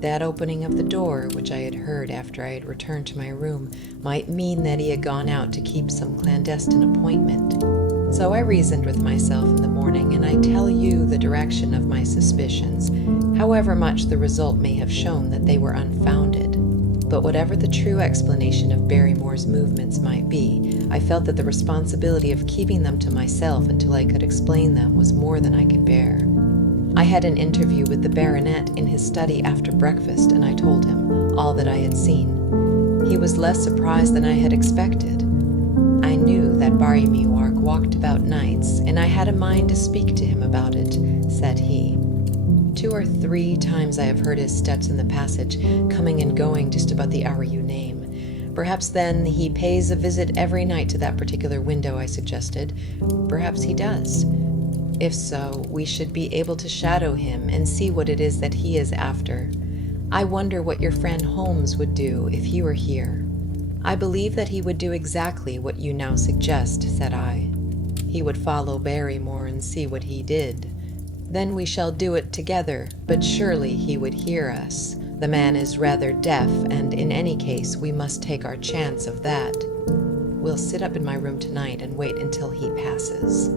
That opening of the door, which I had heard after I had returned to my room, might mean that he had gone out to keep some clandestine appointment. So I reasoned with myself in the morning, and I tell you the direction of my suspicions, however much the result may have shown that they were unfounded. But whatever the true explanation of Barrymore's movements might be, I felt that the responsibility of keeping them to myself until I could explain them was more than I could bear. I had an interview with the baronet in his study after breakfast, and I told him all that I had seen. He was less surprised than I had expected. I knew that Barrymore walked about nights, and I had a mind to speak to him about it, said he. 2 or 3 times I have heard his steps in the passage, coming and going just about the hour you name. Perhaps then he pays a visit every night to that particular window I suggested. Perhaps he does. If so, we should be able to shadow him and see what it is that he is after. I wonder what your friend Holmes would do if he were here. I believe that he would do exactly what you now suggest, said I. He would follow Barrymore and see what he did. Then we shall do it together, but surely he would hear us. The man is rather deaf, and in any case we must take our chance of that. We'll sit up in my room tonight and wait until he passes.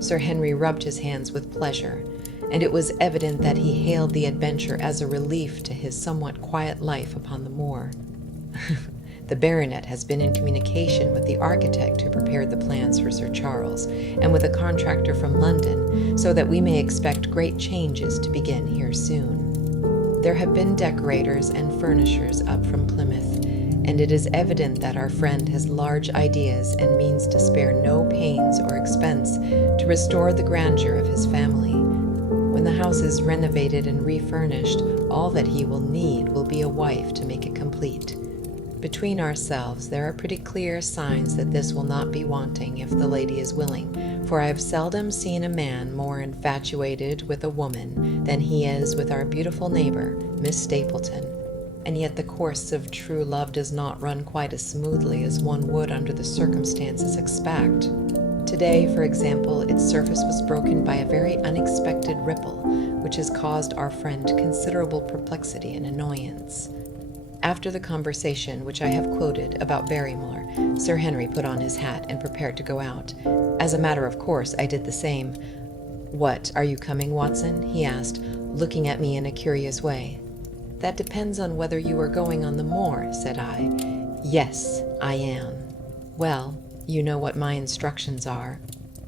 Sir Henry rubbed his hands with pleasure, and it was evident that he hailed the adventure as a relief to his somewhat quiet life upon the moor. The baronet has been in communication with the architect who prepared the plans for Sir Charles, and with a contractor from London, so that we may expect great changes to begin here soon. There have been decorators and furnishers up from Plymouth, and it is evident that our friend has large ideas and means to spare no pains or expense to restore the grandeur of his family. When the house is renovated and refurnished, all that he will need will be a wife to make it complete. Between ourselves, there are pretty clear signs that this will not be wanting if the lady is willing, for I have seldom seen a man more infatuated with a woman than he is with our beautiful neighbor, Miss Stapleton. And yet the course of true love does not run quite as smoothly as one would under the circumstances expect. Today, for example, its surface was broken by a very unexpected ripple, which has caused our friend considerable perplexity and annoyance. After the conversation which I have quoted about Barrymore, Sir Henry put on his hat and prepared to go out. As a matter of course, I did the same. "What, are you coming, Watson?" he asked, looking at me in a curious way. "That depends on whether you are going on the moor," said I. "Yes, I am." "Well, you know what my instructions are.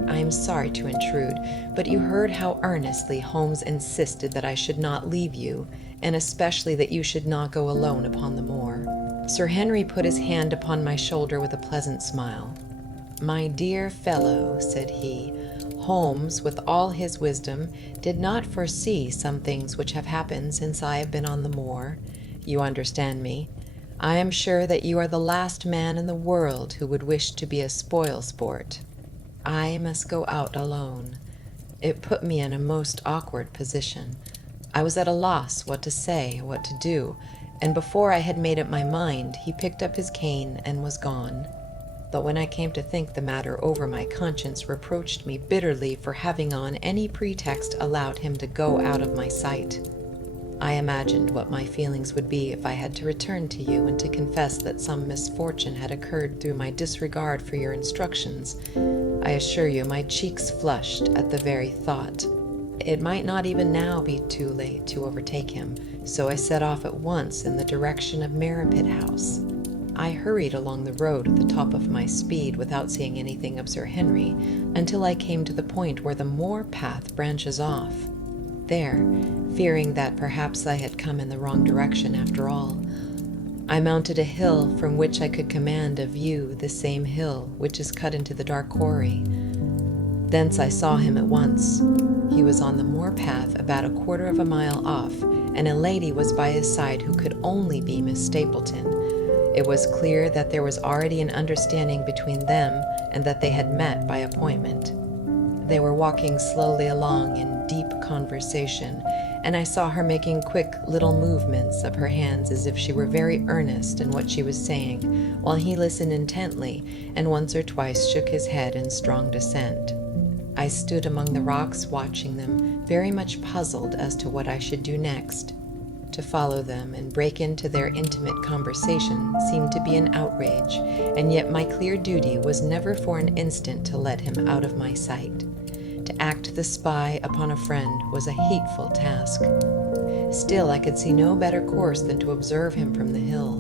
I am sorry to intrude, but you heard how earnestly Holmes insisted that I should not leave you, and especially that you should not go alone upon the moor." Sir Henry put his hand upon my shoulder with a pleasant smile. "My dear fellow," said he, "Holmes, with all his wisdom, did not foresee some things which have happened since I have been on the moor. You understand me. I am sure that you are the last man in the world who would wish to be a spoil-sport. I must go out alone. It put me in a most awkward position. I was at a loss what to say, what to do, and before I had made up my mind, he picked up his cane and was gone. But when I came to think the matter over, my conscience reproached me bitterly for having on any pretext allowed him to go out of my sight. I imagined what my feelings would be if I had to return to you and to confess that some misfortune had occurred through my disregard for your instructions. I assure you my cheeks flushed at the very thought. It might not even now be too late to overtake him, so I set off at once in the direction of Merripit House. I hurried along the road at the top of my speed without seeing anything of Sir Henry until I came to the point where the moor path branches off. there, fearing that perhaps I had come in the wrong direction after all. I mounted a hill from which I could command a view, the same hill which is cut into the dark quarry. Thence I saw him at once. He was on the moor path about a quarter of a mile off, and a lady was by his side who could only be Miss Stapleton. It was clear that there was already an understanding between them and that they had met by appointment. They were walking slowly along in deep conversation, and I saw her making quick little movements of her hands as if she were very earnest in what she was saying, while he listened intently and once or twice shook his head in strong dissent. I stood among the rocks watching them, very much puzzled as to what I should do next. To follow them and break into their intimate conversation seemed to be an outrage, and yet my clear duty was never for an instant to let him out of my sight. To act the spy upon a friend was a hateful task. Still, I could see no better course than to observe him from the hill,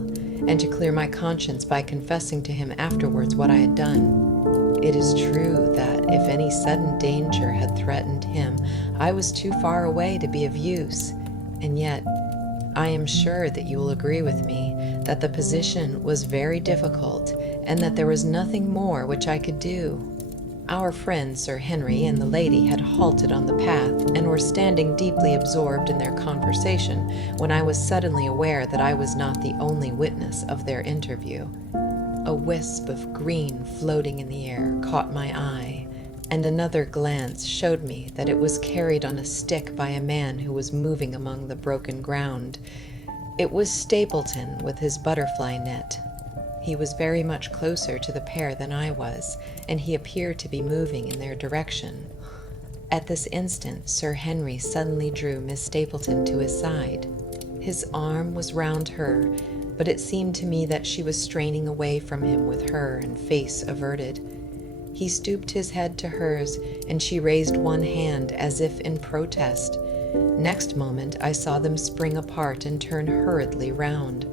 and to clear my conscience by confessing to him afterwards what I had done. It is true that if any sudden danger had threatened him, I was too far away to be of use, and yet I am sure that you will agree with me that the position was very difficult and that there was nothing more which I could do. Our friend Sir Henry and the lady had halted on the path and were standing deeply absorbed in their conversation when I was suddenly aware that I was not the only witness of their interview. A wisp of green floating in the air caught my eye, and another glance showed me that it was carried on a stick by a man who was moving among the broken ground. It was Stapleton with his butterfly net. He was very much closer to the pair than I was, and he appeared to be moving in their direction. At this instant, Sir Henry suddenly drew Miss Stapleton to his side. His arm was round her, but it seemed to me that she was straining away from him with her and face averted. He stooped his head to hers, and she raised one hand as if in protest. Next moment I saw them spring apart and turn hurriedly round.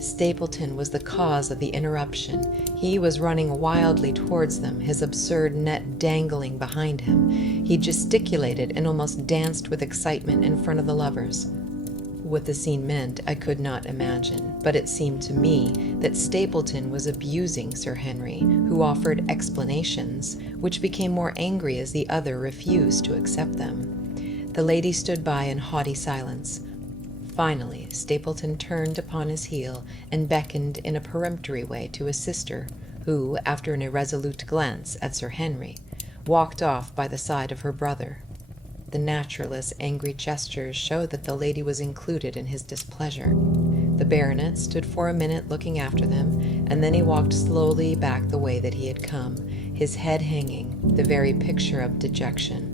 Stapleton was the cause of the interruption. He was running wildly towards them, his absurd net dangling behind him. He gesticulated and almost danced with excitement in front of the lovers. What the scene meant I could not imagine, but it seemed to me that Stapleton was abusing Sir Henry, who offered explanations, which became more angry as the other refused to accept them. The lady stood by in haughty silence. Finally, Stapleton turned upon his heel and beckoned in a peremptory way to his sister, who, after an irresolute glance at Sir Henry, walked off by the side of her brother. The naturalist's angry gestures showed that the lady was included in his displeasure. The baronet stood for a minute looking after them, and then he walked slowly back the way that he had come, his head hanging, the very picture of dejection.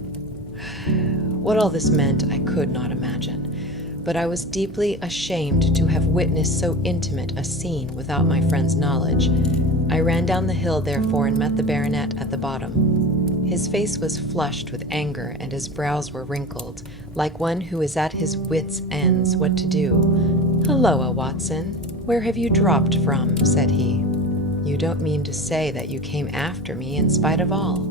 What all this meant I could not imagine, but I was deeply ashamed to have witnessed so intimate a scene without my friend's knowledge. I ran down the hill, therefore, and met the baronet at the bottom. His face was flushed with anger, and his brows were wrinkled, like one who is at his wits' ends what to do. "Halloa, Watson, where have you dropped from?" said he. "You don't mean to say that you came after me in spite of all?"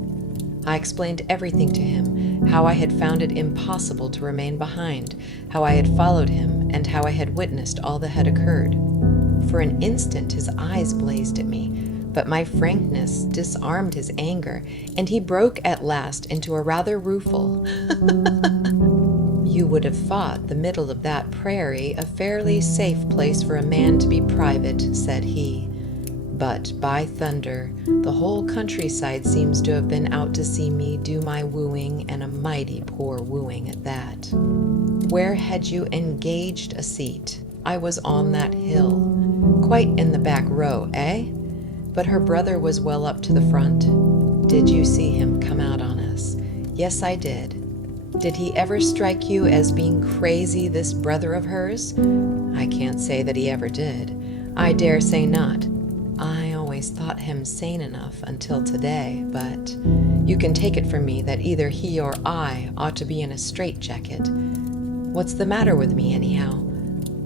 I explained everything to him, how I had found it impossible to remain behind, how I had followed him, and how I had witnessed all that had occurred. For an instant his eyes blazed at me, but my frankness disarmed his anger, and he broke at last into a rather rueful "You would have thought the middle of that prairie a fairly safe place for a man to be private," said he. "But, by thunder, the whole countryside seems to have been out to see me do my wooing, and a mighty poor wooing at that. Where had you engaged a seat? I was on that hill. Quite in the back row, eh? But her brother was well up to the front. Did you see him come out on us?" "Yes, I did." "Did he ever strike you as being crazy, this brother of hers?" "I can't say that he ever did." "I dare say not. I always thought him sane enough until today, but you can take it from me that either he or I ought to be in a straitjacket. What's the matter with me, anyhow?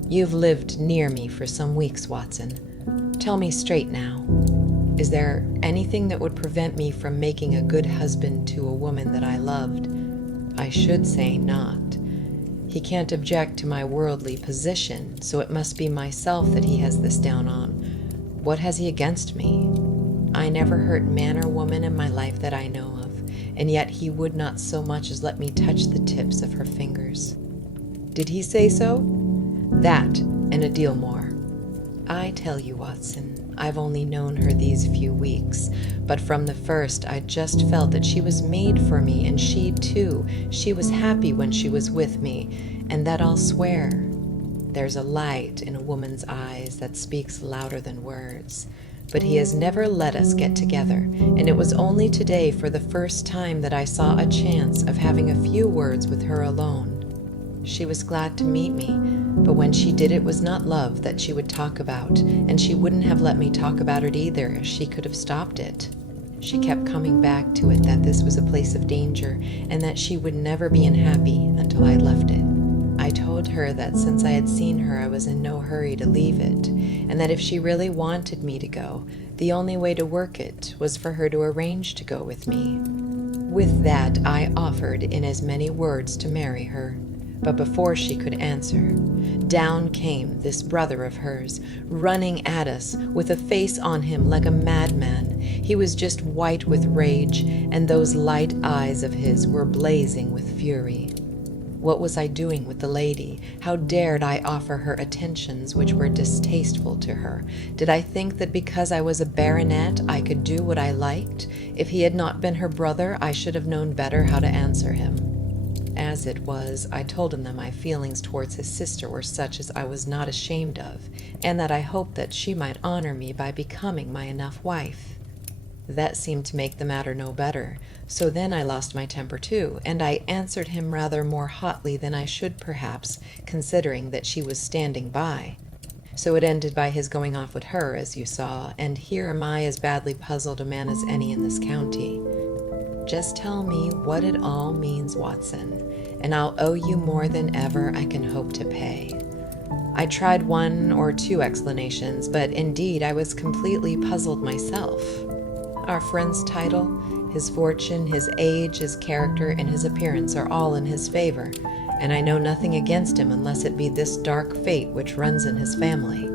You've lived near me for some weeks, Watson. Tell me straight now. Is there anything that would prevent me from making a good husband to a woman that I loved?" "I should say not. He can't object to my worldly position, so it must be myself that he has this down on. What has he against me? I never hurt man or woman in my life that I know of, and yet he would not so much as let me touch the tips of her fingers. Did he say so? That, and a deal more. I tell you, Watson, I've only known her these few weeks, but from the first I just felt that she was made for me, and she too, she was happy when she was with me, and that I'll swear. There's a light in a woman's eyes that speaks louder than words. But he has never let us get together, and it was only today for the first time that I saw a chance of having a few words with her alone. She was glad to meet me, but when she did, it was not love that she would talk about, and she wouldn't have let me talk about it either. She could have stopped it. She kept coming back to it, that this was a place of danger, and that she would never be unhappy until I left it. I told her that since I had seen her, I was in no hurry to leave it, and that if she really wanted me to go, the only way to work it was for her to arrange to go with me. With that, I offered in as many words to marry her. But before she could answer, down came this brother of hers, running at us with a face on him like a madman. He was just white with rage, and those light eyes of his were blazing with fury. What was I doing with the lady? How dared I offer her attentions which were distasteful to her? Did I think that because I was a baronet I could do what I liked? If he had not been her brother, I should have known better how to answer him. As it was, I told him that my feelings towards his sister were such as I was not ashamed of, and that I hoped that she might honor me by becoming my enough wife. That seemed to make the matter no better, so then I lost my temper too, and I answered him rather more hotly than I should perhaps, considering that she was standing by. So it ended by his going off with her, as you saw, and here am I as badly puzzled a man as any in this county. Just tell me what it all means, Watson, and I'll owe you more than ever I can hope to pay. I tried 1 or 2 explanations, but indeed I was completely puzzled myself. Our friend's title, his fortune, his age, his character, and his appearance are all in his favor, and I know nothing against him unless it be this dark fate which runs in his family.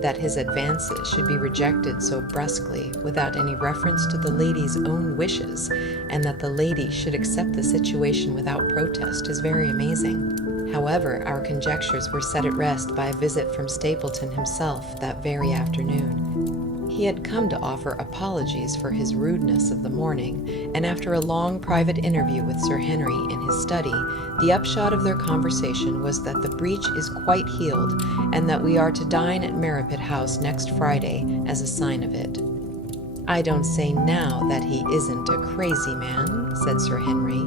That his advances should be rejected so brusquely, without any reference to the lady's own wishes, and that the lady should accept the situation without protest, is very amazing. However, our conjectures were set at rest by a visit from Stapleton himself that very afternoon. He had come to offer apologies for his rudeness of the morning, and after a long private interview with Sir Henry in his study, the upshot of their conversation was that the breach is quite healed, and that we are to dine at Merripit House next Friday as a sign of it. I don't say now that he isn't a crazy man, said Sir Henry.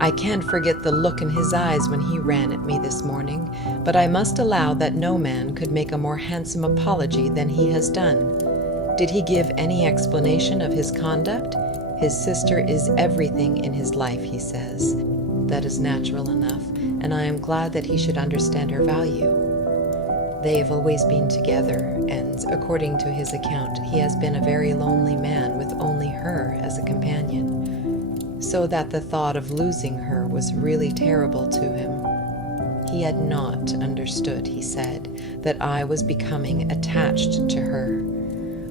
I can't forget the look in his eyes when he ran at me this morning, but I must allow that no man could make a more handsome apology than he has done. Did he give any explanation of his conduct? His sister is everything in his life, he says. That is natural enough, and I am glad that he should understand her value. They have always been together, and according to his account, he has been a very lonely man with only her as a companion, so that the thought of losing her was really terrible to him. He had not understood, he said, that I was becoming attached to her.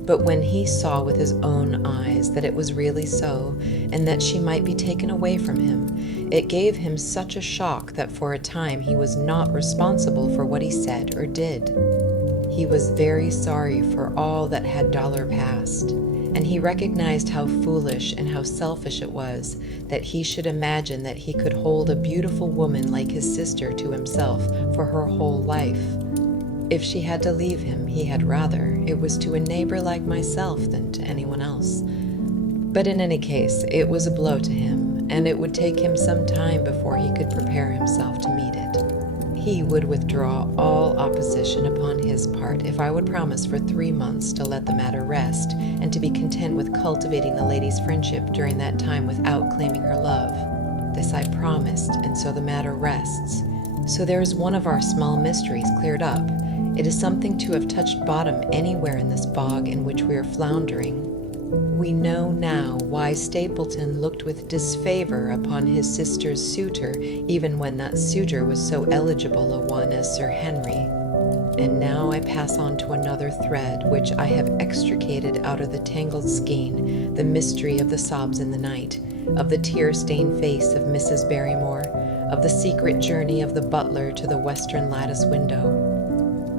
But when he saw with his own eyes that it was really so, and that she might be taken away from him, it gave him such a shock that for a time he was not responsible for what he said or did. He was very sorry for all that had passed, and he recognized how foolish and how selfish it was that he should imagine that he could hold a beautiful woman like his sister to himself for her whole life. If she had to leave him, he had rather it was to a neighbor like myself than to anyone else. But in any case, it was a blow to him, and it would take him some time before he could prepare himself to meet it. He would withdraw all opposition upon his part if I would promise for 3 months to let the matter rest, and to be content with cultivating the lady's friendship during that time without claiming her love. This I promised, and so the matter rests. So there is one of our small mysteries cleared up. It is something to have touched bottom anywhere in this bog in which we are floundering. We know now why Stapleton looked with disfavor upon his sister's suitor, even when that suitor was so eligible a one as Sir Henry. And now I pass on to another thread which I have extricated out of the tangled skein, the mystery of the sobs in the night, of the tear-stained face of Mrs. Barrymore, of the secret journey of the butler to the western lattice window.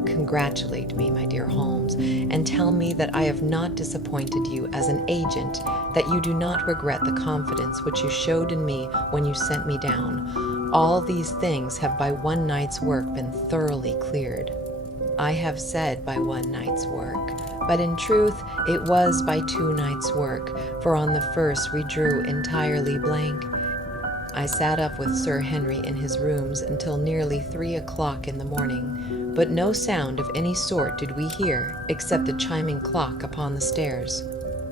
Congratulate me, my dear Holmes, and tell me that I have not disappointed you as an agent, that you do not regret the confidence which you showed in me when you sent me down. All these things have by one night's work been thoroughly cleared. I have said by one night's work, but in truth it was by 2 nights' work, for on the first we drew entirely blank. I sat up with Sir Henry in his rooms until nearly 3 o'clock in the morning, but no sound of any sort did we hear except the chiming clock upon the stairs.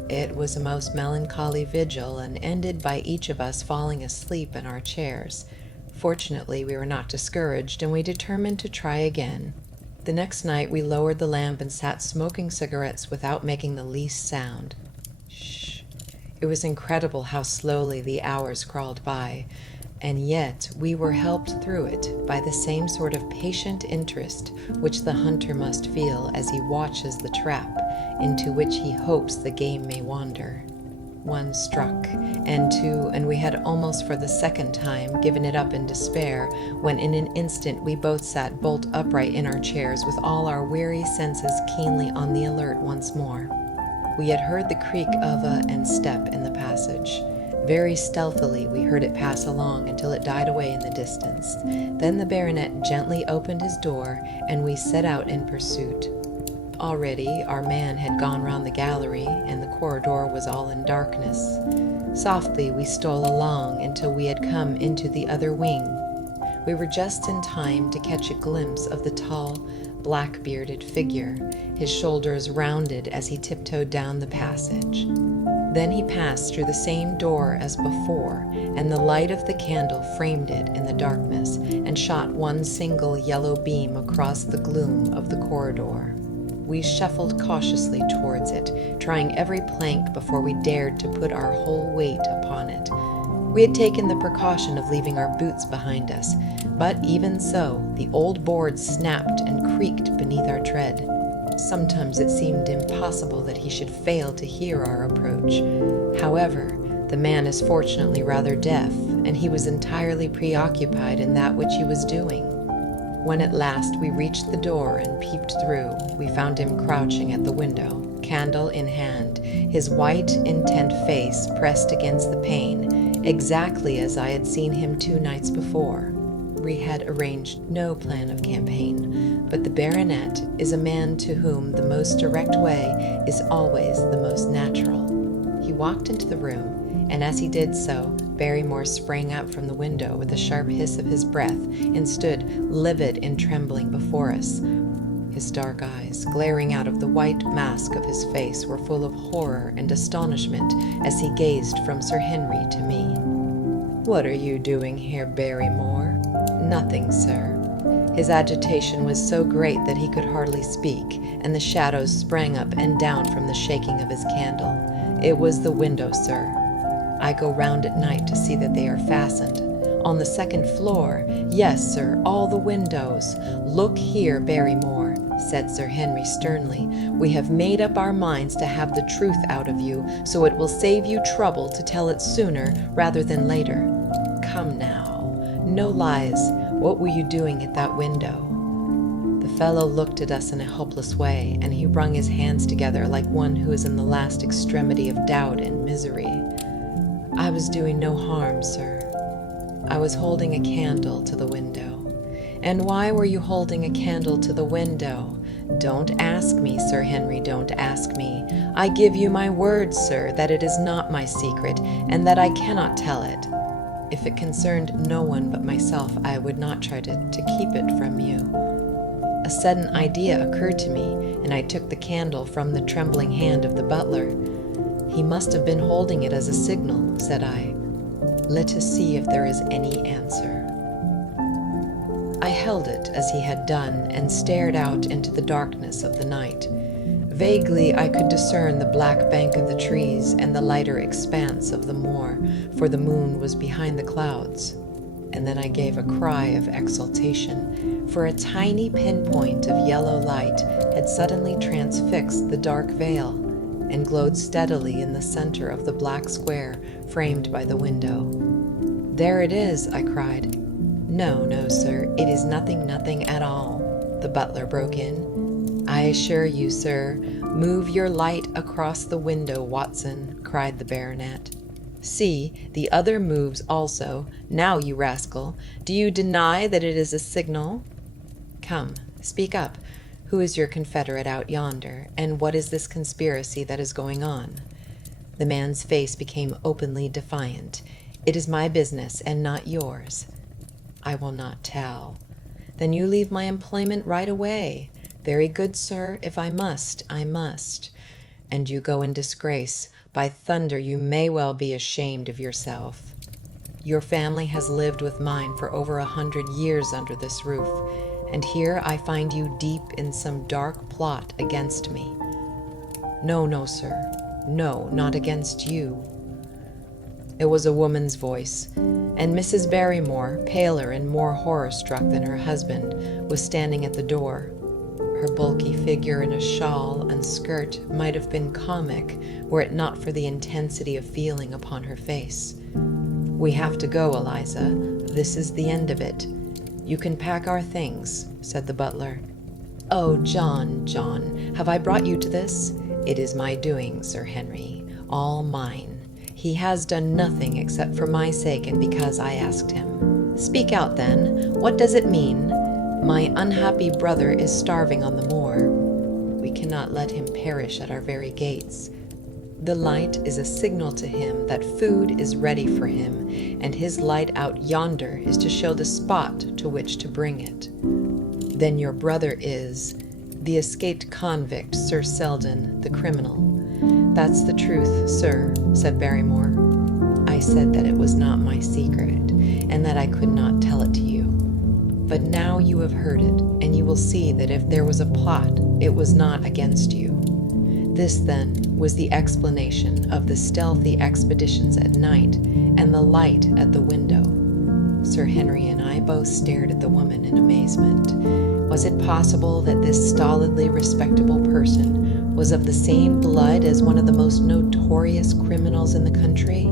It was a most melancholy vigil, and ended by each of us falling asleep in our chairs. Fortunately, we were not discouraged, and we determined to try again. The next night we lowered the lamp and sat smoking cigarettes without making the least sound. Shh! It was incredible how slowly the hours crawled by, and yet we were helped through it by the same sort of patient interest which the hunter must feel as he watches the trap into which he hopes the game may wander. 1 struck, and 2, and we had almost for the second time given it up in despair, when in an instant we both sat bolt upright in our chairs with all our weary senses keenly on the alert once more. We had heard the creak of and step in the passage. Very stealthily we heard it pass along until it died away in the distance. Then the baronet gently opened his door, and we set out in pursuit. Already our man had gone round the gallery, and the corridor was all in darkness. Softly we stole along until we had come into the other wing. We were just in time to catch a glimpse of the tall, black-bearded figure, his shoulders rounded as he tiptoed down the passage. Then he passed through the same door as before, and the light of the candle framed it in the darkness and shot one single yellow beam across the gloom of the corridor. We shuffled cautiously towards it, trying every plank before we dared to put our whole weight upon it. We had taken the precaution of leaving our boots behind us, but even so, the old boards snapped and creaked beneath our tread. Sometimes it seemed impossible that he should fail to hear our approach. However, the man is fortunately rather deaf, and he was entirely preoccupied in that which he was doing. When at last we reached the door and peeped through, we found him crouching at the window, candle in hand, his white, intent face pressed against the pane, exactly as I had seen him 2 nights before. We had arranged no plan of campaign, but the baronet is a man to whom the most direct way is always the most natural. He walked into the room, and as he did so, Barrymore sprang out from the window with a sharp hiss of his breath and stood livid and trembling before us. His dark eyes, glaring out of the white mask of his face, were full of horror and astonishment as he gazed from Sir Henry to me. "What are you doing here, Barrymore?" "Nothing, sir." His agitation was so great that he could hardly speak, and the shadows sprang up and down from the shaking of his candle. "It was the window, sir. I go round at night to see that they are fastened. On the 2nd floor, yes, sir, all the windows. Look here, Barrymore," said Sir Henry sternly. "We have made up our minds to have the truth out of you, so it will save you trouble to tell it sooner rather than later. Come now, no lies. What were you doing at that window?" The fellow looked at us in a hopeless way, and he wrung his hands together like one who is in the last extremity of doubt and misery. "I was doing no harm, sir. I was holding a candle to the window." "And why were you holding a candle to the window?" "Don't ask me, Sir Henry, don't ask me. I give you my word, sir, that it is not my secret, and that I cannot tell it. If it concerned no one but myself, I would not try to keep it from you." A sudden idea occurred to me, and I took the candle from the trembling hand of the butler. "He must have been holding it as a signal," said I. "Let us see if there is any answer." I held it as he had done, and stared out into the darkness of the night. Vaguely I could discern the black bank of the trees and the lighter expanse of the moor, for the moon was behind the clouds. And then I gave a cry of exultation, for a tiny pinpoint of yellow light had suddenly transfixed the dark veil and glowed steadily in the center of the black square framed by the window. "There it is," I cried. "No, no, sir, it is nothing at all," the butler broke in. "I assure you, sir, move your light across the window, Watson," cried the baronet. "See, the other moves also. Now, you rascal, do you deny that it is a signal? Come, speak up. Who is your confederate out yonder, and what is this conspiracy that is going on?" The man's face became openly defiant. "It is my business, and not yours." "I will not tell." "Then you leave my employment right away." "Very good, sir. If I must, I must." "And you go in disgrace. By thunder, you may well be ashamed of yourself. Your family has lived with mine for over 100 years under this roof, and here I find you deep in some dark plot against me." "No, no, sir. No, not against you." It was a woman's voice, and Mrs. Barrymore, paler and more horror-struck than her husband, was standing at the door. Her bulky figure in a shawl and skirt might have been comic were it not for the intensity of feeling upon her face. "We have to go, Eliza. This is the end of it. You can pack our things," said the butler. "Oh, John, John, have I brought you to this?" "It is my doing, Sir Henry, all mine. He has done nothing except for my sake and because I asked him." "Speak out, then. What does it mean?" "My unhappy brother is starving on the moor. We cannot let him perish at our very gates. The light is a signal to him that food is ready for him, and his light out yonder is to show the spot to which to bring it." "Then your brother is—" "The escaped convict, Sir Selden, the criminal." "That's the truth, sir," said Barrymore. "I said that it was not my secret, and that I could not tell it to you. But now you have heard it, and you will see that if there was a plot, it was not against you." This, then, was the explanation of the stealthy expeditions at night and the light at the window. Sir Henry and I both stared at the woman in amazement. Was it possible that this stolidly respectable person was of the same blood as one of the most notorious criminals in the country?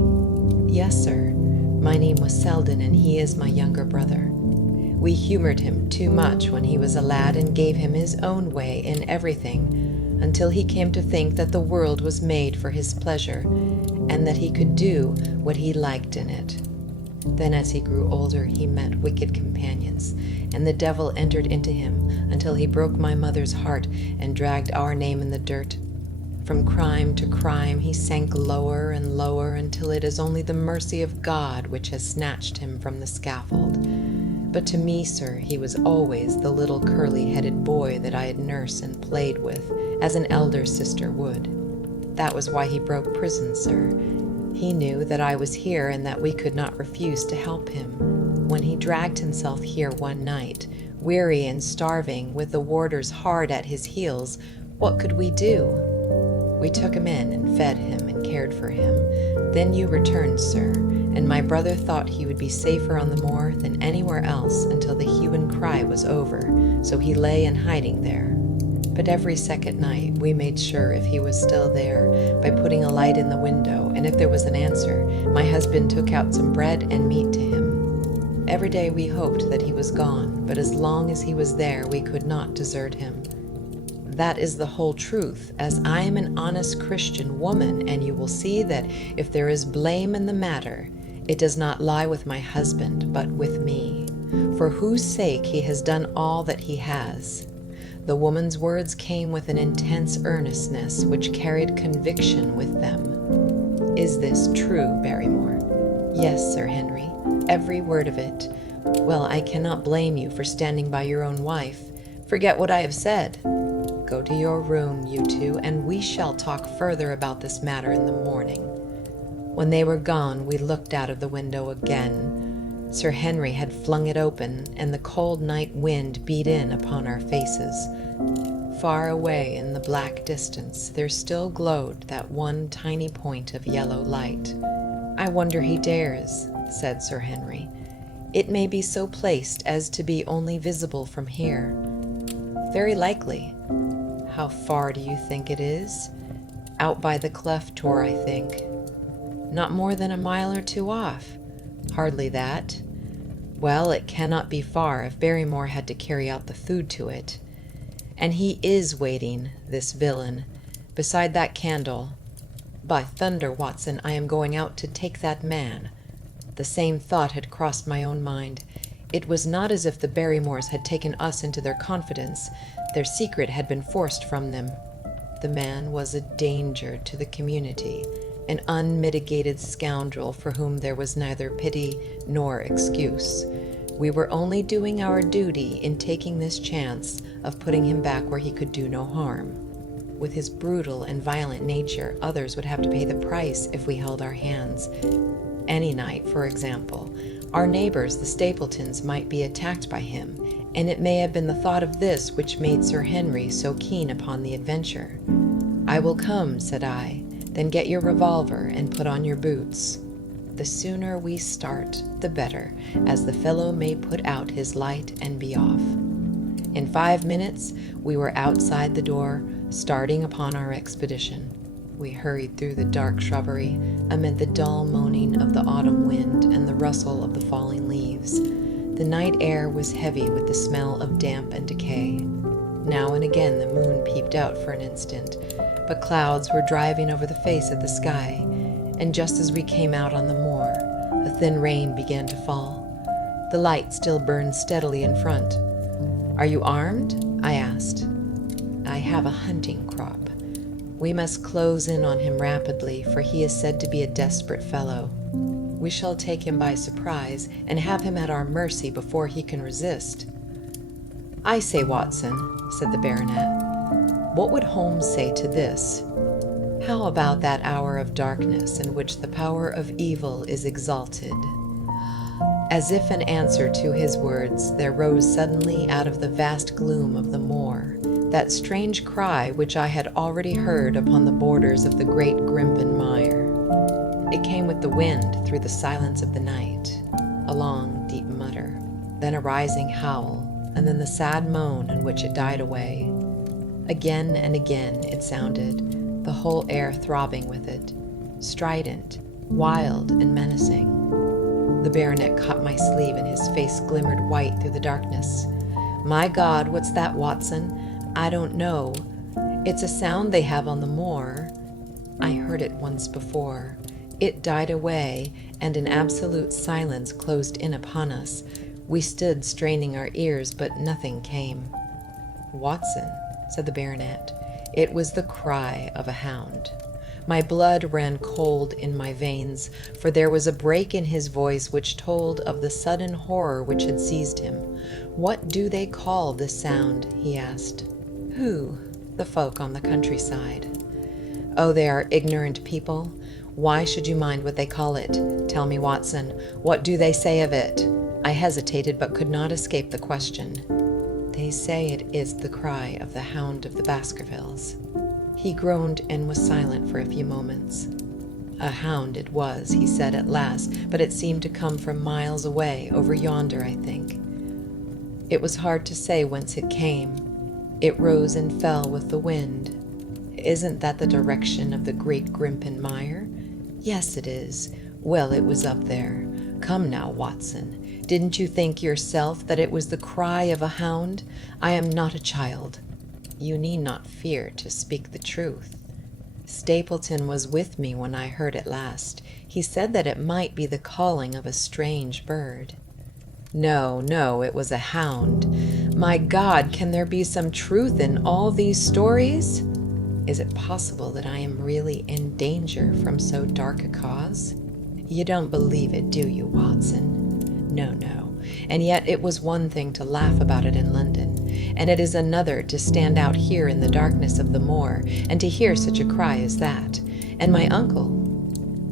"Yes, sir. My name was Selden, and he is my younger brother. We humored him too much when he was a lad and gave him his own way in everything, until he came to think that the world was made for his pleasure, and that he could do what he liked in it. Then as he grew older, he met wicked companions, and the devil entered into him until he broke my mother's heart and dragged our name in the dirt. From crime to crime he sank lower and lower until it is only the mercy of God which has snatched him from the scaffold. But to me, sir, he was always the little curly-headed boy that I had nursed and played with, as an elder sister would. That was why he broke prison, sir. He knew that I was here and that we could not refuse to help him. When he dragged himself here one night, weary and starving, with the warders hard at his heels, what could we do? We took him in and fed him and cared for him. Then you returned, sir, and my brother thought he would be safer on the moor than anywhere else until the hue and cry was over, so he lay in hiding there. But every second night we made sure if he was still there by putting a light in the window, and if there was an answer, my husband took out some bread and meat to him. Every day we hoped that he was gone, but as long as he was there we could not desert him. That is the whole truth, as I am an honest Christian woman, and you will see that if there is blame in the matter, it does not lie with my husband, but with me, for whose sake he has done all that he has. The woman's words came with an intense earnestness which carried conviction with them. Is this true, Barrymore? Yes, Sir Henry, every word of it. Well, I cannot blame you for standing by your own wife. Forget what I have said. Go to your room, you two, and we shall talk further about this matter in the morning. When they were gone, we looked out of the window again. Sir Henry had flung it open, and the cold night wind beat in upon our faces. Far away in the black distance, there still glowed that one tiny point of yellow light. "I wonder he dares," said Sir Henry. "It may be so placed as to be only visible from here." "Very likely. How far do you think it is?" "Out by the cleft tor, I think." "Not more than a mile or two off." "Hardly that." "Well, it cannot be far if Barrymore had to carry out the food to it. And he is waiting, this villain, beside that candle. By thunder, Watson, I am going out to take that man." The same thought had crossed my own mind. It was not as if the Barrymores had taken us into their confidence. Their secret had been forced from them. The man was a danger to the community, an unmitigated scoundrel for whom there was neither pity nor excuse. We were only doing our duty in taking this chance of putting him back where he could do no harm. With his brutal and violent nature, others would have to pay the price if we held our hands. Any night, for example, our neighbors, the Stapletons, might be attacked by him, and it may have been the thought of this which made Sir Henry so keen upon the adventure. "I will come," said I. "Then get your revolver and put on your boots. The sooner we start, the better, as the fellow may put out his light and be off." In 5 minutes, we were outside the door, starting upon our expedition. We hurried through the dark shrubbery, amid the dull moaning of the autumn wind and the rustle of the falling leaves. The night air was heavy with the smell of damp and decay. Now and again the moon peeped out for an instant, but clouds were driving over the face of the sky, and just as we came out on the moor, a thin rain began to fall. The light still burned steadily in front. "Are you armed?" I asked. "I have a hunting crop. We must close in on him rapidly, for he is said to be a desperate fellow. We shall take him by surprise and have him at our mercy before he can resist." "I say, Watson," said the baronet, "what would Holmes say to this? How about that hour of darkness in which the power of evil is exalted?" As if in answer to his words, there rose suddenly out of the vast gloom of the moor that strange cry which I had already heard upon the borders of the great Grimpen Mire. It came with the wind through the silence of the night, a long, deep mutter, then a rising howl, and then the sad moan in which it died away. Again and again it sounded, the whole air throbbing with it, strident, wild, and menacing. The baronet caught my sleeve, and his face glimmered white through the darkness. "My God, what's that, Watson?" "I don't know. It's a sound they have on the moor. I heard it once before. It died away, and an absolute silence closed in upon us. We stood straining our ears, but nothing came." "Watson," said the baronet, "it was the cry of a hound." My blood ran cold in my veins, for there was a break in his voice which told of the sudden horror which had seized him. "What do they call this sound?" he asked. "Who?" "The folk on the countryside." "Oh, they are ignorant people. Why should you mind what they call it? Tell me, Watson, what do they say of it?" I hesitated, but could not escape the question. "They say it is the cry of the Hound of the Baskervilles." He groaned and was silent for a few moments. "A hound it was," he said at last, "but it seemed to come from miles away, over yonder, I think. It was hard to say whence it came. It rose and fell with the wind. Isn't that the direction of the great Grimpen Mire?" "Yes, it is." "Well, it was up there. Come now, Watson. Didn't you think yourself that it was the cry of a hound? I am not a child. You need not fear to speak the truth. Stapleton was with me when I heard it last. He said that it might be the calling of a strange bird." "No, no, it was a hound. My God, can there be some truth in all these stories? Is it possible that I am really in danger from so dark a cause? You don't believe it, do you, Watson? No, no. And yet it was one thing to laugh about it in London, and it is another to stand out here in the darkness of the moor and to hear such a cry as that. And my uncle,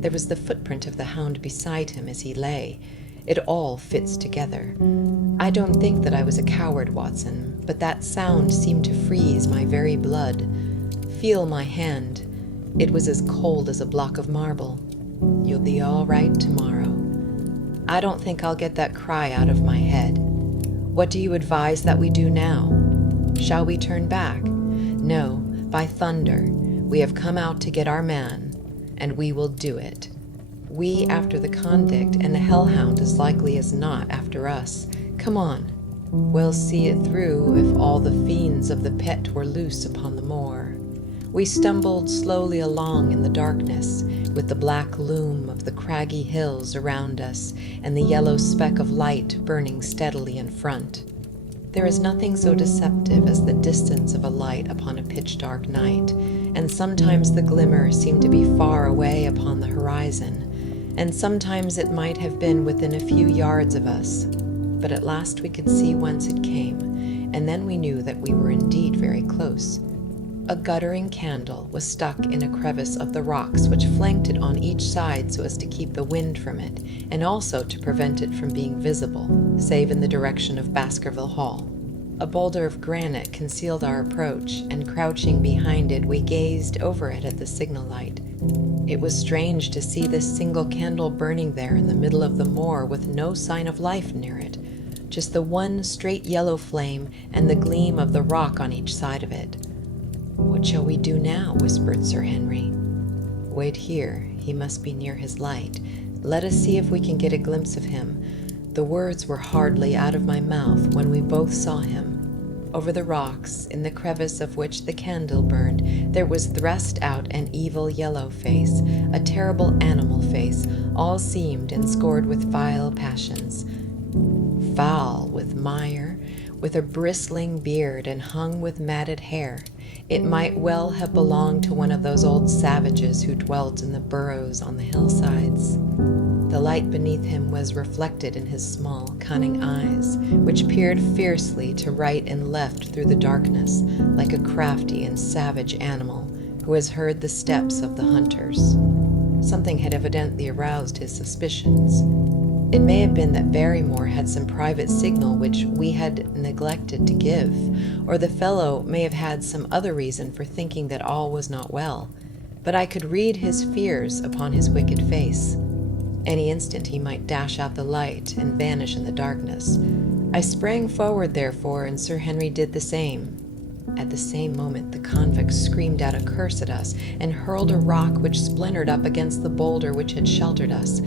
there was the footprint of the hound beside him as he lay, It all fits together. I don't think that I was a coward, Watson, but that sound seemed to freeze my very blood. Feel my hand. It was as cold as a block of marble. You'll be all right tomorrow. I don't think I'll get that cry out of my head. What do you advise that we do now? Shall we turn back? No, by thunder. We have come out to get our man, and we will do it. We after the convict, and the hellhound as likely as not after us. Come on. We'll see it through if all the fiends of the pit were loose upon the moor. We stumbled slowly along in the darkness, with the black loom of the craggy hills around us and the yellow speck of light burning steadily in front. There is nothing so deceptive as the distance of a light upon a pitch-dark night, and sometimes the glimmer seemed to be far away upon the horizon, and sometimes it might have been within a few yards of us. But at last we could see whence it came, and then we knew that we were indeed very close. A guttering candle was stuck in a crevice of the rocks which flanked it on each side so as to keep the wind from it, and also to prevent it from being visible, save in the direction of Baskerville Hall. A boulder of granite concealed our approach, and crouching behind it, we gazed over it at the signal light. It was strange to see this single candle burning there in the middle of the moor with no sign of life near it, just the one straight yellow flame and the gleam of the rock on each side of it. "What shall we do now?" whispered Sir Henry. "Wait here. He must be near his light. Let us see if we can get a glimpse of him." The words were hardly out of my mouth when we both saw him. Over the rocks, in the crevice of which the candle burned, there was thrust out an evil yellow face, a terrible animal face, all seamed and scored with vile passions. Foul with mire, with a bristling beard and hung with matted hair. It might well have belonged to one of those old savages who dwelt in the burrows on the hillsides. The light beneath him was reflected in his small, cunning eyes, which peered fiercely to right and left through the darkness, like a crafty and savage animal who has heard the steps of the hunters. Something had evidently aroused his suspicions. It may have been that Barrymore had some private signal which we had neglected to give, or the fellow may have had some other reason for thinking that all was not well, but I could read his fears upon his wicked face. Any instant he might dash out the light and vanish in the darkness. I sprang forward, therefore, and Sir Henry did the same. At the same moment the convict screamed out a curse at us and hurled a rock which splintered up against the boulder which had sheltered us.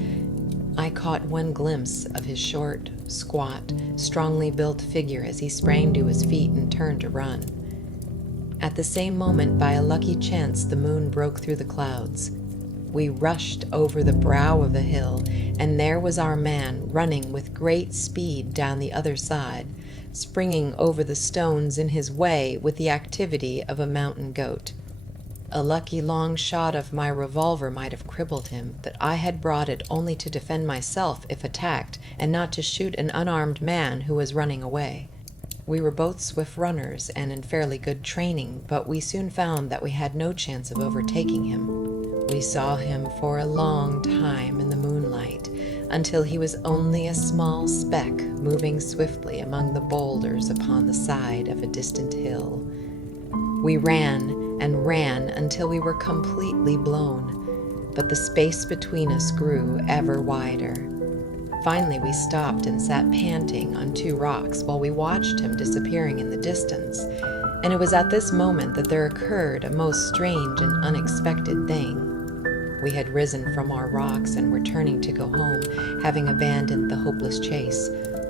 I caught one glimpse of his short, squat, strongly built figure as he sprang to his feet and turned to run. At the same moment, by a lucky chance, the moon broke through the clouds. We rushed over the brow of the hill, and there was our man running with great speed down the other side, springing over the stones in his way with the activity of a mountain goat. A lucky long shot of my revolver might have crippled him, but I had brought it only to defend myself if attacked, and not to shoot an unarmed man who was running away. We were both swift runners and in fairly good training, but we soon found that we had no chance of overtaking him. We saw him for a long time in the moonlight, until he was only a small speck moving swiftly among the boulders upon the side of a distant hill. We ran and ran until we were completely blown, but the space between us grew ever wider. Finally we stopped and sat panting on two rocks while we watched him disappearing in the distance, and it was at this moment that there occurred a most strange and unexpected thing. We had risen from our rocks and were turning to go home, having abandoned the hopeless chase.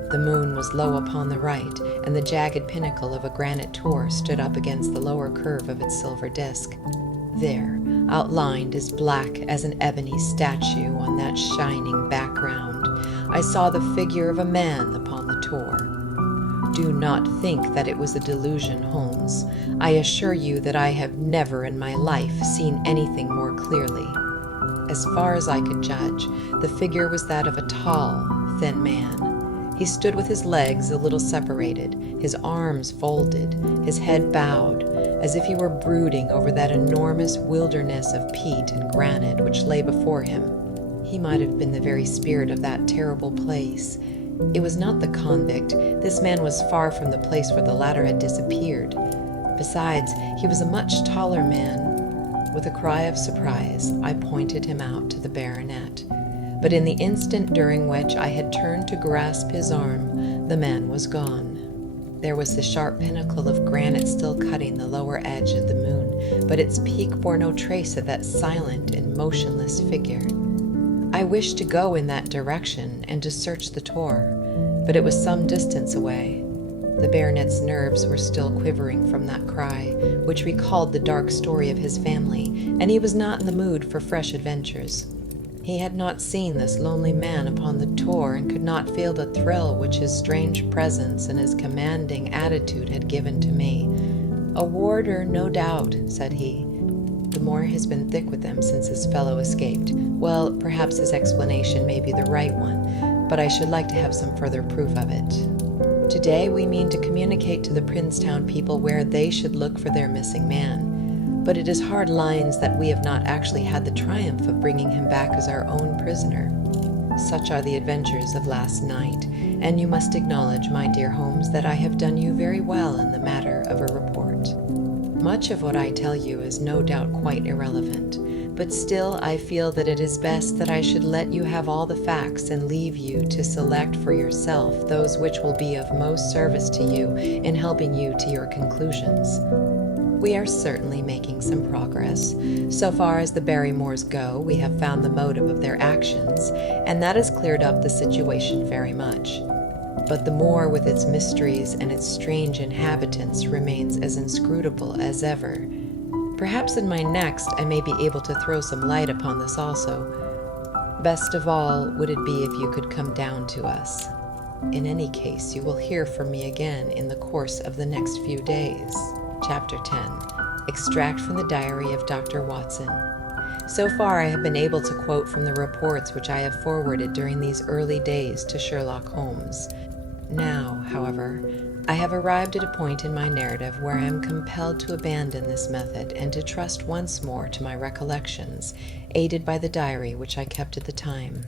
The moon was low upon the right, and the jagged pinnacle of a granite tor stood up against the lower curve of its silver disk. There, outlined as black as an ebony statue on that shining background, I saw the figure of a man upon the tor. Do not think that it was a delusion, Holmes. I assure you that I have never in my life seen anything more clearly. As far as I could judge, the figure was that of a tall, thin man. He stood with his legs a little separated, his arms folded, his head bowed, as if he were brooding over that enormous wilderness of peat and granite which lay before him. He might have been the very spirit of that terrible place. It was not the convict. This man was far from the place where the latter had disappeared. Besides, he was a much taller man. With a cry of surprise, I pointed him out to the baronet. But in the instant during which I had turned to grasp his arm, the man was gone. There was the sharp pinnacle of granite still cutting the lower edge of the moon, but its peak bore no trace of that silent and motionless figure. I wished to go in that direction and to search the tor, but it was some distance away. The baronet's nerves were still quivering from that cry, which recalled the dark story of his family, and he was not in the mood for fresh adventures. He had not seen this lonely man upon the tor and could not feel the thrill which his strange presence and his commanding attitude had given to me. "A warder, no doubt," said he. "The moor has been thick with them since his fellow escaped. Well, perhaps his explanation may be the right one, but I should like to have some further proof of it. Today we mean to communicate to the Princetown people where they should look for their missing man. But it is hard lines that we have not actually had the triumph of bringing him back as our own prisoner. Such are the adventures of last night, and you must acknowledge, my dear Holmes, that I have done you very well in the matter of a report. Much of what I tell you is no doubt quite irrelevant, but still I feel that it is best that I should let you have all the facts and leave you to select for yourself those which will be of most service to you in helping you to your conclusions. We are certainly making some progress. So far as the Barrymores go, we have found the motive of their actions, and that has cleared up the situation very much. But the moor with its mysteries and its strange inhabitants remains as inscrutable as ever. Perhaps in my next I may be able to throw some light upon this also. Best of all would it be if you could come down to us. In any case, you will hear from me again in the course of the next few days. Chapter 10. Extract from the Diary of Dr. Watson. So far I have been able to quote from the reports which I have forwarded during these early days to Sherlock Holmes. Now, however, I have arrived at a point in my narrative where I am compelled to abandon this method and to trust once more to my recollections, aided by the diary which I kept at the time.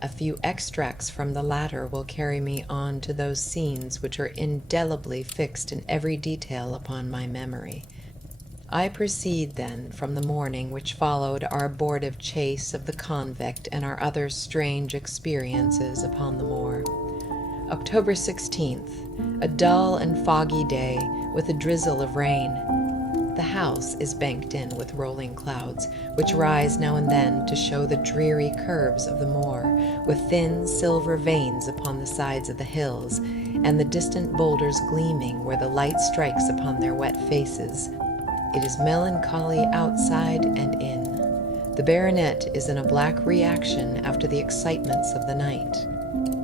A few extracts from the latter will carry me on to those scenes which are indelibly fixed in every detail upon my memory. I proceed, then, from the morning which followed our abortive chase of the convict and our other strange experiences upon the moor. October 16th, a dull and foggy day with a drizzle of rain. The house is banked in with rolling clouds, which rise now and then to show the dreary curves of the moor, with thin silver veins upon the sides of the hills, and the distant boulders gleaming where the light strikes upon their wet faces. It is melancholy outside and in. The baronet is in a black reaction after the excitements of the night.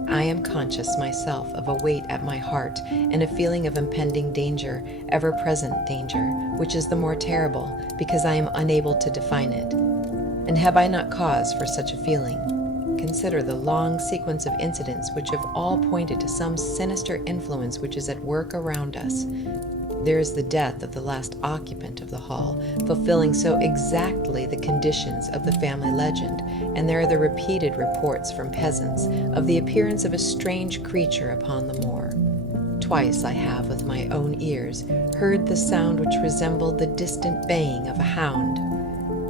I am conscious myself of a weight at my heart and a feeling of impending danger, ever-present danger, which is the more terrible because I am unable to define it. And have I not cause for such a feeling? Consider the long sequence of incidents which have all pointed to some sinister influence which is at work around us. There is the death of the last occupant of the hall, fulfilling so exactly the conditions of the family legend, and there are the repeated reports from peasants of the appearance of a strange creature upon the moor. Twice I have, with my own ears, heard the sound which resembled the distant baying of a hound.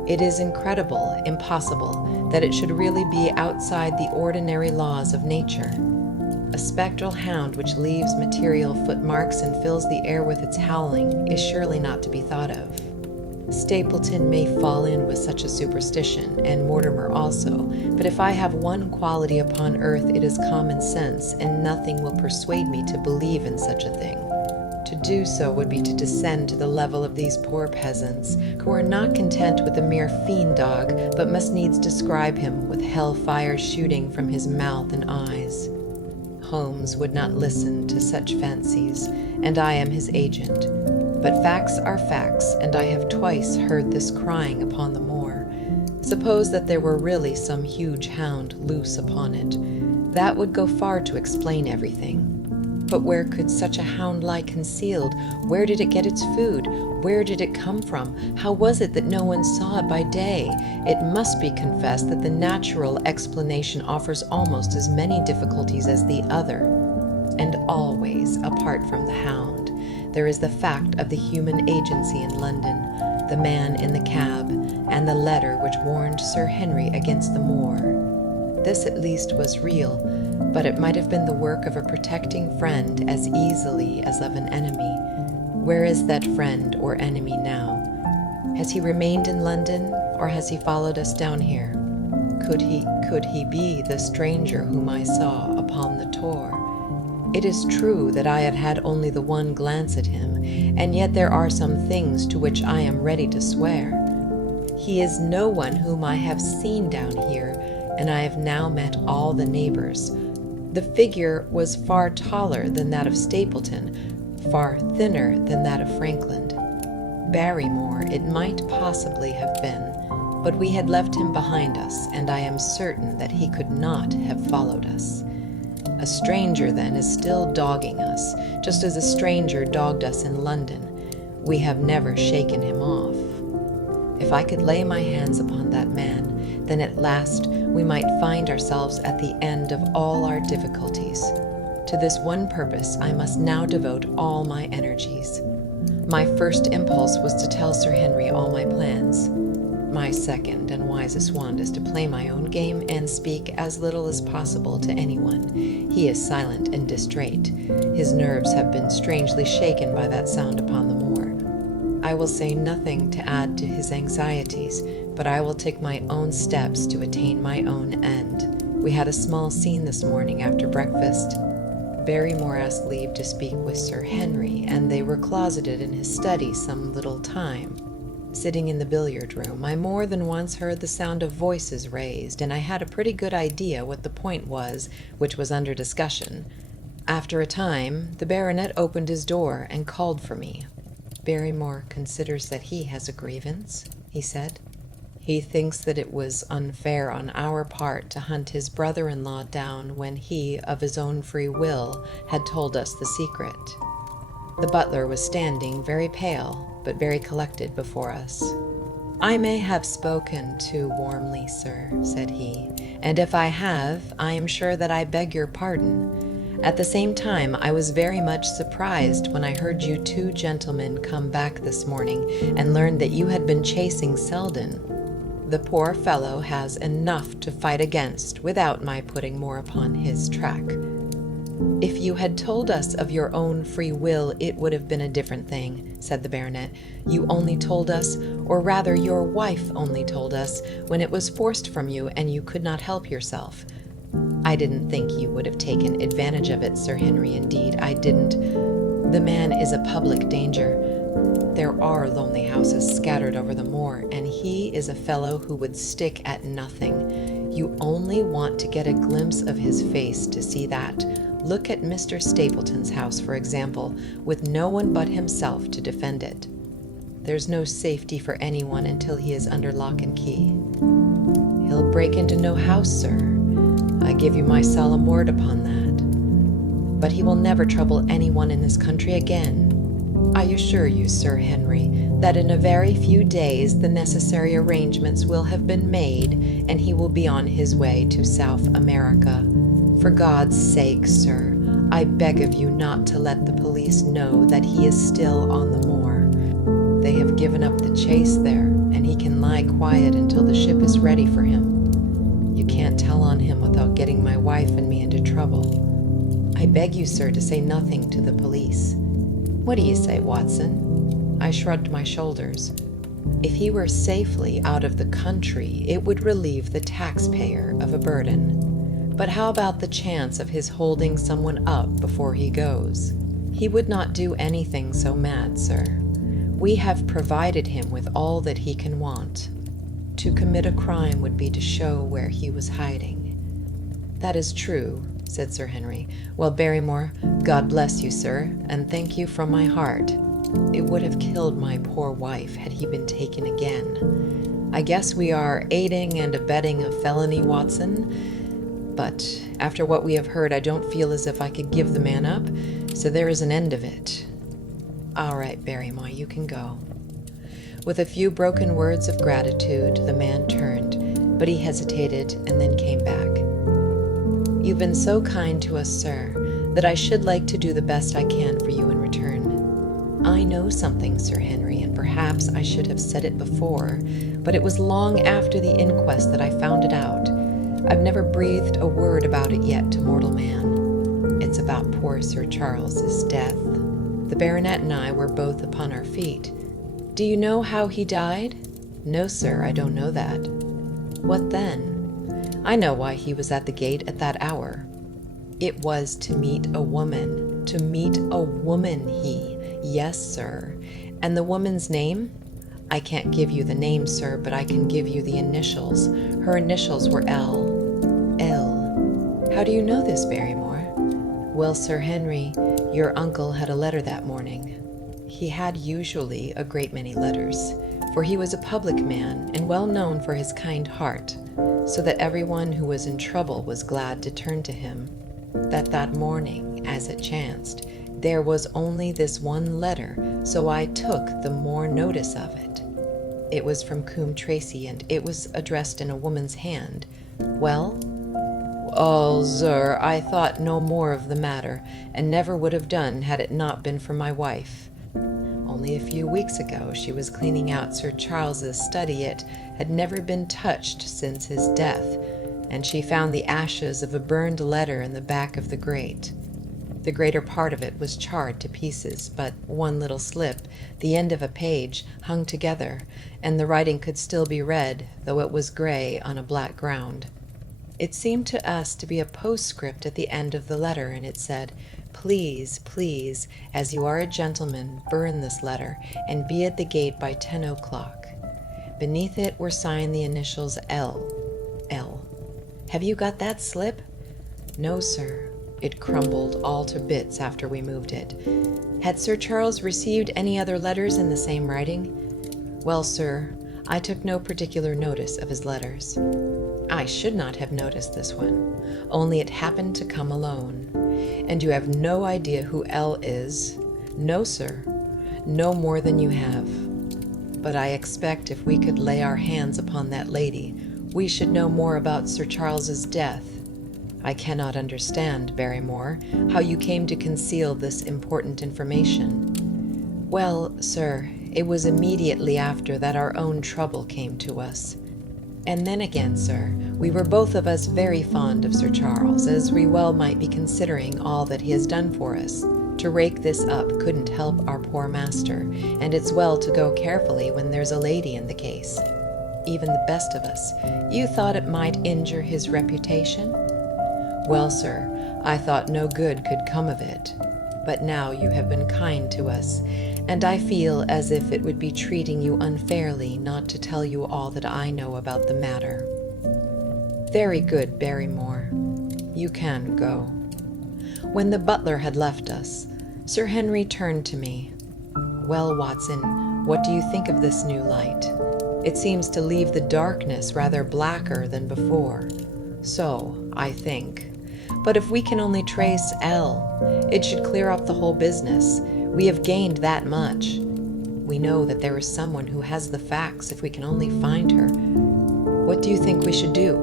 It is incredible, impossible, that it should really be outside the ordinary laws of nature. A spectral hound which leaves material footmarks and fills the air with its howling is surely not to be thought of. Stapleton may fall in with such a superstition, and Mortimer also, but if I have one quality upon earth it is common sense, and nothing will persuade me to believe in such a thing. To do so would be to descend to the level of these poor peasants, who are not content with a mere fiend-dog, but must needs describe him with hell-fire shooting from his mouth and eyes. Holmes would not listen to such fancies, and I am his agent. But facts are facts, and I have twice heard this crying upon the moor. Suppose that there were really some huge hound loose upon it. That would go far to explain everything. But where could such a hound lie concealed? Where did it get its food? Where did it come from? How was it that no one saw it by day? It must be confessed that the natural explanation offers almost as many difficulties as the other. And always, apart from the hound, there is the fact of the human agency in London, the man in the cab, and the letter which warned Sir Henry against the moor. This at least was real, but it might have been the work of a protecting friend as easily as of an enemy. Where is that friend or enemy now? Has he remained in London, or has he followed us down here? Could he be the stranger whom I saw upon the Tor? It is true that I have had only the one glance at him, and yet there are some things to which I am ready to swear. He is no one whom I have seen down here, and I have now met all the neighbors. The figure was far taller than that of Stapleton, far thinner than that of Frankland. Barrymore it might possibly have been, but we had left him behind us, and I am certain that he could not have followed us. A stranger, then, is still dogging us, just as a stranger dogged us in London. We have never shaken him off. If I could lay my hands upon that man, then at last we might find ourselves at the end of all our difficulties. To this one purpose I must now devote all my energies. My first impulse was to tell Sir Henry all my plans. My second and wisest one is to play my own game and speak as little as possible to anyone. He is silent and distrait. His nerves have been strangely shaken by that sound upon the moor. I will say nothing to add to his anxieties, but I will take my own steps to attain my own end. We had a small scene this morning after breakfast. Barrymore asked leave to speak with Sir Henry, and they were closeted in his study some little time. Sitting in the billiard room, I more than once heard the sound of voices raised, and I had a pretty good idea what the point was which was under discussion. After a time, the baronet opened his door and called for me. Barrymore considers that he has a grievance, he said. He thinks that it was unfair on our part to hunt his brother-in-law down when he, of his own free will, had told us the secret. The butler was standing, very pale, but very collected before us. "I may have spoken too warmly, sir," said he, "and if I have, I am sure that I beg your pardon. At the same time, I was very much surprised when I heard you two gentlemen come back this morning and learned that you had been chasing Selden. The poor fellow has enough to fight against without my putting more upon his track. If you had told us of your own free will, it would have been a different thing," said the baronet. "You only told us, or rather your wife only told us, when it was forced from you and you could not help yourself. I didn't think you would have taken advantage of it, Sir Henry, indeed, I didn't. The man is a public danger. There are lonely houses scattered over the moor, and he is a fellow who would stick at nothing. You only want to get a glimpse of his face to see that. Look at Mr. Stapleton's house, for example, with no one but himself to defend it. There's no safety for anyone until he is under lock and key. He'll break into no house, sir. I give you my solemn word upon that. But he will never trouble anyone in this country again. I assure you, Sir Henry, that in a very few days the necessary arrangements will have been made, and he will be on his way to South America. For God's sake, sir, I beg of you not to let the police know that he is still on the moor. They have given up the chase there, and he can lie quiet until the ship is ready for him. You can't tell on him without getting my wife and me into trouble. I beg you, sir, to say nothing to the police. What do you say, Watson?" I shrugged my shoulders. If he were safely out of the country, it would relieve the taxpayer of a burden. But how about the chance of his holding someone up before he goes? He would not do anything so mad, sir. We have provided him with all that he can want. To commit a crime would be to show where he was hiding. "That is true," said Sir Henry. "Well, Barrymore, God bless you, sir, and thank you from my heart. It would have killed my poor wife had he been taken again. I guess we are aiding and abetting a felony, Watson. But after what we have heard, I don't feel as if I could give the man up, so there is an end of it. All right, Barrymore, you can go." With a few broken words of gratitude, the man turned, but he hesitated and then came back. "You've been so kind to us, sir, that I should like to do the best I can for you in return. I know something, Sir Henry, and perhaps I should have said it before, but it was long after the inquest that I found it out. I've never breathed a word about it yet to mortal man. It's about poor Sir Charles's death." The baronet and I were both upon our feet. "Do you know how he died?" "No, sir, I don't know that." "What then?" "I know why he was at the gate at that hour. It was to meet a woman. To meet a woman, Yes, sir. And the woman's name? I can't give you the name, sir, but I can give you the initials. Her initials were L. L. How do you know this, Barrymore?" "Well, Sir Henry, your uncle had a letter that morning. He had usually a great many letters, for he was a public man and well known for his kind heart, so that everyone who was in trouble was glad to turn to him. That morning, as it chanced, there was only this one letter, so I took the more notice of it. It was from Coombe Tracy, and it was addressed in a woman's hand. Well?" "Oh, sir, I thought no more of the matter, and never would have done had it not been for my wife. Only a few weeks ago she was cleaning out Sir Charles's study. It had never been touched since his death, and she found the ashes of a burned letter in the back of the grate. The greater part of it was charred to pieces, but one little slip, the end of a page, hung together, and the writing could still be read, though it was gray on a black ground. It seemed to us to be a postscript at the end of the letter, and it said, 'Please, please, as you are a gentleman, burn this letter, and be at the gate by 10 o'clock. Beneath it were signed the initials L. L. Have you got that slip?" "No, sir. It crumbled all to bits after we moved it." "Had Sir Charles received any other letters in the same writing?" "Well, sir, I took no particular notice of his letters." "I should not have noticed this one, only it happened to come alone. And you have no idea who L is?" "No, sir, no more than you have. But I expect if we could lay our hands upon that lady, we should know more about Sir Charles's death. I cannot understand, Barrymore, how you came to conceal this important information." "Well, sir, it was immediately after that our own trouble came to us. And then again, sir, we were both of us very fond of Sir Charles, as we well might be considering all that he has done for us. To rake this up couldn't help our poor master, and it's well to go carefully when there's a lady in the case. Even the best of us. You thought it might injure his reputation?" "Well, sir, I thought no good could come of it. But now you have been kind to us, and I feel as if it would be treating you unfairly not to tell you all that I know about the matter." "Very good, Barrymore. You can go." When the butler had left us, Sir Henry turned to me. "Well, Watson, what do you think of this new light? It seems to leave the darkness rather blacker than before. So, I think. But if we can only trace L, it should clear up the whole business. We have gained that much. We know that there is someone who has the facts if we can only find her. What do you think we should do?"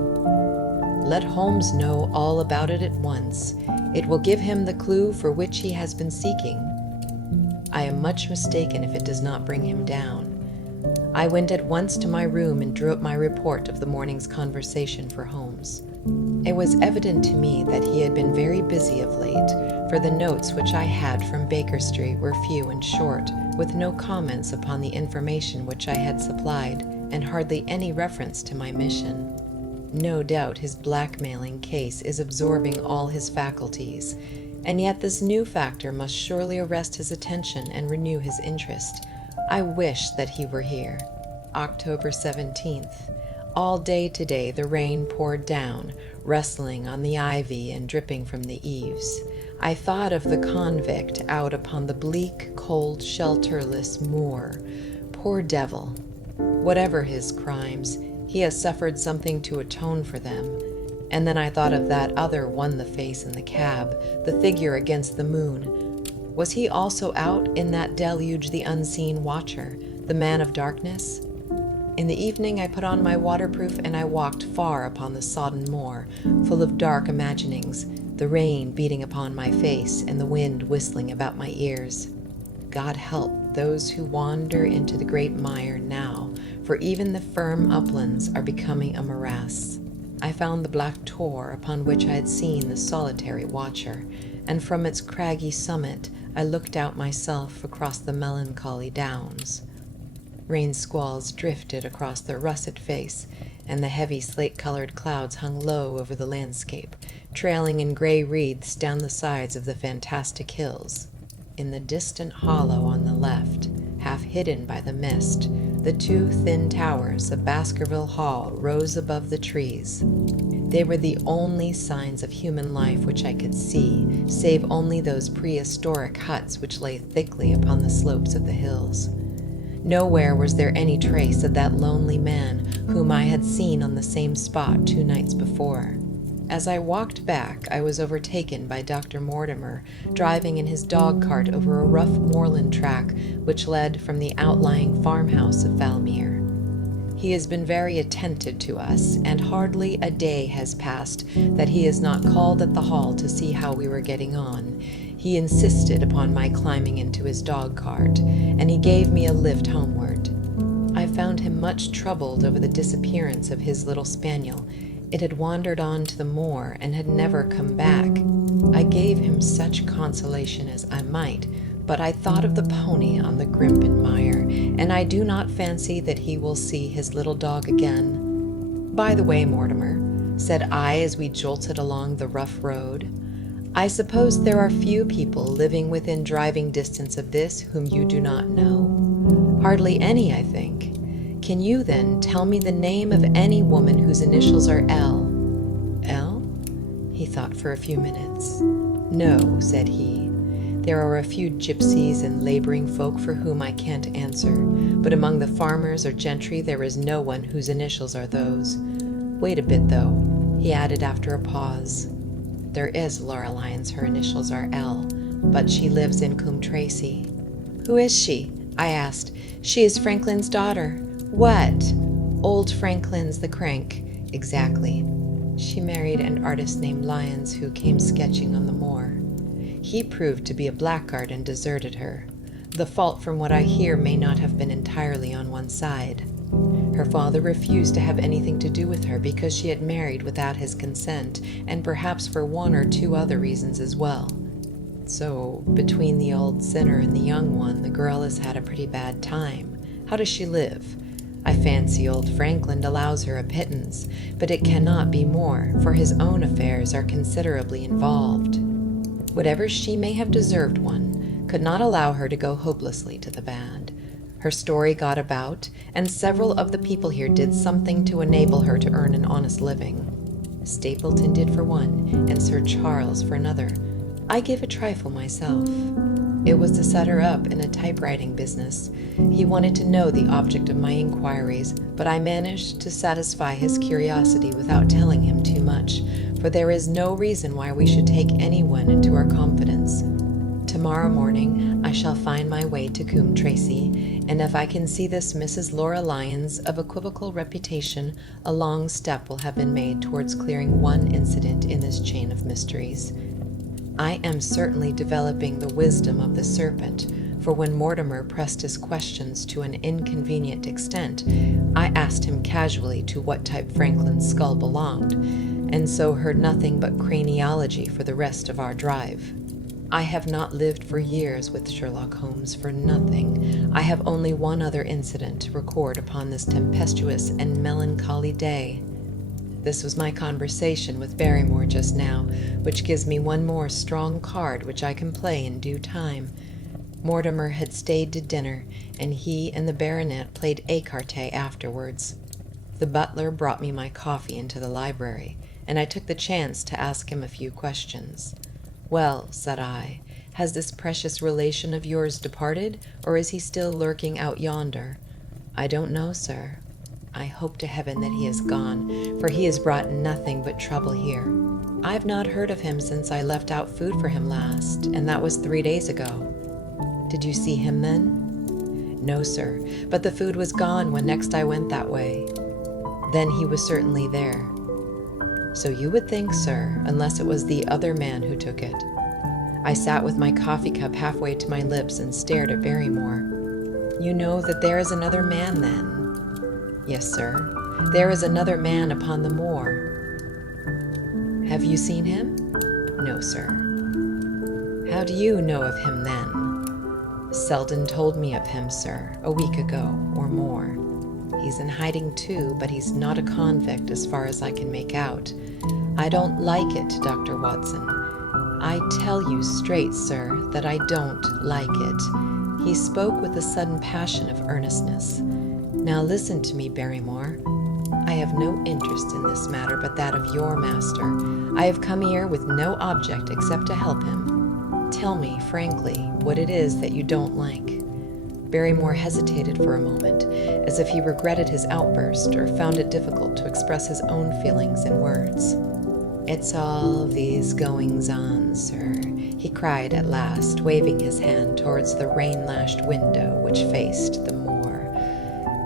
"Let Holmes know all about it at once. It will give him the clue for which he has been seeking. I am much mistaken if it does not bring him down." I went at once to my room and drew up my report of the morning's conversation for Holmes. It was evident to me that he had been very busy of late, for the notes which I had from Baker Street were few and short, with no comments upon the information which I had supplied, and hardly any reference to my mission. No doubt his blackmailing case is absorbing all his faculties, and yet this new factor must surely arrest his attention and renew his interest. I wish that he were here. October 17th. All day today the rain poured down, rustling on the ivy and dripping from the eaves. I thought of the convict out upon the bleak, cold, shelterless moor. Poor devil! Whatever his crimes, he has suffered something to atone for them, And then I thought of that other won the face in the cab, the figure against the moon. Was he also out in that deluge, the unseen watcher, the man of darkness? In the evening I put on my waterproof and I walked far upon the sodden moor, full of dark imaginings, the rain beating upon my face and the wind whistling about my ears. God help those who wander into the great mire now, for even the firm uplands are becoming a morass. I found the black tor upon which I had seen the solitary watcher, and from its craggy summit I looked out myself across the melancholy downs. Rain squalls drifted across the russet face, and the heavy slate-colored clouds hung low over the landscape, trailing in gray wreaths down the sides of the fantastic hills. In the distant hollow on the left, half hidden by the mist, the two thin towers of Baskerville Hall rose above the trees. They were the only signs of human life which I could see, save only those prehistoric huts which lay thickly upon the slopes of the hills. Nowhere was there any trace of that lonely man whom I had seen on the same spot 2 nights before. As I walked back, I was overtaken by Dr. Mortimer, driving in his dog-cart over a rough moorland track which led from the outlying farmhouse of Valmere. He has been very attentive to us, and hardly a day has passed that he has not called at the hall to see how we were getting on. He insisted upon my climbing into his dog-cart, and he gave me a lift homeward. I found him much troubled over the disappearance of his little spaniel. It had wandered on to the moor and had never come back. I gave him such consolation as I might, but I thought of the pony on the Grimpen mire, and I do not fancy that he will see his little dog again. By the way, Mortimer, said I as we jolted along the rough road, I suppose there are few people living within driving distance of this whom you do not know? Hardly any, I think. Can you, then, tell me the name of any woman whose initials are L? L? He thought for a few minutes. No, said he. There are a few gypsies and laboring folk for whom I can't answer, but among the farmers or gentry there is no one whose initials are those. Wait a bit, though, he added after a pause. There is Laura Lyons, her initials are L, but she lives in Coombe Tracy. Who is she? I asked. She is Franklin's daughter. What? Old Franklin's the crank. Exactly. She married an artist named Lyons who came sketching on the moor. He proved to be a blackguard and deserted her. The fault, from what I hear, may not have been entirely on one side. Her father refused to have anything to do with her because she had married without his consent, and perhaps for 1 or 2 other reasons as well. So, between the old sinner and the young one, the girl has had a pretty bad time. How does she live? I fancy old Franklin allows her a pittance, but it cannot be more, for his own affairs are considerably involved. Whatever she may have deserved, one could not allow her to go hopelessly to the bad. Her story got about, and several of the people here did something to enable her to earn an honest living. Stapleton did for one, and Sir Charles for another. I gave a trifle myself. It was to set her up in a typewriting business. He wanted to know the object of my inquiries, but I managed to satisfy his curiosity without telling him too much, for there is no reason why we should take anyone into our confidence. Tomorrow morning I shall find my way to Coombe Tracy, and if I can see this Mrs. Laura Lyons of equivocal reputation, a long step will have been made towards clearing one incident in this chain of mysteries. I am certainly developing the wisdom of the serpent, for when Mortimer pressed his questions to an inconvenient extent, I asked him casually to what type Franklin's skull belonged, and so heard nothing but craniology for the rest of our drive. I have not lived for years with Sherlock Holmes for nothing. I have only one other incident to record upon this tempestuous and melancholy day. This was my conversation with Barrymore just now, which gives me one more strong card which I can play in due time. Mortimer had stayed to dinner, and he and the baronet played écarté afterwards. The butler brought me my coffee into the library, and I took the chance to ask him a few questions. Well, said I, has this precious relation of yours departed, or is he still lurking out yonder? I don't know, sir. I hope to heaven that he is gone, for he has brought nothing but trouble here. I've not heard of him since I left out food for him last, and that was 3 days ago. Did you see him then? No, sir, but the food was gone when next I went that way. Then he was certainly there. So you would think, sir, unless it was the other man who took it. I sat with my coffee cup halfway to my lips and stared at Barrymore. You know that there is another man, then? Yes, sir. There is another man upon the moor. Have you seen him? No, sir. How do you know of him, then? Selden told me of him, sir, a week ago or more. He's in hiding too, but he's not a convict as far as I can make out. I don't like it, Dr. Watson. I tell you straight, sir, that I don't like it. He spoke with a sudden passion of earnestness. Now listen to me, Barrymore. I have no interest in this matter but that of your master. I have come here with no object except to help him. Tell me, frankly, what it is that you don't like. Barrymore hesitated for a moment, as if he regretted his outburst or found it difficult to express his own feelings in words. It's all these goings-on, sir, he cried at last, waving his hand towards the rain-lashed window which faced the moor.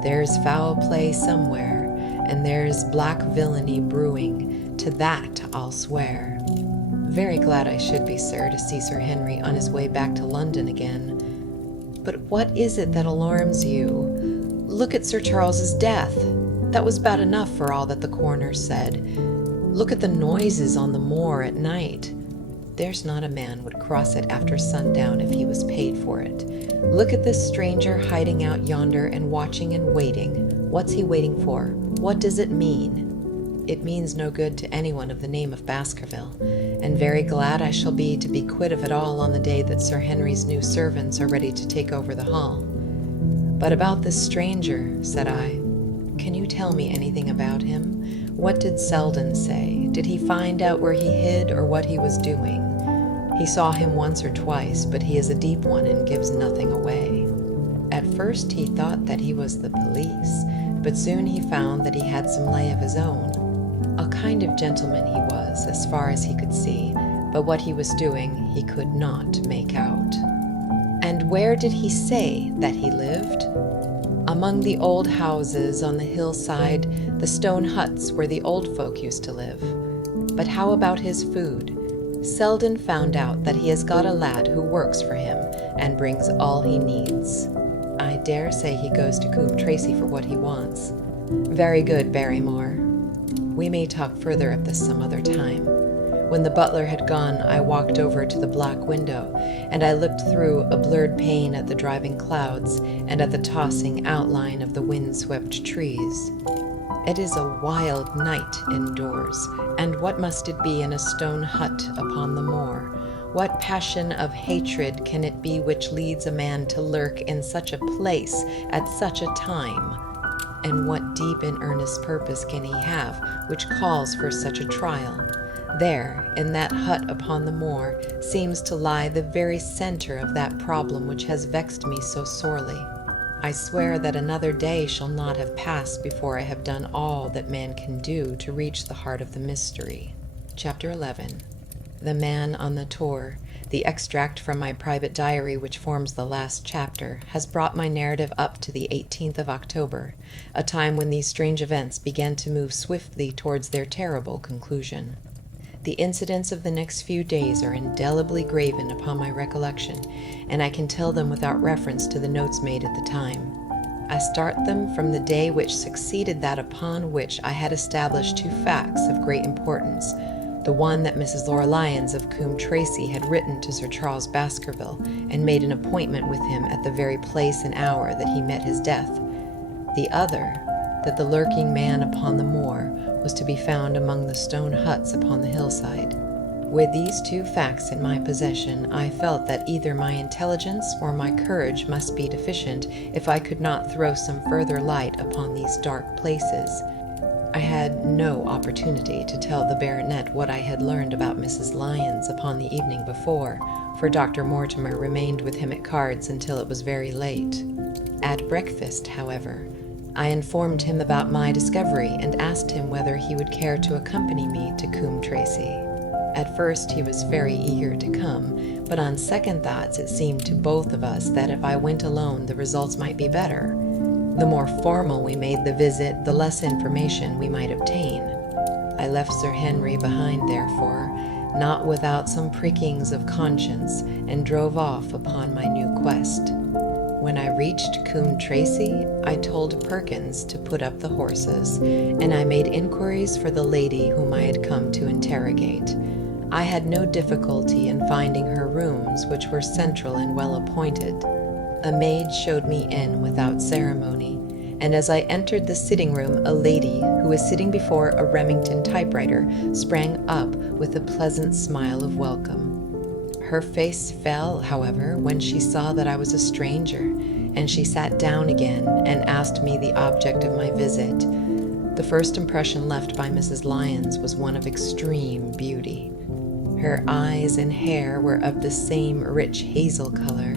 There's foul play somewhere, and there's black villainy brewing, to that I'll swear. Very glad I should be, sir, to see Sir Henry on his way back to London again. But what is it that alarms you? Look at Sir Charles's death. That was bad enough for all that the coroner said. Look at the noises on the moor at night. There's not a man would cross it after sundown if he was paid for it. Look at this stranger hiding out yonder and watching and waiting. What's he waiting for? What does it mean? It means no good to anyone of the name of Baskerville, and very glad I shall be to be quit of it all on the day that Sir Henry's new servants are ready to take over the hall. But about this stranger, said I, can you tell me anything about him? What did Selden say? Did he find out where he hid or what he was doing? He saw him once or twice, but he is a deep one and gives nothing away. At first he thought that he was the police, but soon he found that he had some lay of his own. A kind of gentleman he was, as far as he could see, but what he was doing he could not make out. And where did he say that he lived? Among the old houses on the hillside, the stone huts where the old folk used to live. But how about his food? Selden found out that he has got a lad who works for him and brings all he needs. I dare say he goes to Coombe Tracy for what he wants. Very good, Barrymore. We may talk further of this some other time. When the butler had gone, I walked over to the black window, and I looked through a blurred pane at the driving clouds and at the tossing outline of the wind-swept trees. It is a wild night indoors, and what must it be in a stone hut upon the moor? What passion of hatred can it be which leads a man to lurk in such a place at such a time? And what deep and earnest purpose can he have which calls for such a trial? There, in that hut upon the moor, seems to lie the very center of that problem which has vexed me so sorely. I swear that another day shall not have passed before I have done all that man can do to reach the heart of the mystery. Chapter 11. The Man on the Tour. The extract from my private diary which forms the last chapter has brought my narrative up to the 18th of October, a time when these strange events began to move swiftly towards their terrible conclusion. The incidents of the next few days are indelibly graven upon my recollection, and I can tell them without reference to the notes made at the time. I start them from the day which succeeded that upon which I had established two facts of great importance. The one that Mrs. Laura Lyons of Coombe Tracy had written to Sir Charles Baskerville and made an appointment with him at the very place and hour that he met his death. The other, that the lurking man upon the moor was to be found among the stone huts upon the hillside. With these two facts in my possession, I felt that either my intelligence or my courage must be deficient if I could not throw some further light upon these dark places. I had no opportunity to tell the baronet what I had learned about Mrs. Lyons upon the evening before, for Dr. Mortimer remained with him at cards until it was very late. At breakfast, however, I informed him about my discovery and asked him whether he would care to accompany me to Coombe Tracy. At first he was very eager to come, but on second thoughts it seemed to both of us that if I went alone the results might be better. The more formal we made the visit, the less information we might obtain. I left Sir Henry behind, therefore, not without some prickings of conscience, and drove off upon my new quest. When I reached Coombe Tracy, I told Perkins to put up the horses, and I made inquiries for the lady whom I had come to interrogate. I had no difficulty in finding her rooms, which were central and well appointed. A maid showed me in without ceremony, and as I entered the sitting room, a lady who was sitting before a Remington typewriter sprang up with a pleasant smile of welcome. Her face fell, however, when she saw that I was a stranger, and she sat down again and asked me the object of my visit. The first impression left by Mrs. Lyons was one of extreme beauty. Her eyes and hair were of the same rich hazel color,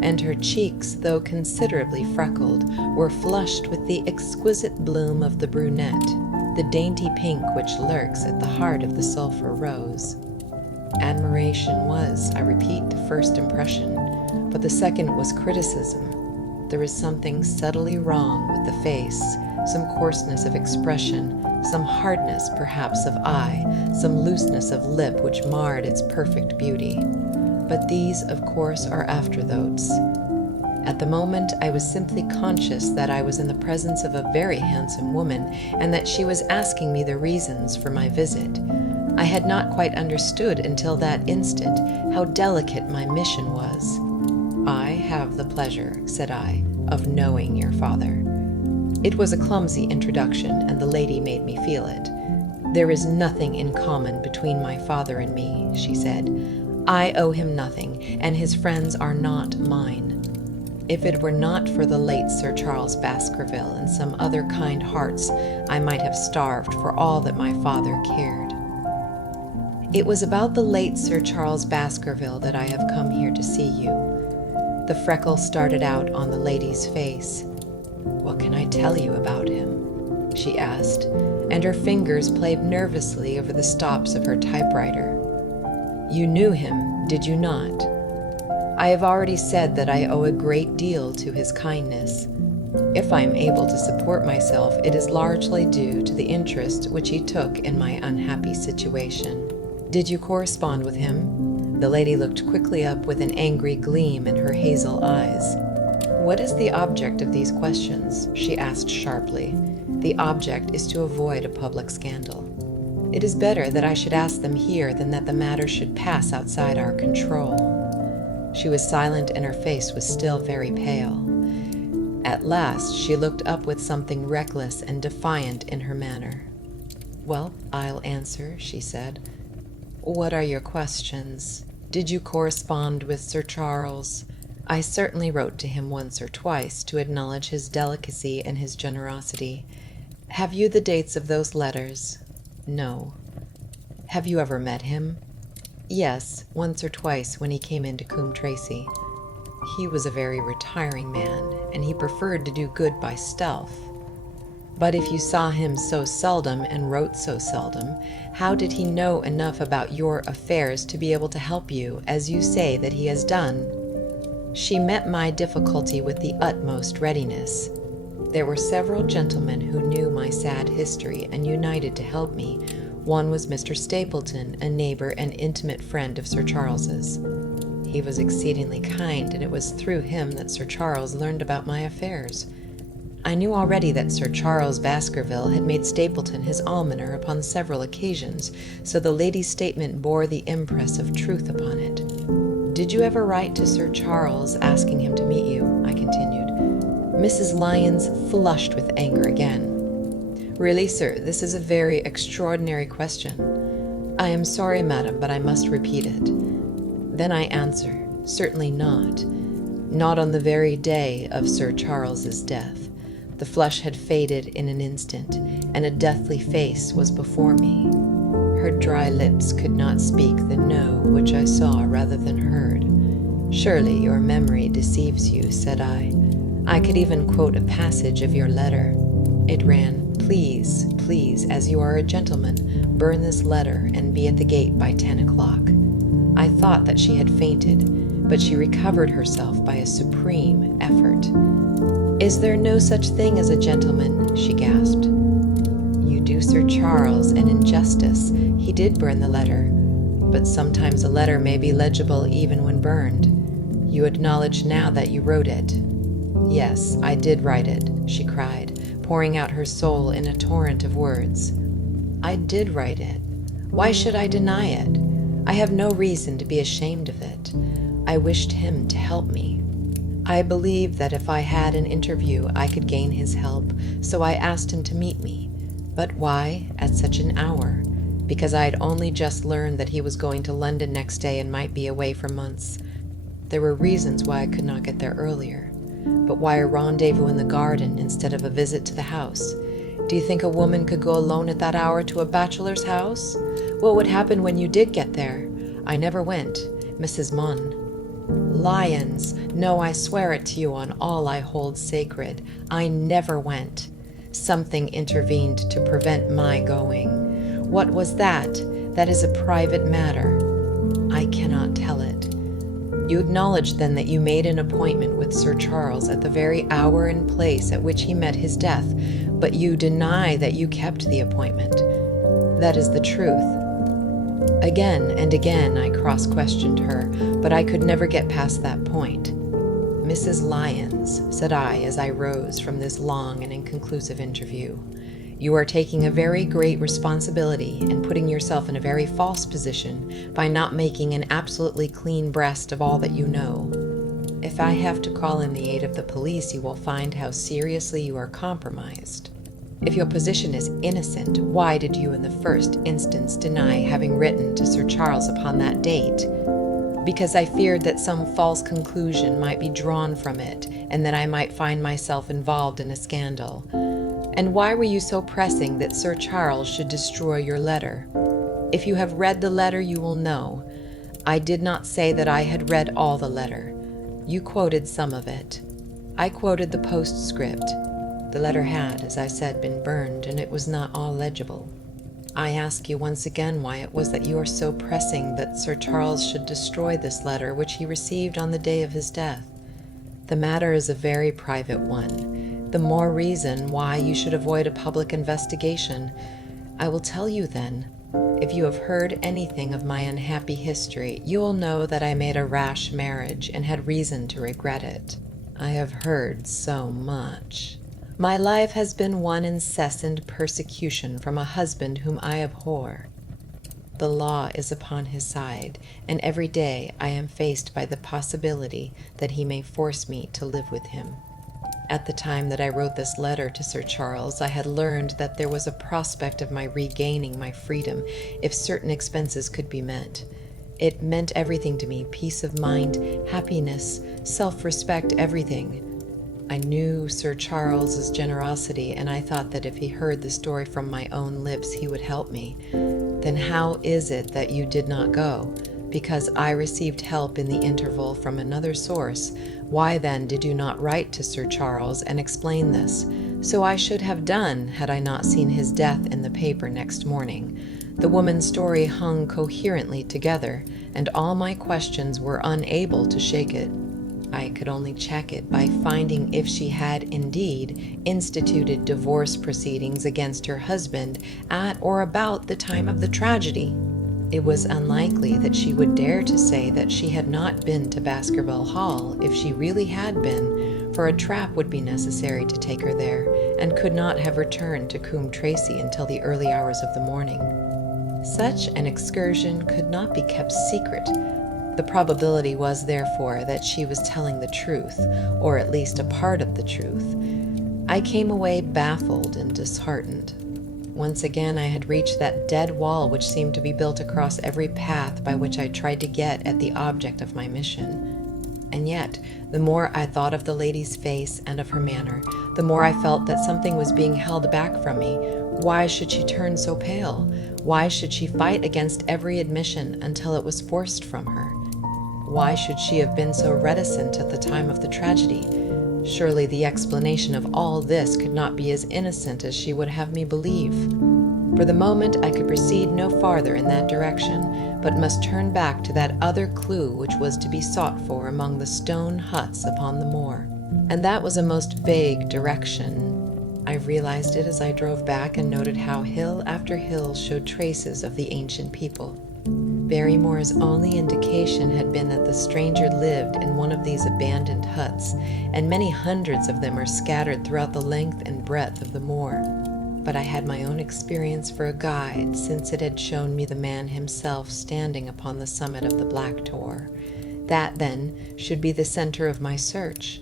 and her cheeks, though considerably freckled, were flushed with the exquisite bloom of the brunette, the dainty pink which lurks at the heart of the sulphur rose. Admiration was, I repeat, the first impression, but the second was criticism. There was something subtly wrong with the face, some coarseness of expression, some hardness perhaps of eye, some looseness of lip which marred its perfect beauty. But these, of course, are afterthoughts. At the moment, I was simply conscious that I was in the presence of a very handsome woman, and that she was asking me the reasons for my visit. I had not quite understood until that instant how delicate my mission was. "I have the pleasure," said I, "of knowing your father." It was a clumsy introduction, and the lady made me feel it. "There is nothing in common between my father and me," she said. "I owe him nothing, and his friends are not mine. If it were not for the late Sir Charles Baskerville and some other kind hearts, I might have starved for all that my father cared." "It was about the late Sir Charles Baskerville that I have come here to see you." The freckle started out on the lady's face. "What can I tell you about him?" she asked, and her fingers played nervously over the stops of her typewriter. "You knew him, did you not?" "I have already said that I owe a great deal to his kindness. If I am able to support myself, it is largely due to the interest which he took in my unhappy situation." "Did you correspond with him?" The lady looked quickly up with an angry gleam in her hazel eyes. "What is the object of these questions?" she asked sharply. "The object is to avoid a public scandal. It is better that I should ask them here than that the matter should pass outside our control." She was silent, and her face was still very pale. At last she looked up with something reckless and defiant in her manner. "Well, I'll answer," she said. "What are your questions? Did you correspond with Sir Charles?" "I certainly wrote to him once or twice to acknowledge his delicacy and his generosity." "Have you the dates of those letters?" "No." "Have you ever met him?" "Yes, once or twice when he came into Coombe Tracy." "He was a very retiring man, and he preferred to do good by stealth." "But if you saw him so seldom and wrote so seldom, how did he know enough about your affairs to be able to help you, as you say that he has done?" She met my difficulty with the utmost readiness. There were several gentlemen who knew my sad history and united to help me. One was Mr. Stapleton, a neighbor and intimate friend of Sir Charles's. He was exceedingly kind, and it was through him that Sir Charles learned about my affairs. I knew already that Sir Charles Baskerville had made Stapleton his almoner upon several occasions, so the lady's statement bore the impress of truth upon it. "Did you ever write to Sir Charles asking him to meet you?" I continued. Mrs. Lyons flushed with anger again. "Really, sir, this is a very extraordinary question. I am sorry, madam, but I must repeat it." Then I answered, "Certainly not. Not on the very day of Sir Charles's death." The flush had faded in an instant, and a deathly face was before me. Her dry lips could not speak the no which I saw rather than heard. "Surely your memory deceives you," said I. I could even quote a passage of your letter. It ran, "Please, please, as you are a gentleman, burn this letter and be at the gate by 10 o'clock." I thought that she had fainted, but she recovered herself by a supreme effort. "Is there no such thing as a gentleman?" she gasped. "You do Sir Charles an injustice. He did burn the letter, but sometimes a letter may be legible even when burned. You acknowledge now that you wrote it." "Yes, I did write it," she cried, pouring out her soul in a torrent of words. "I did write it. Why should I deny it? I have no reason to be ashamed of it. I wished him to help me. I believed that if I had an interview, I could gain his help, so I asked him to meet me. But why at such an hour? Because I had only just learned that he was going to London next day and might be away for months. There were reasons why I could not get there earlier. But why a rendezvous in the garden instead of a visit to the house? Do you think a woman could go alone at that hour to a bachelor's house? What would happen when you did get there? I never went. Mrs. Munn. Lions! No, I swear it to you on all I hold sacred. I never went. Something intervened to prevent my going. What was that? That is a private matter. I cannot tell it. You acknowledge then that you made an appointment with Sir Charles at the very hour and place at which he met his death, but you deny that you kept the appointment. That is the truth. Again and again I cross-questioned her, but I could never get past that point. "Mrs. Lyons," said I as I rose from this long and inconclusive interview, "you are taking a very great responsibility and putting yourself in a very false position by not making an absolutely clean breast of all that you know. If I have to call in the aid of the police, you will find how seriously you are compromised. If your position is innocent, why did you in the first instance deny having written to Sir Charles upon that date? Because I feared that some false conclusion might be drawn from it, and that I might find myself involved in a scandal. And why were you so pressing that Sir Charles should destroy your letter? If you have read the letter, you will know. I did not say that I had read all the letter. You quoted some of it. I quoted the postscript. The letter had, as I said, been burned, and it was not all legible. I ask you once again why it was that you are so pressing that Sir Charles should destroy this letter which he received on the day of his death. The matter is a very private one. The more reason why you should avoid a public investigation. I will tell you then. If you have heard anything of my unhappy history, you will know that I made a rash marriage and had reason to regret it. I have heard so much. My life has been one incessant persecution from a husband whom I abhor. The law is upon his side, and every day I am faced by the possibility that he may force me to live with him. At the time that I wrote this letter to Sir Charles, I had learned that there was a prospect of my regaining my freedom if certain expenses could be met. It meant everything to me, peace of mind, happiness, self-respect, everything. I knew Sir Charles's generosity, and I thought that if he heard the story from my own lips, he would help me. Then how is it that you did not go? Because I received help in the interval from another source. Why then did you not write to Sir Charles and explain this? So I should have done had I not seen his death in the paper next morning. The woman's story hung coherently together, and all my questions were unable to shake it. I could only check it by finding if she had indeed instituted divorce proceedings against her husband at or about the time of the tragedy. It was unlikely that she would dare to say that she had not been to Baskerville Hall if she really had been, for a trap would be necessary to take her there, and could not have returned to Coombe Tracy until the early hours of the morning. Such an excursion could not be kept secret. The probability was, therefore, that she was telling the truth, or at least a part of the truth. I came away baffled and disheartened. Once again I had reached that dead wall which seemed to be built across every path by which I tried to get at the object of my mission. And yet, the more I thought of the lady's face and of her manner, the more I felt that something was being held back from me. Why should she turn so pale? Why should she fight against every admission until it was forced from her? Why should she have been so reticent at the time of the tragedy? Surely the explanation of all this could not be as innocent as she would have me believe. For the moment I could proceed no farther in that direction, but must turn back to that other clue which was to be sought for among the stone huts upon the moor. And that was a most vague direction. I realized it as I drove back and noted how hill after hill showed traces of the ancient people. Barrymore's only indication had been that the stranger lived in one of these abandoned huts, and many hundreds of them are scattered throughout the length and breadth of the moor. But I had my own experience for a guide, since it had shown me the man himself standing upon the summit of the Black Tor. That, then, should be the center of my search.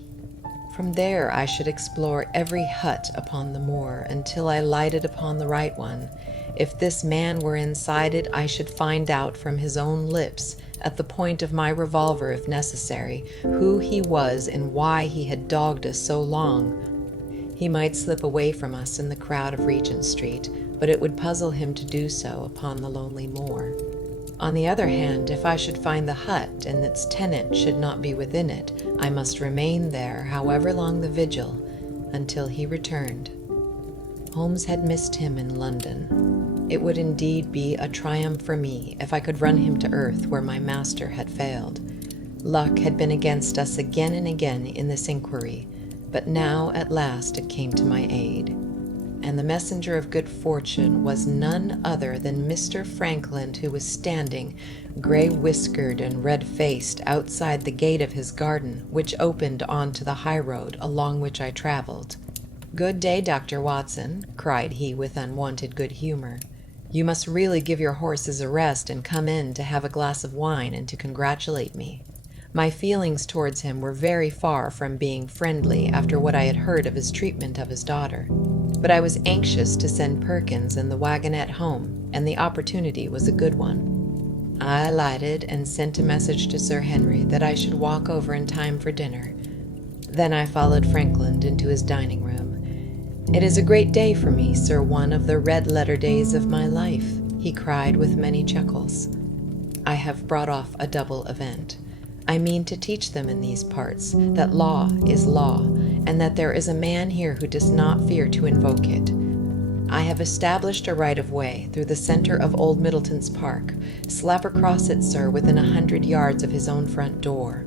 From there I should explore every hut upon the moor until I lighted upon the right one. If this man were inside it, I should find out from his own lips, at the point of my revolver if necessary, who he was and why he had dogged us so long. He might slip away from us in the crowd of Regent Street, but it would puzzle him to do so upon the lonely moor. On the other hand, if I should find the hut and its tenant should not be within it, I must remain there, however long the vigil, until he returned. Holmes had missed him in London. It would indeed be a triumph for me if I could run him to earth where my master had failed. Luck had been against us again and again in this inquiry, but now at last it came to my aid. And the messenger of good fortune was none other than Mr. Frankland, who was standing, gray-whiskered and red-faced, outside the gate of his garden, which opened onto the high road along which I traveled. "Good day, Dr. Watson," cried he with unwonted good humor. "You must really give your horses a rest and come in to have a glass of wine and to congratulate me." My feelings towards him were very far from being friendly after what I had heard of his treatment of his daughter. But I was anxious to send Perkins and the wagonette home, and the opportunity was a good one. I alighted and sent a message to Sir Henry that I should walk over in time for dinner. Then I followed Frankland into his dining room. "It is a great day for me, sir, one of the red-letter days of my life," he cried with many chuckles. "I have brought off a double event. I mean to teach them in these parts that law is law, and that there is a man here who does not fear to invoke it. I have established a right-of-way through the center of Old Middleton's Park, slap across it, sir, within 100 yards of his own front door.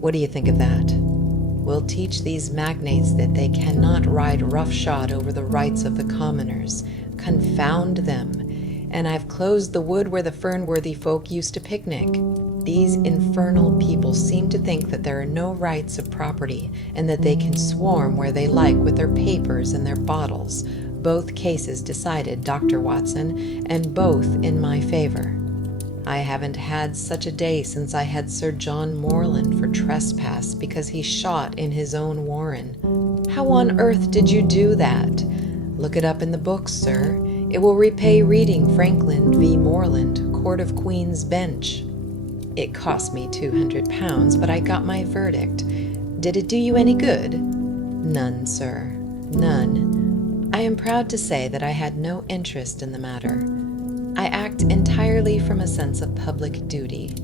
What do you think of that? We'll teach these magnates that they cannot ride roughshod over the rights of the commoners. Confound them! And I've closed the wood where the Fernworthy folk used to picnic. These infernal people seem to think that there are no rights of property, and that they can swarm where they like with their papers and their bottles. Both cases decided, Dr. Watson, and both in my favor. I haven't had such a day since I had Sir John Morland for trespass because he shot in his own warren. How on earth did you do that? Look it up in the books, sir. It will repay reading Frankland v. Morland, Court of Queen's Bench. It cost me £200, but I got my verdict. Did it do you any good? None, sir, none. I am proud to say that I had no interest in the matter. I act entirely from a sense of public duty.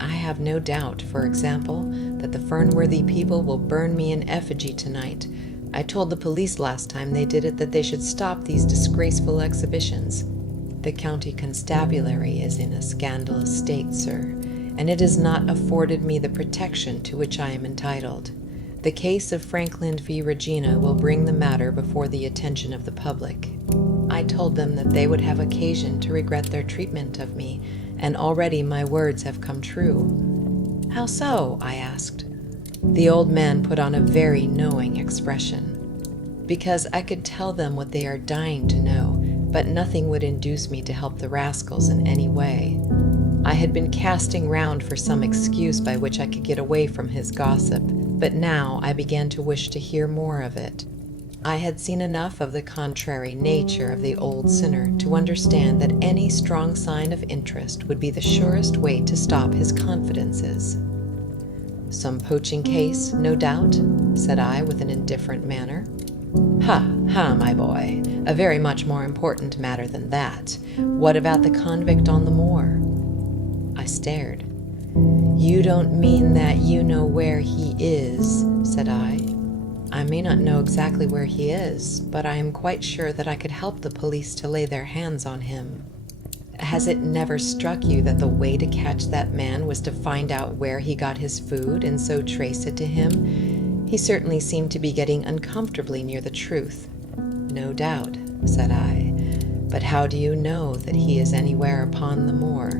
I have no doubt, for example, that the Fernworthy people will burn me in effigy tonight. I told the police last time they did it that they should stop these disgraceful exhibitions. The county constabulary is in a scandalous state, sir, and it has not afforded me the protection to which I am entitled. The case of Frankland v. Regina will bring the matter before the attention of the public. I told them that they would have occasion to regret their treatment of me, and already my words have come true. How so? I asked. The old man put on a very knowing expression. Because I could tell them what they are dying to know, but nothing would induce me to help the rascals in any way. I had been casting round for some excuse by which I could get away from his gossip, but now I began to wish to hear more of it. I had seen enough of the contrary nature of the old sinner to understand that any strong sign of interest would be the surest way to stop his confidences. "Some poaching case, no doubt?" said I with an indifferent manner. "Ha, ha, my boy, a very much more important matter than that. What about the convict on the moor?" I stared. "You don't mean that you know where he is," said I. I may not know exactly where he is, but I am quite sure that I could help the police to lay their hands on him. Has it never struck you that the way to catch that man was to find out where he got his food and so trace it to him? He certainly seemed to be getting uncomfortably near the truth. No doubt, said I, but how do you know that he is anywhere upon the moor?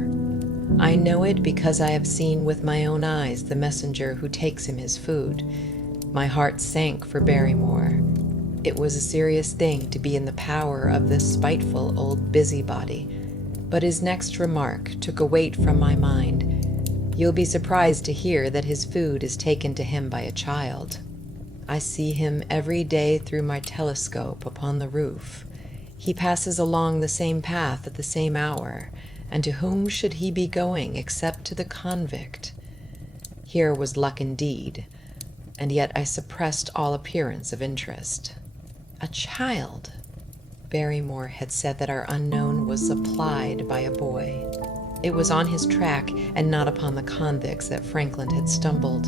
I know it because I have seen with my own eyes the messenger who takes him his food. My heart sank for Barrymore. It was a serious thing to be in the power of this spiteful old busybody. But his next remark took a weight from my mind. You'll be surprised to hear that his food is taken to him by a child. I see him every day through my telescope upon the roof. He passes along the same path at the same hour, and to whom should he be going except to the convict? Here was luck indeed, and yet I suppressed all appearance of interest. A child! Barrymore had said that our unknown was supplied by a boy. It was on his track and not upon the convicts that Franklin had stumbled.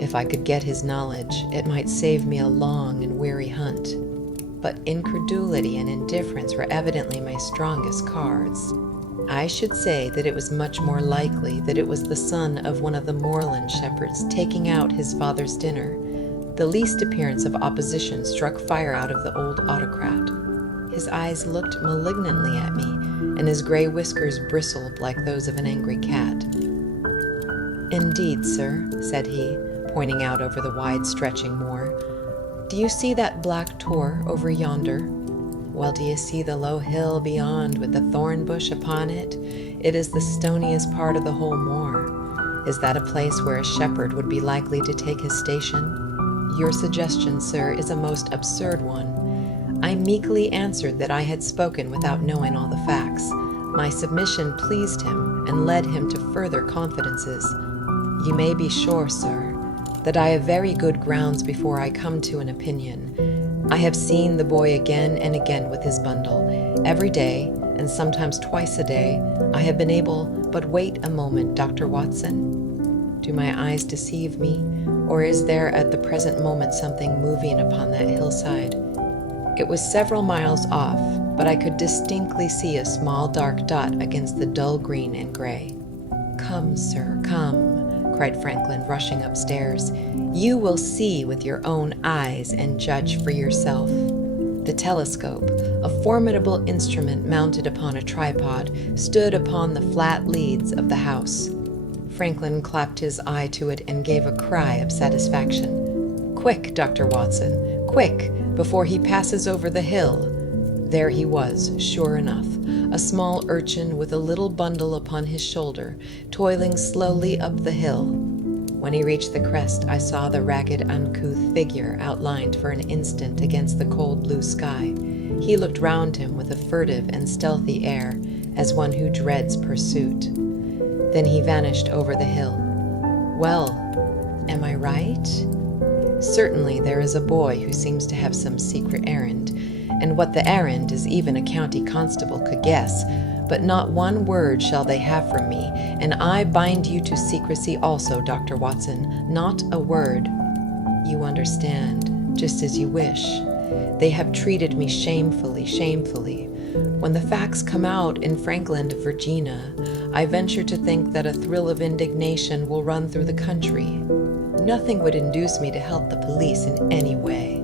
If I could get his knowledge, it might save me a long and weary hunt. But incredulity and indifference were evidently my strongest cards. I should say that it was much more likely that it was the son of one of the moorland shepherds taking out his father's dinner. The least appearance of opposition struck fire out of the old autocrat. His eyes looked malignantly at me, and his gray whiskers bristled like those of an angry cat. "Indeed, sir," said he, pointing out over the wide-stretching moor. "Do you see that black tor over yonder? Well, do you see the low hill beyond with the thorn bush upon it? It is the stoniest part of the whole moor. Is that a place where a shepherd would be likely to take his station? Your suggestion, sir, is a most absurd one." I meekly answered that I had spoken without knowing all the facts. My submission pleased him and led him to further confidences. "You may be sure, sir, that I have very good grounds before I come to an opinion. I have seen the boy again and again with his bundle. Every day, and sometimes twice a day, I have been able— but wait a moment, Dr. Watson. Do my eyes deceive me, or is there at the present moment something moving upon that hillside? It was several miles off, but I could distinctly see a small dark dot against the dull green and gray. "Come, sir, come," cried Franklin, rushing upstairs. "You will see with your own eyes and judge for yourself." The telescope, a formidable instrument mounted upon a tripod, stood upon the flat leads of the house. Franklin clapped his eye to it and gave a cry of satisfaction. "Quick, Dr. Watson, quick, before he passes over the hill." There he was, sure enough, a small urchin with a little bundle upon his shoulder, toiling slowly up the hill. When he reached the crest, I saw the ragged, uncouth figure outlined for an instant against the cold blue sky. He looked round him with a furtive and stealthy air, as one who dreads pursuit. Then he vanished over the hill. Well, am I right? Certainly there is a boy who seems to have some secret errand, and what the errand is even a county constable could guess, but not one word shall they have from me, and I bind you to secrecy also, Dr. Watson, not a word. You understand, just as you wish. They have treated me shamefully, shamefully. When the facts come out in Franklin, Virginia, I venture to think that a thrill of indignation will run through the country. Nothing would induce me to help the police in any way.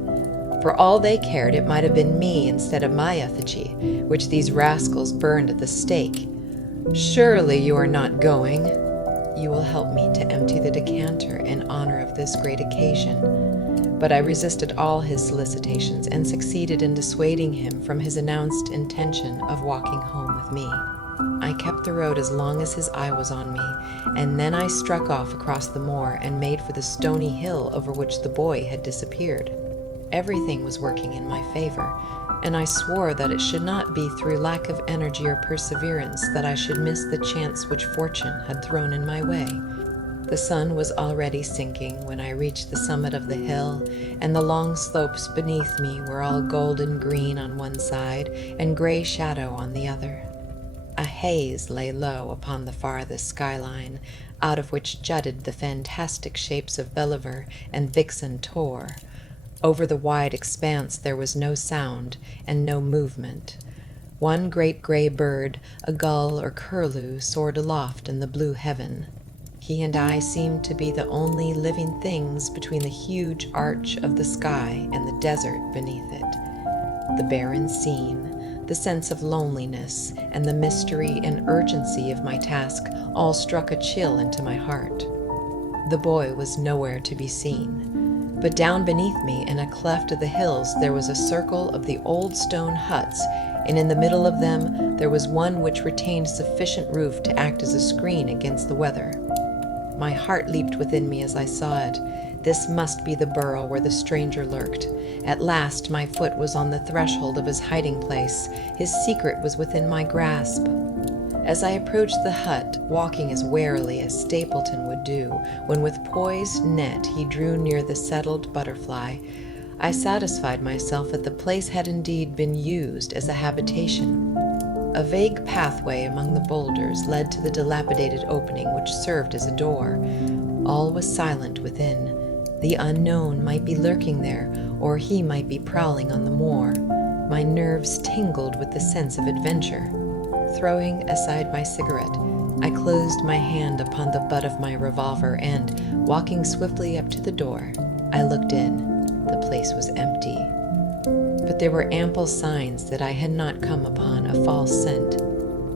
For all they cared, it might have been me instead of my effigy, which these rascals burned at the stake. Surely you are not going. You will help me to empty the decanter in honor of this great occasion. But I resisted all his solicitations and succeeded in dissuading him from his announced intention of walking home with me. I kept the road as long as his eye was on me, and then I struck off across the moor and made for the stony hill over which the boy had disappeared. Everything was working in my favor, and I swore that it should not be through lack of energy or perseverance that I should miss the chance which fortune had thrown in my way. The sun was already sinking when I reached the summit of the hill, and the long slopes beneath me were all golden green on one side and gray shadow on the other. A haze lay low upon the farthest skyline, out of which jutted the fantastic shapes of Believer and Vixen Tor. Over the wide expanse there was no sound and no movement. One great gray bird, a gull or curlew, soared aloft in the blue heaven. He and I seemed to be the only living things between the huge arch of the sky and the desert beneath it. The barren scene, the sense of loneliness, and the mystery and urgency of my task all struck a chill into my heart. The boy was nowhere to be seen, but down beneath me in a cleft of the hills there was a circle of the old stone huts, and in the middle of them there was one which retained sufficient roof to act as a screen against the weather. My heart leaped within me as I saw it. This must be the burrow where the stranger lurked. At last my foot was on the threshold of his hiding place. His secret was within my grasp. As I approached the hut, walking as warily as Stapleton would do, when with poised net he drew near the settled butterfly, I satisfied myself that the place had indeed been used as a habitation. A vague pathway among the boulders led to the dilapidated opening which served as a door. All was silent within. The unknown might be lurking there, or he might be prowling on the moor. My nerves tingled with the sense of adventure. Throwing aside my cigarette, I closed my hand upon the butt of my revolver and, walking swiftly up to the door, I looked in. The place was empty. But there were ample signs that I had not come upon a false scent.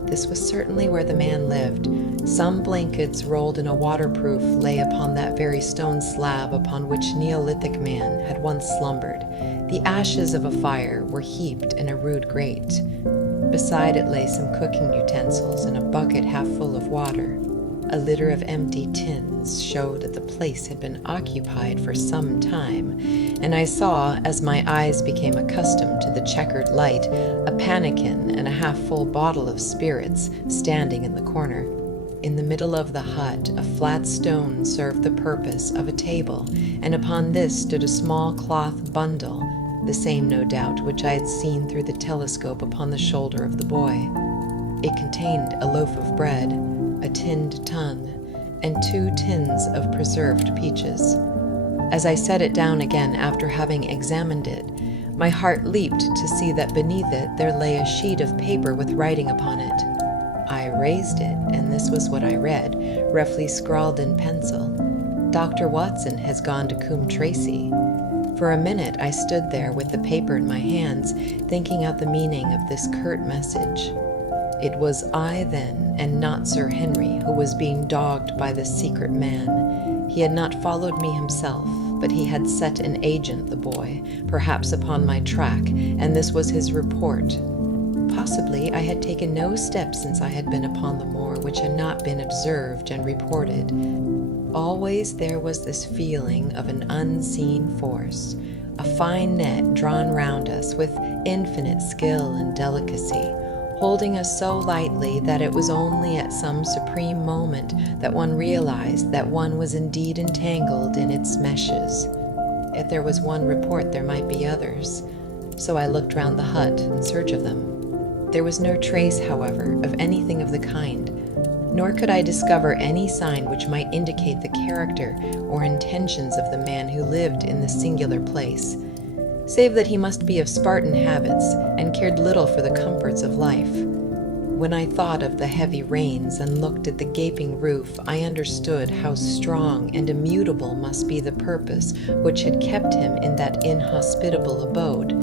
This was certainly where the man lived. Some blankets rolled in a waterproof lay upon that very stone slab upon which Neolithic man had once slumbered. The ashes of a fire were heaped in a rude grate. Beside it lay some cooking utensils and a bucket half full of water. A litter of empty tins showed that the place had been occupied for some time, and I saw, as my eyes became accustomed to the checkered light, a pannikin and a half-full bottle of spirits standing in the corner. In the middle of the hut, a flat stone served the purpose of a table, and upon this stood a small cloth bundle, the same, no doubt, which I had seen through the telescope upon the shoulder of the boy. It contained a loaf of bread, a tinned tongue, and 2 tins of preserved peaches. As I set it down again after having examined it, my heart leaped to see that beneath it there lay a sheet of paper with writing upon it. I raised it, and this was what I read, roughly scrawled in pencil. "Dr. Watson has gone to Coombe Tracy." For a minute I stood there with the paper in my hands, thinking out the meaning of this curt message. It was I then, and not Sir Henry, who was being dogged by this secret man. He had not followed me himself, but he had set an agent, the boy, perhaps upon my track, and this was his report. Possibly I had taken no steps since I had been upon the moor which had not been observed and reported. Always there was this feeling of an unseen force, a fine net drawn round us with infinite skill and delicacy, holding us so lightly that it was only at some supreme moment that one realized that one was indeed entangled in its meshes. If there was one report, there might be others, so I looked round the hut in search of them. There was no trace, however, of anything of the kind, nor could I discover any sign which might indicate the character or intentions of the man who lived in this singular place, save that he must be of Spartan habits and cared little for the comforts of life. When I thought of the heavy rains and looked at the gaping roof, I understood how strong and immutable must be the purpose which had kept him in that inhospitable abode.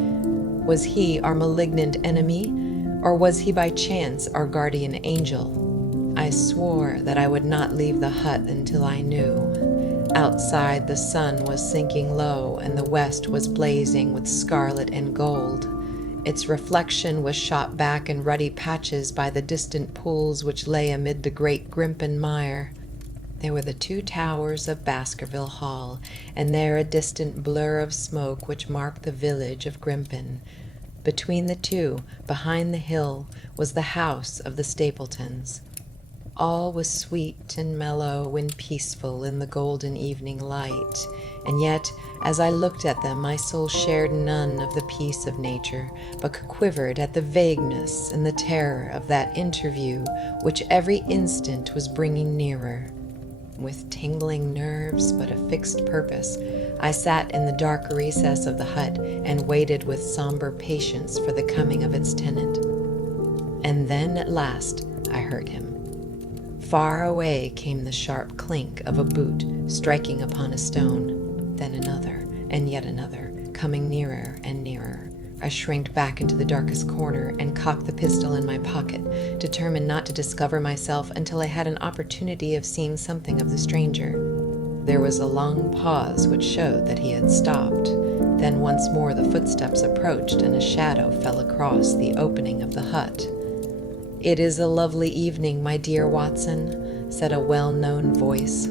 Was he our malignant enemy, or was he by chance our guardian angel? I swore that I would not leave the hut until I knew. Outside, the sun was sinking low, and the west was blazing with scarlet and gold. Its reflection was shot back in ruddy patches by the distant pools which lay amid the great Grimpen mire. There were the 2 towers of Baskerville Hall, and there a distant blur of smoke which marked the village of Grimpen. Between the 2, behind the hill, was the house of the Stapletons. All was sweet and mellow and peaceful in the golden evening light, and yet, as I looked at them, my soul shared none of the peace of nature, but quivered at the vagueness and the terror of that interview which every instant was bringing nearer. With tingling nerves but a fixed purpose, I sat in the dark recess of the hut and waited with somber patience for the coming of its tenant. And then at last I heard him. Far away came the sharp clink of a boot striking upon a stone, then another, and yet another, coming nearer and nearer. I shrank back into the darkest corner and cocked the pistol in my pocket, determined not to discover myself until I had an opportunity of seeing something of the stranger. There was a long pause which showed that he had stopped. Then once more the footsteps approached and a shadow fell across the opening of the hut. "It is a lovely evening, my dear Watson," said a well-known voice.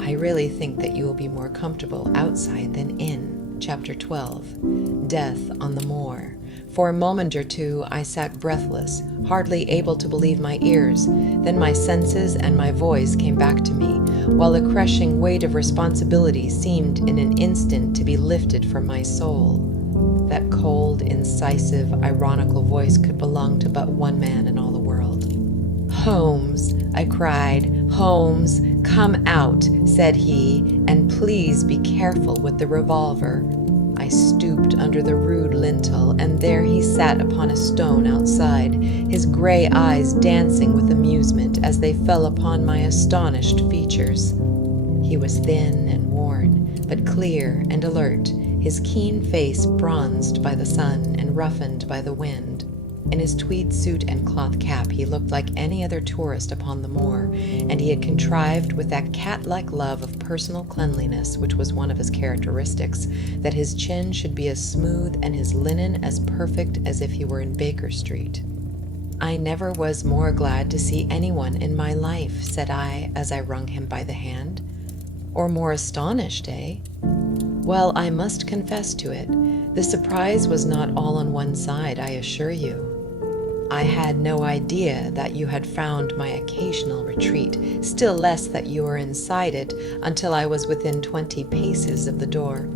"I really think that you will be more comfortable outside than in." Chapter 12. Death on the Moor. For a moment or two I sat breathless, hardly able to believe my ears. Then my senses and my voice came back to me, while a crushing weight of responsibility seemed in an instant to be lifted from my soul. That cold, incisive, ironical voice could belong to but one man in all the world. "Holmes," I cried. "Holmes, come out," said he, "and please be careful with the revolver." I stooped under the rude lintel, and there he sat upon a stone outside, his gray eyes dancing with amusement as they fell upon my astonished features. He was thin and worn, but clear and alert, his keen face bronzed by the sun and roughened by the wind. In his tweed suit and cloth cap he looked like any other tourist upon the moor, and he had contrived with that cat-like love of personal cleanliness which was one of his characteristics, that his chin should be as smooth and his linen as perfect as if he were in Baker Street. "I never was more glad to see anyone in my life," said I as I wrung him by the hand. "Or more astonished, eh?" "Well, I must confess to it. The surprise was not all on one side, I assure you. I had no idea that you had found my occasional retreat, still less that you were inside it, until I was within 20 paces of the door.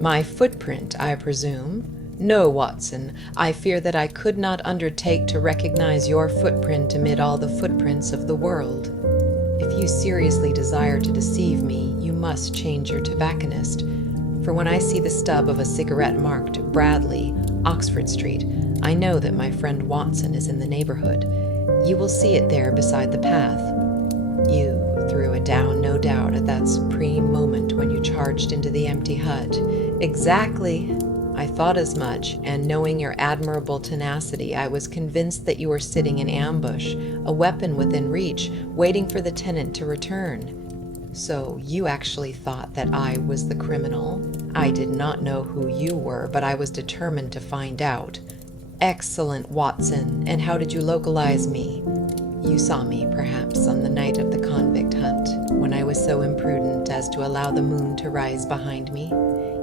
My footprint, I presume? No, Watson, I fear that I could not undertake to recognize your footprint amid all the footprints of the world. If you seriously desire to deceive me, you must change your tobacconist. For when I see the stub of a cigarette marked Bradley, Oxford Street, I know that my friend Watson is in the neighborhood. You will see it there beside the path. You threw it down, no doubt, at that supreme moment when you charged into the empty hut." "Exactly. I thought as much, and knowing your admirable tenacity, I was convinced that you were sitting in ambush, a weapon within reach, waiting for the tenant to return." "So you actually thought that I was the criminal?" "I did not know who you were, but I was determined to find out." "Excellent, Watson. And how did you localize me?" "You saw me, perhaps, on the night of the convict hunt, when I was so imprudent as to allow the moon to rise behind me?"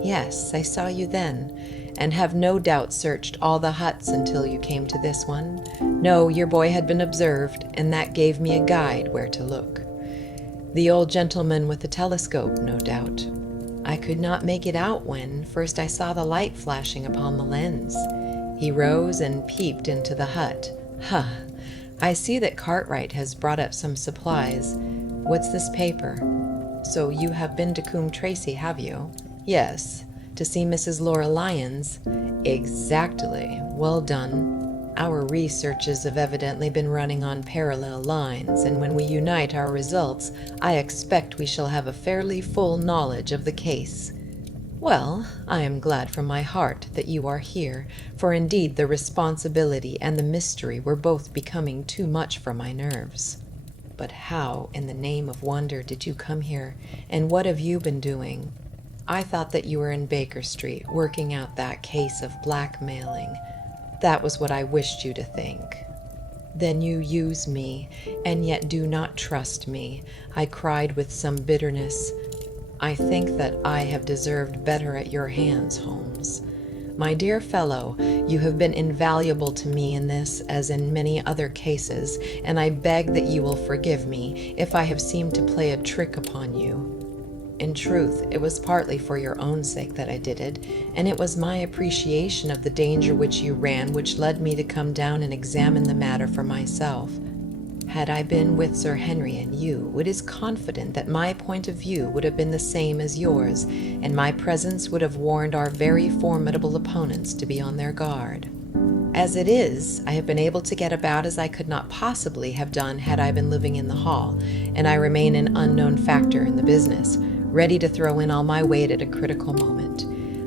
"Yes, I saw you then, and have no doubt searched all the huts until you came to this one." "No, your boy had been observed, and that gave me a guide where to look." "The old gentleman with the telescope, no doubt." "I could not make it out when first I saw the light flashing upon the lens." He rose and peeped into the hut. "Huh! I see that Cartwright has brought up some supplies. What's this paper? So you have been to Coombe Tracy, have you?" "Yes. To see Mrs. Laura Lyons?" "Exactly. Well done. Our researches have evidently been running on parallel lines, and when we unite our results, I expect we shall have a fairly full knowledge of the case." "Well, I am glad from my heart that you are here, for indeed the responsibility and the mystery were both becoming too much for my nerves." "But how, in the name of wonder, did you come here, and what have you been doing?" "I thought that you were in Baker Street, working out that case of blackmailing. That was what I wished you to think." "Then you use me, and yet do not trust me," I cried with some bitterness. "I think that I have deserved better at your hands, Holmes. My dear fellow, you have been invaluable to me in this as in many other cases, and I beg that you will forgive me if I have seemed to play a trick upon you. In truth, it was partly for your own sake that I did it, and it was my appreciation of the danger which you ran which led me to come down and examine the matter for myself. Had I been with Sir Henry and you, it is confident that my point of view would have been the same as yours, and my presence would have warned our very formidable opponents to be on their guard. As it is, I have been able to get about as I could not possibly have done had I been living in the hall, and I remain an unknown factor in the business, ready to throw in all my weight at a critical moment.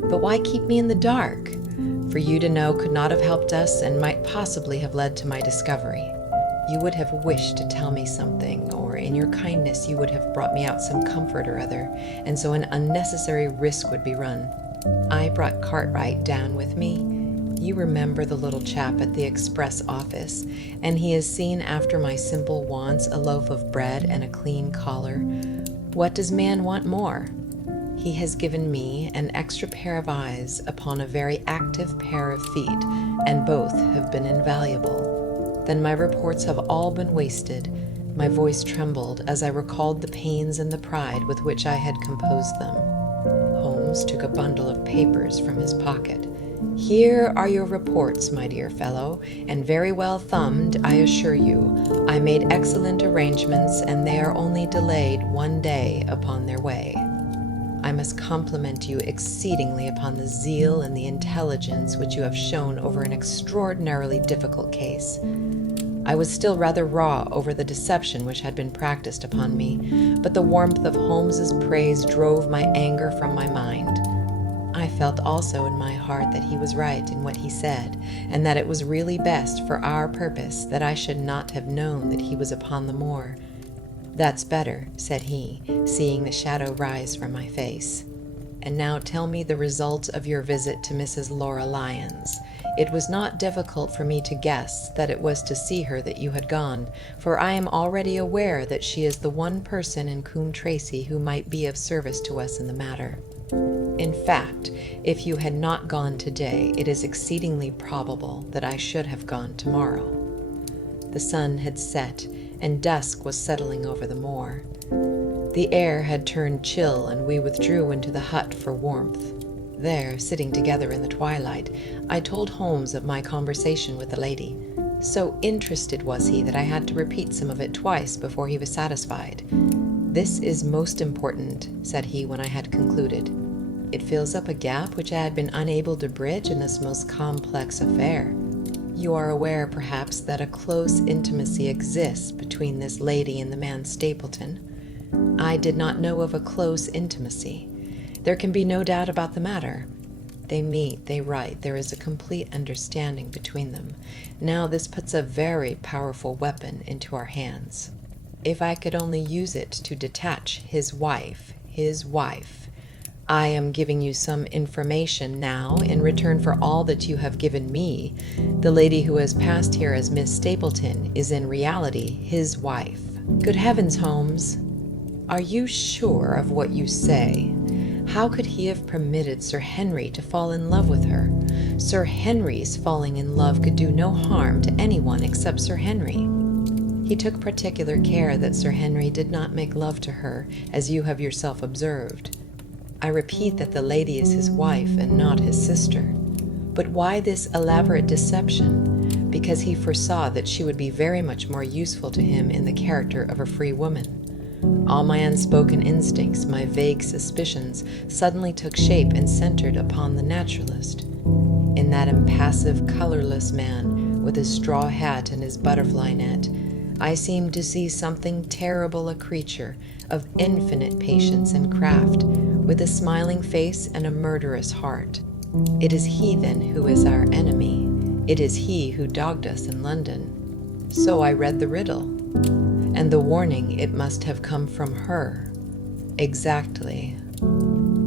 But why keep me in the dark? For you to know could not have helped us and might possibly have led to my discovery. You would have wished to tell me something, or in your kindness you would have brought me out some comfort or other, and so an unnecessary risk would be run. I brought Cartwright down with me. You remember the little chap at the express office, and he has seen after my simple wants, a loaf of bread and a clean collar. What does man want more? He has given me an extra pair of eyes upon a very active pair of feet, and both have been invaluable. Then my reports have all been wasted. My voice trembled as I recalled the pains and the pride with which I had composed them. Holmes took a bundle of papers from his pocket. Here are your reports, my dear fellow, and very well thumbed, I assure you. I made excellent arrangements, and they are only delayed 1 day upon their way. I must compliment you exceedingly upon the zeal and the intelligence which you have shown over an extraordinarily difficult case. I was still rather raw over the deception which had been practiced upon me, but the warmth of Holmes's praise drove my anger from my mind. I felt also in my heart that he was right in what he said, and that it was really best for our purpose that I should not have known that he was upon the moor. "That's better," said he, seeing the shadow rise from my face. "And now tell me the result of your visit to Mrs. Laura Lyons. It was not difficult for me to guess that it was to see her that you had gone, for I am already aware that she is the one person in Coombe Tracey who might be of service to us in the matter. In fact, if you had not gone today, it is exceedingly probable that I should have gone tomorrow." The sun had set, and dusk was settling over the moor. The air had turned chill, and we withdrew into the hut for warmth. There, sitting together in the twilight, I told Holmes of my conversation with the lady. So interested was he that I had to repeat some of it twice before he was satisfied. "This is most important," said he when I had concluded. "It fills up a gap which I had been unable to bridge in this most complex affair. You are aware, perhaps, that a close intimacy exists between this lady and the man Stapleton. I did not know of a close intimacy. There can be no doubt about the matter. They meet, they write, there is a complete understanding between them. Now this puts a very powerful weapon into our hands. If I could only use it to detach his wife. I am giving you some information now in return for all that you have given me. The lady who has passed here as Miss Stapleton is in reality his wife." "Good heavens, Holmes! Are you sure of what you say? How could he have permitted Sir Henry to fall in love with her? Sir Henry's falling in love could do no harm to anyone except Sir Henry. He took particular care that Sir Henry did not make love to her, as you have yourself observed. I repeat that the lady is his wife and not his sister. But why this elaborate deception? Because he foresaw that she would be very much more useful to him in the character of a free woman. All my unspoken instincts, my vague suspicions, suddenly took shape and centered upon the naturalist. In that impassive, colorless man, with his straw hat and his butterfly net, I seemed to see something terrible, a creature of infinite patience and craft, with a smiling face and a murderous heart. It is he, then, who is our enemy. It is he who dogged us in London. So I read the riddle. And the warning, it must have come from her. Exactly.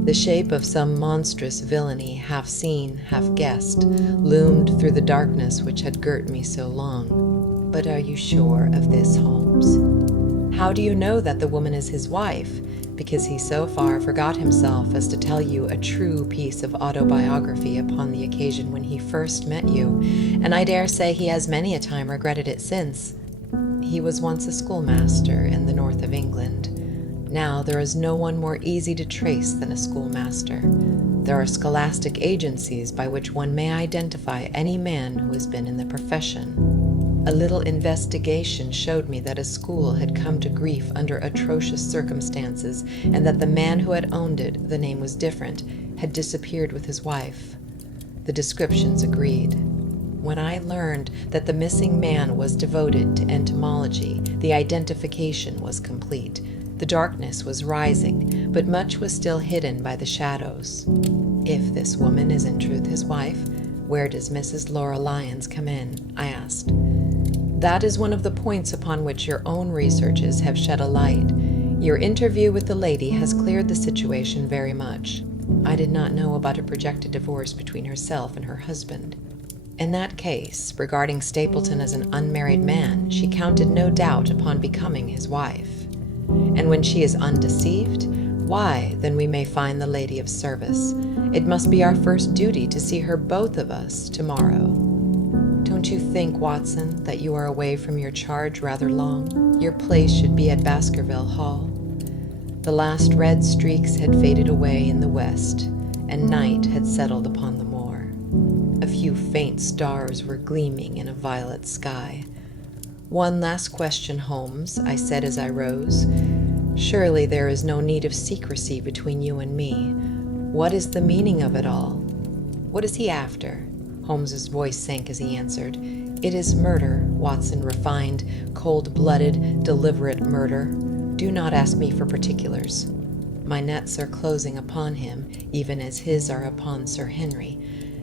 The shape of some monstrous villainy, half seen, half guessed, loomed through the darkness which had girt me so long. But are you sure of this, Holmes? How do you know that the woman is his wife? Because he so far forgot himself as to tell you a true piece of autobiography upon the occasion when he first met you, and I dare say he has many a time regretted it since. He was once a schoolmaster in the north of England. Now there is no one more easy to trace than a schoolmaster. There are scholastic agencies by which one may identify any man who has been in the profession. A little investigation showed me that a school had come to grief under atrocious circumstances, and that the man who had owned it, the name was different, had disappeared with his wife. The descriptions agreed. When I learned that the missing man was devoted to entomology, the identification was complete. The darkness was rising, but much was still hidden by the shadows. If this woman is in truth his wife, where does Mrs. Laura Lyons come in? I asked. That is one of the points upon which your own researches have shed a light. Your interview with the lady has cleared the situation very much. I did not know about a projected divorce between herself and her husband. In that case, regarding Stapleton as an unmarried man, she counted no doubt upon becoming his wife. And when she is undeceived, why, then we may find the lady of service. It must be our first duty to see her, both of us, tomorrow. Don't you think, Watson, that you are away from your charge rather long? Your place should be at Baskerville Hall. The last red streaks had faded away in the west, and night had settled upon the moor. A few faint stars were gleaming in a violet sky. One last question, Holmes, I said as I rose. Surely there is no need of secrecy between you and me. What is the meaning of it all? What is he after? Holmes's voice sank as he answered. It is murder, Watson refined, cold-blooded, deliberate murder. Do not ask me for particulars. My nets are closing upon him, even as his are upon Sir Henry,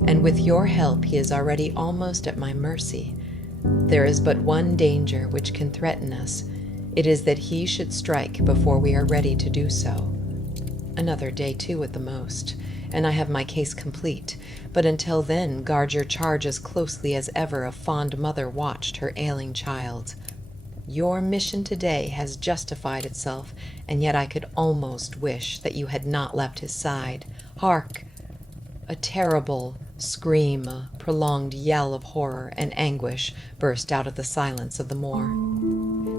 and with your help he is already almost at my mercy. There is but one danger which can threaten us. It is that he should strike before we are ready to do so. Another day, too, at the most, and I have my case complete. But until then, guard your charge as closely as ever a fond mother watched her ailing child. Your mission today has justified itself, and yet I could almost wish that you had not left his side. Hark! A terrible scream, a prolonged yell of horror and anguish burst out of the silence of the moor.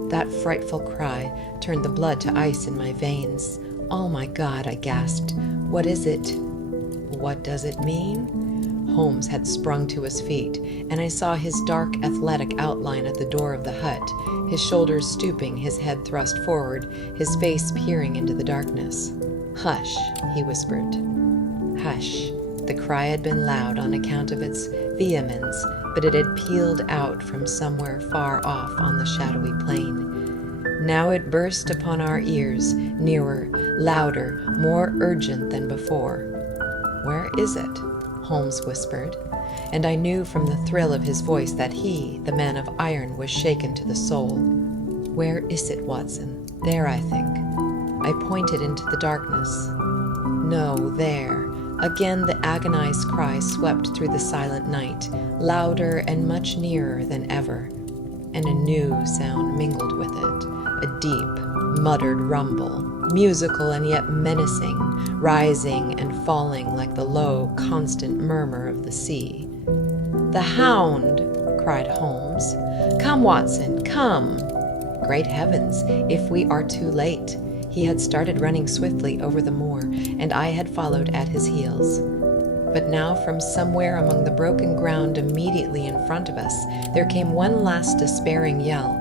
That frightful cry turned the blood to ice in my veins. Oh my God, I gasped. What is it? What does it mean? Holmes had sprung to his feet, and I saw his dark, athletic outline at the door of the hut, his shoulders stooping, his head thrust forward, his face peering into the darkness. Hush, he whispered. Hush. The cry had been loud on account of its vehemence, but it had pealed out from somewhere far off on the shadowy plain. Now it burst upon our ears, nearer, louder, more urgent than before. Where is it? Holmes whispered, and I knew from the thrill of his voice that he, the man of iron, was shaken to the soul. Where is it, Watson? There, I think. I pointed into the darkness. No, there. Again the agonized cry swept through the silent night, louder and much nearer than ever, and a new sound mingled with it, a deep, muttered rumble, musical and yet menacing, rising and falling like the low, constant murmur of the sea. "The Hound!" cried Holmes. "Come, Watson, come!" Great heavens, if we are too late! He had started running swiftly over the moor, and I had followed at his heels. But now from somewhere among the broken ground immediately in front of us, there came one last despairing yell,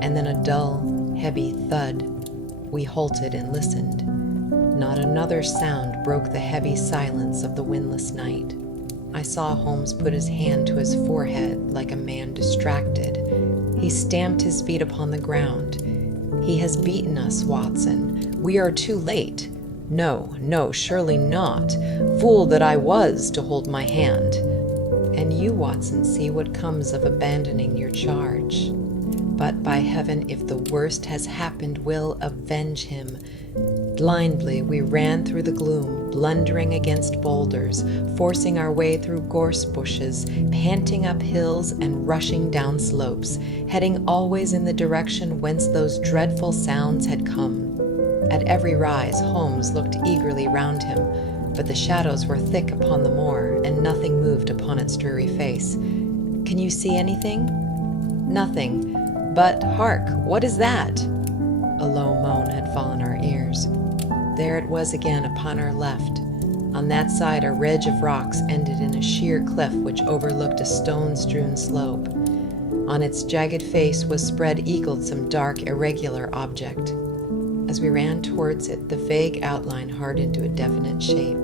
and then a dull, heavy thud. We halted and listened. Not another sound broke the heavy silence of the windless night. I saw Holmes put his hand to his forehead like a man distracted. He stamped his feet upon the ground. He has beaten us, Watson. We are too late. No, no, surely not. Fool that I was to hold my hand. And you, Watson, see what comes of abandoning your charge. But by heaven, if the worst has happened, we'll avenge him. Blindly we ran through the gloom, blundering against boulders, forcing our way through gorse bushes, panting up hills and rushing down slopes, heading always in the direction whence those dreadful sounds had come. At every rise, Holmes looked eagerly round him, but the shadows were thick upon the moor, and nothing moved upon its dreary face. "Can you see anything?" "Nothing. But hark, what is that?" A low moan had fallen our ears. There it was again upon our left. On that side a ridge of rocks ended in a sheer cliff which overlooked a stone-strewn slope. On its jagged face was spread-eagled some dark, irregular object. As we ran towards it, the vague outline hardened to a definite shape.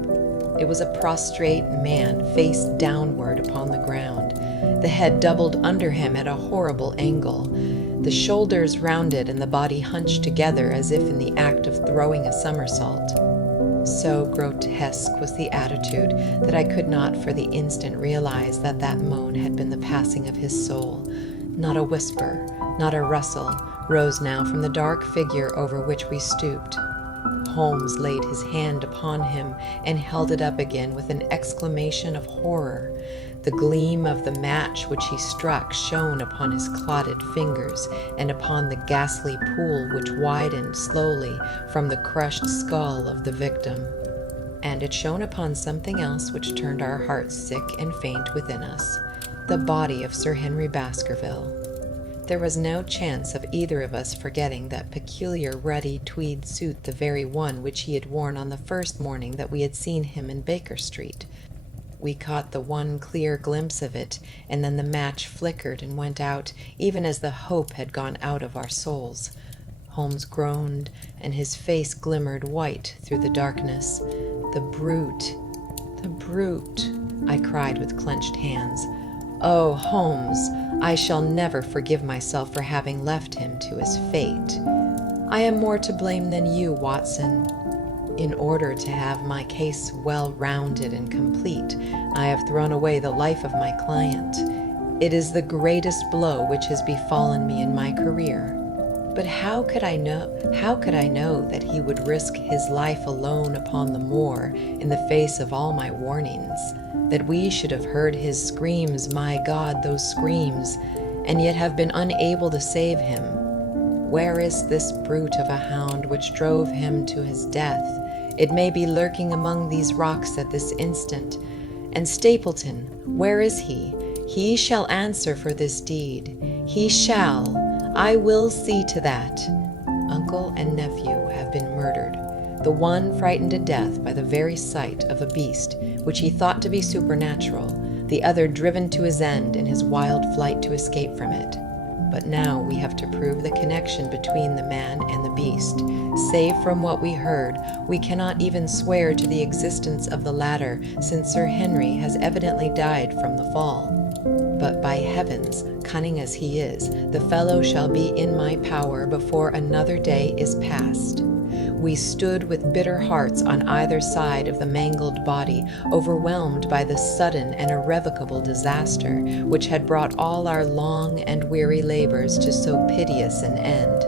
It was a prostrate man, face downward upon the ground, the head doubled under him at a horrible angle, the shoulders rounded and the body hunched together as if in the act of throwing a somersault. So grotesque was the attitude that I could not for the instant realize that that moan had been the passing of his soul. Not a whisper, not a rustle, rose now from the dark figure over which we stooped. Holmes laid his hand upon him and held it up again with an exclamation of horror. The gleam of the match which he struck shone upon his clotted fingers and upon the ghastly pool which widened slowly from the crushed skull of the victim. And it shone upon something else which turned our hearts sick and faint within us, the body of Sir Henry Baskerville. There was no chance of either of us forgetting that peculiar ruddy tweed suit, the very one which he had worn on the first morning that we had seen him in Baker Street. We caught the one clear glimpse of it, and then the match flickered and went out, even as the hope had gone out of our souls. Holmes groaned, and his face glimmered white through the darkness. "The brute! The brute!" I cried with clenched hands. "Oh, Holmes, I shall never forgive myself for having left him to his fate. I am more to blame than you, Watson. In order to have my case well rounded and complete, I have thrown away the life of my client. It is the greatest blow which has befallen me in my career. But how could I know that he would risk his life alone upon the moor in the face of all my warnings? That we should have heard his screams, my God, those screams, and yet have been unable to save him? Where is this brute of a hound which drove him to his death? It may be lurking among these rocks at this instant. And Stapleton, where is he? He shall answer for this deed. He shall. I will see to that. Uncle and nephew have been murdered, the one frightened to death by the very sight of a beast which he thought to be supernatural, the other driven to his end in his wild flight to escape from it. But now we have to prove the connection between the man and the beast. Save from what we heard, we cannot even swear to the existence of the latter, since Sir Henry has evidently died from the fall. But by heavens, cunning as he is, the fellow shall be in my power before another day is past. We stood with bitter hearts on either side of the mangled body, overwhelmed by the sudden and irrevocable disaster which had brought all our long and weary labors to so piteous an end.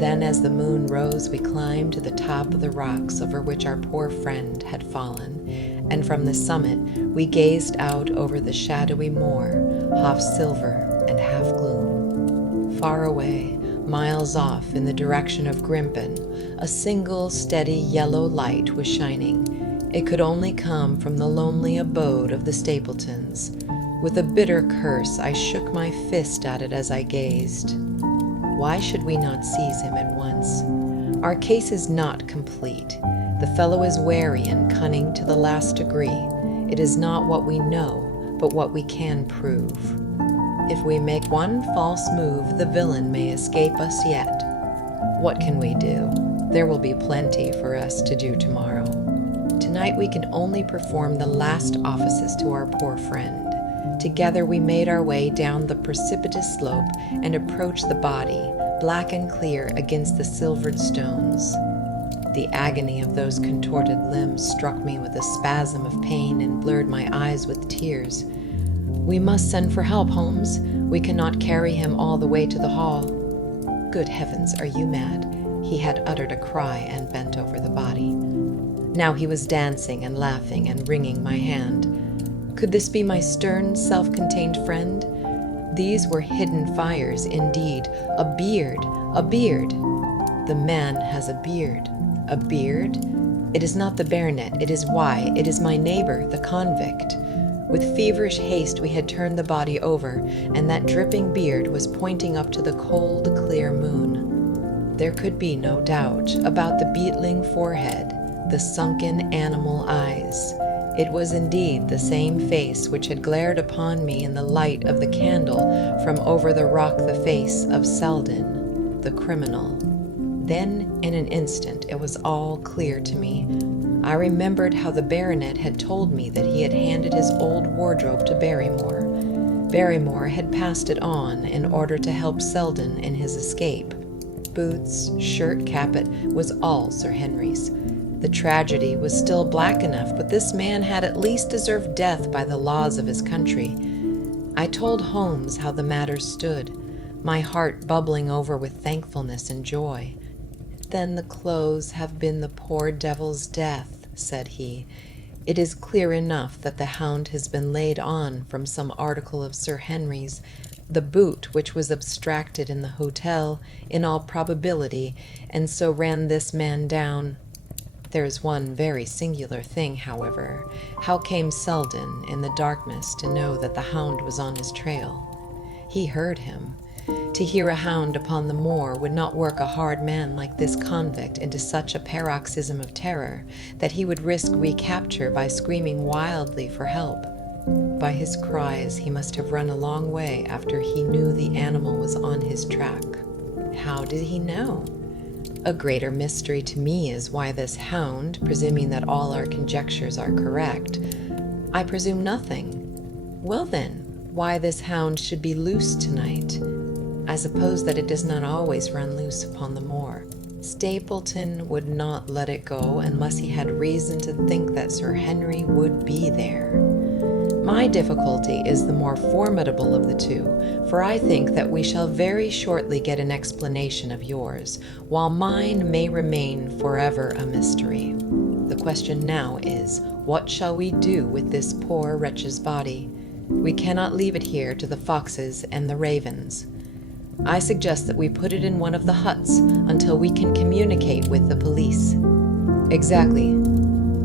Then as the moon rose, we climbed to the top of the rocks over which our poor friend had fallen, and from the summit we gazed out over the shadowy moor, half silver and half gloom. Far away, miles off in the direction of Grimpen, a single steady yellow light was shining. It could only come from the lonely abode of the Stapletons. With a bitter curse, I shook my fist at it as I gazed. Why should we not seize him at once? Our case is not complete. The fellow is wary and cunning to the last degree. It is not what we know, but what we can prove. If we make one false move, the villain may escape us yet. What can we do? There will be plenty for us to do tomorrow. Tonight we can only perform the last offices to our poor friend. Together we made our way down the precipitous slope and approached the body, black and clear against the silvered stones. The agony of those contorted limbs struck me with a spasm of pain and blurred my eyes with tears. We must send for help, Holmes. We cannot carry him all the way to the hall. Good heavens, are you mad? He had uttered a cry and bent over the body. Now he was dancing and laughing and wringing my hand. Could this be my stern, self-contained friend? These were hidden fires, indeed. A beard, a beard. The man has a beard. A beard? It is not the baronet, it is why. It is my neighbor, the convict. With feverish haste we had turned the body over, and that dripping beard was pointing up to the cold, clear moon. There could be no doubt about the beetling forehead, the sunken animal eyes. It was indeed the same face which had glared upon me in the light of the candle from over the rock, the face of Selden, the criminal. Then, in an instant, it was all clear to me. I remembered how the baronet had told me that he had handed his old wardrobe to Barrymore. Barrymore had passed it on in order to help Selden in his escape. Boots, shirt, capot was all Sir Henry's. The tragedy was still black enough, but this man had at least deserved death by the laws of his country. I told Holmes how the matter stood, my heart bubbling over with thankfulness and joy. "Then the clothes have been the poor devil's death," said he. "It is clear enough that the hound has been laid on from some article of Sir Henry's. The boot which was abstracted in the hotel, in all probability, and so ran this man down. There is one very singular thing, however. How came Selden, in the darkness, to know that the hound was on his trail? He heard him. To hear a hound upon the moor would not work a hard man like this convict into such a paroxysm of terror that he would risk recapture by screaming wildly for help. By his cries he must have run a long way after he knew the animal was on his track. How did he know? A greater mystery to me is why this hound, presuming that all our conjectures are correct, I presume nothing. Well then, why this hound should be loose tonight? I suppose that it does not always run loose upon the moor. Stapleton would not let it go unless he had reason to think that Sir Henry would be there. My difficulty is the more formidable of the two, for I think that we shall very shortly get an explanation of yours, while mine may remain forever a mystery. The question now is, what shall we do with this poor wretch's body? We cannot leave it here to the foxes and the ravens. I suggest that we put it in one of the huts until we can communicate with the police. Exactly.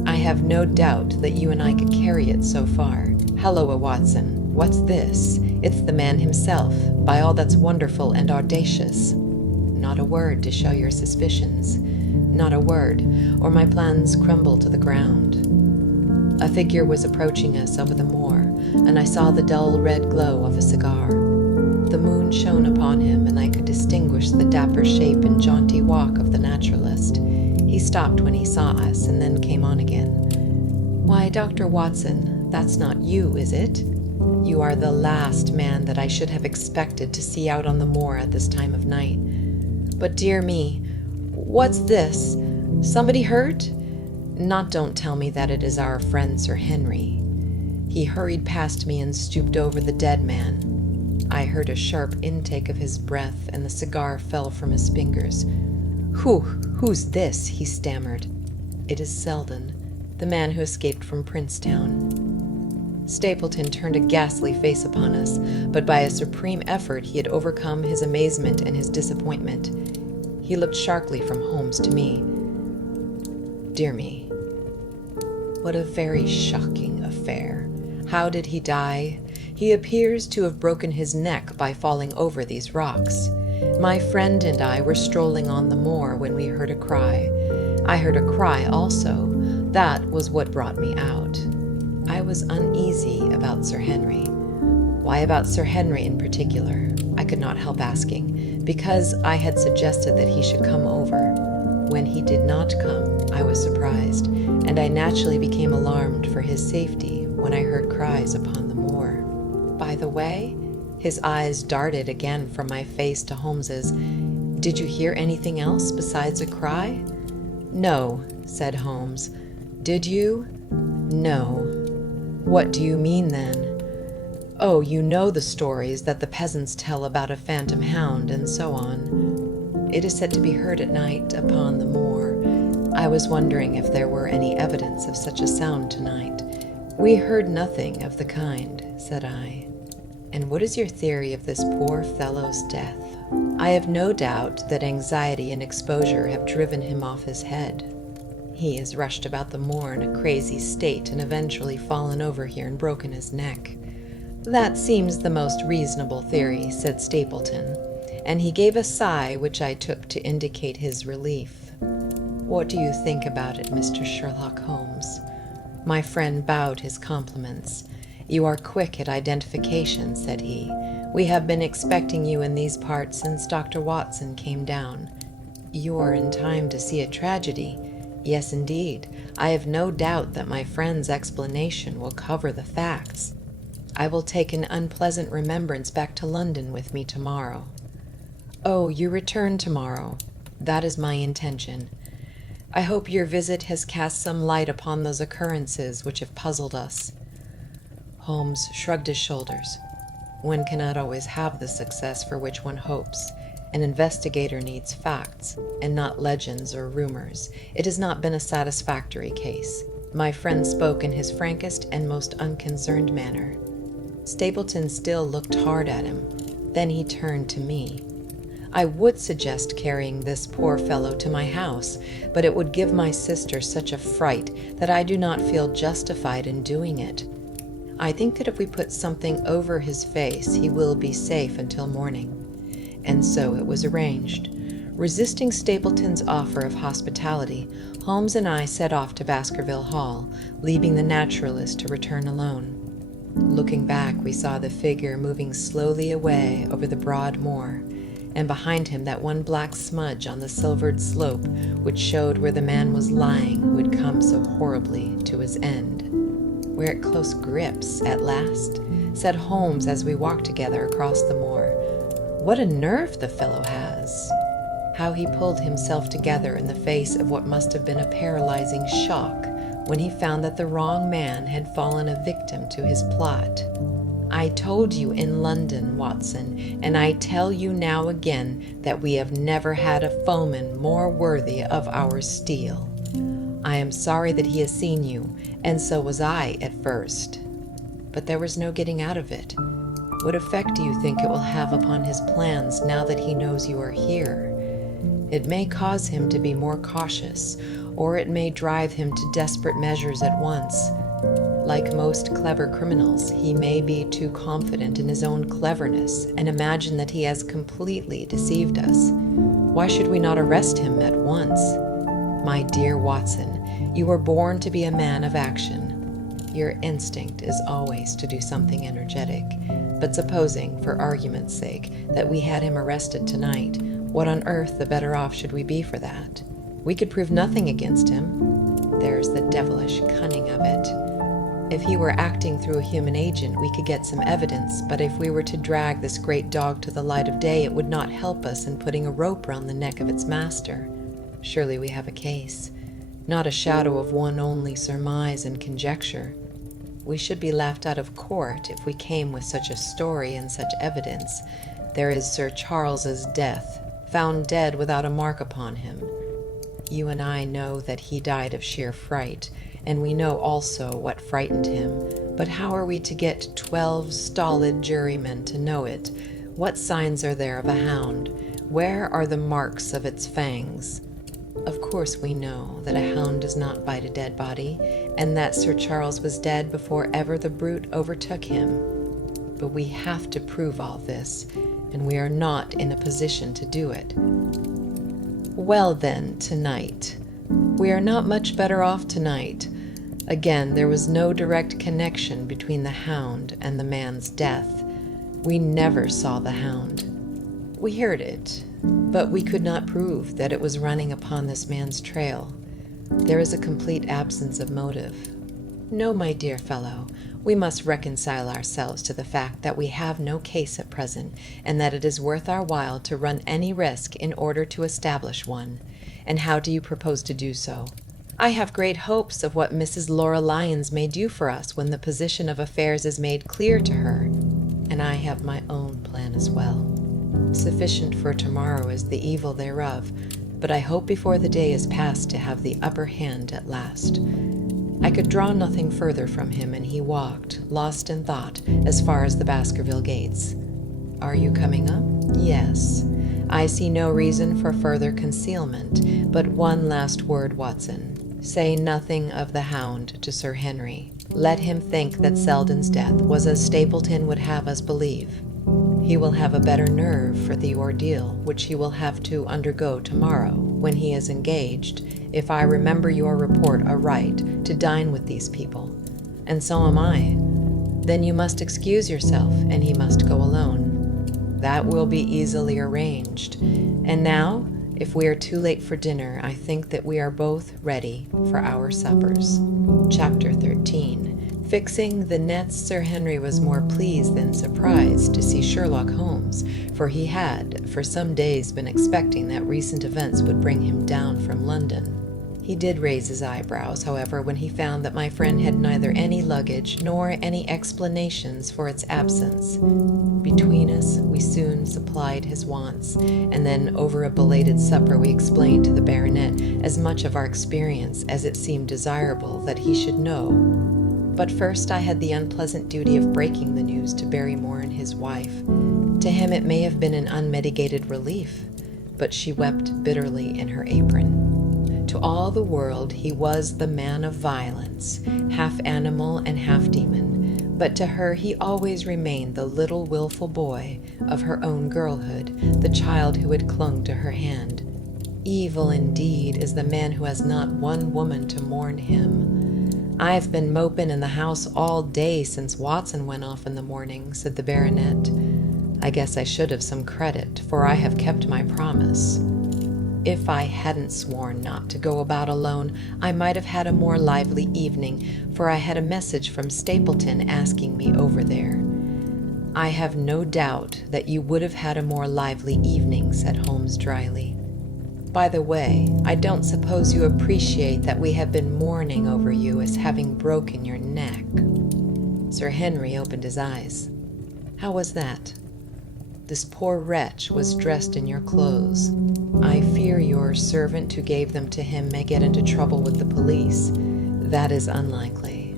I have no doubt that you and I could carry it so far. Halloa, Watson. What's this? It's the man himself, by all that's wonderful and audacious. Not a word to show your suspicions. Not a word, or my plans crumble to the ground. A figure was approaching us over the moor, and I saw the dull red glow of a cigar. The moon shone upon him, and I could distinguish the dapper shape and jaunty walk of the naturalist. He stopped when he saw us, and then came on again. "Why, Dr. Watson, that's not you, is it? You are the last man that I should have expected to see out on the moor at this time of night. But dear me, what's this? Somebody hurt? Don't tell me that it is our friend Sir Henry." He hurried past me and stooped over the dead man. I heard a sharp intake of his breath, and the cigar fell from his fingers. Who's this?" he stammered. "It is Selden, the man who escaped from Princetown." Stapleton turned a ghastly face upon us, but by a supreme effort he had overcome his amazement and his disappointment. He looked sharply from Holmes to me. "Dear me, what a very shocking affair. How did he die? He appears to have broken his neck by falling over these rocks. My friend and I were strolling on the moor when we heard a cry. I heard a cry also. That was what brought me out. I was uneasy about Sir Henry. Why about Sir Henry in particular? I could not help asking, because I had suggested that he should come over. When he did not come, I was surprised, and I naturally became alarmed for his safety when I heard cries upon the moor. By the way," his eyes darted again from my face to Holmes's, "did you hear anything else besides a cry?" "No," said Holmes. "Did you?" "No." "What do you mean, then?" "Oh, you know the stories that the peasants tell about a phantom hound and so on. It is said to be heard at night upon the moor. I was wondering if there were any evidence of such a sound tonight." "We heard nothing of the kind," said I. "And what is your theory of this poor fellow's death?" "I have no doubt that anxiety and exposure have driven him off his head. He has rushed about the moor in a crazy state and eventually fallen over here and broken his neck." "That seems the most reasonable theory," said Stapleton, and he gave a sigh which I took to indicate his relief. "What do you think about it, Mr. Sherlock Holmes?" My friend bowed his compliments. "You are quick at identification," said he. "We have been expecting you in these parts since Dr. Watson came down. You are in time to see a tragedy. Yes, indeed. I have no doubt that my friend's explanation will cover the facts. I will take an unpleasant remembrance back to London with me tomorrow." "Oh, you return tomorrow." "That is my intention. I hope your visit has cast some light upon those occurrences which have puzzled us." Holmes shrugged his shoulders. One cannot always have the success for which one hopes. An investigator needs facts, and not legends or rumors. It has not been a satisfactory case. My friend spoke in his frankest and most unconcerned manner. Stapleton still looked hard at him. Then he turned to me. "I would suggest carrying this poor fellow to my house, but it would give my sister such a fright that I do not feel justified in doing it. I think that if we put something over his face, he will be safe until morning." And so it was arranged. Resisting Stapleton's offer of hospitality, Holmes and I set off to Baskerville Hall, leaving the naturalist to return alone. Looking back, we saw the figure moving slowly away over the broad moor, and behind him that one black smudge on the silvered slope which showed where the man was lying who had come so horribly to his end. "We're at close grips at last," said Holmes as we walked together across the moor. "What a nerve the fellow has!" How he pulled himself together in the face of what must have been a paralyzing shock when he found that the wrong man had fallen a victim to his plot. "I told you in London, Watson, and I tell you now again that we have never had a foeman more worthy of our steel. I am sorry that he has seen you, and so was I at first. But there was no getting out of it. What effect do you think it will have upon his plans now that he knows you are here? It may cause him to be more cautious, or it may drive him to desperate measures at once. Like most clever criminals, he may be too confident in his own cleverness and imagine that he has completely deceived us. Why should we not arrest him at once? My dear Watson, you were born to be a man of action. Your instinct is always to do something energetic. But supposing, for argument's sake, that we had him arrested tonight, what on earth the better off should we be for that? We could prove nothing against him. There's the devilish cunning of it. If he were acting through a human agent, we could get some evidence, but if we were to drag this great dog to the light of day, it would not help us in putting a rope round the neck of its master. Surely we have a case, not a shadow of one only surmise and conjecture. We should be laughed out of court if we came with such a story and such evidence. There is Sir Charles's death, found dead without a mark upon him. You and I know that he died of sheer fright, and we know also what frightened him. But how are we to get 12 stolid jurymen to know it? What signs are there of a hound? Where are the marks of its fangs? Of course we know that a hound does not bite a dead body, and that Sir Charles was dead before ever the brute overtook him. But we have to prove all this, and we are not in a position to do it. Well then, tonight. We are not much better off tonight. Again, there was no direct connection between the hound and the man's death. We never saw the hound. We heard it, but we could not prove that it was running upon this man's trail. There is a complete absence of motive. No, my dear fellow, we must reconcile ourselves to the fact that we have no case at present, and that it is worth our while to run any risk in order to establish one. And how do you propose to do so? I have great hopes of what Mrs. Laura Lyons may do for us when the position of affairs is made clear to her, and I have my own plan as well. Sufficient for tomorrow is the evil thereof, but I hope before the day is past to have the upper hand at last. I could draw nothing further from him, and he walked, lost in thought, as far as the Baskerville gates. Are you coming up? Yes. I see no reason for further concealment, but one last word, Watson. Say nothing of the Hound to Sir Henry. Let him think that Selden's death was as Stapleton would have us believe. He will have a better nerve for the ordeal which he will have to undergo tomorrow when he is engaged, if I remember your report aright, to dine with these people. And so am I. Then you must excuse yourself, and he must go alone. That will be easily arranged. And now, if we are too late for dinner, I think that we are both ready for our suppers. Chapter 13. Fixing the nets, Sir Henry was more pleased than surprised to see Sherlock Holmes, for he had for some days been expecting that recent events would bring him down from London. He did raise his eyebrows, however, when he found that my friend had neither any luggage nor any explanations for its absence. Between us, we soon supplied his wants, and then over a belated supper we explained to the baronet as much of our experience as it seemed desirable that he should know. But first I had the unpleasant duty of breaking the news to Barrymore and his wife. To him it may have been an unmitigated relief, but she wept bitterly in her apron. To all the world he was the man of violence, half animal and half demon, but to her he always remained the little willful boy of her own girlhood, the child who had clung to her hand. Evil indeed is the man who has not one woman to mourn him. "I've been moping in the house all day since Watson went off in the morning," said the baronet. "I guess I should have some credit, for I have kept my promise. If I hadn't sworn not to go about alone, I might have had a more lively evening, for I had a message from Stapleton asking me over there." "I have no doubt that you would have had a more lively evening," said Holmes dryly. "By the way, I don't suppose you appreciate that we have been mourning over you as having broken your neck." Sir Henry opened his eyes. "How was that?" "This poor wretch was dressed in your clothes. I fear your servant who gave them to him may get into trouble with the police." "That is unlikely.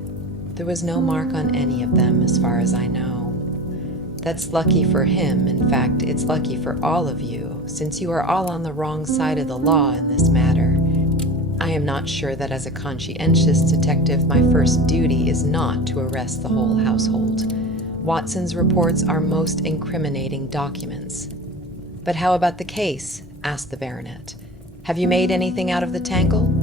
There was no mark on any of them, as far as I know." "That's lucky for him. In fact, it's lucky for all of you, since you are all on the wrong side of the law in this matter. I am not sure that as a conscientious detective my first duty is not to arrest the whole household. Watson's reports are most incriminating documents." "But how about the case?" asked the baronet. "Have you made anything out of the tangle?"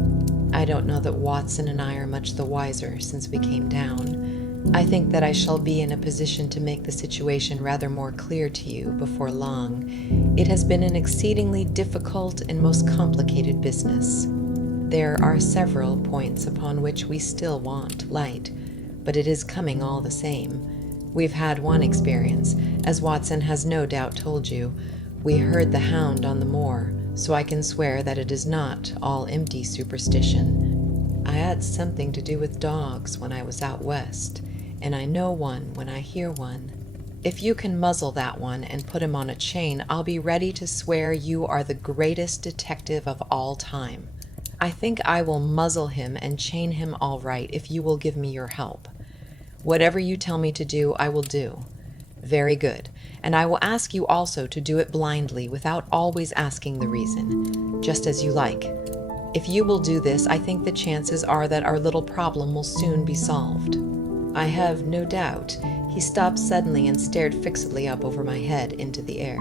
"I don't know that Watson and I are much the wiser since we came down. I think that I shall be in a position to make the situation rather more clear to you before long. It has been an exceedingly difficult and most complicated business. There are several points upon which we still want light, but it is coming all the same. We've had one experience, as Watson has no doubt told you. We heard the Hound on the moor, so I can swear that it is not all empty superstition. I had something to do with dogs when I was out west, and I know one when I hear one. If you can muzzle that one and put him on a chain, I'll be ready to swear you are the greatest detective of all time. I think I will muzzle him and chain him all right if you will give me your help. Whatever you tell me to do, I will do." "Very good. And I will ask you also to do it blindly, without always asking the reason, just as you like. If you will do this, I think the chances are that our little problem will soon be solved." "I have no doubt." He stopped suddenly and stared fixedly up over my head into the air.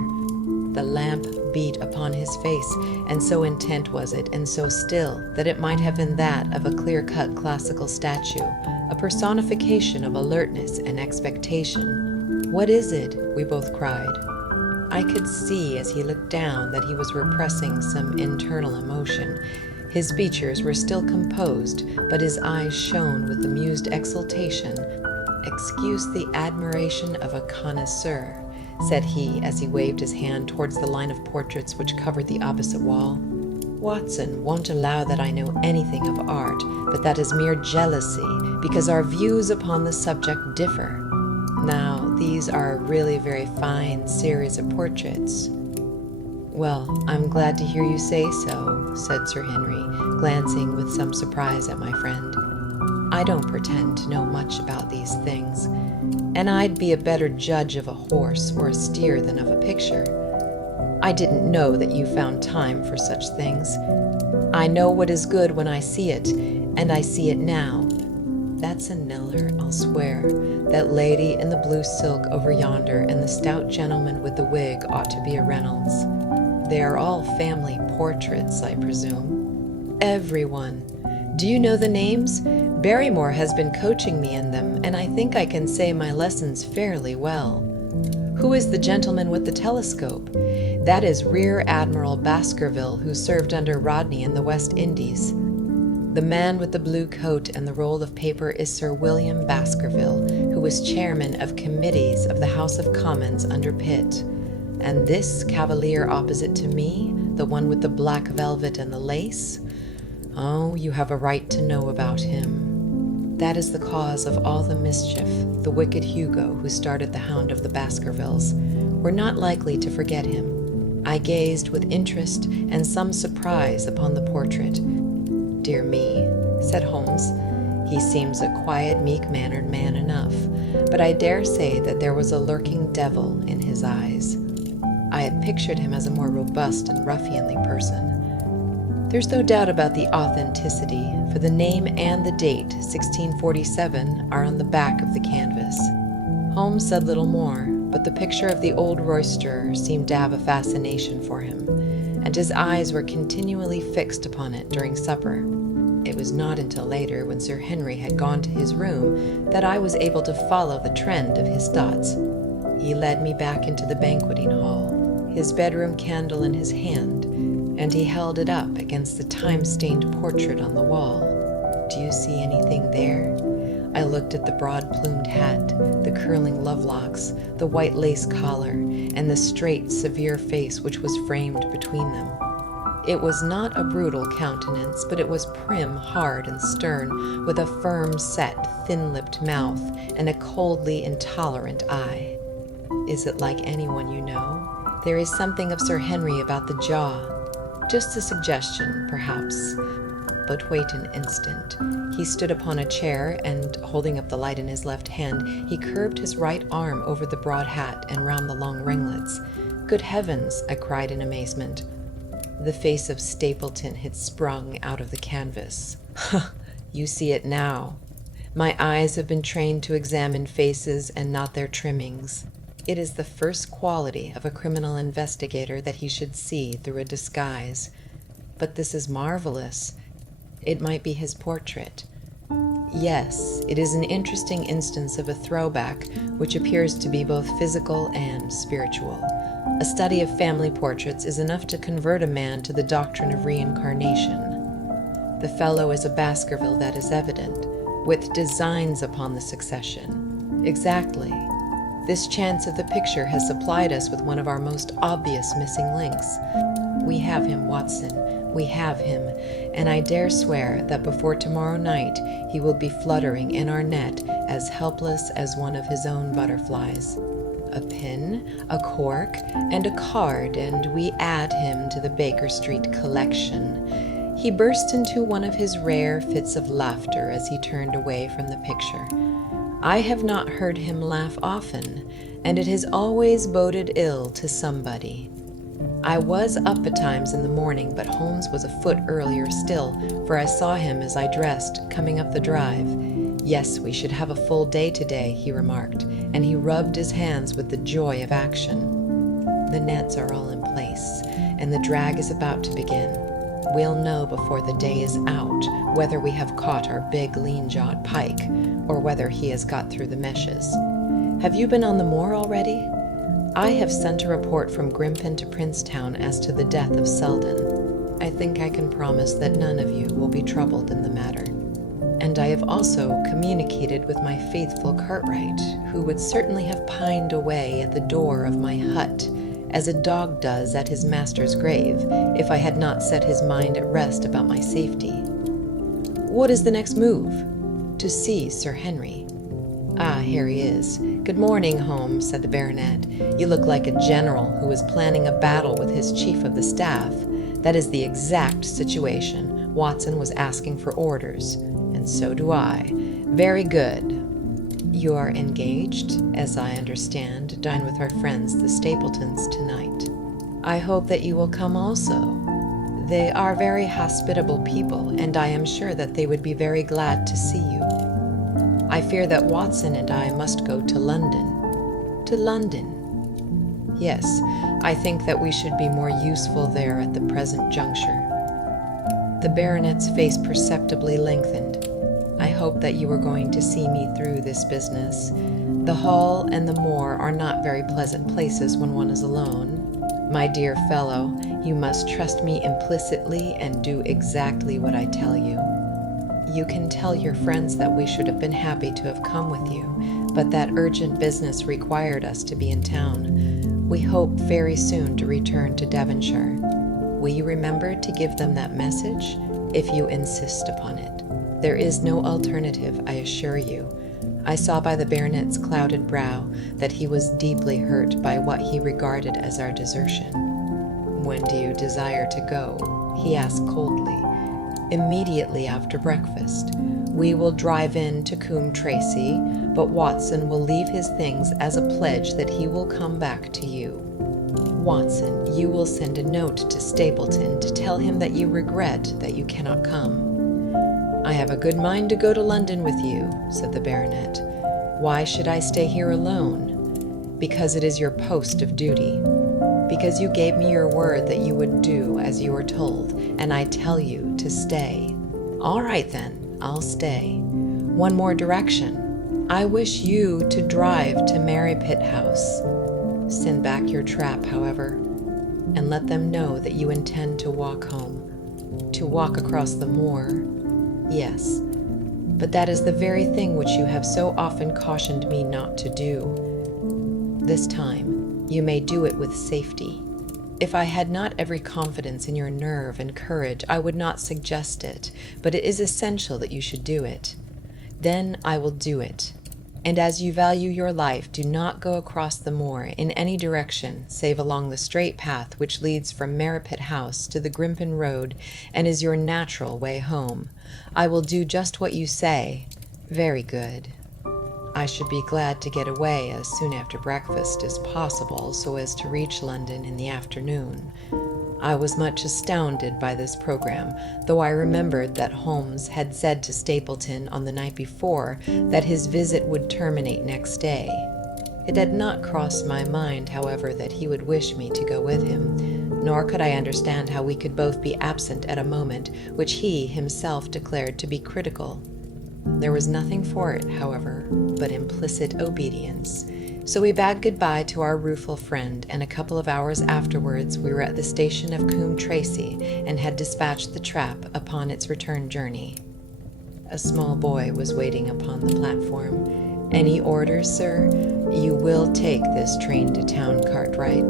The lamp beat upon his face, and so intent was it, and so still, that it might have been that of a clear-cut classical statue, a personification of alertness and expectation. "What is it?" we both cried. I could see as he looked down that he was repressing some internal emotion. His features were still composed, but his eyes shone with amused exultation. "Excuse the admiration of a connoisseur," said he as he waved his hand towards the line of portraits which covered the opposite wall. "Watson won't allow that I know anything of art, but that is mere jealousy, because our views upon the subject differ. Now, these are really a very fine series of portraits." "Well, I'm glad to hear you say so," said Sir Henry, glancing with some surprise at my friend. "I don't pretend to know much about these things, and I'd be a better judge of a horse or a steer than of a picture. I didn't know that you found time for such things. I know what is good when I see it, and I see it now. That's a Kneller, I'll swear. That lady in the blue silk over yonder and the stout gentleman with the wig ought to be a Reynolds. They are all family portraits, I presume. Everyone. Do you know the names? Barrymore has been coaching me in them, and I think I can say my lessons fairly well. Who is the gentleman with the telescope? That is Rear Admiral Baskervilles, who served under Rodney in the West Indies. The man with the blue coat and the roll of paper is Sir William Baskerville, who was chairman of committees of the House of Commons under Pitt. And this cavalier opposite to me, the one with the black velvet and the lace? Oh, you have a right to know about him. That is the cause of all the mischief. The wicked Hugo, who started the Hound of the Baskervilles. We're not likely to forget him. I gazed with interest and some surprise upon the portrait. Dear me, said Holmes, he seems a quiet, meek-mannered man enough, but I dare say that there was a lurking devil in his eyes. I had pictured him as a more robust and ruffianly person. There's no doubt about the authenticity, for the name and the date, 1647, are on the back of the canvas. Holmes said little more, but the picture of the old roisterer seemed to have a fascination for him, and his eyes were continually fixed upon it during supper. It was not until later, when Sir Henry had gone to his room, that I was able to follow the trend of his thoughts. He led me back into the banqueting hall, his bedroom candle in his hand, and he held it up against the time-stained portrait on the wall. Do you see anything there? I looked at the broad-plumed hat, the curling lovelocks, the white lace collar, and the straight, severe face which was framed between them. It was not a brutal countenance, but it was prim, hard, and stern, with a firm-set, thin-lipped mouth and a coldly intolerant eye. Is it like anyone you know? There is something of Sir Henry about the jaw. Just a suggestion, perhaps. But wait an instant. He stood upon a chair, and, holding up the light in his left hand, he curved his right arm over the broad hat and round the long ringlets. Good heavens, I cried in amazement. The face of Stapleton had sprung out of the canvas. You see it now. My eyes have been trained to examine faces and not their trimmings. It is the first quality of a criminal investigator that he should see through a disguise. But this is marvelous. It might be his portrait. Yes, it is an interesting instance of a throwback which appears to be both physical and spiritual. A study of family portraits is enough to convert a man to the doctrine of reincarnation. The fellow is a Baskerville, that is evident, with designs upon the succession. Exactly. This chance of the picture has supplied us with one of our most obvious missing links. We have him, Watson. We have him, and I dare swear that before tomorrow night he will be fluttering in our net as helpless as one of his own butterflies. A pin, a cork, and a card, and we add him to the Baker Street collection. He burst into one of his rare fits of laughter as he turned away from the picture. I have not heard him laugh often, and it has always boded ill to somebody. I was up at times in the morning, but Holmes was a foot earlier still, for I saw him as I dressed, coming up the drive. Yes, we should have a full day today, he remarked, and he rubbed his hands with the joy of action. The nets are all in place, and the drag is about to begin. We'll know before the day is out whether we have caught our big lean-jawed pike, or whether he has got through the meshes. Have you been on the moor already? I have sent a report from Grimpen to Princetown as to the death of Selden. I think I can promise that none of you will be troubled in the matter. And I have also communicated with my faithful Cartwright, who would certainly have pined away at the door of my hut, as a dog does at his master's grave, if I had not set his mind at rest about my safety. What is the next move? To see Sir Henry. Ah, here he is. Good morning, Holmes, said the baronet. You look like a general who is planning a battle with his chief of the staff. That is the exact situation. Watson was asking for orders, and so do I. Very good. You are engaged, as I understand, to dine with our friends, the Stapletons, tonight. I hope that you will come also. They are very hospitable people, and I am sure that they would be very glad to see you. I fear that Watson and I must go to London. To London? Yes, I think that we should be more useful there at the present juncture. The baronet's face perceptibly lengthened. I hope that you are going to see me through this business. The Hall and the moor are not very pleasant places when one is alone. My dear fellow, you must trust me implicitly and do exactly what I tell you. You can tell your friends that we should have been happy to have come with you, but that urgent business required us to be in town. We hope very soon to return to Devonshire. Will you remember to give them that message, if you insist upon it? There is no alternative, I assure you. I saw by the baronet's clouded brow that he was deeply hurt by what he regarded as our desertion. When do you desire to go? He asked coldly. Immediately after breakfast. We will drive in to Coombe Tracy, but Watson will leave his things as a pledge that he will come back to you. Watson, you will send a note to Stapleton to tell him that you regret that you cannot come. I have a good mind to go to London with you, said the baronet. Why should I stay here alone? Because it is your post of duty. Because you gave me your word that you would do as you were told, and I tell you to stay. All right then, I'll stay. One more direction. I wish you to drive to Merrypit House. Send back your trap, however, and let them know that you intend to walk home. To walk across the moor. Yes, but that is the very thing which you have so often cautioned me not to do. This time, you may do it with safety. If I had not every confidence in your nerve and courage, I would not suggest it, but it is essential that you should do it. Then I will do it. And as you value your life, do not go across the moor in any direction save along the straight path which leads from Merrypit House to the Grimpen Road and is your natural way home. I will do just what you say. Very good. I should be glad to get away as soon after breakfast as possible so as to reach London in the afternoon. I was much astounded by this program, though I remembered that Holmes had said to Stapleton on the night before that his visit would terminate next day. It had not crossed my mind, however, that he would wish me to go with him, nor could I understand how we could both be absent at a moment which he himself declared to be critical. There was nothing for it, however, but implicit obedience. So we bade goodbye to our rueful friend, and a couple of hours afterwards we were at the station of Coombe Tracy and had dispatched the trap upon its return journey. A small boy was waiting upon the platform. Any orders, sir? You will take this train to town, Cartwright.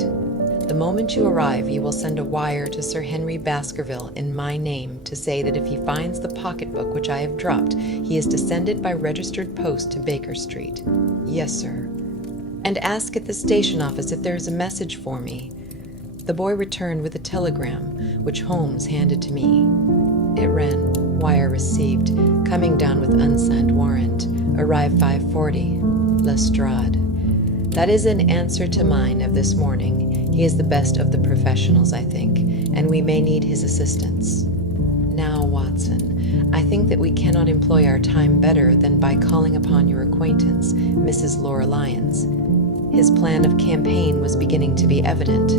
The moment you arrive, you will send a wire to Sir Henry Baskerville in my name to say that if he finds the pocketbook which I have dropped, he is to send it by registered post to Baker Street. Yes, sir. And ask at the station office if there is a message for me. The boy returned with a telegram, which Holmes handed to me. It ran, "Wire received, coming down with unsigned warrant. Arrive 5:40, Lestrade." That is an answer to mine of this morning. He is the best of the professionals, I think, and we may need his assistance. Now, Watson, I think that we cannot employ our time better than by calling upon your acquaintance, Mrs. Laura Lyons. His plan of campaign was beginning to be evident.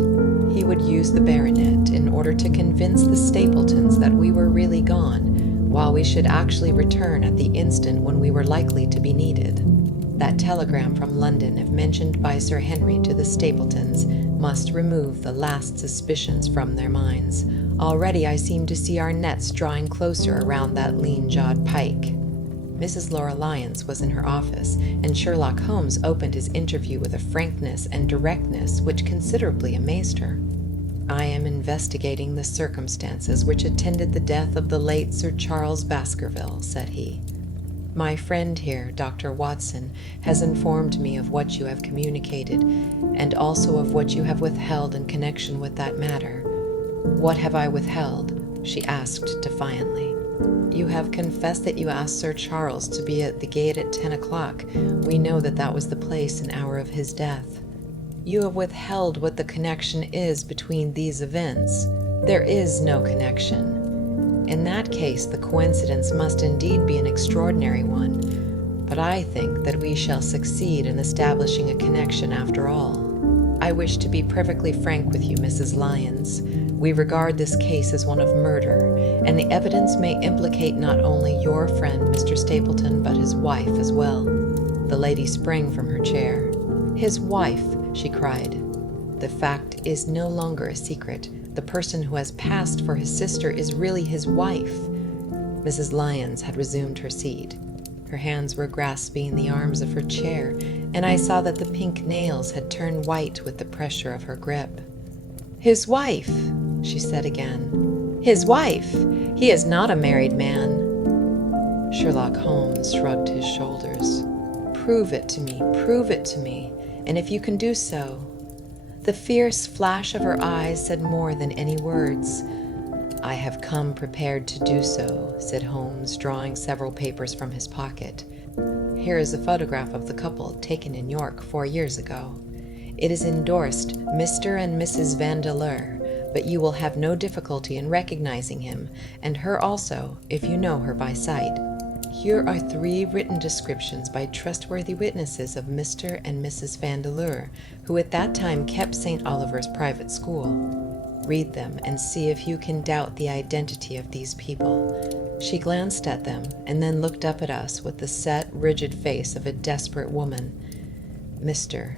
He would use the baronet in order to convince the Stapletons that we were really gone, while we should actually return at the instant when we were likely to be needed. That telegram from London, if mentioned by Sir Henry to the Stapletons, must remove the last suspicions from their minds. Already I seem to see our nets drawing closer around that lean-jawed pike. Mrs. Laura Lyons was in her office, and Sherlock Holmes opened his interview with a frankness and directness which considerably amazed her. I am investigating the circumstances which attended the death of the late Sir Charles Baskerville, said he. My friend here, Dr. Watson, has informed me of what you have communicated, and also of what you have withheld in connection with that matter. What have I withheld? She asked defiantly. You have confessed that you asked Sir Charles to be at the gate at 10 o'clock. We know that that was the place and hour of his death. You have withheld what the connection is between these events. There is no connection. In that case, the coincidence must indeed be an extraordinary one, but I think that we shall succeed in establishing a connection after all. I wish to be perfectly frank with you, Mrs. Lyons. We regard this case as one of murder, and the evidence may implicate not only your friend, Mr. Stapleton, but his wife as well. The lady sprang from her chair. His wife, she cried. The fact is no longer a secret. The person who has passed for his sister is really his wife. Mrs. Lyons had resumed her seat. Her hands were grasping the arms of her chair, and I saw that the pink nails had turned white with the pressure of her grip. His wife, she said again. His wife! He is not a married man. Sherlock Holmes shrugged his shoulders. Prove it to me, and if you can do so. The fierce flash of her eyes said more than any words. I have come prepared to do so, said Holmes, drawing several papers from his pocket. Here is a photograph of the couple taken in York 4 years ago. It is endorsed Mr. and Mrs. Vandeleur, but you will have no difficulty in recognizing him, and her also, if you know her by sight. Here are 3 written descriptions by trustworthy witnesses of Mr. and Mrs. Vandeleur, who at that time kept St. Oliver's private school. Read them and see if you can doubt the identity of these people. She glanced at them and then looked up at us with the set, rigid face of a desperate woman. Mr.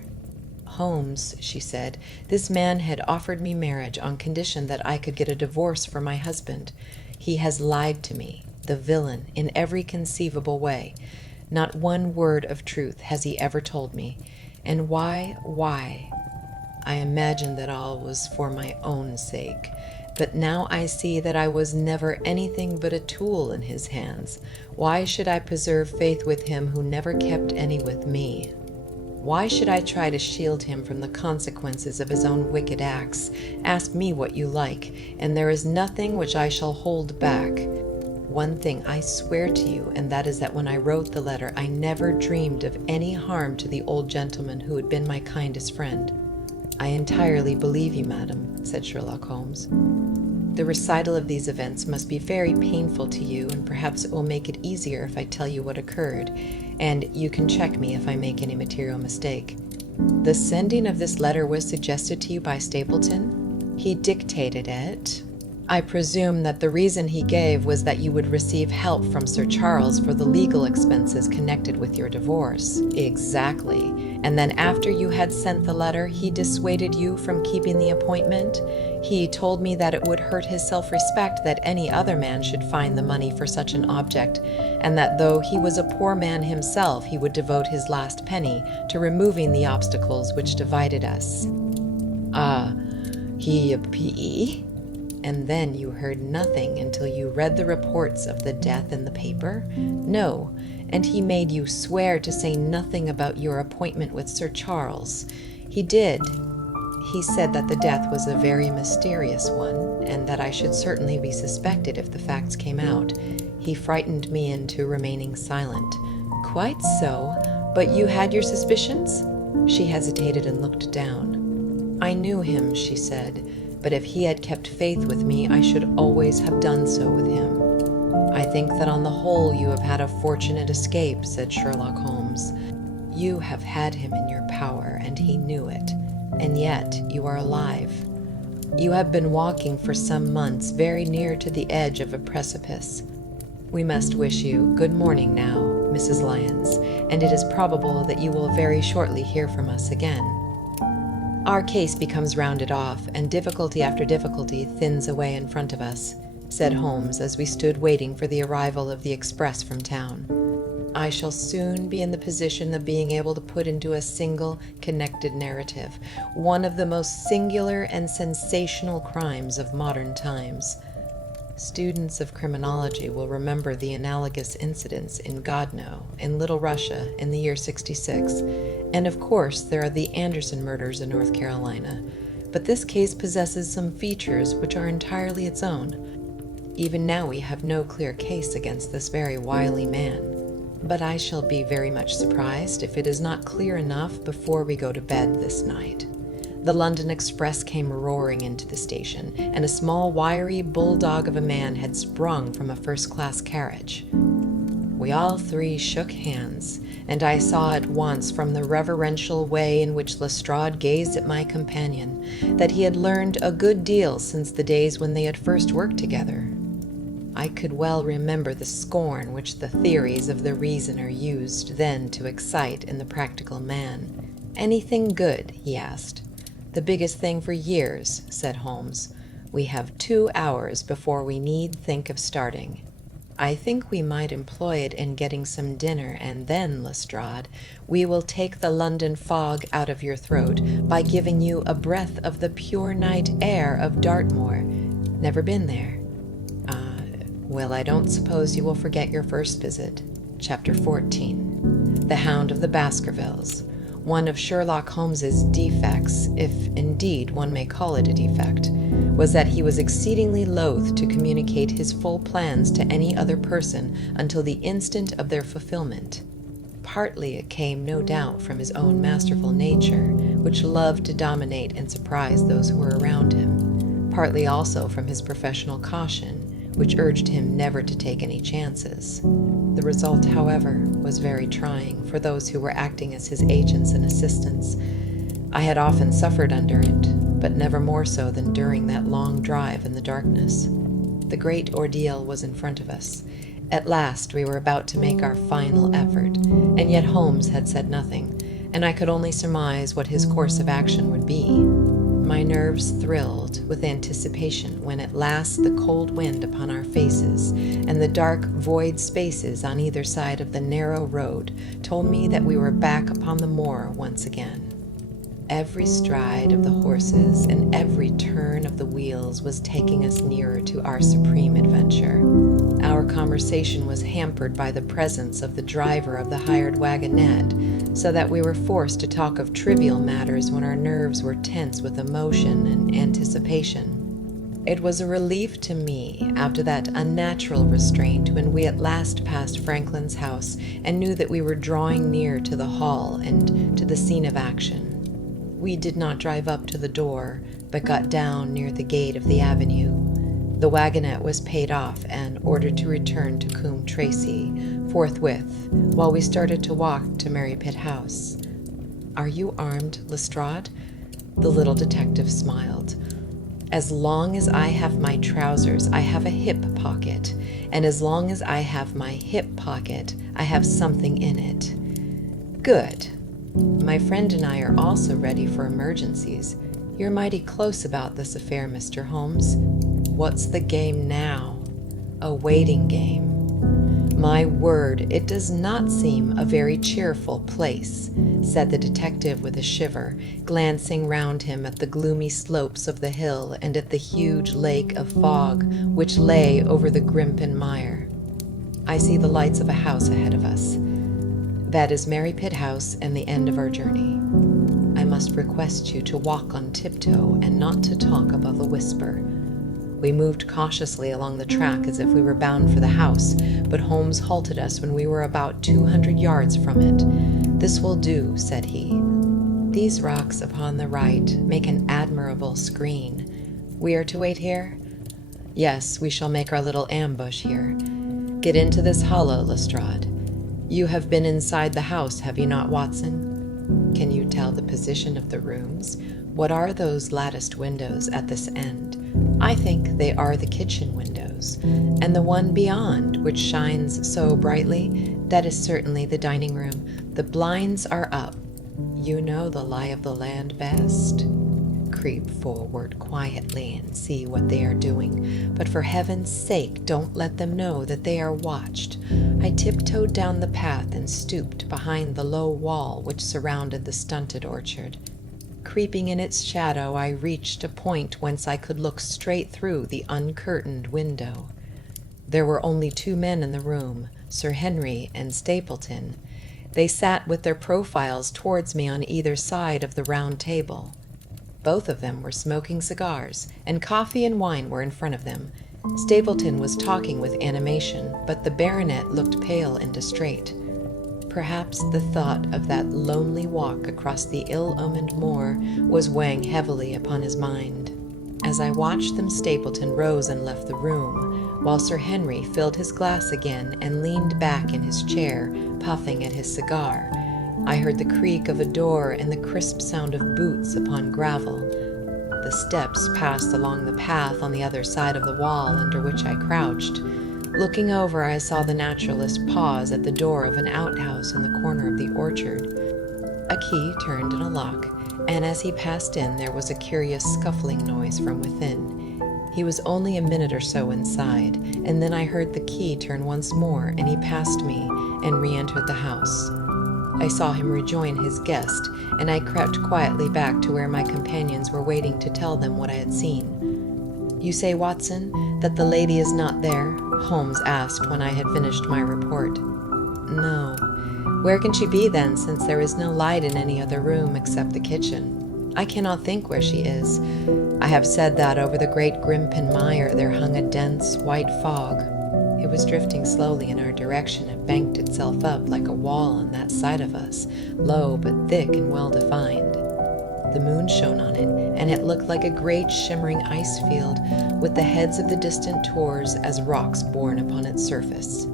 Holmes, she said, this man had offered me marriage on condition that I could get a divorce for my husband. He has lied to me, the villain, in every conceivable way. Not one word of truth has he ever told me. And why? I imagined that all was for my own sake, but now I see that I was never anything but a tool in his hands. Why should I preserve faith with him who never kept any with me? Why should I try to shield him from the consequences of his own wicked acts? Ask me what you like, and there is nothing which I shall hold back. One thing I swear to you, and that is that when I wrote the letter, I never dreamed of any harm to the old gentleman who had been my kindest friend. I entirely believe you, madam, said Sherlock Holmes. The recital of these events must be very painful to you, and perhaps it will make it easier if I tell you what occurred, and you can check me if I make any material mistake. The sending of this letter was suggested to you by Stapleton? He dictated it. I presume that the reason he gave was that you would receive help from Sir Charles for the legal expenses connected with your divorce. Exactly. And then after you had sent the letter, he dissuaded you from keeping the appointment? He told me that it would hurt his self-respect that any other man should find the money for such an object, and that though he was a poor man himself, he would devote his last penny to removing the obstacles which divided us. He. And then you heard nothing until you read the reports of the death in the paper? No, and he made you swear to say nothing about your appointment with Sir Charles. He did. He said that the death was a very mysterious one, and that I should certainly be suspected if the facts came out. He frightened me into remaining silent. Quite so, but you had your suspicions? She hesitated and looked down. I knew him, she said, but if he had kept faith with me, I should always have done so with him. I think that on the whole you have had a fortunate escape, said Sherlock Holmes. You have had him in your power, and he knew it, and yet you are alive. You have been walking for some months very near to the edge of a precipice. We must wish you good morning now, Mrs. Lyons, and it is probable that you will very shortly hear from us again. Our case becomes rounded off, and difficulty after difficulty thins away in front of us, said Holmes as we stood waiting for the arrival of the express from town. I shall soon be in the position of being able to put into a single, connected narrative one of the most singular and sensational crimes of modern times. Students of criminology will remember the analogous incidents in Godno, in Little Russia, in the year 66, and of course there are the Anderson murders in North Carolina. But this case possesses some features which are entirely its own. Even now we have no clear case against this very wily man. But I shall be very much surprised if it is not clear enough before we go to bed this night. The London Express came roaring into the station, and a small, wiry bulldog of a man had sprung from a first-class carriage. We all three shook hands, and I saw at once from the reverential way in which Lestrade gazed at my companion that he had learned a good deal since the days when they had first worked together. I could well remember the scorn which the theories of the reasoner used then to excite in the practical man. "Anything good?" he asked. "The biggest thing for years," said Holmes. "We have 2 hours before we need think of starting." "I think we might employ it in getting some dinner, and then, Lestrade, we will take the London fog out of your throat by giving you a breath of the pure night air of Dartmoor. Never been there? Well, I don't suppose you will forget your first visit." Chapter 14. The Hound of the Baskervilles. One of Sherlock Holmes's defects, if indeed one may call it a defect, was that he was exceedingly loath to communicate his full plans to any other person until the instant of their fulfillment. Partly it came, no doubt, from his own masterful nature, which loved to dominate and surprise those who were around him. Partly also from his professional caution, which urged him never to take any chances. The result, however, was very trying for those who were acting as his agents and assistants. I had often suffered under it, but never more so than during that long drive in the darkness. The great ordeal was in front of us. At last we were about to make our final effort, and yet Holmes had said nothing, and I could only surmise what his course of action would be. My nerves thrilled with anticipation when at last the cold wind upon our faces and the dark void spaces on either side of the narrow road told me that we were back upon the moor once again. Every stride of the horses and every turn of the wheels was taking us nearer to our supreme adventure. Our conversation was hampered by the presence of the driver of the hired wagonette, so that we were forced to talk of trivial matters when our nerves were tense with emotion and anticipation. It was a relief to me, after that unnatural restraint, when we at last passed Franklin's house and knew that we were drawing near to the hall and to the scene of action. We did not drive up to the door, but got down near the gate of the avenue. The wagonette was paid off and ordered to return to Coombe Tracy forthwith, while we started to walk to Merrypit House. "Are you armed, Lestrade?" The little detective smiled. "As long as I have my trousers, I have a hip pocket, and as long as I have my hip pocket, I have something in it." "Good. My friend and I are also ready for emergencies. You're mighty close about this affair, Mr. Holmes. What's the game now?" "A waiting game." "My word, it does not seem a very cheerful place," said the detective with a shiver, glancing round him at the gloomy slopes of the hill and at the huge lake of fog which lay over the Grimpen Mire. "I see the lights of a house ahead of us. That is Merrypit House and the end of our journey. I must request you to walk on tiptoe and not to talk above a whisper." We moved cautiously along the track as if we were bound for the house, but Holmes halted us when we were about 200 yards from it. "This will do," said he. "These rocks upon the right make an admirable screen. We are to wait here?" "Yes, we shall make our little ambush here. Get into this hollow, Lestrade. You have been inside the house, have you not, Watson? Can you tell the position of the rooms? What are those latticed windows at this end? I think they are the kitchen windows. And the one beyond, which shines so brightly, that is certainly the dining room. The blinds are up. You know the lie of the land best. Creep forward quietly and see what they are doing, but for heaven's sake don't let them know that they are watched." I tiptoed down the path and stooped behind the low wall which surrounded the stunted orchard. Creeping in its shadow, I reached a point whence I could look straight through the uncurtained window. There were only 2 men in the room, Sir Henry and Stapleton. They sat with their profiles towards me on either side of the round table. Both of them were smoking cigars, and coffee and wine were in front of them. Stapleton was talking with animation, but the baronet looked pale and distrait. Perhaps the thought of that lonely walk across the ill-omened moor was weighing heavily upon his mind. As I watched them, Stapleton rose and left the room, while Sir Henry filled his glass again and leaned back in his chair, puffing at his cigar. I heard the creak of a door and the crisp sound of boots upon gravel. The steps passed along the path on the other side of the wall under which I crouched. Looking over, I saw the naturalist pause at the door of an outhouse in the corner of the orchard. A key turned in a lock, and as he passed in, there was a curious scuffling noise from within. He was only a minute or so inside, and then I heard the key turn once more, and he passed me and re-entered the house. I saw him rejoin his guest, and I crept quietly back to where my companions were waiting to tell them what I had seen. "You say, Watson, that the lady is not there?" Holmes asked when I had finished my report. "No. Where can she be then, since there is no light in any other room except the kitchen? I cannot think where she is. I have said that over the great Grimpen Mire there hung a dense, white fog. It was drifting slowly in our direction and banked itself up like a wall on that side of us, low but thick and well-defined. The moon shone on it, and it looked like a great shimmering ice field, with the heads of the distant tors as rocks borne upon its surface."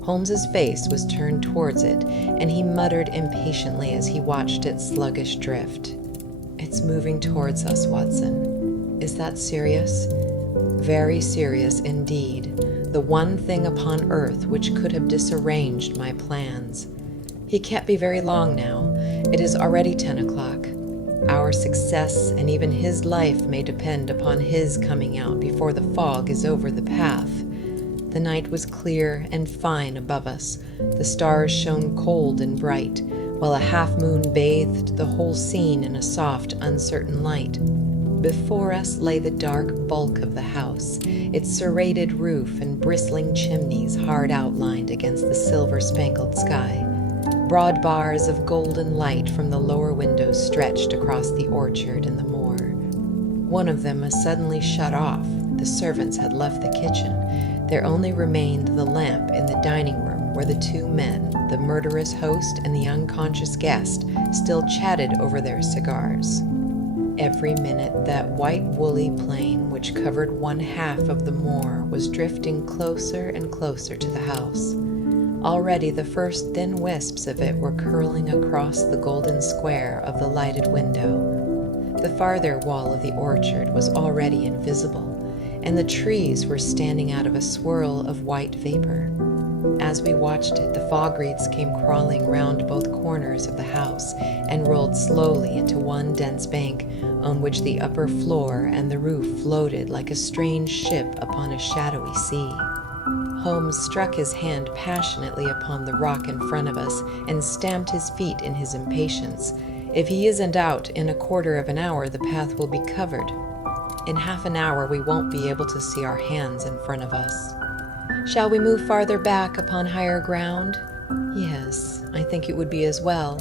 Holmes's face was turned towards it, and he muttered impatiently as he watched its sluggish drift. "It's moving towards us, Watson. Is that serious?" "Very serious indeed. The one thing upon earth which could have disarranged my plans. He can't be very long now. It is already 10 o'clock. Our success and even his life may depend upon his coming out before the fog is over the path." The night was clear and fine above us. The stars shone cold and bright, while a half-moon bathed the whole scene in a soft, uncertain light. Before us lay the dark bulk of the house, its serrated roof and bristling chimneys hard outlined against the silver-spangled sky. Broad bars of golden light from the lower windows stretched across the orchard and the moor. One of them was suddenly shut off. The servants had left the kitchen. There only remained the lamp in the dining room, where the two men, the murderous host and the unconscious guest, still chatted over their cigars. Every minute that white woolly plain which covered one half of the moor was drifting closer and closer to the house. Already the first thin wisps of it were curling across the golden square of the lighted window. The farther wall of the orchard was already invisible, and the trees were standing out of a swirl of white vapor. As we watched it, the fog wreaths came crawling round both corners of the house and rolled slowly into one dense bank on which the upper floor and the roof floated like a strange ship upon a shadowy sea. Holmes struck his hand passionately upon the rock in front of us and stamped his feet in his impatience. "If he isn't out in a quarter of an hour, the path will be covered. In half an hour we won't be able to see our hands in front of us." "Shall we move farther back upon higher ground?" "Yes, I think it would be as well."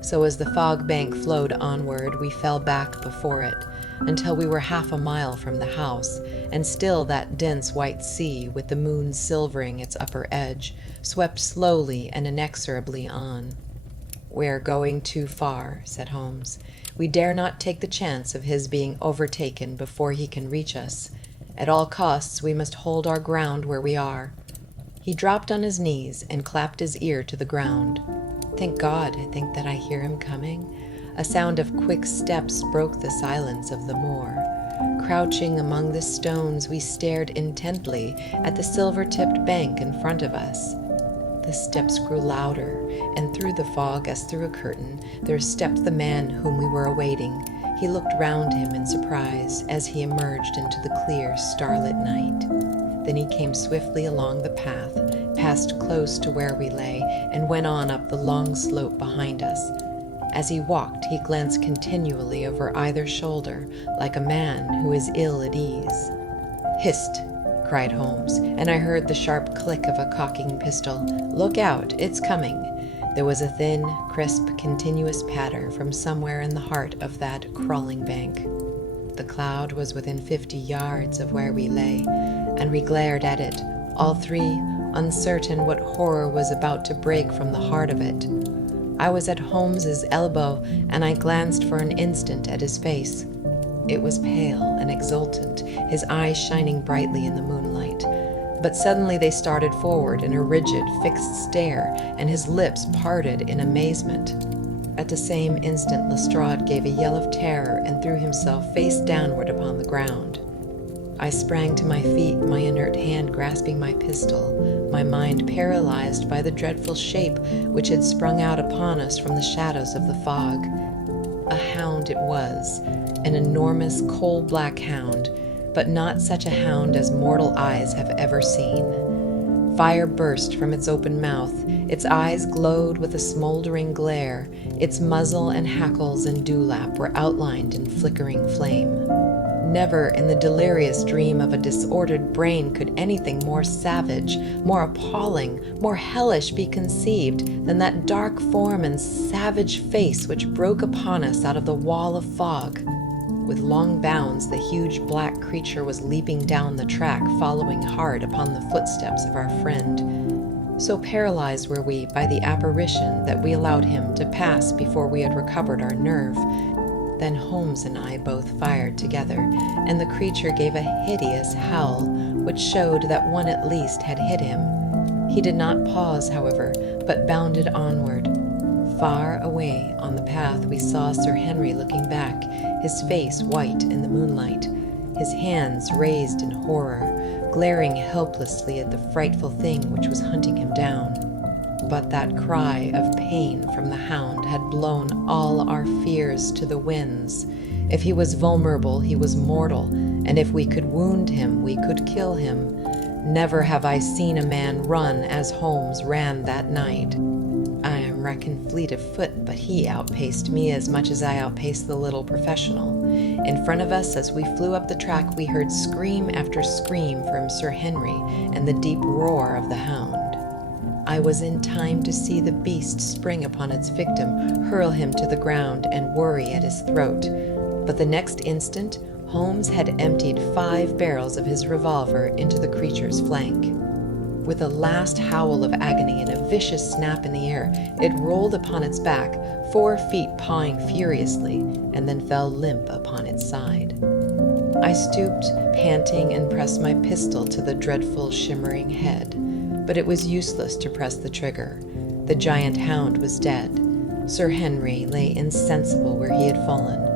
So as the fog bank flowed onward, we fell back before it, until we were half a mile from the house, and still that dense white sea, with the moon silvering its upper edge, swept slowly and inexorably on. "We're going too far," said Holmes. "We dare not take the chance of his being overtaken before he can reach us. At all costs, we must hold our ground where we are." He dropped on his knees and clapped his ear to the ground. "Thank God, I think that I hear him coming." A sound of quick steps broke the silence of the moor. Crouching among the stones, we stared intently at the silver-tipped bank in front of us. The steps grew louder, and through the fog, as through a curtain, there stepped the man whom we were awaiting. He looked round him in surprise as he emerged into the clear, starlit night. Then he came swiftly along the path, passed close to where we lay, and went on up the long slope behind us. As he walked, he glanced continually over either shoulder, like a man who is ill at ease. "Hist!" cried Holmes, and I heard the sharp click of a cocking pistol. "Look out, it's coming!" There was a thin, crisp, continuous patter from somewhere in the heart of that crawling bank. The cloud was within 50 yards of where we lay, and we glared at it, all three, uncertain what horror was about to break from the heart of it. I was at Holmes's elbow, and I glanced for an instant at his face. It was pale and exultant, his eyes shining brightly in the moonlight. But suddenly they started forward in a rigid, fixed stare, and his lips parted in amazement. At the same instant, Lestrade gave a yell of terror and threw himself face downward upon the ground. I sprang to my feet, my inert hand grasping my pistol, my mind paralyzed by the dreadful shape which had sprung out upon us from the shadows of the fog. A hound it was, an enormous coal-black hound, but not such a hound as mortal eyes have ever seen. Fire burst from its open mouth, its eyes glowed with a smoldering glare, its muzzle and hackles and dewlap were outlined in flickering flame. Never in the delirious dream of a disordered brain could anything more savage, more appalling, more hellish be conceived than that dark form and savage face which broke upon us out of the wall of fog. With long bounds, the huge black creature was leaping down the track, following hard upon the footsteps of our friend. So paralyzed were we by the apparition that we allowed him to pass before we had recovered our nerve. Then Holmes and I both fired together, and the creature gave a hideous howl, which showed that one at least had hit him. He did not pause, however, but bounded onward. Far away on the path we saw Sir Henry looking back, his face white in the moonlight, his hands raised in horror, glaring helplessly at the frightful thing which was hunting him down. But that cry of pain from the hound had blown all our fears to the winds. If he was vulnerable, he was mortal, and if we could wound him, we could kill him. Never have I seen a man run as Holmes ran that night. I am reckoned fleet of foot, but he outpaced me as much as I outpaced the little professional. In front of us, as we flew up the track, we heard scream after scream from Sir Henry and the deep roar of the hound. I was in time to see the beast spring upon its victim, hurl him to the ground, and worry at his throat. But the next instant, Holmes had emptied 5 barrels of his revolver into the creature's flank. With a last howl of agony and a vicious snap in the air, it rolled upon its back, 4 feet pawing furiously, and then fell limp upon its side. I stooped, panting, and pressed my pistol to the dreadful shimmering head. But it was useless to press the trigger. The giant hound was dead. Sir Henry lay insensible where he had fallen.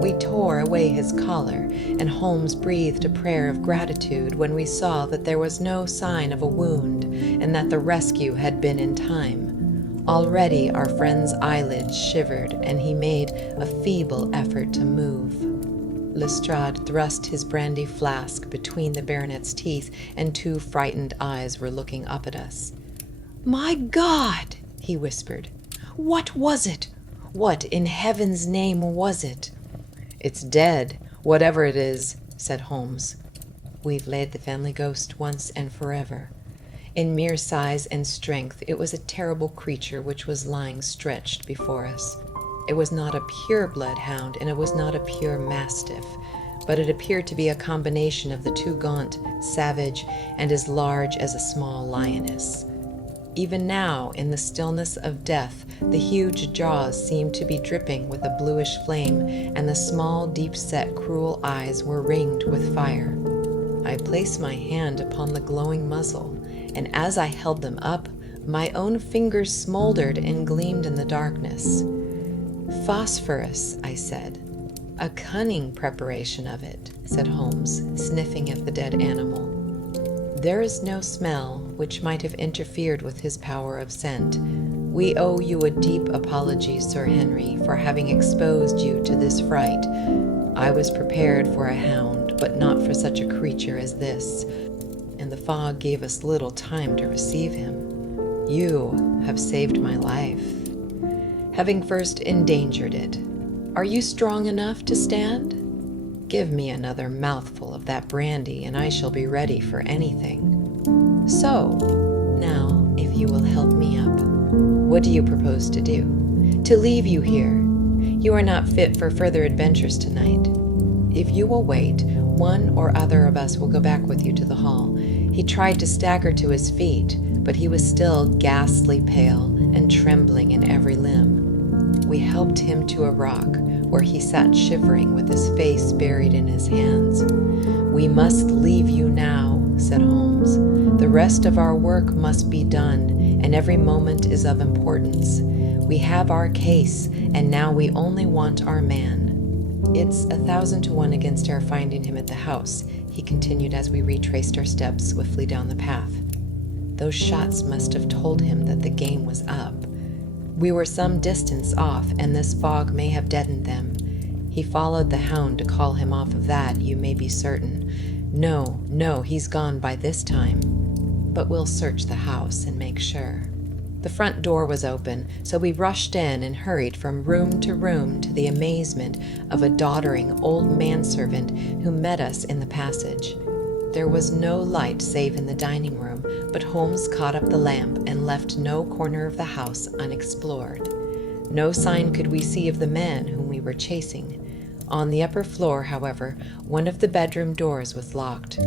We tore away his collar, and Holmes breathed a prayer of gratitude when we saw that there was no sign of a wound, and that the rescue had been in time. Already our friend's eyelids shivered, and he made a feeble effort to move. Lestrade thrust his brandy flask between the baronet's teeth, and 2 frightened eyes were looking up at us. "My God!" he whispered. "What was it? What in heaven's name was it?" "It's dead, whatever it is," said Holmes. We've laid the family ghost once and forever. In mere size and strength, it was a terrible creature which was lying stretched before us. It was not a pure bloodhound, and it was not a pure mastiff, but it appeared to be a combination of the 2, gaunt, savage, and as large as a small lioness. Even now, in the stillness of death, the huge jaws seemed to be dripping with a bluish flame, and the small, deep-set, cruel eyes were ringed with fire. I placed my hand upon the glowing muzzle, and as I held them up, my own fingers smoldered and gleamed in the darkness. "Phosphorus," I said. "A cunning preparation of it," said Holmes, sniffing at the dead animal. "There is no smell which might have interfered with his power of scent. We owe you a deep apology, Sir Henry, for having exposed you to this fright. I was prepared for a hound, but not for such a creature as this, and the fog gave us little time to receive him. You have saved my life, having first endangered it. Are you strong enough to stand? Give me another mouthful of that brandy, and I shall be ready for anything. So, now, if you will help me up, what do you propose to do? To leave you here. You are not fit for further adventures tonight. If you will wait, one or other of us will go back with you to the hall. He tried to stagger to his feet, but he was still ghastly pale and trembling in every limb. We helped him to a rock, where he sat shivering with his face buried in his hands. "We must leave you now," said Holmes. "The rest of our work must be done, and every moment is of importance. We have our case, and now we only want our man." "It's 1,000 to 1 against our finding him at the house," he continued as we retraced our steps swiftly down the path. "Those shots must have told him that the game was up. We were some distance off, and this fog may have deadened them. He followed the Hound to call him off of that, you may be certain. No, he's gone by this time. But we'll search the house and make sure." The front door was open, so we rushed in and hurried from room to room to the amazement of a doddering old manservant who met us in the passage. There was no light save in the dining room, but Holmes caught up the lamp and left no corner of the house unexplored. No sign could we see of the man whom we were chasing. On the upper floor, however, one of the bedroom doors was locked.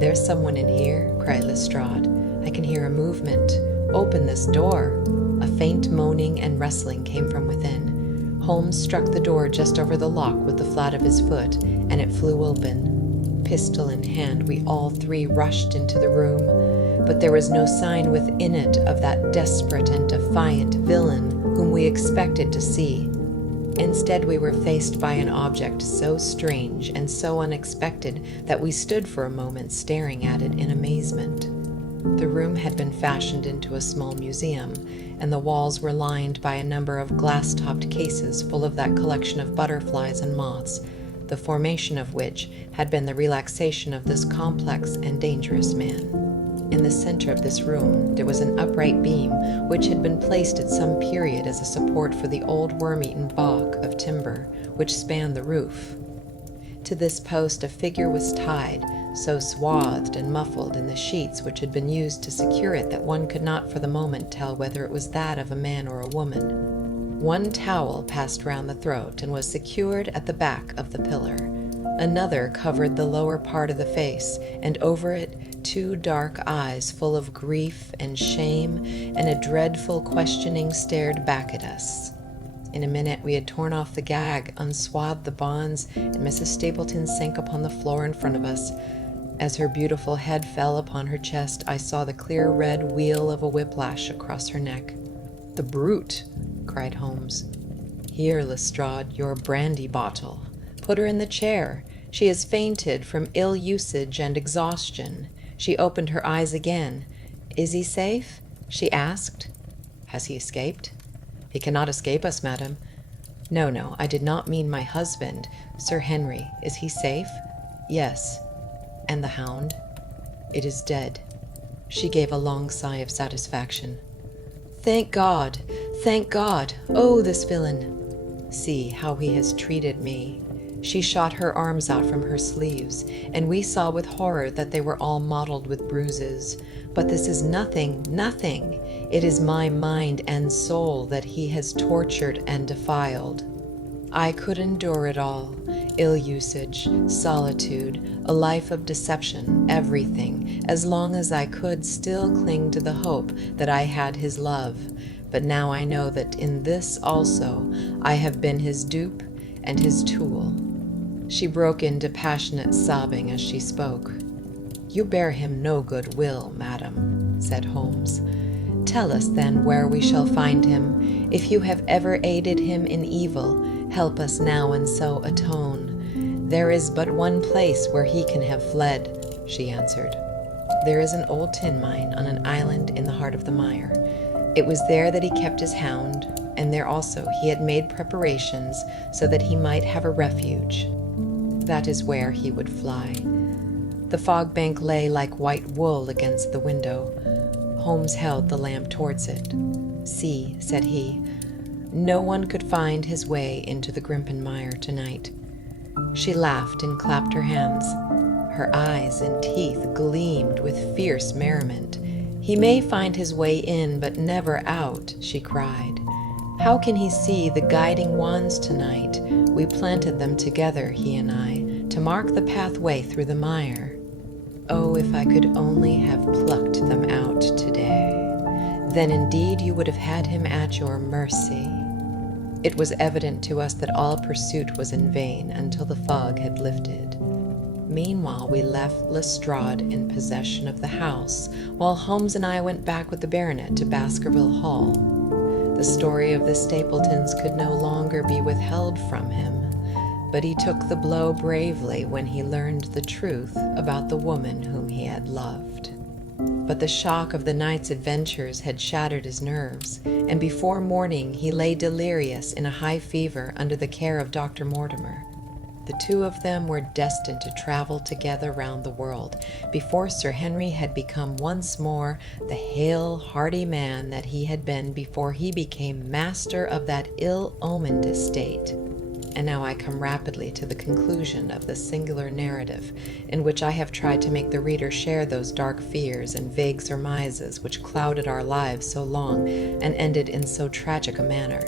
"There's someone in here," cried Lestrade. "I can hear a movement. Open this door." A faint moaning and rustling came from within. Holmes struck the door just over the lock with the flat of his foot, and it flew open. Pistol in hand, we all three rushed into the room, but there was no sign within it of that desperate and defiant villain whom we expected to see. Instead, we were faced by an object so strange and so unexpected that we stood for a moment staring at it in amazement. The room had been fashioned into a small museum, and the walls were lined by a number of glass-topped cases full of that collection of butterflies and moths, the formation of which had been the relaxation of this complex and dangerous man. In the center of this room there was an upright beam which had been placed at some period as a support for the old worm-eaten balk of timber which spanned the roof. To this post a figure was tied, so swathed and muffled in the sheets which had been used to secure it that one could not for the moment tell whether it was that of a man or a woman. One towel passed round the throat and was secured at the back of the pillar. Another covered the lower part of the face, and over it 2 dark eyes full of grief and shame and a dreadful questioning stared back at us. In a minute we had torn off the gag, unswathed the bonds, and Mrs. Stapleton sank upon the floor in front of us. As her beautiful head fell upon her chest, I saw the clear red wheal of a whiplash across her neck. "The brute!" cried Holmes. "Here, Lestrade, your brandy bottle. Put her in the chair. She has fainted from ill usage and exhaustion." She opened her eyes again. "Is he safe?" she asked. "Has he escaped?" "He cannot escape us, madam." No, I did not mean my husband. Sir Henry, is he safe?" "Yes." "And the Hound?" "It is dead." She gave a long sigh of satisfaction. Thank God! Thank God! Oh, this villain! See how he has treated me." She shot her arms out from her sleeves, and we saw with horror that they were all mottled with bruises. "But this is nothing. It is my mind and soul that he has tortured and defiled. I could endure it all. Ill usage, solitude, a life of deception, everything, as long as I could still cling to the hope that I had his love. But now I know that in this also I have been his dupe and his tool." She broke into passionate sobbing as she spoke. "You bear him no good will, madam," said Holmes. "Tell us then where we shall find him. If you have ever aided him in evil, help us now and so atone. There is but one place where he can have fled," she answered. "There is an old tin mine on an island in the heart of the mire. It was there that he kept his hound, and there also he had made preparations so that he might have a refuge. That is where he would fly." The fog bank lay like white wool against the window. Holmes held the lamp towards it. "See," said he, "no one could find his way into the Grimpen mire tonight." She laughed and clapped her hands. Her eyes and teeth gleamed with fierce merriment. "He may find his way in, but never out," she cried. "How can he see the guiding wands tonight? We planted them together, he and I, to mark the pathway through the mire." Oh, if I could only have plucked them out today. Then indeed you would have had him at your mercy. It was evident to us that all pursuit was in vain until the fog had lifted. Meanwhile, we left Lestrade in possession of the house, while Holmes and I went back with the baronet to Baskerville Hall. The story of the Stapletons could no longer be withheld from him, but he took the blow bravely when he learned the truth about the woman whom he had loved. But the shock of the night's adventures had shattered his nerves, and before morning he lay delirious in a high fever under the care of Dr. Mortimer. The two of them were destined to travel together round the world before Sir Henry had become once more the hale, hearty man that he had been before he became master of that ill-omened estate. And now I come rapidly to the conclusion of this singular narrative, in which I have tried to make the reader share those dark fears and vague surmises which clouded our lives so long and ended in so tragic a manner.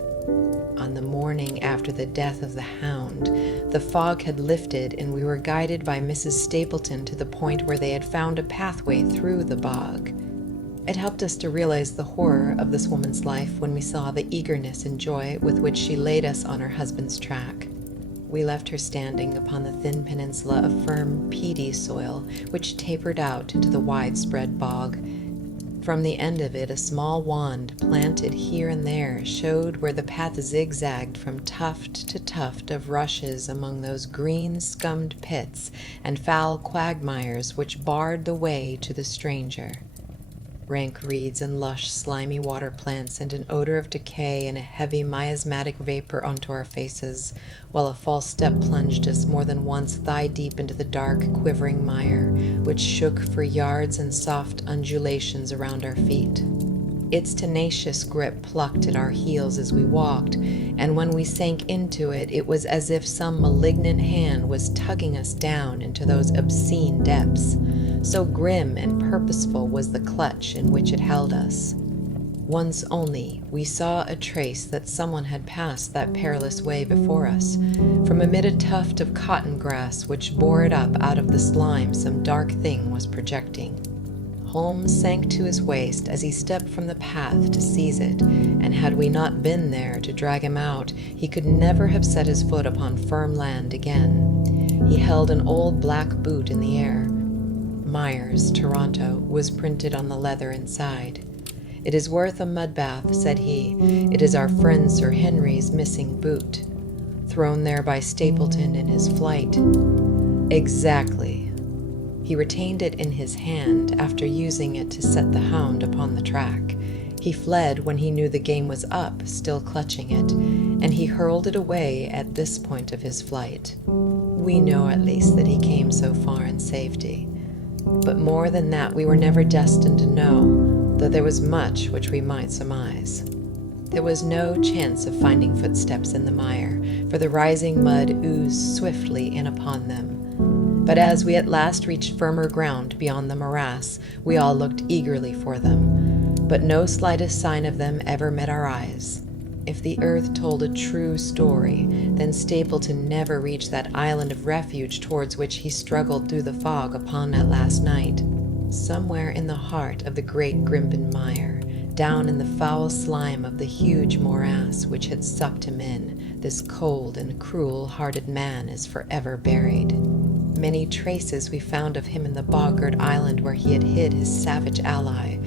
On the morning after the death of the Hound, the fog had lifted, and we were guided by Mrs. Stapleton to the point where they had found a pathway through the bog. It helped us to realize the horror of this woman's life when we saw the eagerness and joy with which she laid us on her husband's track. We left her standing upon the thin peninsula of firm, peaty soil which tapered out into the widespread bog. From the end of it, a small wand planted here and there showed where the path zigzagged from tuft to tuft of rushes among those green scummed pits and foul quagmires which barred the way to the stranger. Rank reeds and lush, slimy water plants sent an odor of decay and a heavy miasmatic vapor onto our faces, while a false step plunged us more than once thigh-deep into the dark, quivering mire, which shook for yards in soft undulations around our feet. Its tenacious grip plucked at our heels as we walked, and when we sank into it, it was as if some malignant hand was tugging us down into those obscene depths. So grim and purposeful was the clutch in which it held us. Once only we saw a trace that someone had passed that perilous way before us. From amid a tuft of cotton grass which bore it up out of the slime, some dark thing was projecting. Holmes sank to his waist as he stepped from the path to seize it, and had we not been there to drag him out, he could never have set his foot upon firm land again. He held an old black boot in the air. Myers, Toronto, was printed on the leather inside. "It is worth a mud bath," said he. "It is our friend Sir Henry's missing boot, thrown there by Stapleton in his flight." Exactly. He retained it in his hand after using it to set the Hound upon the track. He fled when he knew the game was up, still clutching it, and he hurled it away at this point of his flight. We know at least that he came so far in safety. But more than that we were never destined to know, though there was much which we might surmise. There was no chance of finding footsteps in the mire, for the rising mud oozed swiftly in upon them. But as we at last reached firmer ground beyond the morass, we all looked eagerly for them, but no slightest sign of them ever met our eyes. If the earth told a true story, then Stapleton never reached that island of refuge towards which he struggled through the fog upon that last night. Somewhere in the heart of the great Grimpen mire, down in the foul slime of the huge morass which had sucked him in, this cold and cruel-hearted man is forever buried. Many traces we found of him in the bog-girt island where he had hid his savage ally.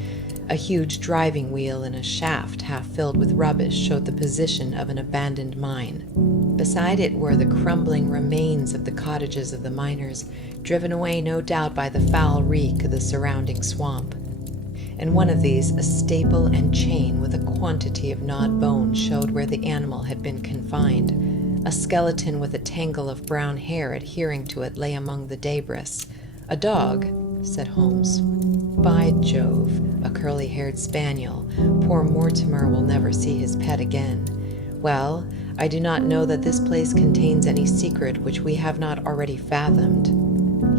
A huge driving wheel in a shaft half filled with rubbish showed the position of an abandoned mine. Beside it were the crumbling remains of the cottages of the miners, driven away no doubt by the foul reek of the surrounding swamp. In one of these, a staple and chain with a quantity of gnawed bone showed where the animal had been confined. A skeleton with a tangle of brown hair adhering to it lay among the debris. "A dog," said Holmes. "By Jove, a curly-haired spaniel. Poor Mortimer will never see his pet again. Well, I do not know that this place contains any secret which we have not already fathomed.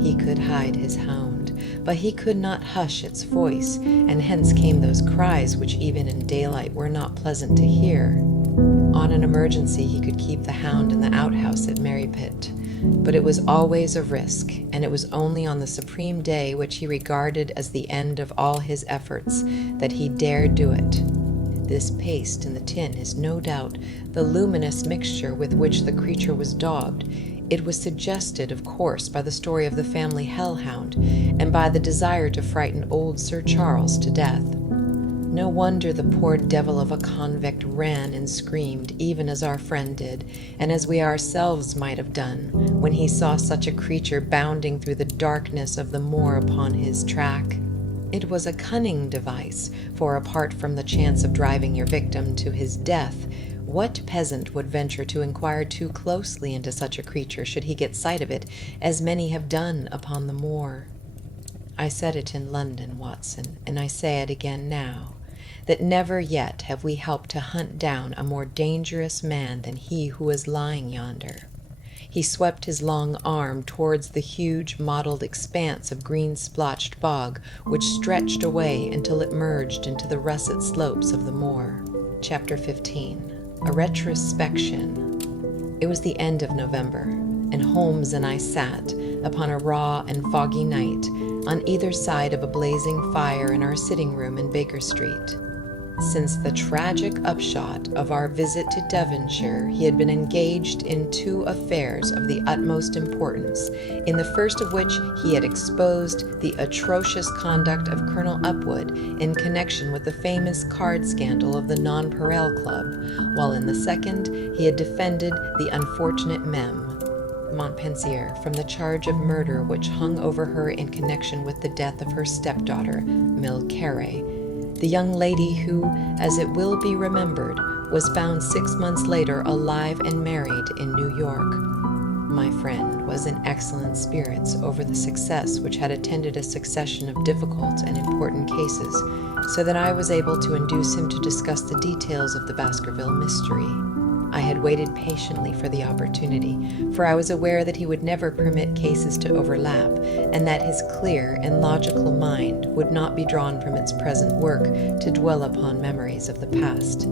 He could hide his hound, but he could not hush its voice, and hence came those cries which even in daylight were not pleasant to hear. On an emergency he could keep the Hound in the outhouse at Merrypit, but it was always a risk, and it was only on the supreme day which he regarded as the end of all his efforts that he dared do it. This paste in the tin is no doubt the luminous mixture with which the creature was daubed. It was suggested, of course, by the story of the family hellhound, and by the desire to frighten old Sir Charles to death. No wonder the poor devil of a convict ran and screamed, even as our friend did, and as we ourselves might have done, when he saw such a creature bounding through the darkness of the moor upon his track. It was a cunning device, for apart from the chance of driving your victim to his death, what peasant would venture to inquire too closely into such a creature should he get sight of it, as many have done upon the moor? I said it in London, Watson, and I say it again now, that never yet have we helped to hunt down a more dangerous man than he who is lying yonder. He swept his long arm towards the huge mottled expanse of green-splotched bog which stretched away until it merged into the russet slopes of the moor. Chapter 15. A Retrospection. It was the end of November, and Holmes and I sat, upon a raw and foggy night, on either side of a blazing fire in our sitting room in Baker Street. Since the tragic upshot of our visit to Devonshire, he had been engaged in 2 affairs of the utmost importance, in the first of which he had exposed the atrocious conduct of Colonel Upwood in connection with the famous card scandal of the Nonpareil Club, while in the second he had defended the unfortunate Mem. Montpensier from the charge of murder which hung over her in connection with the death of her stepdaughter, Mill Carey, the young lady who, as it will be remembered, was found 6 months later alive and married in New York. My friend was in excellent spirits over the success which had attended a succession of difficult and important cases, so that I was able to induce him to discuss the details of the Baskerville mystery. I had waited patiently for the opportunity, for I was aware that he would never permit cases to overlap, and that his clear and logical mind would not be drawn from its present work to dwell upon memories of the past.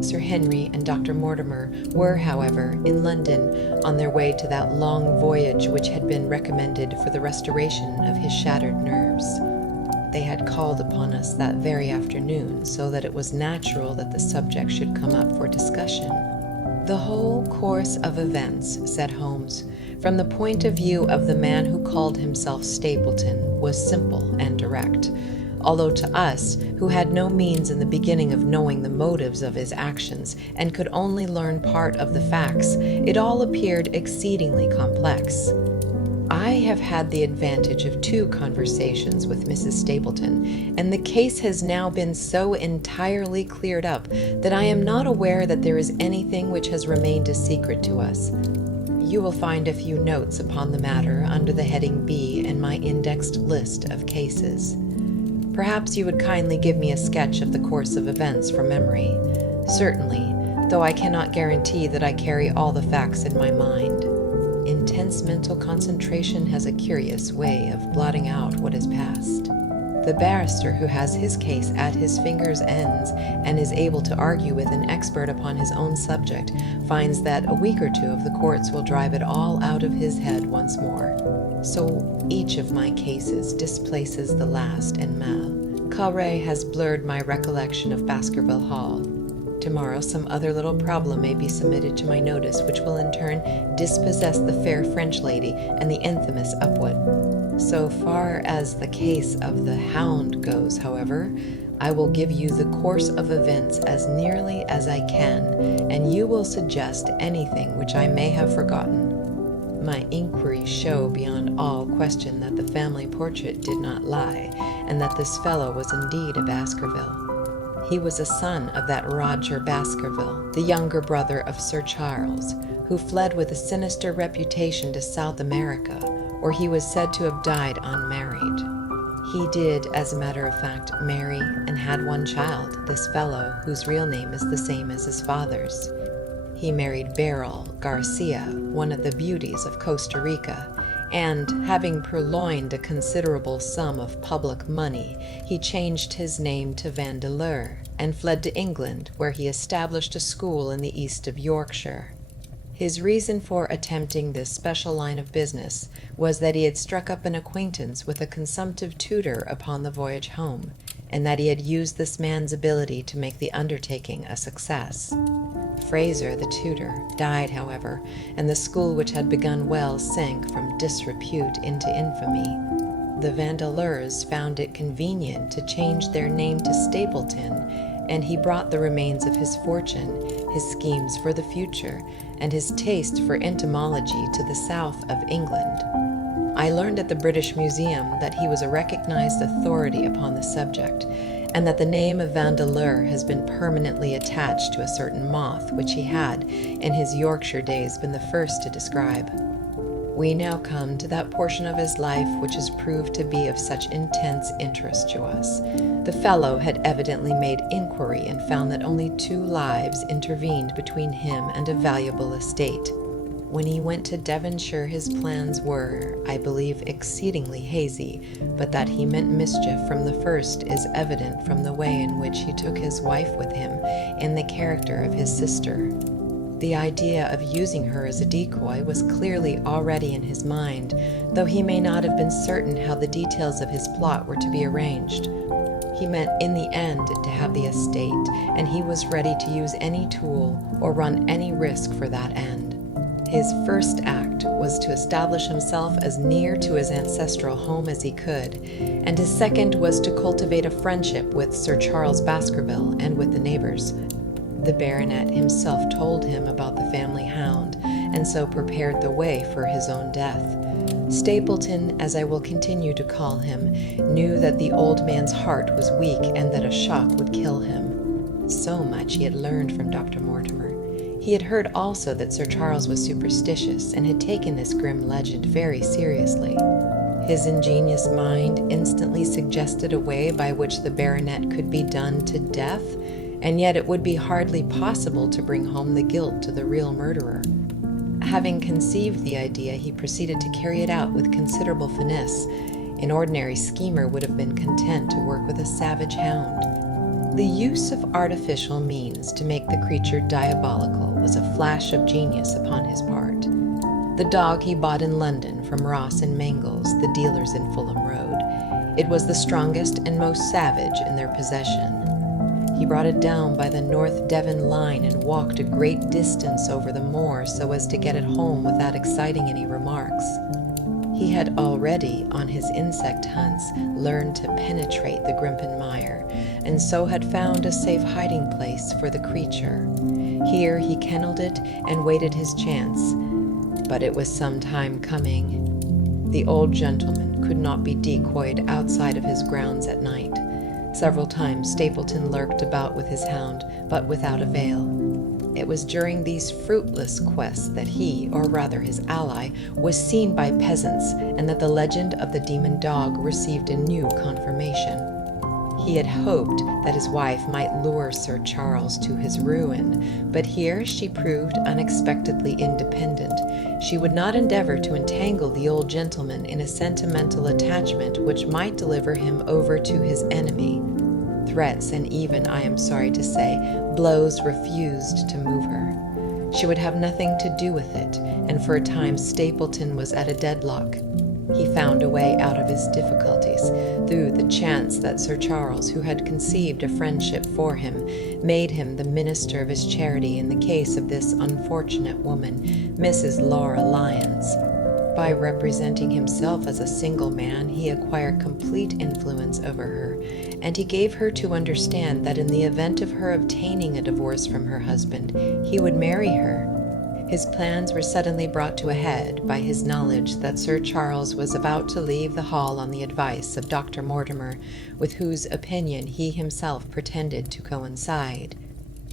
Sir Henry and Dr. Mortimer were, however, in London on their way to that long voyage which had been recommended for the restoration of his shattered nerves. They had called upon us that very afternoon, so that it was natural that the subject should come up for discussion. The whole course of events, said Holmes, from the point of view of the man who called himself Stapleton, was simple and direct, although to us, who had no means in the beginning of knowing the motives of his actions, and could only learn part of the facts, it all appeared exceedingly complex. I have had the advantage of 2 conversations with Mrs. Stapleton, and the case has now been so entirely cleared up that I am not aware that there is anything which has remained a secret to us. You will find a few notes upon the matter under the heading B in my indexed list of cases. Perhaps you would kindly give me a sketch of the course of events from memory. Certainly, though I cannot guarantee that I carry all the facts in my mind. Intense mental concentration has a curious way of blotting out what is past. The barrister who has his case at his fingers' ends and is able to argue with an expert upon his own subject finds that a week or 2 of the courts will drive it all out of his head once more. So each of my cases displaces the last en masse. Carré has blurred my recollection of Baskerville Hall. Tomorrow some other little problem may be submitted to my notice which will in turn dispossess the fair French lady and the infamous Upwood. So far as the case of the Hound goes, however, I will give you the course of events as nearly as I can, and you will suggest anything which I may have forgotten. My inquiries show beyond all question that the family portrait did not lie, and that this fellow was indeed a Baskerville. He was a son of that Roger Baskerville, the younger brother of Sir Charles, who fled with a sinister reputation to South America, where he was said to have died unmarried. He did, as a matter of fact, marry and had 1 child, this fellow, whose real name is the same as his father's. He married Beryl Garcia, one of the beauties of Costa Rica, and, having purloined a considerable sum of public money, he changed his name to Vandeleur and fled to England, where he established a school in the east of Yorkshire. His reason for attempting this special line of business was that he had struck up an acquaintance with a consumptive tutor upon the voyage home, and that he had used this man's ability to make the undertaking a success. Fraser, the tutor, died, however, and the school which had begun well sank from disrepute into infamy. The Vandeleurs found it convenient to change their name to Stapleton, and he brought the remains of his fortune, his schemes for the future, and his taste for entomology to the south of England. I learned at the British Museum that he was a recognized authority upon the subject, and that the name of Vandeleur has been permanently attached to a certain moth which he had, in his Yorkshire days, been the first to describe. We now come to that portion of his life which has proved to be of such intense interest to us. The fellow had evidently made inquiry and found that only 2 lives intervened between him and a valuable estate. When he went to Devonshire, his plans were, I believe, exceedingly hazy, but that he meant mischief from the first is evident from the way in which he took his wife with him in the character of his sister. The idea of using her as a decoy was clearly already in his mind, though he may not have been certain how the details of his plot were to be arranged. He meant in the end to have the estate, and he was ready to use any tool or run any risk for that end. His first act was to establish himself as near to his ancestral home as he could, and his second was to cultivate a friendship with Sir Charles Baskerville and with the neighbors. The baronet himself told him about the family hound, and so prepared the way for his own death. Stapleton, as I will continue to call him, knew that the old man's heart was weak and that a shock would kill him. So much he had learned from Dr. Mortimer. He had heard also that Sir Charles was superstitious and had taken this grim legend very seriously. His ingenious mind instantly suggested a way by which the baronet could be done to death, and yet it would be hardly possible to bring home the guilt to the real murderer. Having conceived the idea, he proceeded to carry it out with considerable finesse. An ordinary schemer would have been content to work with a savage hound. The use of artificial means to make the creature diabolical was a flash of genius upon his part. The dog he bought in London from Ross and Mangles, the dealers in Fulham Road. It was the strongest and most savage in their possession. He brought it down by the North Devon line and walked a great distance over the moor so as to get it home without exciting any remarks. He had already, on his insect hunts, learned to penetrate the Grimpen mire, and so had found a safe hiding place for the creature. Here he kennelled it and waited his chance, but it was some time coming. The old gentleman could not be decoyed outside of his grounds at night. Several times Stapleton lurked about with his hound, but without avail. It was during these fruitless quests that he, or rather his ally, was seen by peasants, and that the legend of the demon dog received a new confirmation. He had hoped that his wife might lure Sir Charles to his ruin, but here she proved unexpectedly independent. She would not endeavor to entangle the old gentleman in a sentimental attachment which might deliver him over to his enemy. Threats and even, I am sorry to say, blows refused to move her. She would have nothing to do with it, and for a time Stapleton was at a deadlock. He found a way out of his difficulties through the chance that Sir Charles, who had conceived a friendship for him, made him the minister of his charity in the case of this unfortunate woman, Mrs. Laura Lyons. By representing himself as a single man, he acquired complete influence over her, and he gave her to understand that in the event of her obtaining a divorce from her husband, he would marry her. His plans were suddenly brought to a head by his knowledge that Sir Charles was about to leave the hall on the advice of Dr. Mortimer, with whose opinion he himself pretended to coincide.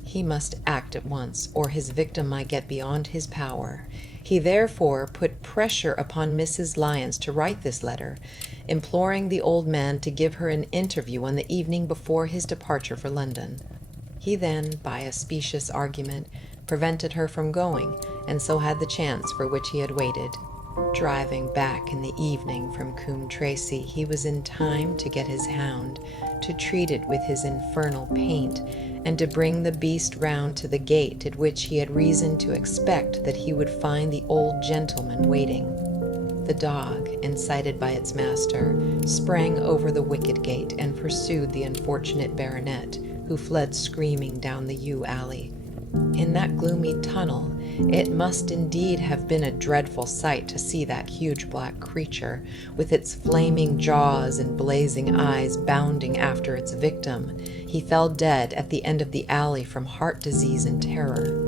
He must act at once, or his victim might get beyond his power. He therefore put pressure upon Mrs. Lyons to write this letter, imploring the old man to give her an interview on the evening before his departure for London. He then, by a specious argument, prevented her from going, and so had the chance for which he had waited. Driving back in the evening from Coombe Tracy, he was in time to get his hound, to treat it with his infernal paint, and to bring the beast round to the gate at which he had reason to expect that he would find the old gentleman waiting. The dog, incited by its master, sprang over the wicket gate and pursued the unfortunate baronet, who fled screaming down the yew alley. In that gloomy tunnel, it must indeed have been a dreadful sight to see that huge black creature, with its flaming jaws and blazing eyes, bounding after its victim. He fell dead at the end of the alley from heart disease and terror.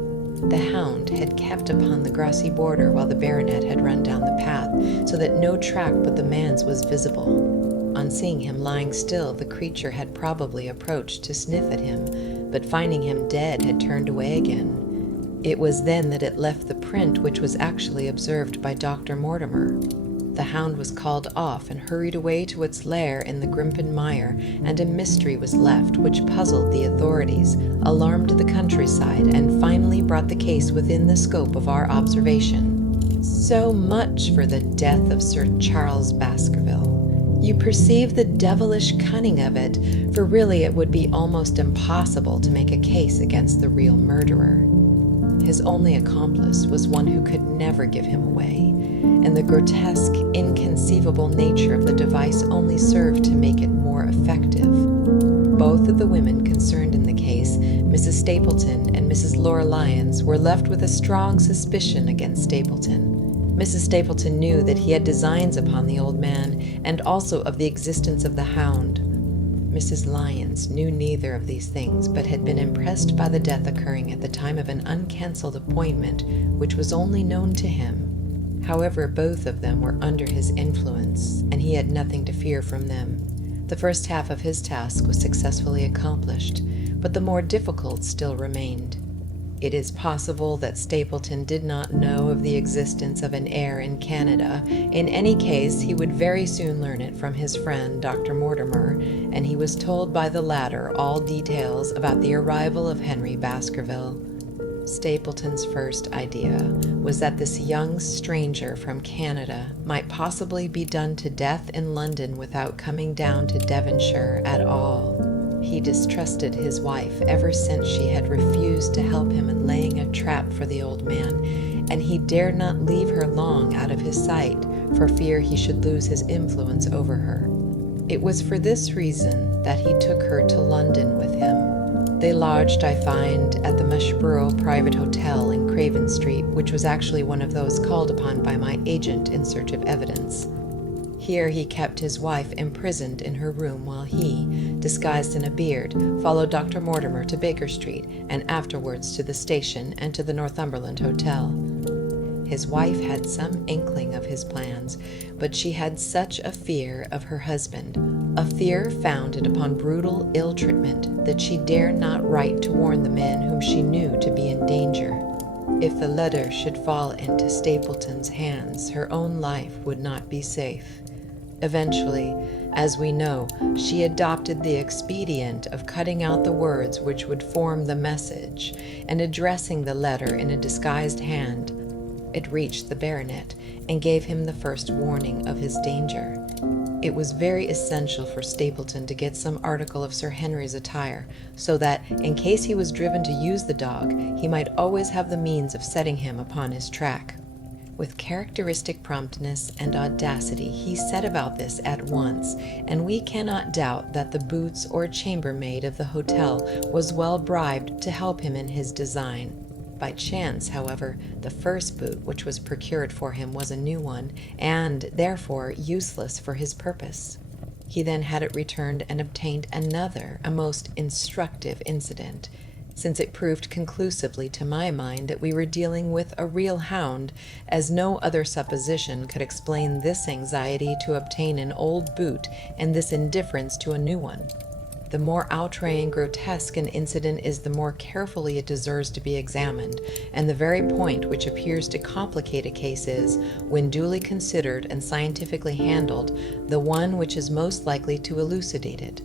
The hound had kept upon the grassy border while the baronet had run down the path, so that no track but the man's was visible. On seeing him lying still, the creature had probably approached to sniff at him, but finding him dead had turned away again. It was then that it left the print which was actually observed by Dr. Mortimer. The hound was called off and hurried away to its lair in the Grimpen Mire, and a mystery was left which puzzled the authorities, alarmed the countryside, and finally brought the case within the scope of our observation. So much for the death of Sir Charles Baskerville. You perceive the devilish cunning of it, for really it would be almost impossible to make a case against the real murderer. His only accomplice was one who could never give him away, and the grotesque, inconceivable nature of the device only served to make it more effective. Both of the women concerned in the case, Mrs. Stapleton and Mrs. Laura Lyons, were left with a strong suspicion against Stapleton. Mrs. Stapleton knew that he had designs upon the old man, and also of the existence of the hound. Mrs. Lyons knew neither of these things, but had been impressed by the death occurring at the time of an uncancelled appointment, which was only known to him. However, both of them were under his influence, and he had nothing to fear from them. The first half of his task was successfully accomplished, but the more difficult still remained. It is possible that Stapleton did not know of the existence of an heir in Canada. In any case, he would very soon learn it from his friend, Dr. Mortimer, and he was told by the latter all details about the arrival of Henry Baskerville. Stapleton's first idea was that this young stranger from Canada might possibly be done to death in London without coming down to Devonshire at all. He distrusted his wife ever since she had refused to help him in laying a trap for the old man, and he dared not leave her long out of his sight for fear he should lose his influence over her. It was for this reason that he took her to London with him. They lodged, I find, at the Mushborough Private Hotel in Craven Street, which was actually one of those called upon by my agent in search of evidence. Here he kept his wife imprisoned in her room while he, disguised in a beard, followed Dr. Mortimer to Baker Street and afterwards to the station and to the Northumberland Hotel. His wife had some inkling of his plans, but she had such a fear of her husband, a fear founded upon brutal ill-treatment, that she dared not write to warn the man whom she knew to be in danger. If the letter should fall into Stapleton's hands, her own life would not be safe. Eventually, as we know, she adopted the expedient of cutting out the words which would form the message, and addressing the letter in a disguised hand. It reached the baronet, and gave him the first warning of his danger. It was very essential for Stapleton to get some article of Sir Henry's attire, so that, in case he was driven to use the dog, he might always have the means of setting him upon his track. With characteristic promptness and audacity, he set about this at once, and we cannot doubt that the boots or chambermaid of the hotel was well bribed to help him in his design. By chance, however, the first boot which was procured for him was a new one, and, therefore, useless for his purpose. He then had it returned and obtained another, a most instructive incident, since it proved conclusively to my mind that we were dealing with a real hound, as no other supposition could explain this anxiety to obtain an old boot and this indifference to a new one. The more outre and grotesque an incident is, the more carefully it deserves to be examined, and the very point which appears to complicate a case is, when duly considered and scientifically handled, the one which is most likely to elucidate it.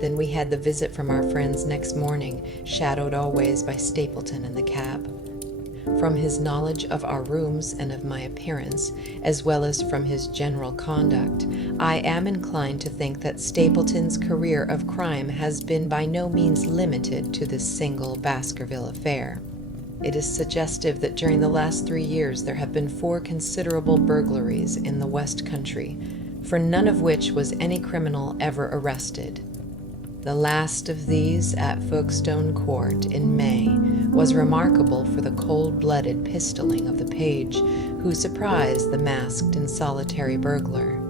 Then we had the visit from our friends next morning, shadowed always by Stapleton in the cab. from his knowledge of our rooms and of my appearance, as well as from his general conduct, I am inclined to think that Stapleton's career of crime has been by no means limited to this single Baskerville affair. It is suggestive that during the last 3 years there have been 4 considerable burglaries in the West Country, for none of which was any criminal ever arrested. The last of these at Folkestone Court in May was remarkable for the cold-blooded pistoling of the page who surprised the masked and solitary burglar.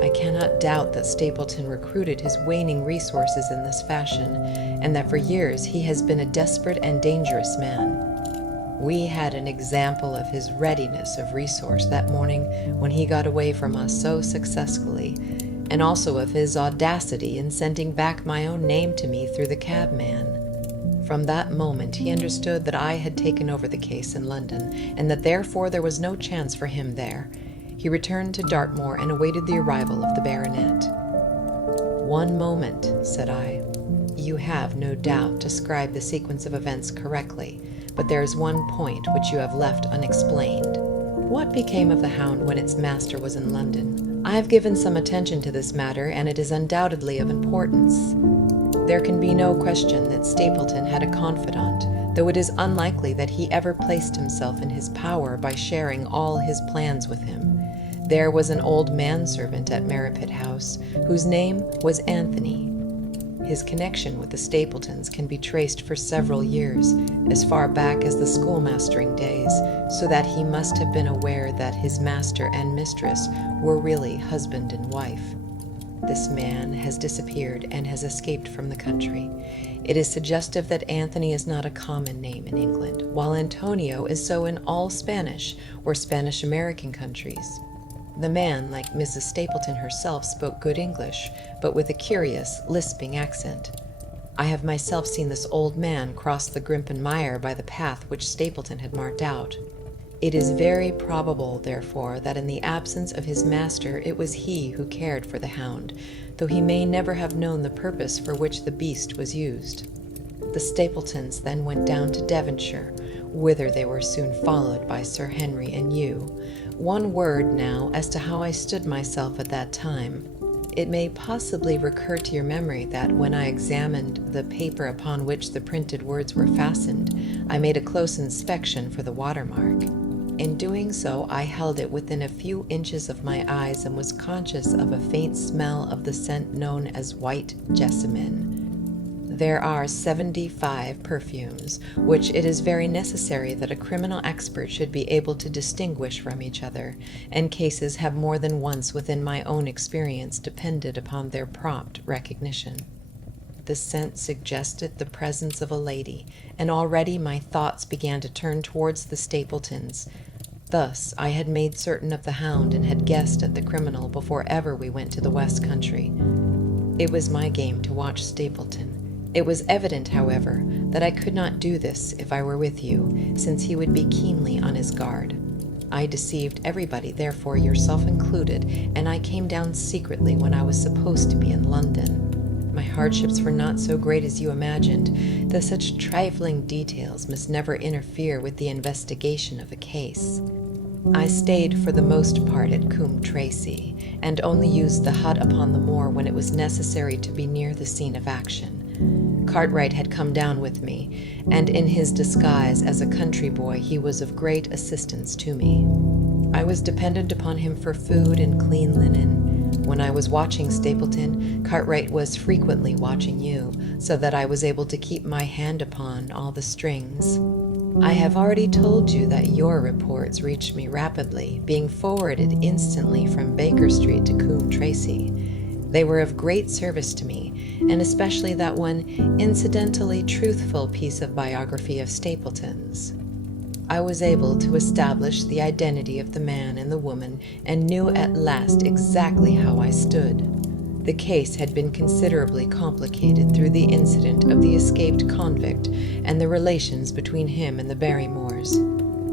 I cannot doubt that Stapleton recruited his waning resources in this fashion, and that for years he has been a desperate and dangerous man. We had an example of his readiness of resource that morning when he got away from us so successfully, and also of his audacity in sending back my own name to me through the cabman. From that moment he understood that I had taken over the case in London, and that therefore there was no chance for him there. He returned to Dartmoor and awaited the arrival of the baronet. "One moment," said I. "You have, no doubt, described the sequence of events correctly, but there is one point which you have left unexplained. What became of the Hound when its master was in London? I have given some attention to this matter, and it is undoubtedly of importance. There can be no question that Stapleton had a confidant, though it is unlikely that he ever placed himself in his power by sharing all his plans with him. There was an old manservant at Merripit House, whose name was Anthony. His connection with the Stapletons can be traced for several years, as far back as the schoolmastering days, so that he must have been aware that his master and mistress were really husband and wife. This man has disappeared and has escaped from the country. It is suggestive that Anthony is not a common name in England, while Antonio is so in all Spanish or Spanish-American countries. The man, like Mrs. Stapleton herself, spoke good English, but with a curious, lisping accent. I have myself seen this old man cross the Grimpen Mire by the path which Stapleton had marked out. It is very probable, therefore, that in the absence of his master it was he who cared for the Hound, though he may never have known the purpose for which the beast was used. The Stapletons then went down to Devonshire, whither they were soon followed by Sir Henry and you. One word now as to how I stood myself at that time. It may possibly recur to your memory that when I examined the paper upon which the printed words were fastened, I made a close inspection for the watermark. In doing so, I held it within a few inches of my eyes and was conscious of a faint smell of the scent known as white jessamine. There are 75 perfumes, which it is very necessary that a criminal expert should be able to distinguish from each other, and cases have more than once within my own experience depended upon their prompt recognition. The scent suggested the presence of a lady, and already my thoughts began to turn towards the Stapletons. Thus I had made certain of the Hound and had guessed at the criminal before ever we went to the West Country. It was my game to watch Stapleton. It was evident, however, that I could not do this if I were with you, since he would be keenly on his guard. I deceived everybody, therefore yourself included, and I came down secretly when I was supposed to be in London. My hardships were not so great as you imagined, though such trifling details must never interfere with the investigation of a case. I stayed for the most part at Coombe Tracy, and only used the hut upon the moor when it was necessary to be near the scene of action. Cartwright had come down with me, and in his disguise as a country boy he was of great assistance to me. I was dependent upon him for food and clean linen. When I was watching Stapleton, Cartwright was frequently watching you, so that I was able to keep my hand upon all the strings. I have already told you that your reports reached me rapidly, being forwarded instantly from Baker Street to Coombe Tracy. They were of great service to me, and especially that one incidentally truthful piece of biography of Stapleton's. I was able to establish the identity of the man and the woman, and knew at last exactly how I stood. The case had been considerably complicated through the incident of the escaped convict and the relations between him and the Barrymores.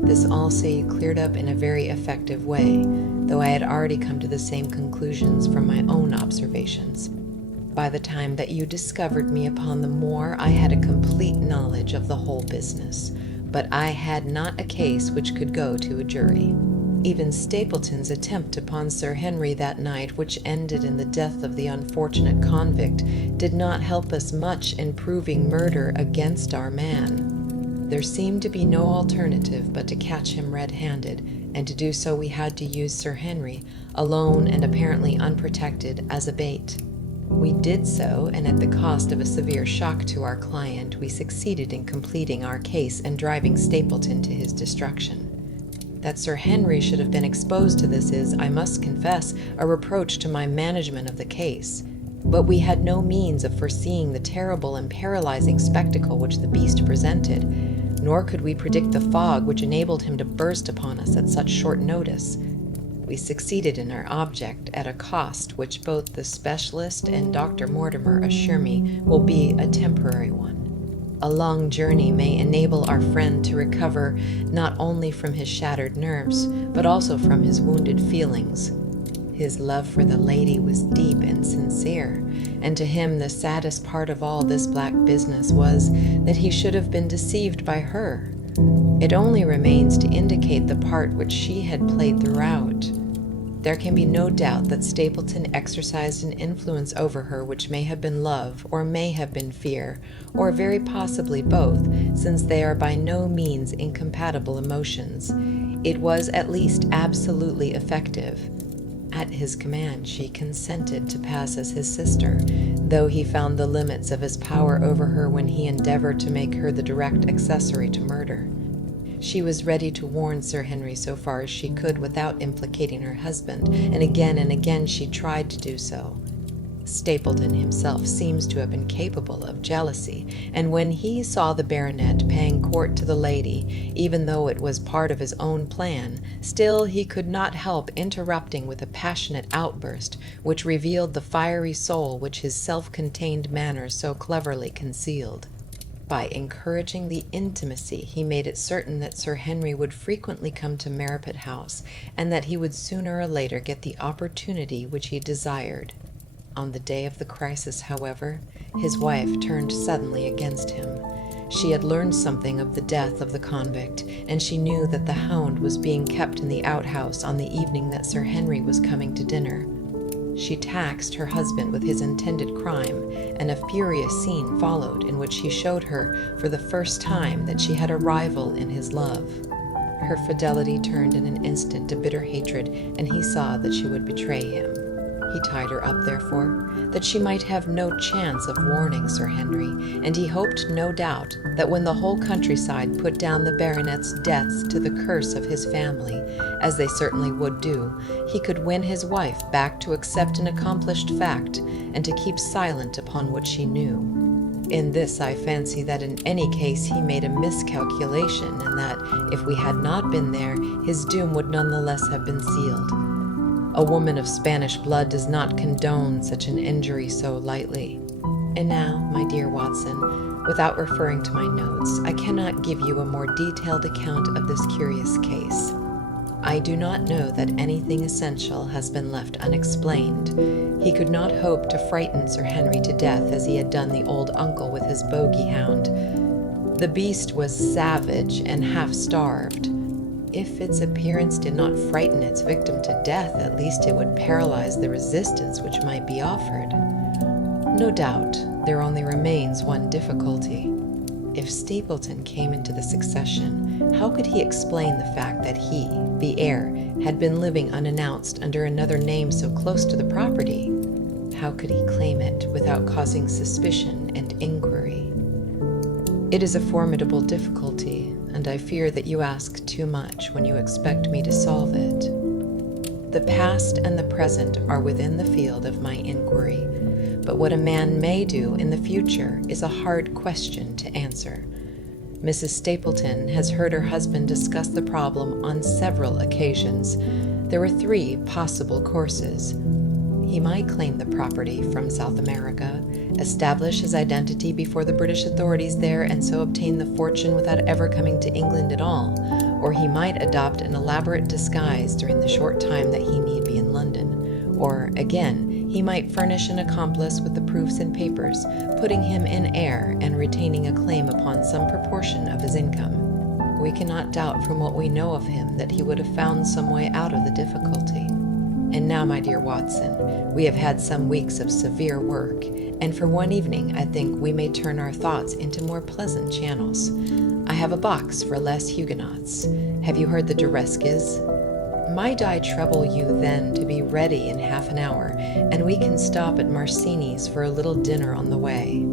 This also you cleared up in a very effective way, though I had already come to the same conclusions from my own observations. By the time that you discovered me upon the moor, I had a complete knowledge of the whole business. but I had not a case which could go to a jury. Even Stapleton's attempt upon Sir Henry that night, which ended in the death of the unfortunate convict, did not help us much in proving murder against our man. There seemed to be no alternative but to catch him red-handed, and to do so we had to use Sir Henry, alone and apparently unprotected, as a bait. We did so, and at the cost of a severe shock to our client, we succeeded in completing our case and driving Stapleton to his destruction. That Sir Henry should have been exposed to this is, I must confess, a reproach to my management of the case. But we had no means of foreseeing the terrible and paralyzing spectacle which the beast presented, nor could we predict the fog which enabled him to burst upon us at such short notice. We succeeded in our object at a cost which both the specialist and Dr. Mortimer assure me will be a temporary one. A long journey may enable our friend to recover not only from his shattered nerves, but also from his wounded feelings. His love for the lady was deep and sincere, and to him the saddest part of all this black business was that he should have been deceived by her. It only remains to indicate the part which she had played throughout. There can be no doubt that Stapleton exercised an influence over her which may have been love, or may have been fear, or very possibly both, since they are by no means incompatible emotions. It was at least absolutely effective. At his command, she consented to pass as his sister, though he found the limits of his power over her when he endeavored to make her the direct accessory to murder. She was ready to warn Sir Henry so far as she could without implicating her husband, and again she tried to do so. Stapleton himself seems to have been capable of jealousy, and when he saw the baronet paying court to the lady, even though it was part of his own plan, still he could not help interrupting with a passionate outburst which revealed the fiery soul which his self-contained manners so cleverly concealed. By encouraging the intimacy, he made it certain that Sir Henry would frequently come to Merripit House, and that he would sooner or later get the opportunity which he desired. On the day of the crisis, however, his wife turned suddenly against him. She had learned something of the death of the convict, and she knew that the Hound was being kept in the outhouse on the evening that Sir Henry was coming to dinner. She taxed her husband with his intended crime, and a furious scene followed in which he showed her for the first time that she had a rival in his love. Her fidelity turned in an instant to bitter hatred, and he saw that she would betray him. He tied her up, therefore, that she might have no chance of warning Sir Henry, and he hoped, no doubt, that when the whole countryside put down the baronet's deaths to the curse of his family, as they certainly would do, he could win his wife back to accept an accomplished fact, and to keep silent upon what she knew. In this I fancy that in any case he made a miscalculation, and that, if we had not been there, his doom would nonetheless have been sealed. A woman of Spanish blood does not condone such an injury so lightly. And now, my dear Watson, without referring to my notes, I cannot give you a more detailed account of this curious case. I do not know that anything essential has been left unexplained. He could not hope to frighten Sir Henry to death as he had done the old uncle with his bogey hound. The beast was savage and half-starved. If its appearance did not frighten its victim to death, at least it would paralyze the resistance which might be offered. No doubt, there only remains one difficulty. If Stapleton came into the succession, how could he explain the fact that he, the heir, had been living unannounced under another name so close to the property? How could he claim it without causing suspicion and inquiry? It is a formidable difficulty, and I fear that you ask too much when you expect me to solve it. The past and the present are within the field of my inquiry, but what a man may do in the future is a hard question to answer. Mrs. Stapleton has heard her husband discuss the problem on several occasions. There were 3 possible courses. He might claim the property from South America, establish his identity before the British authorities there, and so obtain the fortune without ever coming to England at all, or he might adopt an elaborate disguise during the short time that he need be in London, or, again, he might furnish an accomplice with the proofs and papers, putting him in heir and retaining a claim upon some proportion of his income. We cannot doubt from what we know of him that he would have found some way out of the difficulty. And now, my dear Watson, we have had some weeks of severe work, and for one evening I think we may turn our thoughts into more pleasant channels. I have a box for less Huguenots. Have you heard the Duresques? Might I trouble you then to be ready in half an hour, and we can stop at Marcini's for a little dinner on the way.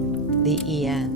The E.N.